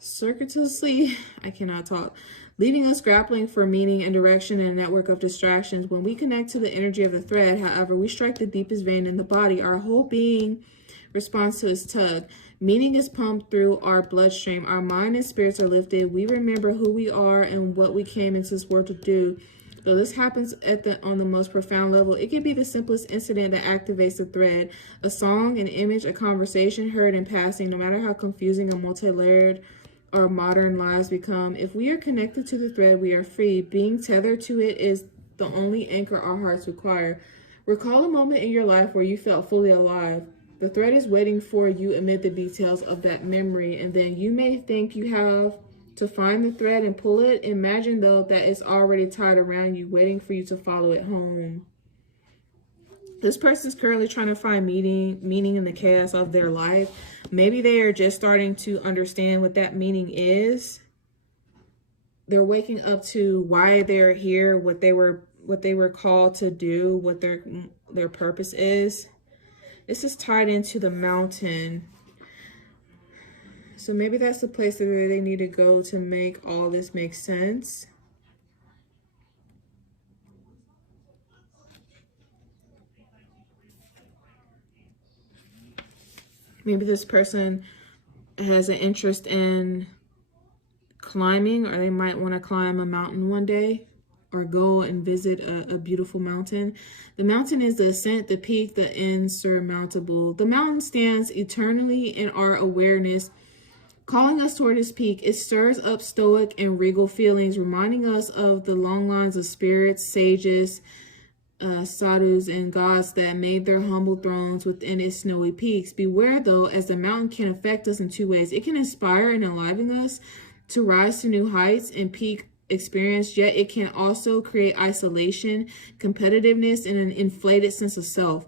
circuitously. I cannot talk. Leaving us grappling for meaning and direction in a network of distractions. When we connect to the energy of the thread, however, we strike the deepest vein in the body. Our whole being responds to its tug. Meaning is pumped through our bloodstream. Our mind and spirits are lifted. We remember who we are and what we came into this world to do. Though this happens on the most profound level, it can be the simplest incident that activates the thread. A song, an image, a conversation heard in passing, no matter how confusing or multi-layered our modern lives become. If we are connected to the thread, we are free. Being tethered to it is the only anchor our hearts require. Recall a moment in your life where you felt fully alive. The thread is waiting for you amid the details of that memory, and then you may think you have to find the thread and pull it. Imagine, though, that it's already tied around you, waiting for you to follow it home. This person is currently trying to find meaning in the chaos of their life. Maybe they are just starting to understand what that meaning is. They're waking up to why they're here, what they were called to do, what their purpose is. This is tied into the mountain. So maybe that's the place where they need to go to make all this make sense. Maybe this person has an interest in climbing, or they might want to climb a mountain one day or go and visit a beautiful mountain. The mountain is the ascent, the peak, the insurmountable. The mountain stands eternally in our awareness, Calling us toward his peak, it stirs up stoic and regal feelings, reminding us of the long lines of spirits, sages, sadhus, and gods that made their humble thrones within its snowy peaks. Beware, though, as the mountain can affect us in two ways. It can inspire and enliven us to rise to new heights and peak experience, yet it can also create isolation, competitiveness, and an inflated sense of self.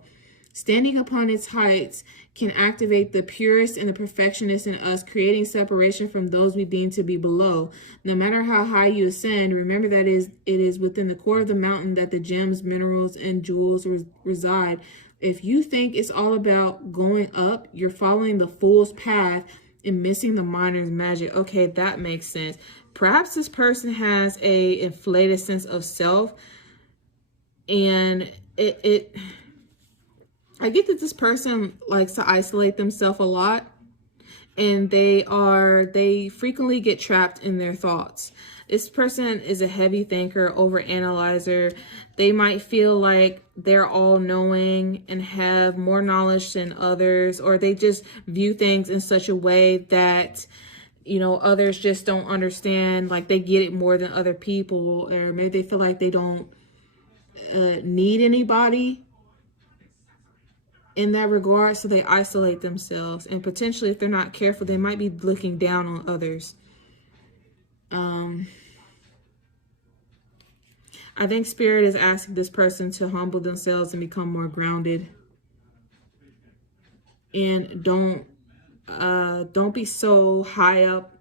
Standing upon its heights can activate the purest and the perfectionist in us, creating separation from those we deem to be below. No matter how high you ascend, remember that it is within the core of the mountain that the gems, minerals, and jewels reside. If you think it's all about going up, you're following the fool's path and missing the miner's magic. Okay, that makes sense. Perhaps this person has a inflated sense of self, and I get that this person likes to isolate themselves a lot, and they frequently get trapped in their thoughts. This person is a heavy thinker, overanalyzer. They might feel like they're all knowing and have more knowledge than others, or they just view things in such a way that, you know, others just don't understand, like they get it more than other people, or maybe they feel like they don't need anybody in that regard, so they isolate themselves, and potentially, if they're not careful, they might be looking down on others. I think Spirit is asking this person to humble themselves and become more grounded, and don't be so high up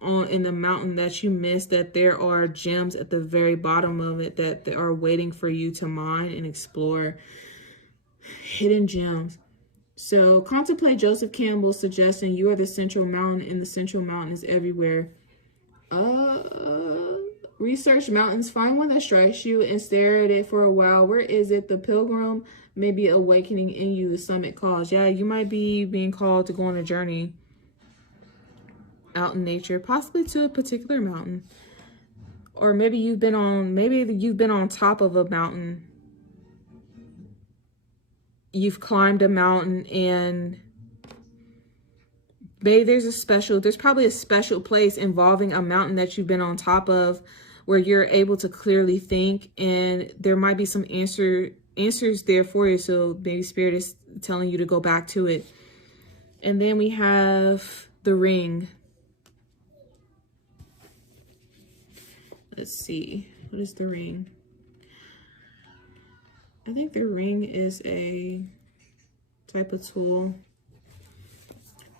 in the mountain that you miss that there are gems at the very bottom of it that are waiting for you to mine and explore. Hidden gems. So contemplate Joseph Campbell's suggestion, you are the central mountain, and the central mountain is everywhere. Research mountains. Find one that strikes you and stare at it for a while. Where is it? The pilgrim may be awakening in you. The summit calls. Yeah, you might be being called to go on a journey out in nature, possibly to a particular mountain. Or maybe you've been on top of a mountain. You've climbed a mountain, and maybe there's probably a special place involving a mountain that you've been on top of where you're able to clearly think, and there might be some answers there for you. So maybe Spirit is telling you to go back to it. And then we have the ring. Let's see. What is the ring? I think the ring is a type of tool.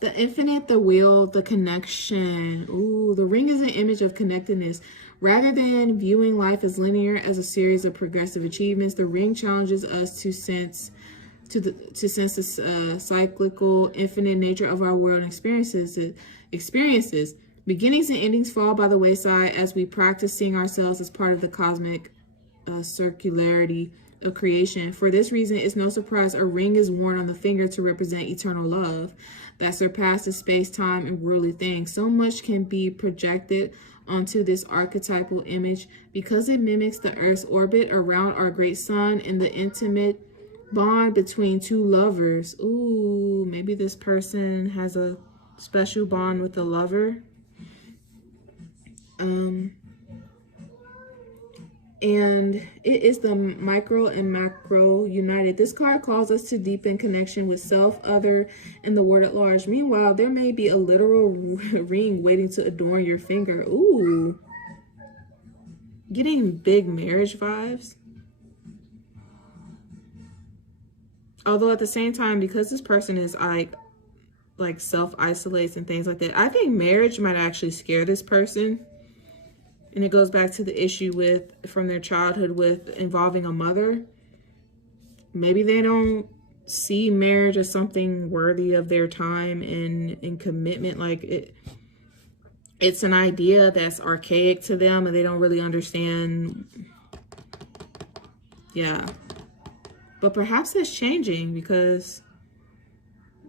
The infinite, the wheel, the connection. Ooh, the ring is an image of connectedness. Rather than viewing life as linear, as a series of progressive achievements, the ring challenges us to sense the cyclical, infinite nature of our world and experiences. Beginnings and endings fall by the wayside as we practice seeing ourselves as part of the cosmic circularity of creation. For this reason, it's no surprise a ring is worn on the finger to represent eternal love that surpasses space, time, and worldly things. So much can be projected onto this archetypal image because it mimics the Earth's orbit around our great sun and the intimate bond between two lovers. Ooh, maybe this person has a special bond with a lover. And it is the micro and macro united. This card calls us to deepen connection with self, other, and the world at large. Meanwhile, there may be a literal ring waiting to adorn your finger. Ooh. Getting big marriage vibes. Although at the same time, because this person is like self-isolates and things like that, I think marriage might actually scare this person. And it goes back to the issue from their childhood with involving a mother. Maybe they don't see marriage as something worthy of their time and commitment. Like it's an idea that's archaic to them, and they don't really understand. Yeah. But perhaps that's changing because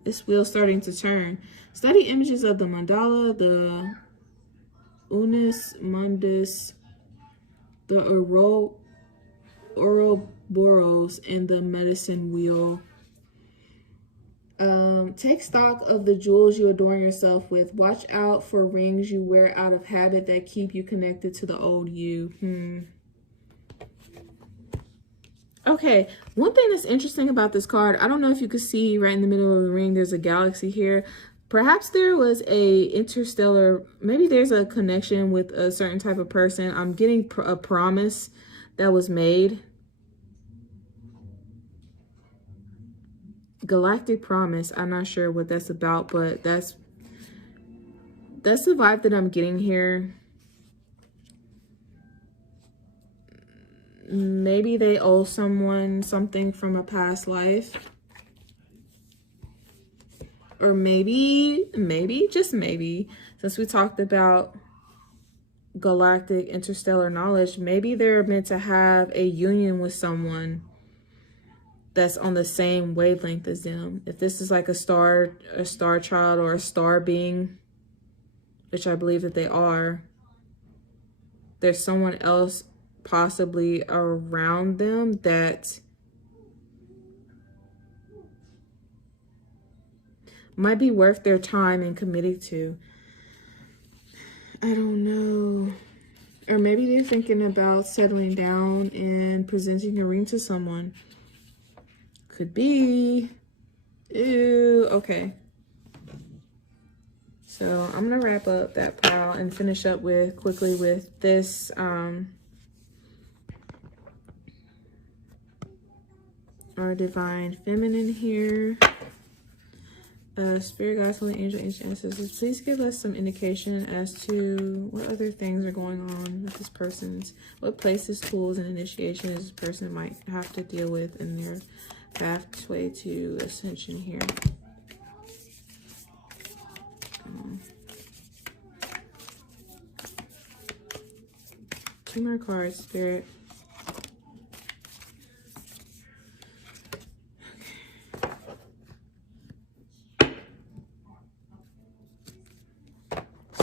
this wheel's starting to turn. Study images of the mandala, the Unus Mundus, the Ouroboros, and the medicine wheel. Take stock of the jewels you adorn yourself with. Watch out for rings you wear out of habit that keep you connected to the old you. Okay, one thing that's interesting about this card, I don't know if you can see right in the middle of the ring, there's a galaxy here. Perhaps there was a interstellar, maybe there's a connection with a certain type of person. I'm getting a promise that was made. Galactic promise. I'm not sure what that's about, but that's the vibe that I'm getting here. Maybe they owe someone something from a past life. Or maybe, just maybe, since we talked about galactic interstellar knowledge, maybe they're meant to have a union with someone that's on the same wavelength as them. If this is like a star child or a star being, which I believe that they are, there's someone else possibly around them that might be worth their time and committing to. I don't know. Or maybe they're thinking about settling down and presenting a ring to someone. Could be. Ew, okay. So I'm gonna wrap up that pile and finish up quickly with this our divine feminine here. Spirit guides, holy angel, ancient ancestors, please give us some indication as to what other things are going on with this person's, what places, tools, and initiation this person might have to deal with in their pathway to ascension here. Two more cards, Spirit.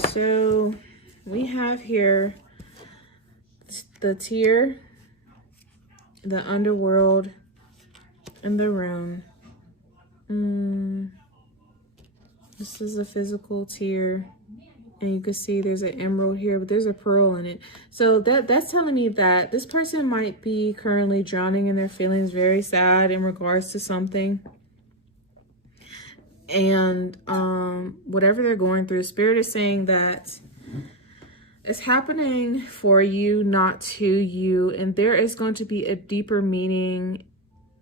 So we have here the tier, the underworld, and the room. This is a physical tier, and you can see there's an emerald here, but there's a pearl in it. So that's telling me that this person might be currently drowning in their feelings, very sad in regards to something. And whatever they're going through, Spirit is saying that it's happening for you, not to you. And there is going to be a deeper meaning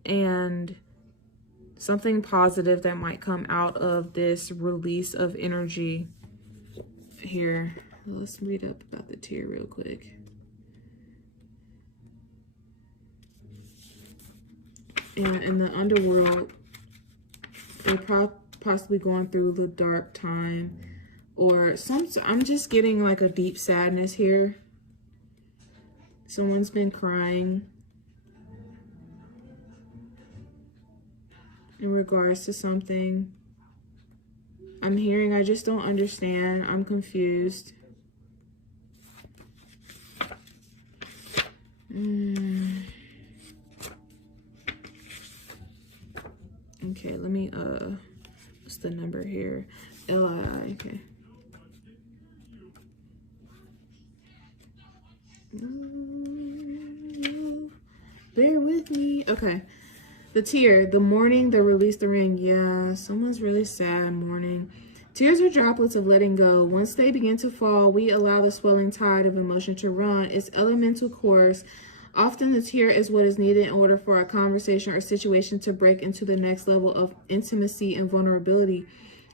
and something positive that might come out of this release of energy here. Let's read up about the tier real quick. And in the underworld, they're possibly going through the dark time, or I'm just getting like a deep sadness here. Someone's been crying in regards to something. I'm hearing, I just don't understand. I'm confused. Okay, let me, what's the number here? LI, okay. Bear with me. Okay. The tear, the mourning, the release, the ring. Yeah, someone's really sad mourning. Tears are droplets of letting go. Once they begin to fall, we allow the swelling tide of emotion to run its elemental course. Often the tear is what is needed in order for a conversation or situation to break into the next level of intimacy and vulnerability.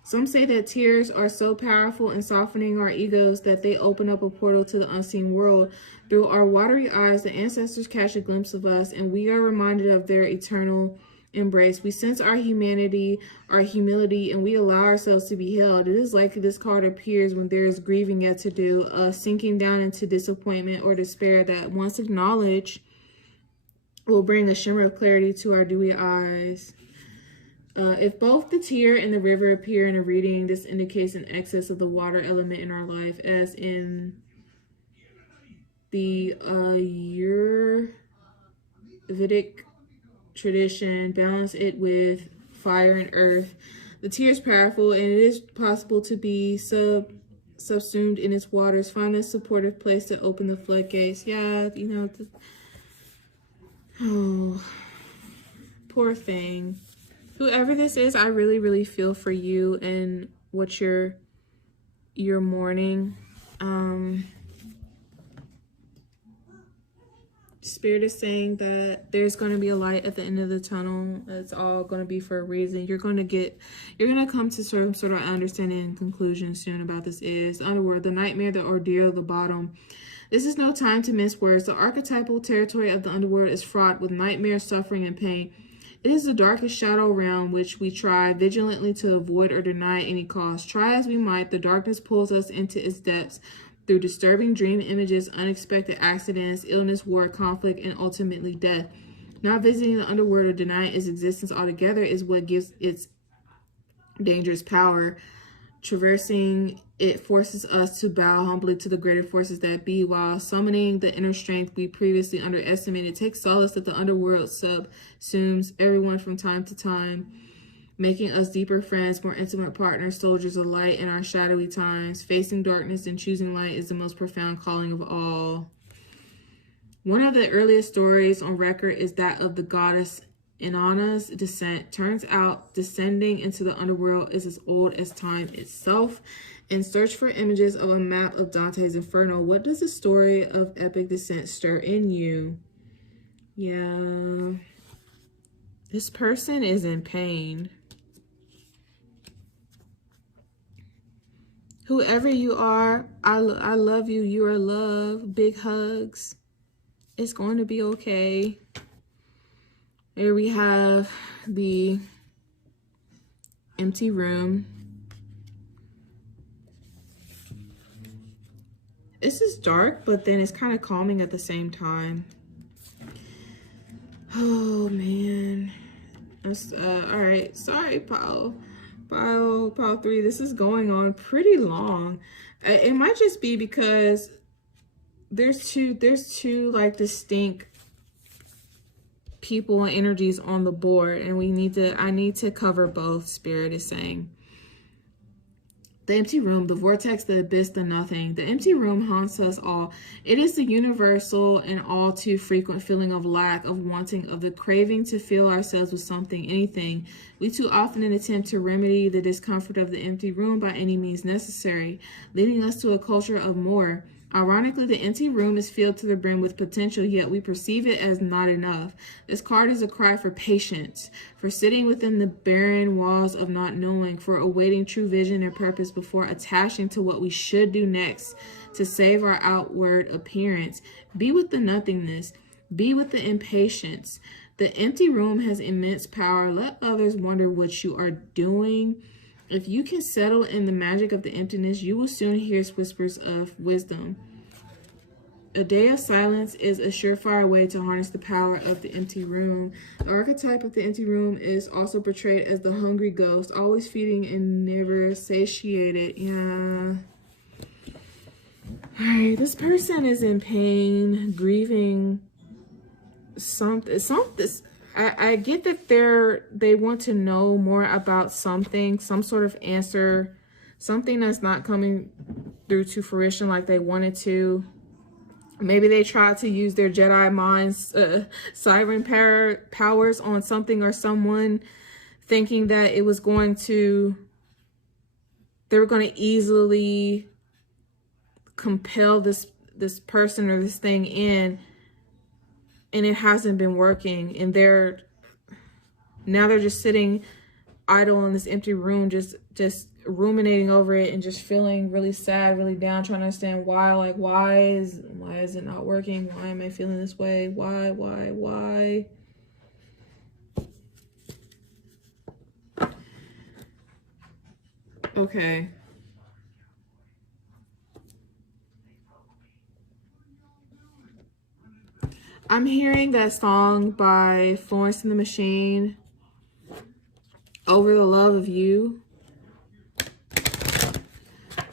Some say that tears are so powerful in softening our egos that they open up a portal to the unseen world. Through our watery eyes, the ancestors catch a glimpse of us, and we are reminded of their eternal embrace. We sense our humanity, our humility, and we allow ourselves to be held. It is like this card appears when there is grieving yet to do, sinking down into disappointment or despair that, once acknowledged, will bring a shimmer of clarity to our dewy eyes. If both the tear and the river appear in a reading, this indicates an excess of the water element in our life, as in the Ayurvedic tradition, balance it with fire and earth. The tear is powerful, and it is possible to be subsumed in its waters. Find a supportive place to open the floodgates. Yeah, you know, oh, poor thing. Whoever this is, I really, really feel for you and what you're mourning. Spirit is saying that there's going to be a light at the end of the tunnel. It's all going to be for a reason. You're going to come to some sort of understanding and conclusion soon about this is. Underworld, the nightmare, the ordeal, the bottom. This is no time to mince words. The archetypal territory of the underworld is fraught with nightmare, suffering, and pain. It is the darkest shadow realm which we try vigilantly to avoid or deny at any cost. Try as we might, the darkness pulls us into its depths through disturbing dream images, unexpected accidents, illness, war, conflict, and ultimately death. Not visiting the underworld or denying its existence altogether is what gives its dangerous power. Traversing it forces us to bow humbly to the greater forces that be, while summoning the inner strength we previously underestimated. Take solace that the underworld subsumes everyone from time to time, making us deeper friends, more intimate partners, soldiers of light in our shadowy times. Facing darkness and choosing light is the most profound calling of all. One of the earliest stories on record is that of the goddess Inanna's descent. Turns out descending into the underworld is as old as time itself. And search for images of a map of Dante's Inferno. What does the story of epic descent stir in you? Yeah. This person is in pain. Whoever you are, I love you. You are love. Big hugs. It's going to be okay. Here we have the empty room. This is dark, but then it's kind of calming at the same time. Oh, man. That's, all right. Sorry, pile 3. This is going on pretty long. It might just be because there's two like distinct people and energies on the board, and I need to cover both. Spirit is saying the empty room, the vortex, the abyss, the nothing. The empty room haunts us all. It is the universal and all too frequent feeling of lack, of wanting, of the craving to fill ourselves with something, anything. We too often attempt to remedy the discomfort of the empty room by any means necessary, leading us to a culture of more. Ironically, the empty room is filled to the brim with potential, yet we perceive it as not enough. This card is a cry for patience, for sitting within the barren walls of not knowing, for awaiting true vision and purpose before attaching to what we should do next to save our outward appearance. Be with the nothingness. Be with the impatience. The empty room has immense power. Let others wonder what you are doing. If you can settle in the magic of the emptiness, you will soon hear whispers of wisdom. A day of silence is a surefire way to harness the power of the empty room. The archetype of the empty room is also portrayed as the hungry ghost, always feeding and never satiated. Yeah. All right, this person is in pain, grieving something. I get that they want to know more about something, some sort of answer, something that's not coming through to fruition like they wanted to. Maybe they tried to use their Jedi minds, siren powers on something or someone, thinking that they were going to easily compel this person or this thing in. And it hasn't been working, and they're just sitting idle in this empty room, just ruminating over it and just feeling really sad, really down, trying to understand why. Like, why is it not working? Why am I feeling this way? Why? Okay. I'm hearing that song by Florence and the Machine, Over the Love of You.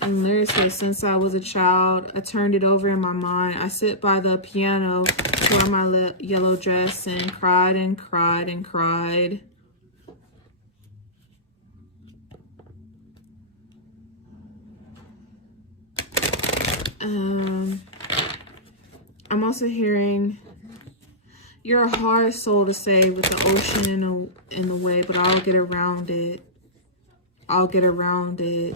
And lyrics say, since I was a child, I turned it over in my mind. I sit by the piano, wore my yellow dress, and cried and cried and cried. I'm also hearing you're a hard soul to save with the ocean in the way, but I'll get around it. I'll get around it.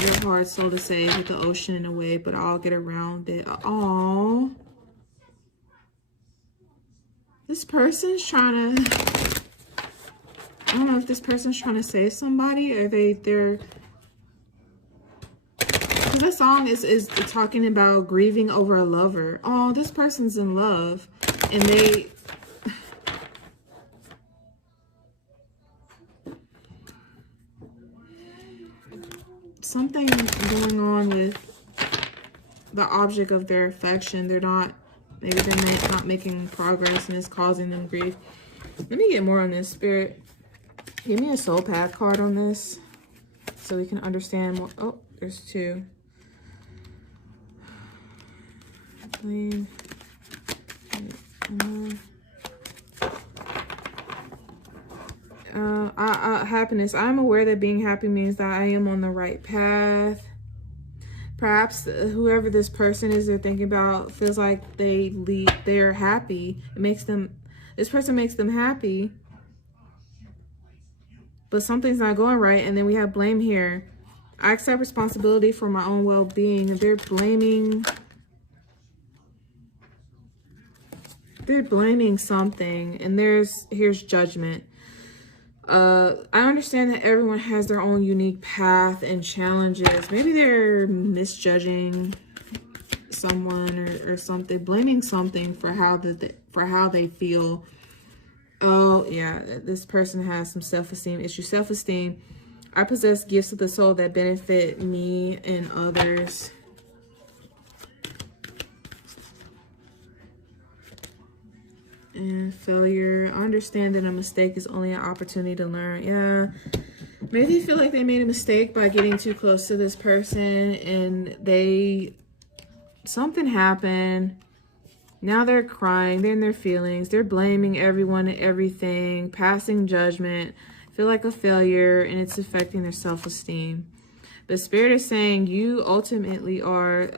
You're a hard soul to save with the ocean in the way, but I'll get around it. Aww. This person's trying to... I don't know if this person's trying to save somebody or they're... Because that song is talking about grieving over a lover. Oh, this person's in love. And they... Something going on with the object of their affection. They're not... Maybe they're not making progress and it's causing them grief. Let me get more on this, Spirit. Give me a soul path card on this so we can understand more. Oh, there's two. Clean. Happiness. I'm aware that being happy means that I am on the right path. Perhaps whoever this person is they're thinking about feels like they're happy. It makes them, this person makes them happy. But something's not going right. And then we have blame here. I accept responsibility for my own well-being. They're blaming something. And here's judgment. I understand that everyone has their own unique path and challenges. Maybe they're misjudging someone or something, blaming something for how they feel. Oh yeah, this person has some self-esteem issues. Self-esteem. I possess gifts of the soul that benefit me and others. And failure. I understand that a mistake is only an opportunity to learn. Yeah. Maybe they feel like they made a mistake by getting too close to this person and something happened. Now they're crying. They're in their feelings. They're blaming everyone and everything. Passing judgment. Feel like a failure and it's affecting their self-esteem. The Spirit is saying you ultimately are,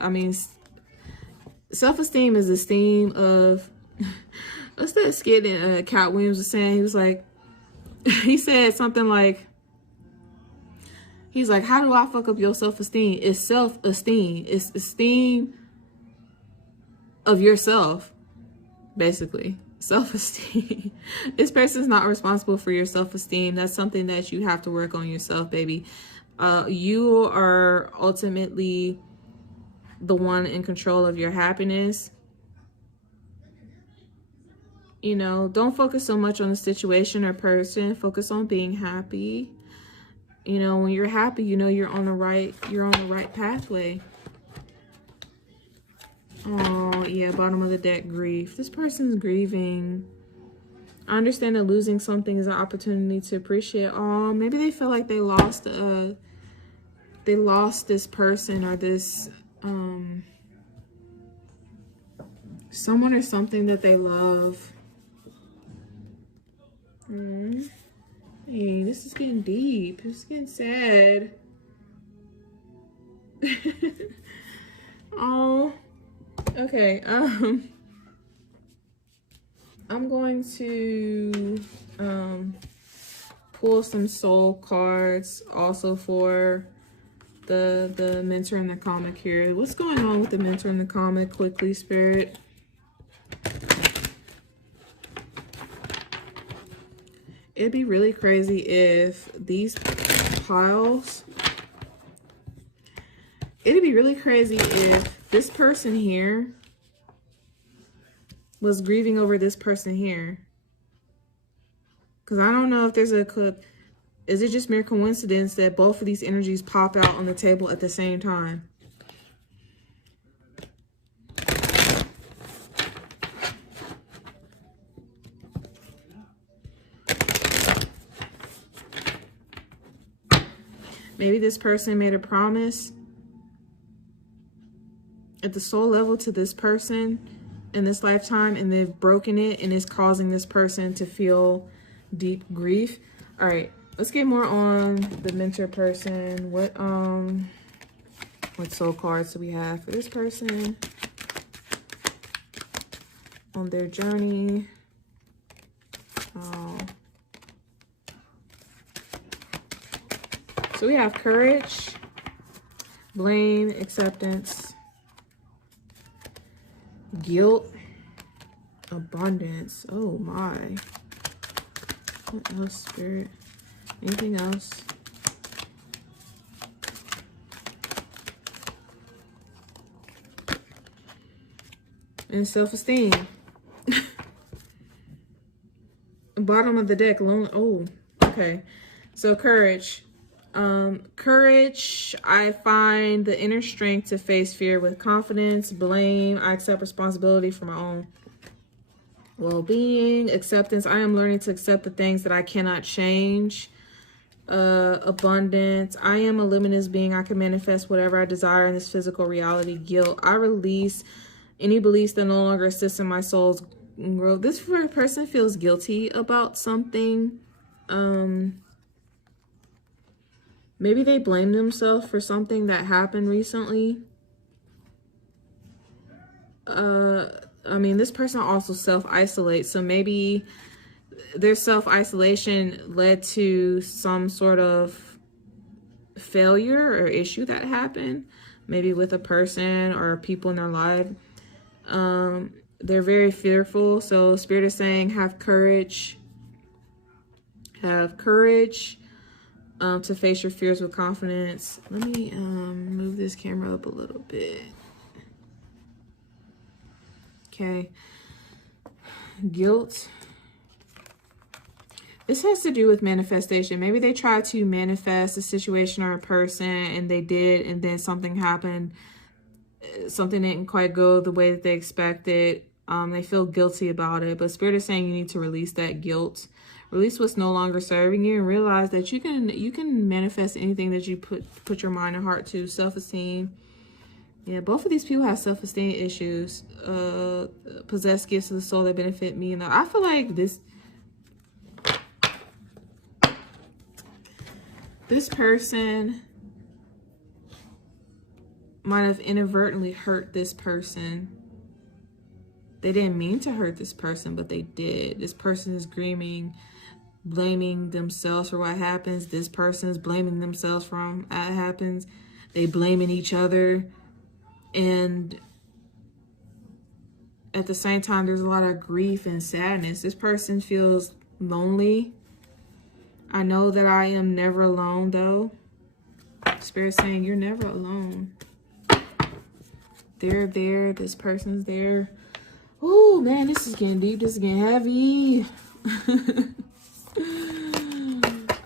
self-esteem is esteem of... What's that skit that Cat Williams was saying? He was like, he said something like, he's like, how do I fuck up your self-esteem? It's self-esteem. It's esteem of yourself, basically. Self-esteem. This person's not responsible for your self-esteem. That's something that you have to work on yourself, baby. You are ultimately the one in control of your happiness. You know, don't focus so much on the situation or person. Focus on being happy. You know, when you're happy, you know you're on the right pathway. Oh, yeah, bottom of the deck, grief. This person's grieving. I understand that losing something is an opportunity to appreciate. Oh, maybe they feel like they lost this person or this someone or something that they love. Hey, this is getting deep. It's getting sad. Oh, okay. I'm going to pull some soul cards also for the mentor in the comic here. What's going on with the mentor in the comic quickly, Spirit? It'd be really crazy if these piles... It'd be really crazy if this person here was grieving over this person here. Because I don't know if there's is it just mere coincidence that both of these energies pop out on the table at the same time? Maybe this person made a promise at the soul level to this person in this lifetime, and they've broken it, and it's causing this person to feel deep grief. All right, let's get more on the mentor person. What What soul cards do we have for this person on their journey? Oh. So we have courage, blame, acceptance, guilt, abundance. Oh my. What else, Spirit? Anything else? And self-esteem. Bottom of the deck, alone. Oh, okay. So courage. Courage, I find the inner strength to face fear with confidence. Blame, I accept responsibility for my own well-being. Acceptance, I am learning to accept the things that I cannot change. Abundance, I am a limitless being. I can manifest whatever I desire in this physical reality. Guilt, I release any beliefs that no longer assist in my soul's growth. This person feels guilty about something. Maybe they blame themselves for something that happened recently. I mean, this person also self-isolates, so maybe their self-isolation led to some sort of failure or issue that happened, maybe with a person or people in their life. They're very fearful, so Spirit is saying have courage. Have courage to face your fears with confidence. Let me move this camera up a little bit. Okay. Guilt. This has to do with manifestation. Maybe they tried to manifest a situation or a person and they did, and then something happened. Something didn't quite go the way that they expected. They feel guilty about it, but Spirit is saying you need to release that guilt. Release what's no longer serving you and realize that you can manifest anything that you put your mind and heart to. Self-esteem. Yeah, both of these people have self-esteem issues. Possess gifts of the soul that benefit me. And I feel like this person might have inadvertently hurt this person. They didn't mean to hurt this person, but they did. This person is grieving, blaming themselves for what happens. This person is blaming themselves for what happens. They blaming each other. And at the same time, there's a lot of grief and sadness. This person feels lonely. I know that I am never alone, though. Spirit saying you're never alone. They're there. This person's there. Oh, man, this is getting deep. This is getting heavy.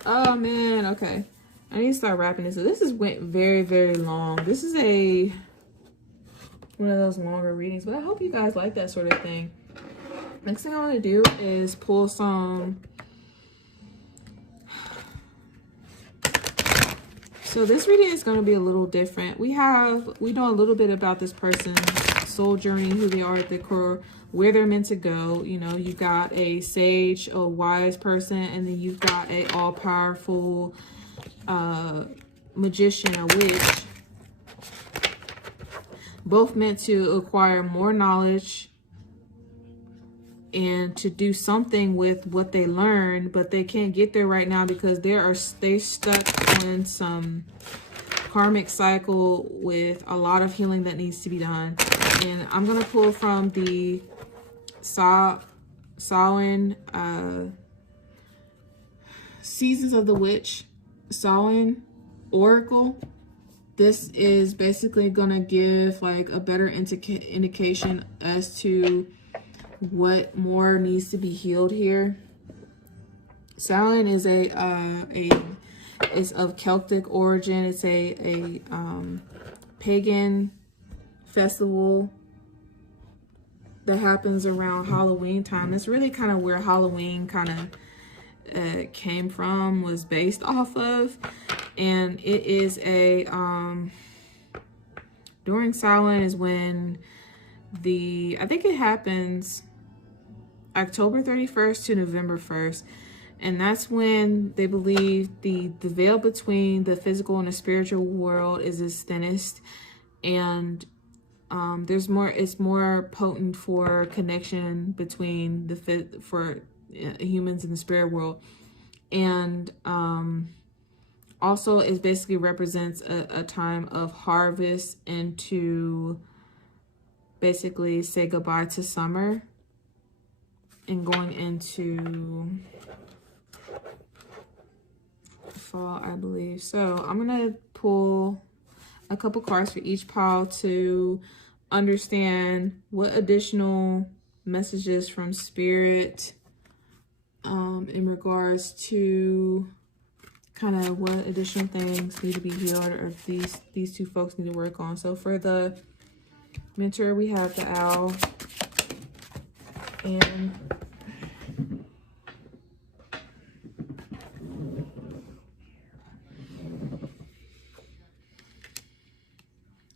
Oh, man. Okay. I need to start wrapping this up. This has went very, very long. This is one of those longer readings, but I hope you guys like that sort of thing. Next thing I want to do is pull some. So this reading is going to be a little different. We know a little bit about this person's soul journey, who they are at the core, where they're meant to go. You know, you've got a sage, a wise person, and then you've got a all-powerful magician, a witch. Both meant to acquire more knowledge and to do something with what they learned, but they can't get there right now because they're stuck on some karmic cycle with a lot of healing that needs to be done. And I'm gonna pull from the Samhain Seasons of the Witch Samhain Oracle. This is basically gonna give like a better indication as to what more needs to be healed here. Samhain is is of Celtic origin. It's a pagan festival that happens around Halloween time. That's really kind of where Halloween kind of came from, was based off of. And it is during Samhain is when I think it happens October 31st to November 1st. And that's when they believe the veil between the physical and the spiritual world is its thinnest, and there's more. It's more potent for connection between humans and the spirit world, and also it basically represents a time of harvest and to basically say goodbye to summer and going into fall, I believe. So I'm gonna pull a couple cards for each pile to understand what additional messages from spirit in regards to kind of what additional things need to be healed or these two folks need to work on. So for the mentor, we have the owl, and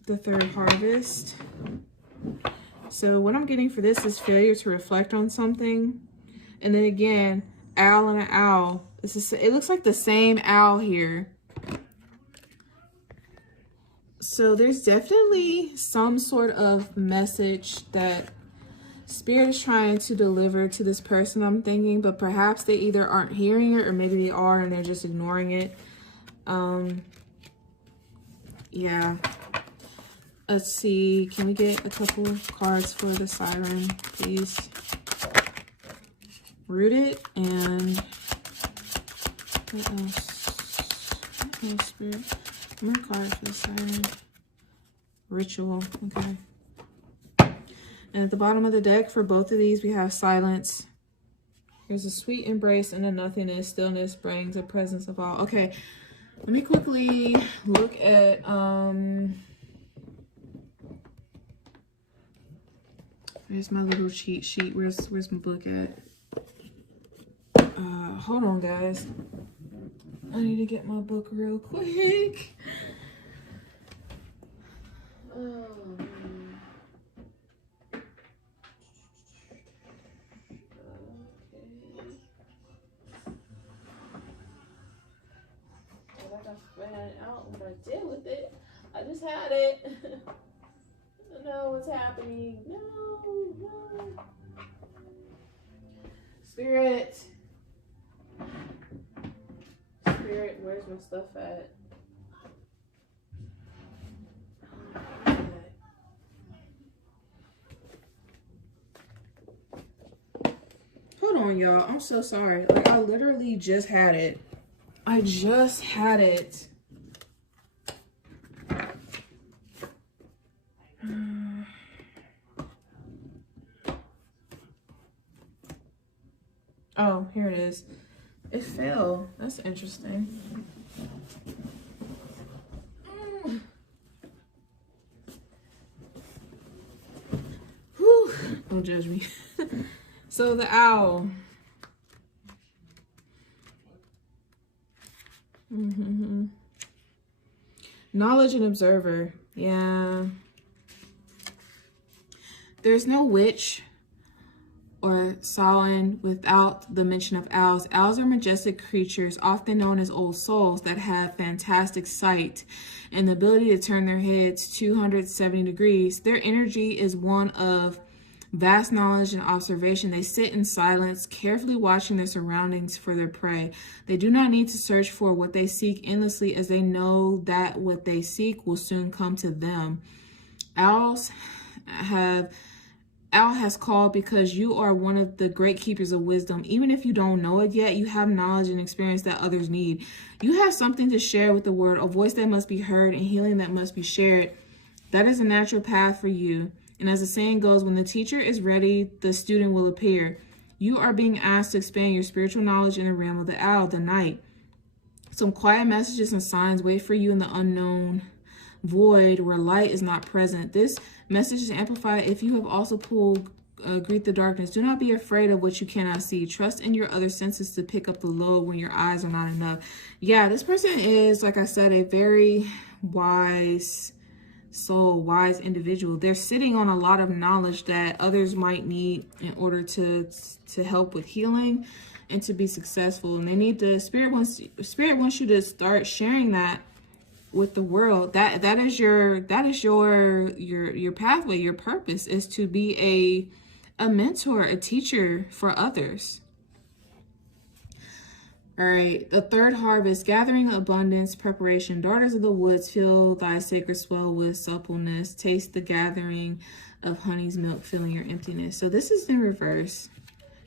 the third harvest. So what I'm getting for this is failure to reflect on something. And then again, owl and an owl. It looks like the same owl here. So there's definitely some sort of message that spirit is trying to deliver to this person, I'm thinking, but perhaps they either aren't hearing it or maybe they are and they're just ignoring it. Yeah. Let's see. Can we get a couple cards for the siren, please? Rooted and what else? What else, spirit? More cards for the siren. Ritual. Okay. And at the bottom of the deck for both of these, we have silence. There's a sweet embrace and a nothingness. Stillness brings a presence of all. Okay. Let me quickly look at where's my little cheat sheet? Where's my book at? Hold on, guys. I need to get my book real quick. Oh, man. Okay. Like I found out what I did with it. I just had it. I don't know what's happening. No. Spirit, where's my stuff at? Hold on, y'all. I'm so sorry. Like, I literally just had it. I just had it. Oh, here it is. It fell. That's interesting. Whew. Don't judge me. So the owl. Knowledge and observer. Yeah. There's no witch or Solin without the mention of owls. Owls are majestic creatures, often known as old souls, that have fantastic sight and the ability to turn their heads 270 degrees. Their energy is one of vast knowledge and observation. They sit in silence, carefully watching their surroundings for their prey. They do not need to search for what they seek endlessly, as they know that what they seek will soon come to them. Owl has called because you are one of the great keepers of wisdom. Even if you don't know it yet, you have knowledge and experience that others need. You have something to share with the world, a voice that must be heard and healing that must be shared. That is a natural path for you. And as the saying goes, when the teacher is ready, the student will appear. You are being asked to expand your spiritual knowledge in the realm of the owl, the night. Some quiet messages and signs wait for you in the unknown void where light is not present. This message is amplified if you have also pulled greet the darkness. Do not be afraid of what you cannot see. Trust in your other senses to pick up the load when your eyes are not enough. Yeah, this person is, like I said, a very wise soul, wise individual. They're sitting on a lot of knowledge that others might need in order to help with healing. and to be successful. And they need to, spirit wants you to start sharing that with the world. That is your pathway. Your purpose is to be a mentor, a teacher for others. All right, the third harvest, gathering abundance, preparation. Daughters of the woods, fill thy sacred swell with suppleness. Taste the gathering of honey's milk, filling your emptiness. So this is in reverse.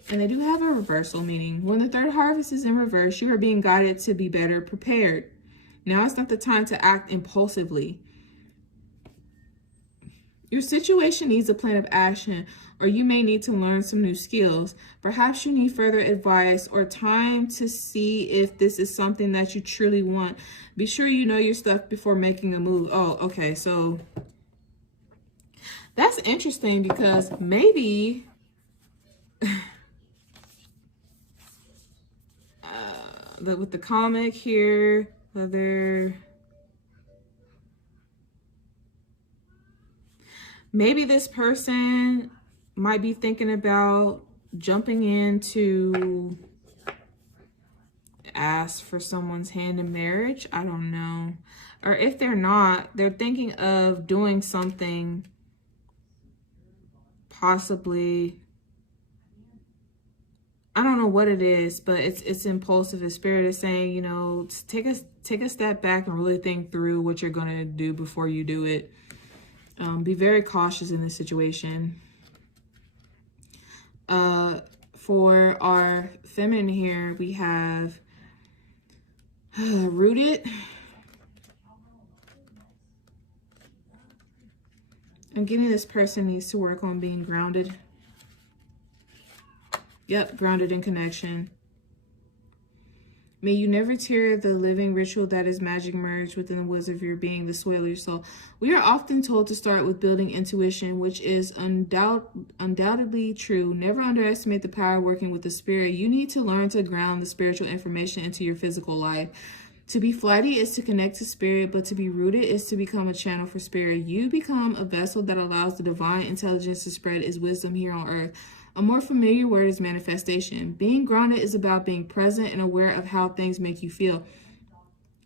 And they do have a reversal, meaning when the third harvest is in reverse, you are being guided to be better prepared. Now it's not the time to act impulsively. Your situation needs a plan of action, or you may need to learn some new skills. Perhaps you need further advice or time to see if this is something that you truly want. Be sure you know your stuff before making a move. Oh, okay. So that's interesting because maybe with the comic here, maybe this person might be thinking about jumping in to ask for someone's hand in marriage. I don't know. Or if they're not, they're thinking of doing something possibly. I don't know what it is, but it's impulsive. The spirit is saying, you know, take a step back and really think through what you're going to do before you do it. Be very cautious in this situation. For our feminine here, we have rooted. I'm getting this person needs to work on being grounded. Yep, grounded in connection. May you never tear the living ritual that is magic merged within the woods of your being, the soil of your soul. We are often told to start with building intuition, which is undoubtedly true. Never underestimate the power of working with the spirit. You need to learn to ground the spiritual information into your physical life. To be flighty is to connect to spirit, but to be rooted is to become a channel for spirit. You become a vessel that allows the divine intelligence to spread its wisdom here on earth. A more familiar word is manifestation. Being grounded is about being present and aware of how things make you feel.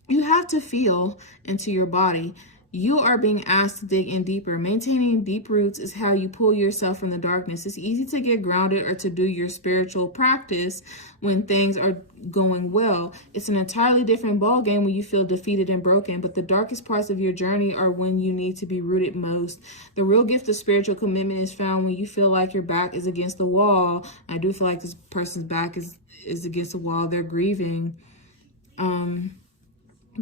You have to feel into your body. You are being asked to dig in deeper. Maintaining deep roots is how you pull yourself from the darkness. It's easy to get grounded or to do your spiritual practice when things are going well. It's an entirely different ballgame when you feel defeated and broken, but the darkest parts of your journey are when you need to be rooted most. The real gift of spiritual commitment is found when you feel like your back is against the wall. I do feel like this person's back is against the wall. They're grieving.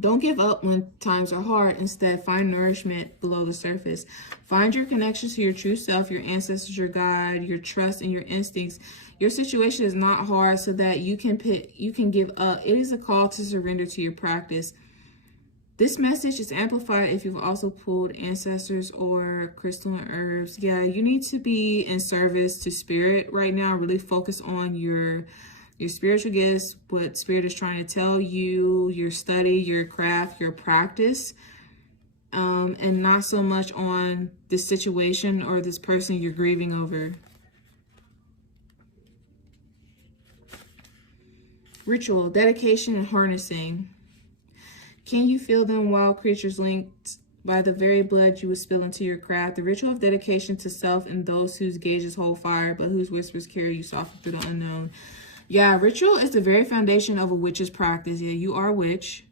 Don't give up when times are hard. Instead, find nourishment below the surface. Find your connection to your true self, your ancestors, your guide, your trust, and your instincts. Your situation is not hard so that you can give up. It is a call to surrender to your practice. This message is amplified if you've also pulled ancestors or crystal and herbs. Yeah, you need to be in service to spirit right now. Really focus on your spiritual gifts, what spirit is trying to tell you, your study, your craft, your practice, and not so much on this situation or this person you're grieving over. Ritual, dedication, and harnessing. Can you feel them, wild creatures linked by the very blood you would spill into your craft? The ritual of dedication to self and those whose gauges hold fire, but whose whispers carry you softly through the unknown. Yeah, ritual is the very foundation of a witch's practice. Yeah, you are a witch.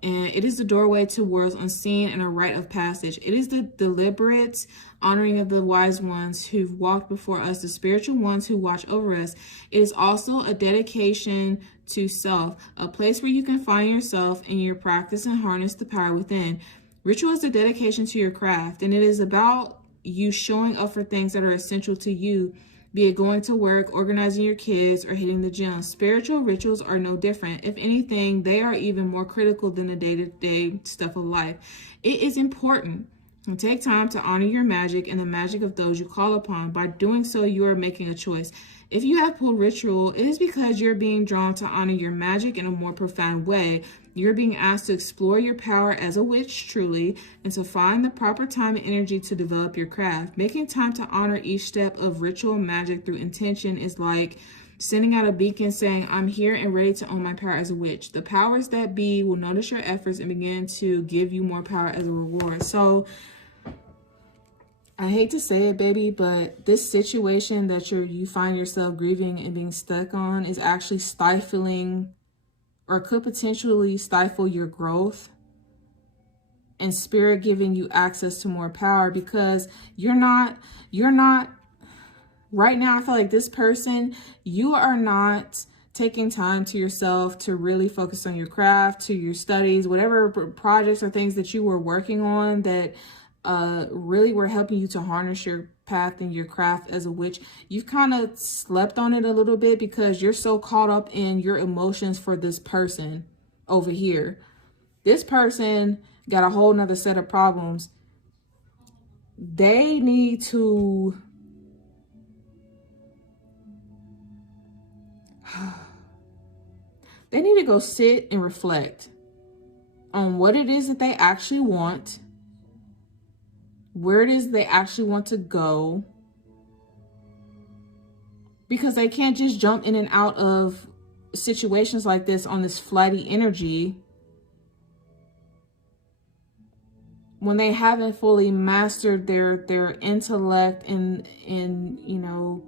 And it is the doorway to worlds unseen and a rite of passage. It is the deliberate honoring of the wise ones who've walked before us, the spiritual ones who watch over us. It is also a dedication to self, a place where you can find yourself in your practice and harness the power within. Ritual is a dedication to your craft, and it is about you showing up for things that are essential to you, be it going to work, organizing your kids, or hitting the gym. Spiritual rituals are no different. If anything, they are even more critical than the day-to-day stuff of life. It is important to take time to honor your magic and the magic of those you call upon. By doing so, you are making a choice. If you have pulled ritual, it is because you're being drawn to honor your magic in a more profound way. You're being asked to explore your power as a witch truly and to find the proper time and energy to develop your craft. Making time to honor each step of ritual magic through intention is like Sending out a beacon saying, I'm here and ready to own my power as a witch. The powers that be will notice your efforts and begin to give you more power as a reward. So I hate to say it, baby, but this situation that you find yourself grieving and being stuck on is actually stifling, or could potentially stifle, your growth, and spirit giving you access to more power, because you're not right now. I feel like this person, you are not taking time to yourself to really focus on your craft, to your studies, whatever projects or things that you were working on that really were helping you to harness your path and your craft as a witch. You've kind of slept on it a little bit because you're so caught up in your emotions for this person over here. This person got a whole nother set of problems. They need to go sit and reflect on what it is that they actually want, where it is they actually want to go, because they can't just jump in and out of situations like this on this flighty energy when they haven't fully mastered their intellect and you know,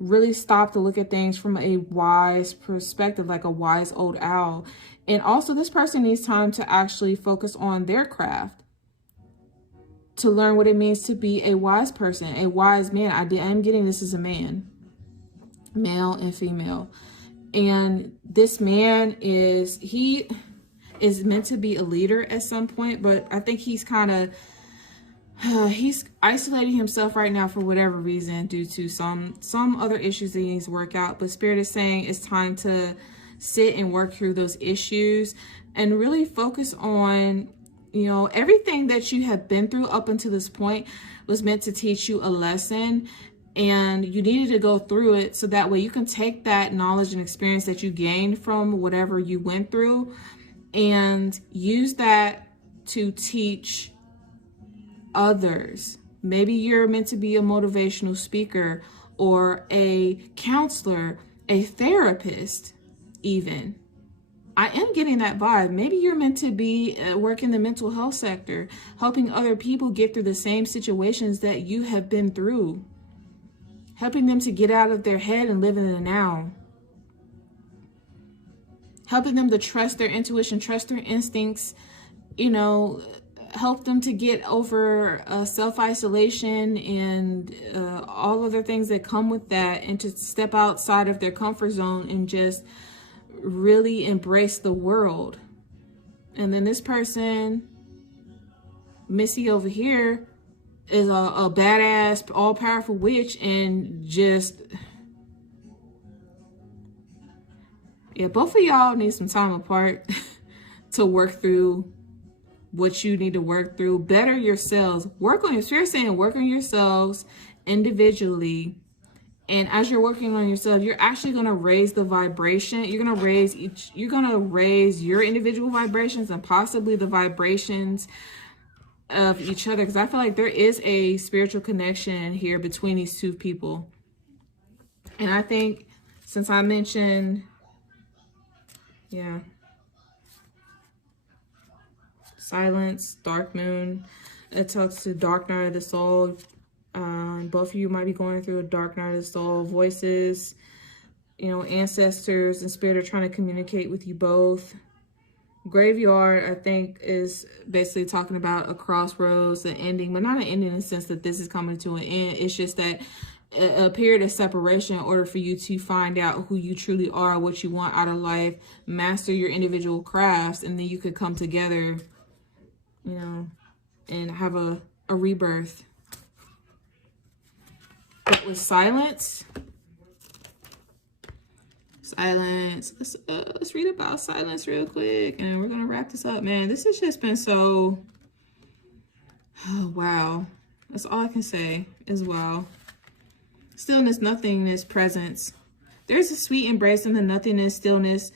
really stop to look at things from a wise perspective, like a wise old owl. And also, this person needs time to actually focus on their craft, to learn what it means to be a wise person, a wise man. I'm getting this as a man, male and female. And this man is meant to be a leader at some point, but I think he's kind of he's isolating himself right now for whatever reason, due to some other issues that he needs to work out. But Spirit is saying it's time to sit and work through those issues and really focus on, you know, everything that you have been through up until this point was meant to teach you a lesson, and you needed to go through it so that way you can take that knowledge and experience that you gained from whatever you went through and use that to teach others. Maybe you're meant to be a motivational speaker or a counselor, a therapist even. I am getting that vibe. Maybe you're meant to be work in the mental health sector, helping other people get through the same situations that you have been through, helping them to get out of their head and live in the now, helping them to trust their intuition, trust their instincts, you know, help them to get over self-isolation and all other things that come with that, and to step outside of their comfort zone and just really embrace the world. And then this person, Missy over here, is a badass, all-powerful witch, and just, yeah, both of y'all need some time apart to work through what you need to work through. Better yourselves. Work on your spirit saying work on yourselves individually. And as you're working on yourself, you're actually going to raise the vibration. You're going to raise your individual vibrations and possibly the vibrations of each other. Because I feel like there is a spiritual connection here between these two people. And I think since I mentioned, yeah, silence, dark moon, it talks to dark night of the soul. Both of you might be going through a dark night of the soul. Voices, you know, ancestors and spirit are trying to communicate with you both. Graveyard, I think, is basically talking about a crossroads, an ending, but not an ending in the sense that this is coming to an end. It's just that a period of separation in order for you to find out who you truly are, what you want out of life, master your individual crafts, and then you could come together, you know, and have a rebirth. But with silence, let's read about silence real quick, and we're gonna wrap this up. Man, this has just been so, oh, wow. That's all I can say is wow. Stillness, nothingness, presence. There's a sweet embrace in the nothingness. Stillness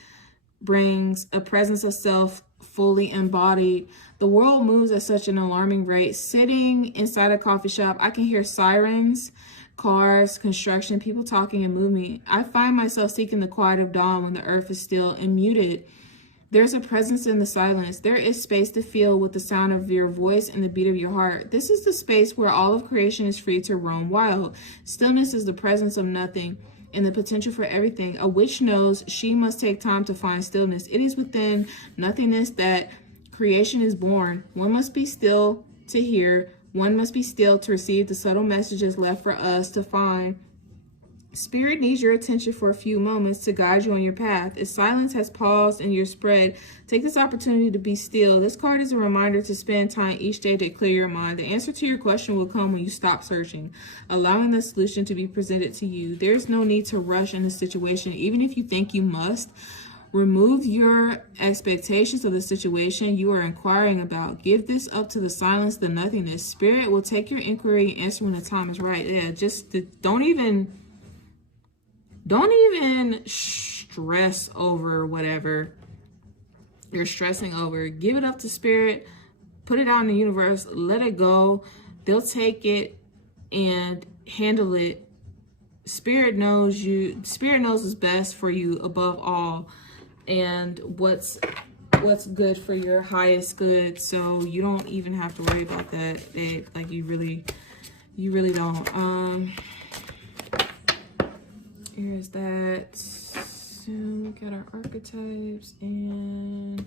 brings a presence of self fully embodied. The world moves at such an alarming rate. Sitting inside a coffee shop, I can hear sirens. cars, construction, people talking and moving. I find myself seeking the quiet of dawn when the earth is still and muted. There's a presence in the silence. There is space to feel with the sound of your voice and the beat of your heart. This is the space where all of creation is free to roam wild. Stillness is the presence of nothing and the potential for everything. A witch knows she must take time to find stillness. It is within nothingness that creation is born. One must be still to hear. One must be still to receive the subtle messages left for us to find. Spirit needs your attention for a few moments to guide you on your path. If silence has paused in your spread, take this opportunity to be still. This card is a reminder to spend time each day to clear your mind. The answer to your question will come when you stop searching, allowing the solution to be presented to you. There's no need to rush in the situation, even if you think you must. Remove your expectations of the situation you are inquiring about. Give this up to the silence, the nothingness. Spirit will take your inquiry and answer when the time is right. Yeah, just don't even stress over whatever you're stressing over. Give it up to Spirit. Put it out in the universe. Let it go. They'll take it and handle it. Spirit knows you. Spirit knows what's best for you above all, and what's good for your highest good. So you don't even have to worry about that. You really don't. Here's that. So got our archetypes and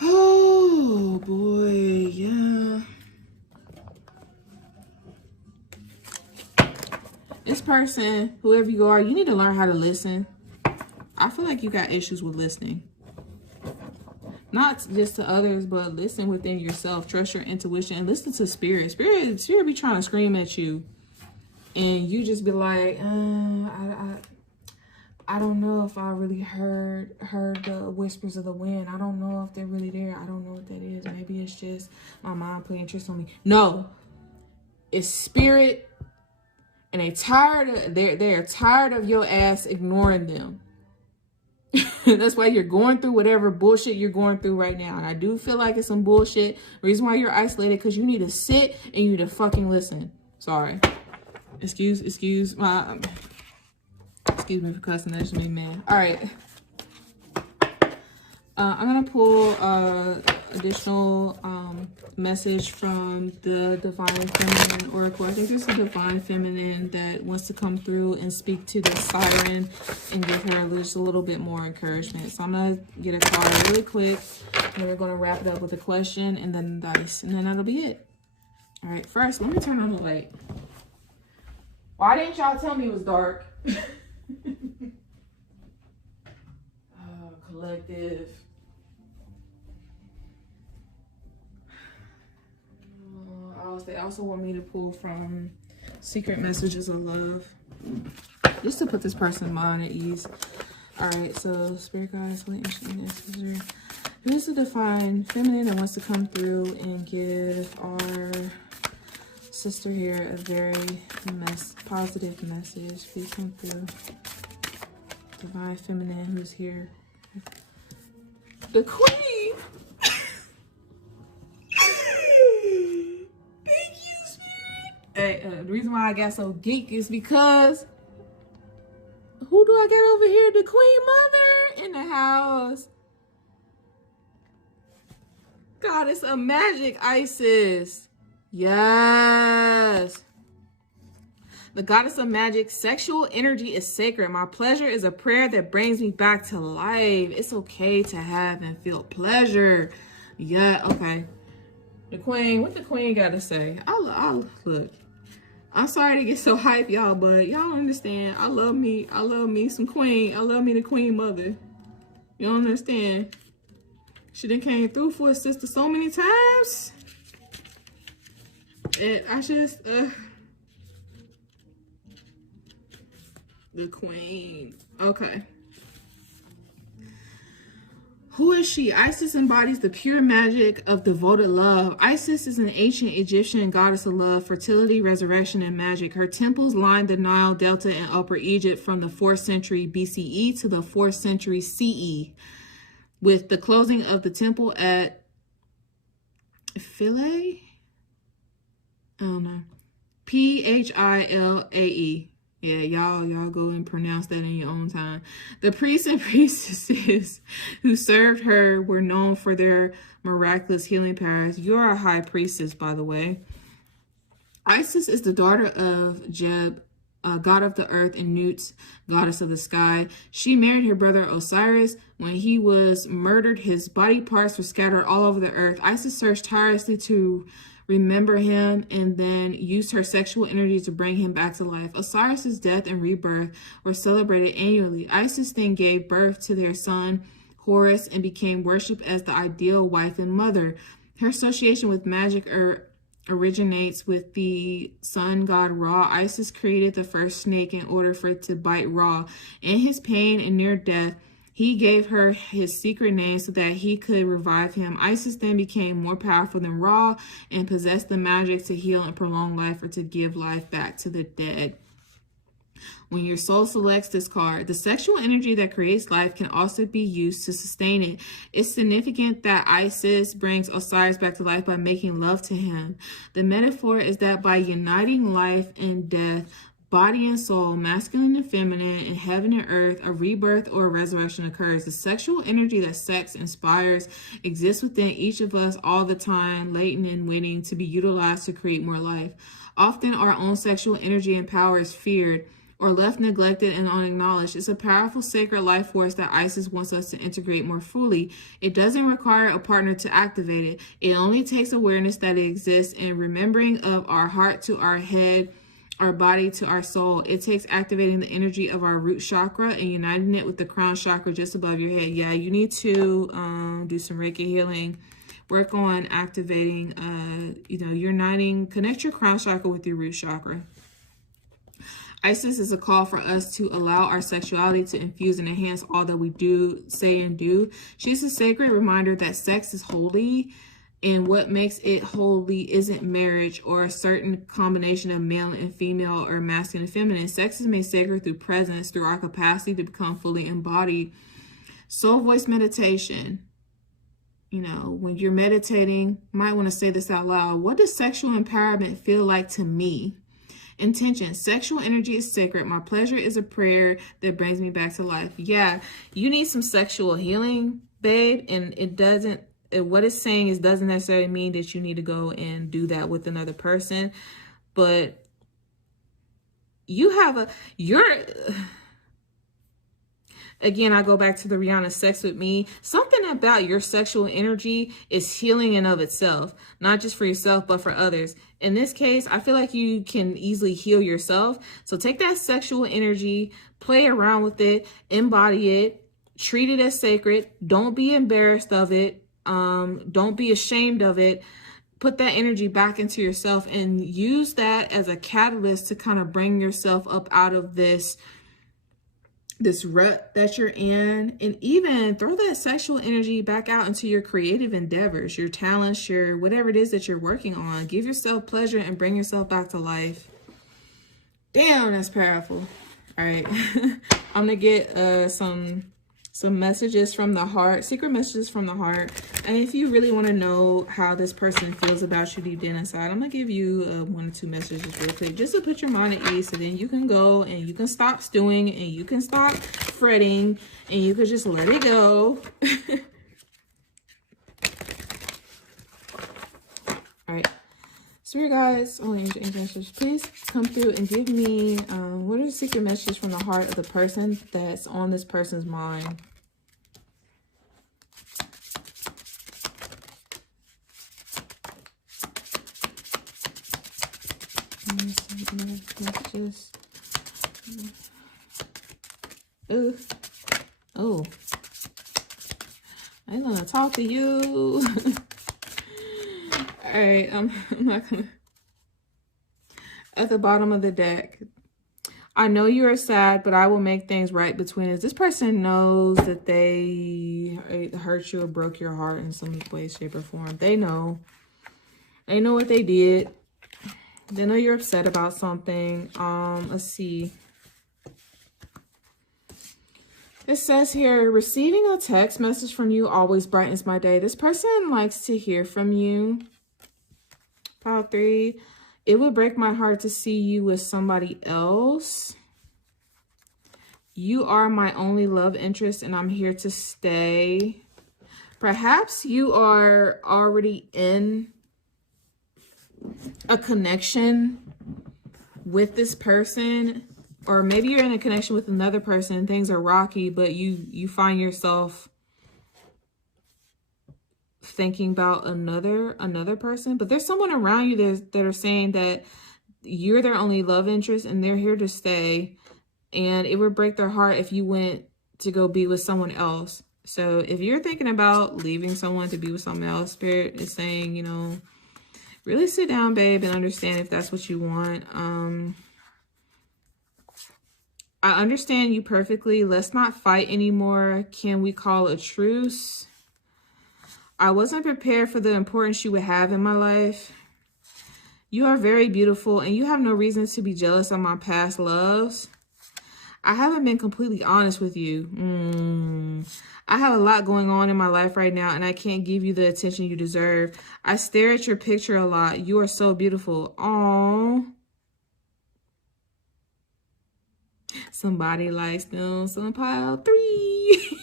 oh boy, yeah. This person, whoever you are, you need to learn how to listen. I feel like you got issues with listening. Not just to others, but listen within yourself. Trust your intuition and listen to spirit. Spirit be trying to scream at you. And you just be like, I don't know if I really heard the whispers of the wind. I don't know if they're really there. I don't know what that is. Maybe it's just my mind playing tricks on me. No, it's spirit, and they're tired of your ass ignoring them. That's why you're going through whatever bullshit you're going through right now. And I do feel like it's some bullshit. Reason why you're isolated, because you need to sit and you need to fucking listen. Sorry. Excuse me for cussing. That's me, man. All right. I'm gonna pull additional message from the Divine Feminine Oracle. I think there's a Divine Feminine that wants to come through and speak to the siren and give her just a little bit more encouragement. So I'm gonna get a card really quick, and we're gonna wrap it up with a question and then the dice, and then that'll be it. All right. First, let me turn on the light. Why didn't y'all tell me it was dark? Collective. They also want me to pull from Secret Messages of Love, just to put this person's mind at ease. All right, so Spirit Guides, who's the Divine Feminine that wants to come through and give our sister here a very positive message? Please come through. Divine Feminine, who's here? The Queen. Thank you, Spirit. Hey, the reason why I got so geek is because who do I get over here? The Queen Mother in the house. Goddess of Magic, Isis. Yes. The Goddess of Magic, sexual energy is sacred. My pleasure is a prayer that brings me back to life. It's okay to have and feel pleasure. Yeah, okay. The Queen, what the Queen got to say? I'll look. I'm sorry to get so hype, y'all, but y'all understand. I love me some Queen. I love me the Queen Mother. You don't understand. She done came through for a sister so many times. And I just, the Queen. Okay. Who is she? Isis embodies the pure magic of devoted love. Isis is an ancient Egyptian goddess of love, fertility, resurrection, and magic. Her temples lined the Nile Delta in Upper Egypt from the 4th century BCE to the 4th century CE. With the closing of the temple at Philae? I don't know. Philae. Yeah, y'all go and pronounce that in your own time. The priests and priestesses who served her were known for their miraculous healing powers. You're a high priestess, by the way. Isis is the daughter of Jeb, god of the earth, and Nut, goddess of the sky. She married her brother Osiris. When he was murdered, his body parts were scattered all over the earth. Isis searched tirelessly to remember him and then used her sexual energy to bring him back to life. Osiris's death and rebirth were celebrated annually. Isis then gave birth to their son Horus and became worshipped as the ideal wife and mother. Her association with magic originates with the sun god Ra. Isis created the first snake in order for it to bite Ra. In his pain and near death, he gave her his secret name so that he could revive him. Isis then became more powerful than Ra and possessed the magic to heal and prolong life or to give life back to the dead. When your soul selects this card, the sexual energy that creates life can also be used to sustain it. It's significant that Isis brings Osiris back to life by making love to him. The metaphor is that by uniting life and death, body and soul, masculine and feminine, and heaven and earth, a rebirth or a resurrection occurs. The sexual energy that sex inspires exists within each of us all the time, latent and waiting to be utilized to create more life. Often our own sexual energy and power is feared or left neglected and unacknowledged. It's a powerful sacred life force that Isis wants us to integrate more fully. It doesn't require a partner to activate it. It only takes awareness that it exists and remembering of our heart to our head, our body to our soul. It takes activating the energy of our root chakra and uniting it with the crown chakra just above your head. Yeah, you need to do some Reiki healing. Work on activating, uniting, connect your crown chakra with your root chakra. Isis is a call for us to allow our sexuality to infuse and enhance all that we do, say, and do. She's a sacred reminder that sex is holy, and what makes it holy isn't marriage or a certain combination of male and female or masculine and feminine. Sex is made sacred through presence, through our capacity to become fully embodied. Soul voice meditation. When you're meditating, you might want to say this out loud. What does sexual empowerment feel like to me? Intention. Sexual energy is sacred. My pleasure is a prayer that brings me back to life. Yeah, you need some sexual healing, babe. And what it's saying is doesn't necessarily mean that you need to go and do that with another person. But again, I go back to the Rihanna Sex With Me. Something about your sexual energy is healing in of itself, not just for yourself, but for others. In this case, I feel like you can easily heal yourself. So take that sexual energy, play around with it, embody it, treat it as sacred. Don't be embarrassed of it. Don't be ashamed of it. Put that energy back into yourself and use that as a catalyst to kind of bring yourself up out of this rut that you're in, and even throw that sexual energy back out into your creative endeavors, your talents, your whatever it is that you're working on. Give yourself pleasure and bring yourself back to life. Damn, that's powerful. All right. I'm gonna get some messages from the heart, secret messages from the heart. And if you really want to know how this person feels about you deep down inside, I'm gonna give you 1 or 2 messages real quick just to put your mind at ease, so then you can go and you can stop stewing and you can stop fretting and you can just let it go. All right, spirit guides, angels, please come through and give me what are the secret messages from the heart of the person that's on this person's mind. Messages. Ooh. Oh, I want to talk to you. All right, I'm not gonna. At the bottom of the deck, I know you are sad, but I will make things right between us. This person knows that they hurt you or broke your heart in some way, shape, or form. They know what they did. They know you're upset about something. Let's see. It says here, receiving a text message from you always brightens my day. This person likes to hear from you. Pile 3. It would break my heart to see you with somebody else. You are my only love interest and I'm here to stay. Perhaps you are already in a connection with this person, or maybe you're in a connection with another person and things are rocky, but you find yourself thinking about another person. But there's someone around you that are saying that you're their only love interest and they're here to stay, and it would break their heart if you went to go be with someone else. So if you're thinking about leaving someone to be with someone else, Spirit is saying, you know, really sit down, babe, and understand if that's what you want. I understand you perfectly. Let's not fight anymore. Can we call a truce? I wasn't prepared for the importance you would have in my life. You are very beautiful and you have no reason to be jealous of my past loves. I haven't been completely honest with you. I have a lot going on in my life right now and I can't give you the attention you deserve. I stare at your picture a lot. You are so beautiful. Aww. Somebody likes them some pile 3.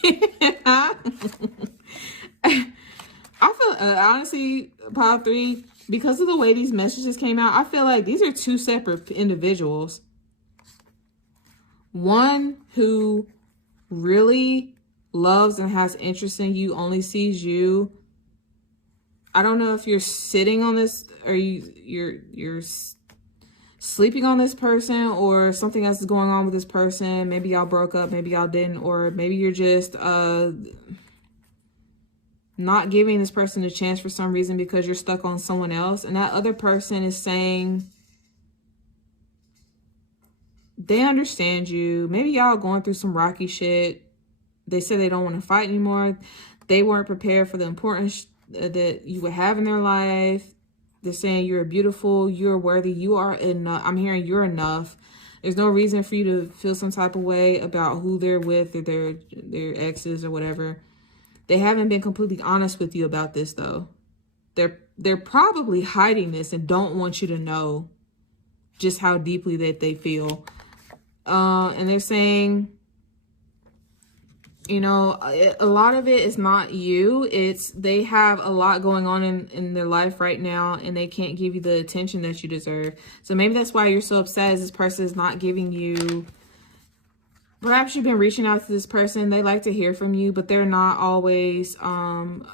I feel, honestly, pile 3, because of the way these messages came out, I feel like these are two separate individuals. One who really loves and has interest in you, only sees you. I don't know if you're sitting on this, or you're sleeping on this person, or something else is going on with this person. Maybe y'all broke up, maybe y'all didn't, or maybe you're just not giving this person a chance for some reason because you're stuck on someone else. And that other person is saying they understand you. Maybe y'all going through some rocky shit. They said they don't want to fight anymore. They weren't prepared for the importance that you would have in their life. They're saying you're beautiful, you're worthy, you are enough. I'm hearing you're enough. There's no reason for you to feel some type of way about who they're with, or their exes or whatever. They haven't been completely honest with you about this though. They're probably hiding this and don't want you to know just how deeply that they feel. And they're saying, you know, a lot of it is not you. It's they have a lot going on in their life right now and they can't give you the attention that you deserve. So maybe that's why you're so upset, is this person is not giving you. Perhaps you've been reaching out to this person. They like to hear from you, but they're not always 100%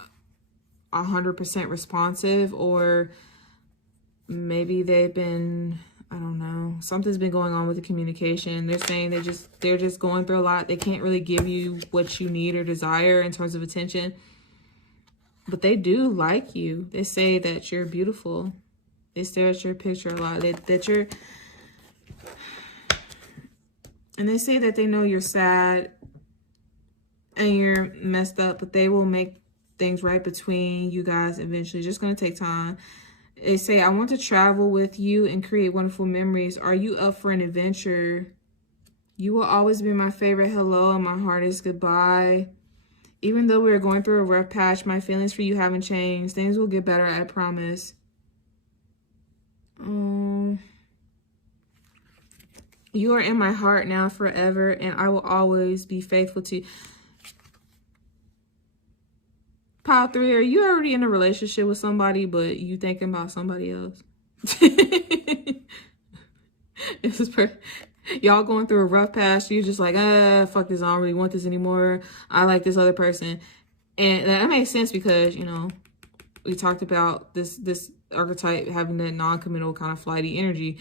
responsive, or maybe they've been, I don't know, something's been going on with the communication. They're saying they're just going through a lot. They can't really give you what you need or desire in terms of attention, but they do like you. They say that you're beautiful. They stare at your picture a lot. That you're, and they say that they know you're sad and you're messed up, but they will make things right between you guys eventually. It's just going to take time. They say, I want to travel with you and create wonderful memories. Are you up for an adventure? You will always be my favorite. Hello, and my heart is goodbye. Even though we are going through a rough patch, my feelings for you haven't changed. Things will get better, I promise. You are in my heart now forever, and I will always be faithful to you. Pile 3, are you already in a relationship with somebody, but you thinking about somebody else? Y'all going through a rough patch. You're just like, fuck this. I don't really want this anymore. I like this other person. And that makes sense because, you know, we talked about this archetype having that non-committal kind of flighty energy.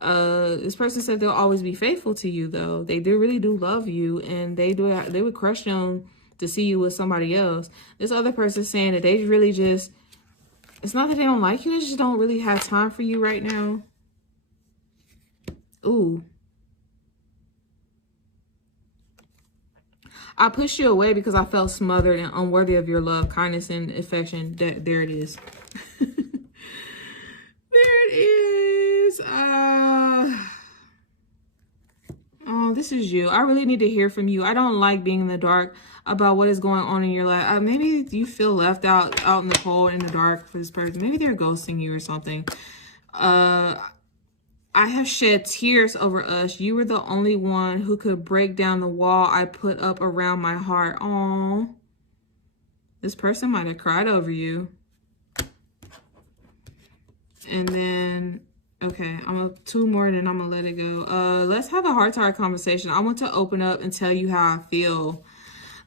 This person said they'll always be faithful to you, though. They really do love you, and they would crush them to see you with somebody else. This other person saying that they really just, it's not that they don't like you, they just don't really have time for you right now. Ooh. I pushed you away because I felt smothered and unworthy of your love, kindness, and affection. There it is. There it is. Oh, this is you. I really need to hear from you. I don't like being in the dark about what is going on in your life. Maybe you feel left out in the cold, in the dark for this person. Maybe they're ghosting you or something. I have shed tears over us. You were the only one who could break down the wall I put up around my heart. Aww. This person might have cried over you. And then, okay, two more and then I'm gonna let it go. Let's have a heart-to-heart conversation. I want to open up and tell you how I feel.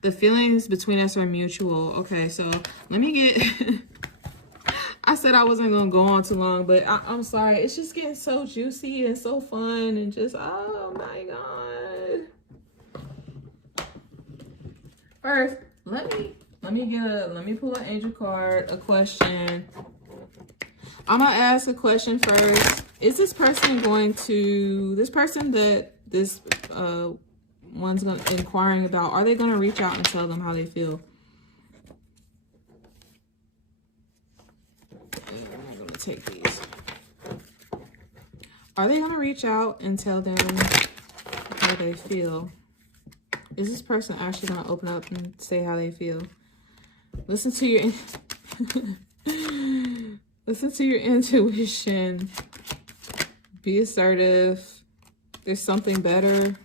The feelings between us are mutual. Okay, so let me get... I said I wasn't gonna go on too long, but I'm sorry. It's just getting so juicy and so fun and just, oh my God. First, let me pull an angel card, a question. I'm gonna ask a question first. Is this person going to, this person that this one's inquiring about, are they gonna reach out and tell them how they feel? I'm gonna take these. Are they gonna reach out and tell them how they feel? Is this person actually gonna open up and say how they feel? Listen to your listen to your intuition. Be assertive. There's something better.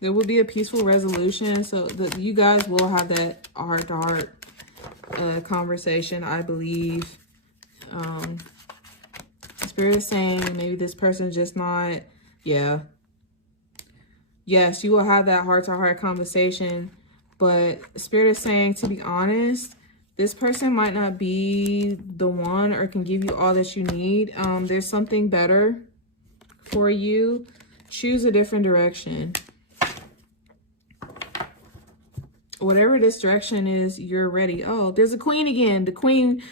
There will be a peaceful resolution, so that you guys will have that heart-to-heart conversation, I believe. Spirit is saying maybe this person just not, yeah. Yes, you will have that heart-to-heart conversation, but Spirit is saying, to be honest, this person might not be the one or can give you all that you need. There's something better for you. Choose a different direction. Whatever this direction is, you're ready. Oh, there's a queen again. The queen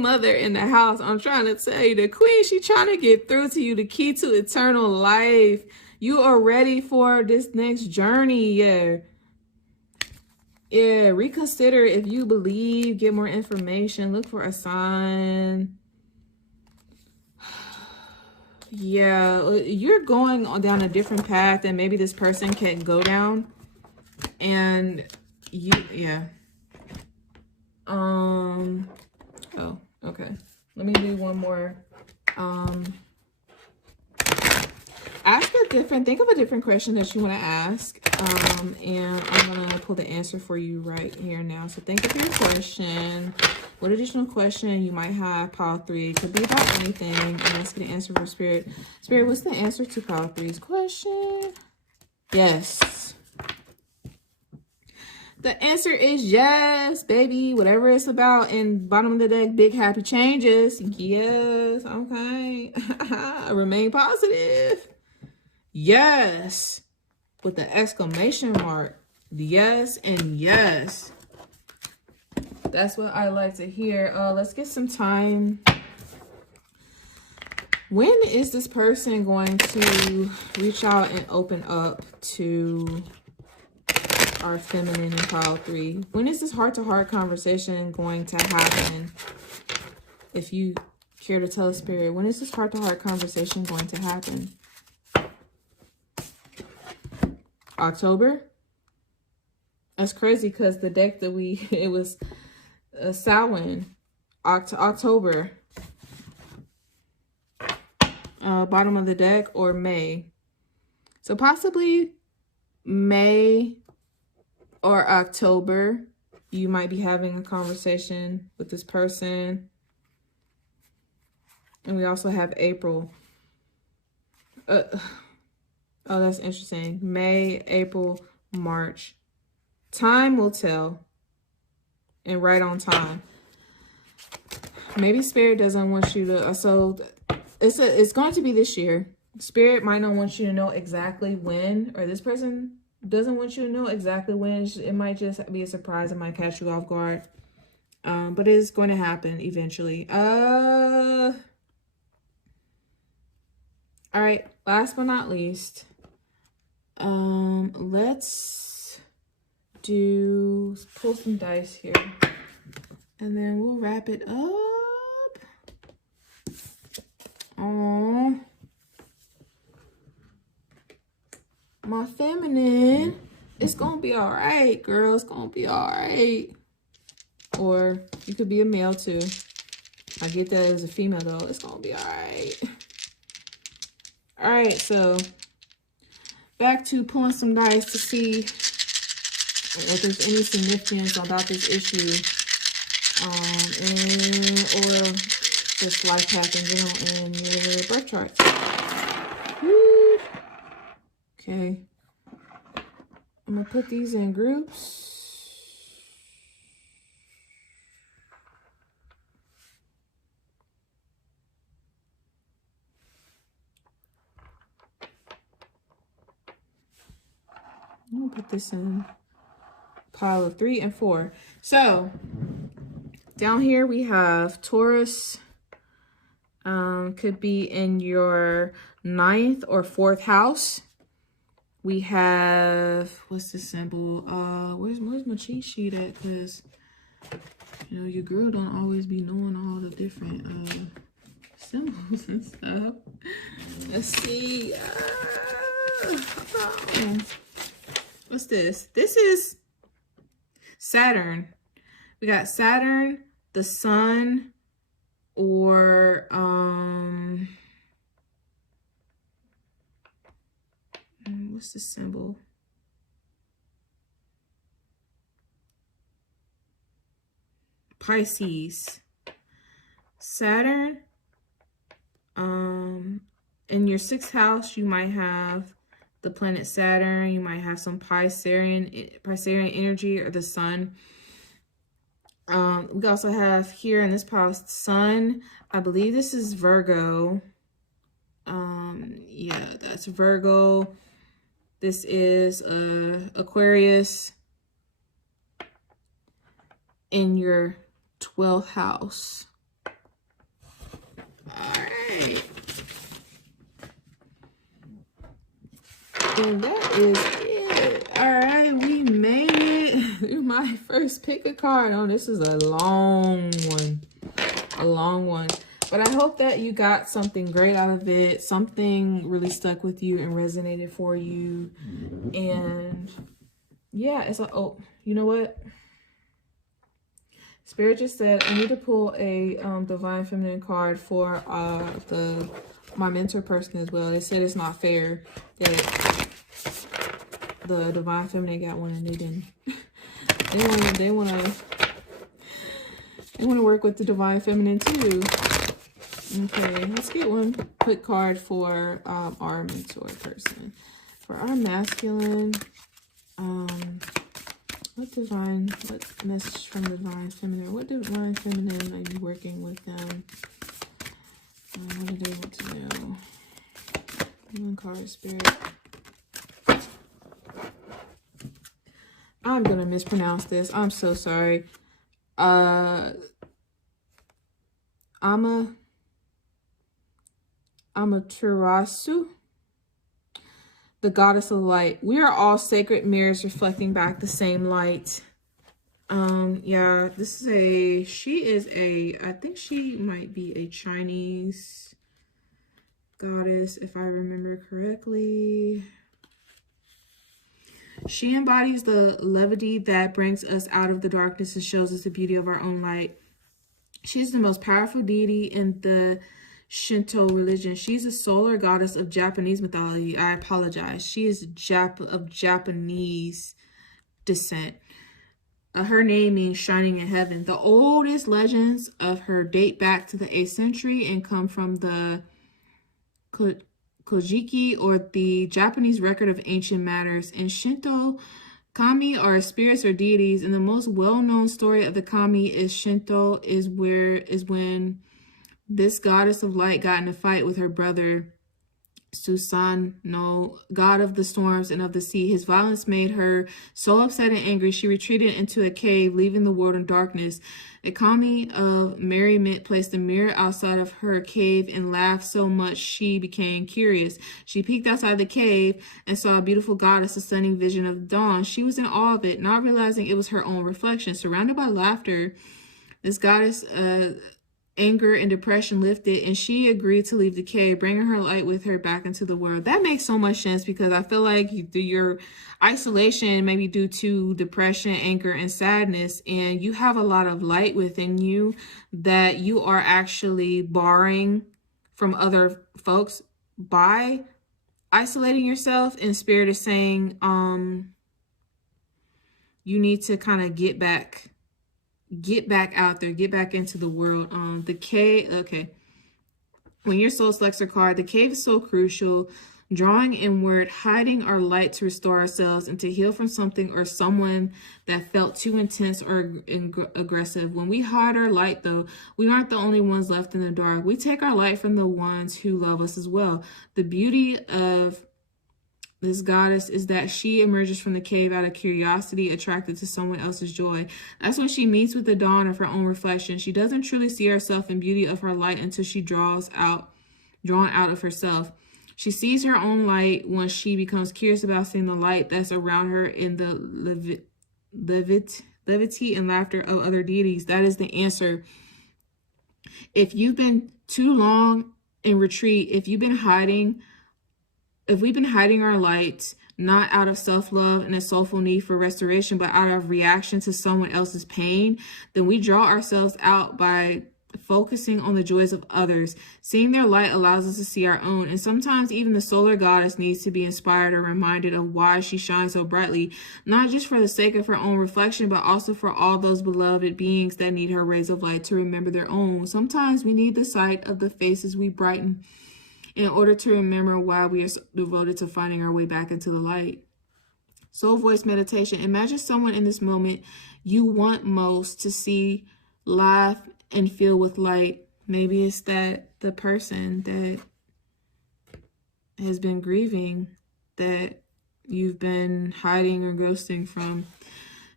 mother in the house. I'm trying to tell you, the queen, she's trying to get through to you, the key to eternal life. You are ready for this next journey. Yeah, reconsider if you believe, get more information, look for a sign. Yeah, you're going down a different path than maybe this person can go down. And you, yeah. Oh, okay. Let me do one more. Think of a different question that you want to ask. And I'm going to pull the answer for you right here now. So think of your question. What additional question you might have, pile 3. It could be about anything. And let's get an answer from Spirit. Spirit, what's the answer to pile 3's question? Yes. The answer is yes, baby. Whatever it's about. And bottom of the deck, big happy changes. Yes. Okay. Remain positive. Yes. With the exclamation mark. Yes and yes. That's what I like to hear. Let's get some time. When is this person going to reach out and open up to our feminine in pile 3? When is this heart-to-heart conversation going to happen? If you care to tell us, Spirit, when is this heart-to-heart conversation going to happen? October? That's crazy because the deck that it was Samhain, October. Bottom of the deck, or May. So possibly May or October, you might be having a conversation with this person. And we also have April. Oh, that's interesting. May, April, March. Time will tell. And right on time. Maybe Spirit doesn't want you to... So it's going to be this year. Spirit might not want you to know exactly when. Or this person doesn't want you to know exactly when. It might just be a surprise. It might catch you off guard. But it is going to happen eventually. All right. Last but not least... let's pull some dice here, and then we'll wrap it up. Oh, my feminine, it's gonna be all right, girl. It's gonna be all right. Or you could be a male too. I get that as a female though. It's gonna be all right. All right, so back to pulling some dice to see if there's any significance about this issue, or just life path in general in your birth charts. Woo. Okay, I'm gonna put these in groups. I'm gonna put this in pile of 3 and 4. So down here we have Taurus. Could be in your 9th or 4th house. We have, what's the symbol? Where's my cheat sheet at? Because you know your girl don't always be knowing all the different symbols and stuff. Let's see. What's this? This is Saturn. We got Saturn, the sun, or what's the symbol? Pisces. Saturn. In your 6th house, you might have the planet Saturn. You might have some Piscean energy, or the sun. We also have here in this house sun. I believe this is Virgo. Yeah, that's Virgo. This is Aquarius in your 12th house. All right. And that is it. All right, we made it through my first pick a card. Oh, this is a long one. A long one. But I hope that you got something great out of it. Something really stuck with you and resonated for you. And yeah, it's like, oh, you know what? Spirit just said I need to pull a Divine Feminine card for my mentor person as well. They said it's not fair that the Divine Feminine got one and they didn't. they want to work with the Divine Feminine too. Okay, let's get one quick card for our mentor person. For our masculine, what message from Divine Feminine? What Divine Feminine are you working with them? What do they want to know? One card, Spirit. I'm gonna mispronounce this. I'm so sorry. Amaterasu, the goddess of light. We are all sacred mirrors reflecting back the same light. Yeah, this is I think she might be a Chinese goddess, if I remember correctly. She embodies the levity that brings us out of the darkness and shows us the beauty of our own light. She is the most powerful deity in the Shinto religion. She's a solar goddess of Japanese mythology. I apologize. She is of Japanese descent. Her name means shining in heaven. The oldest legends of her date back to the 8th century and come from the Kojiki, or the Japanese record of ancient matters. In Shinto, kami are spirits or deities, and the most well-known story of the kami is Shinto is when this goddess of light got in a fight with her brother Susanoo, god of the storms and of the sea. His violence made her so upset and angry, she retreated into a cave, leaving the world in darkness. A kami of merriment placed a mirror outside of her cave and laughed so much she became curious. She peeked outside the cave and saw a beautiful goddess, a stunning vision of dawn. She was in awe of it, not realizing it was her own reflection. Surrounded by laughter, this goddess anger and depression lifted, and she agreed to leave the cave, bringing her light with her back into the world. That makes so much sense, because I feel like your isolation may be due to depression, anger, and sadness, and you have a lot of light within you that you are actually borrowing from other folks by isolating yourself. And Spirit is saying you need to kind of get back out there, get back into the world. The cave, okay. When your soul selects a card, the cave is so crucial. Drawing inward, hiding our light to restore ourselves and to heal from something or someone that felt too intense or aggressive. When we hide our light, though, we aren't the only ones left in the dark. We take our light from the ones who love us as well. The beauty of this goddess is that she emerges from the cave out of curiosity, attracted to someone else's joy. That's when she meets with the dawn of her own reflection. She doesn't truly see herself in beauty of her light until she drawn out of herself. She sees her own light when she becomes curious about seeing the light that's around her in the levity and laughter of other deities. That is the answer. If you've been too long in retreat, if we've been hiding our light, not out of self-love and a soulful need for restoration, but out of reaction to someone else's pain, then we draw ourselves out by focusing on the joys of others. Seeing their light allows us to see our own. And sometimes even the solar goddess needs to be inspired or reminded of why she shines so brightly, not just for the sake of her own reflection, but also for all those beloved beings that need her rays of light to remember their own. Sometimes we need the sight of the faces we brighten in order to remember why we are so devoted to finding our way back into the light. Soul voice meditation. Imagine someone in this moment you want most to see, laugh, and feel with light. Maybe it's the person that has been grieving, that you've been hiding or ghosting from.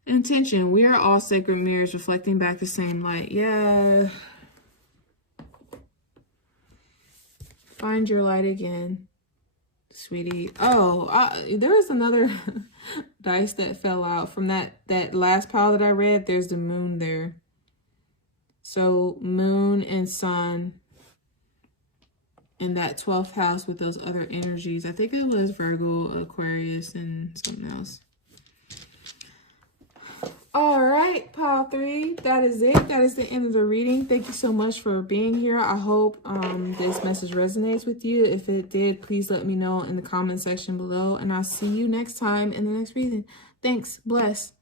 Intention. We are all sacred mirrors reflecting back the same light. Yeah. Find your light again, sweetie. Oh, there was another dice that fell out from that last pile that I read. There's the moon there. So moon and sun in that 12th house with those other energies. I think it was Virgo, Aquarius, and something else. All right, pile 3, that is it. That is the end of the reading. Thank you so much for being here. I hope this message resonates with you. If it did, please let me know in the comment section below, and I'll see you next time in the next reading. Thanks. Bless.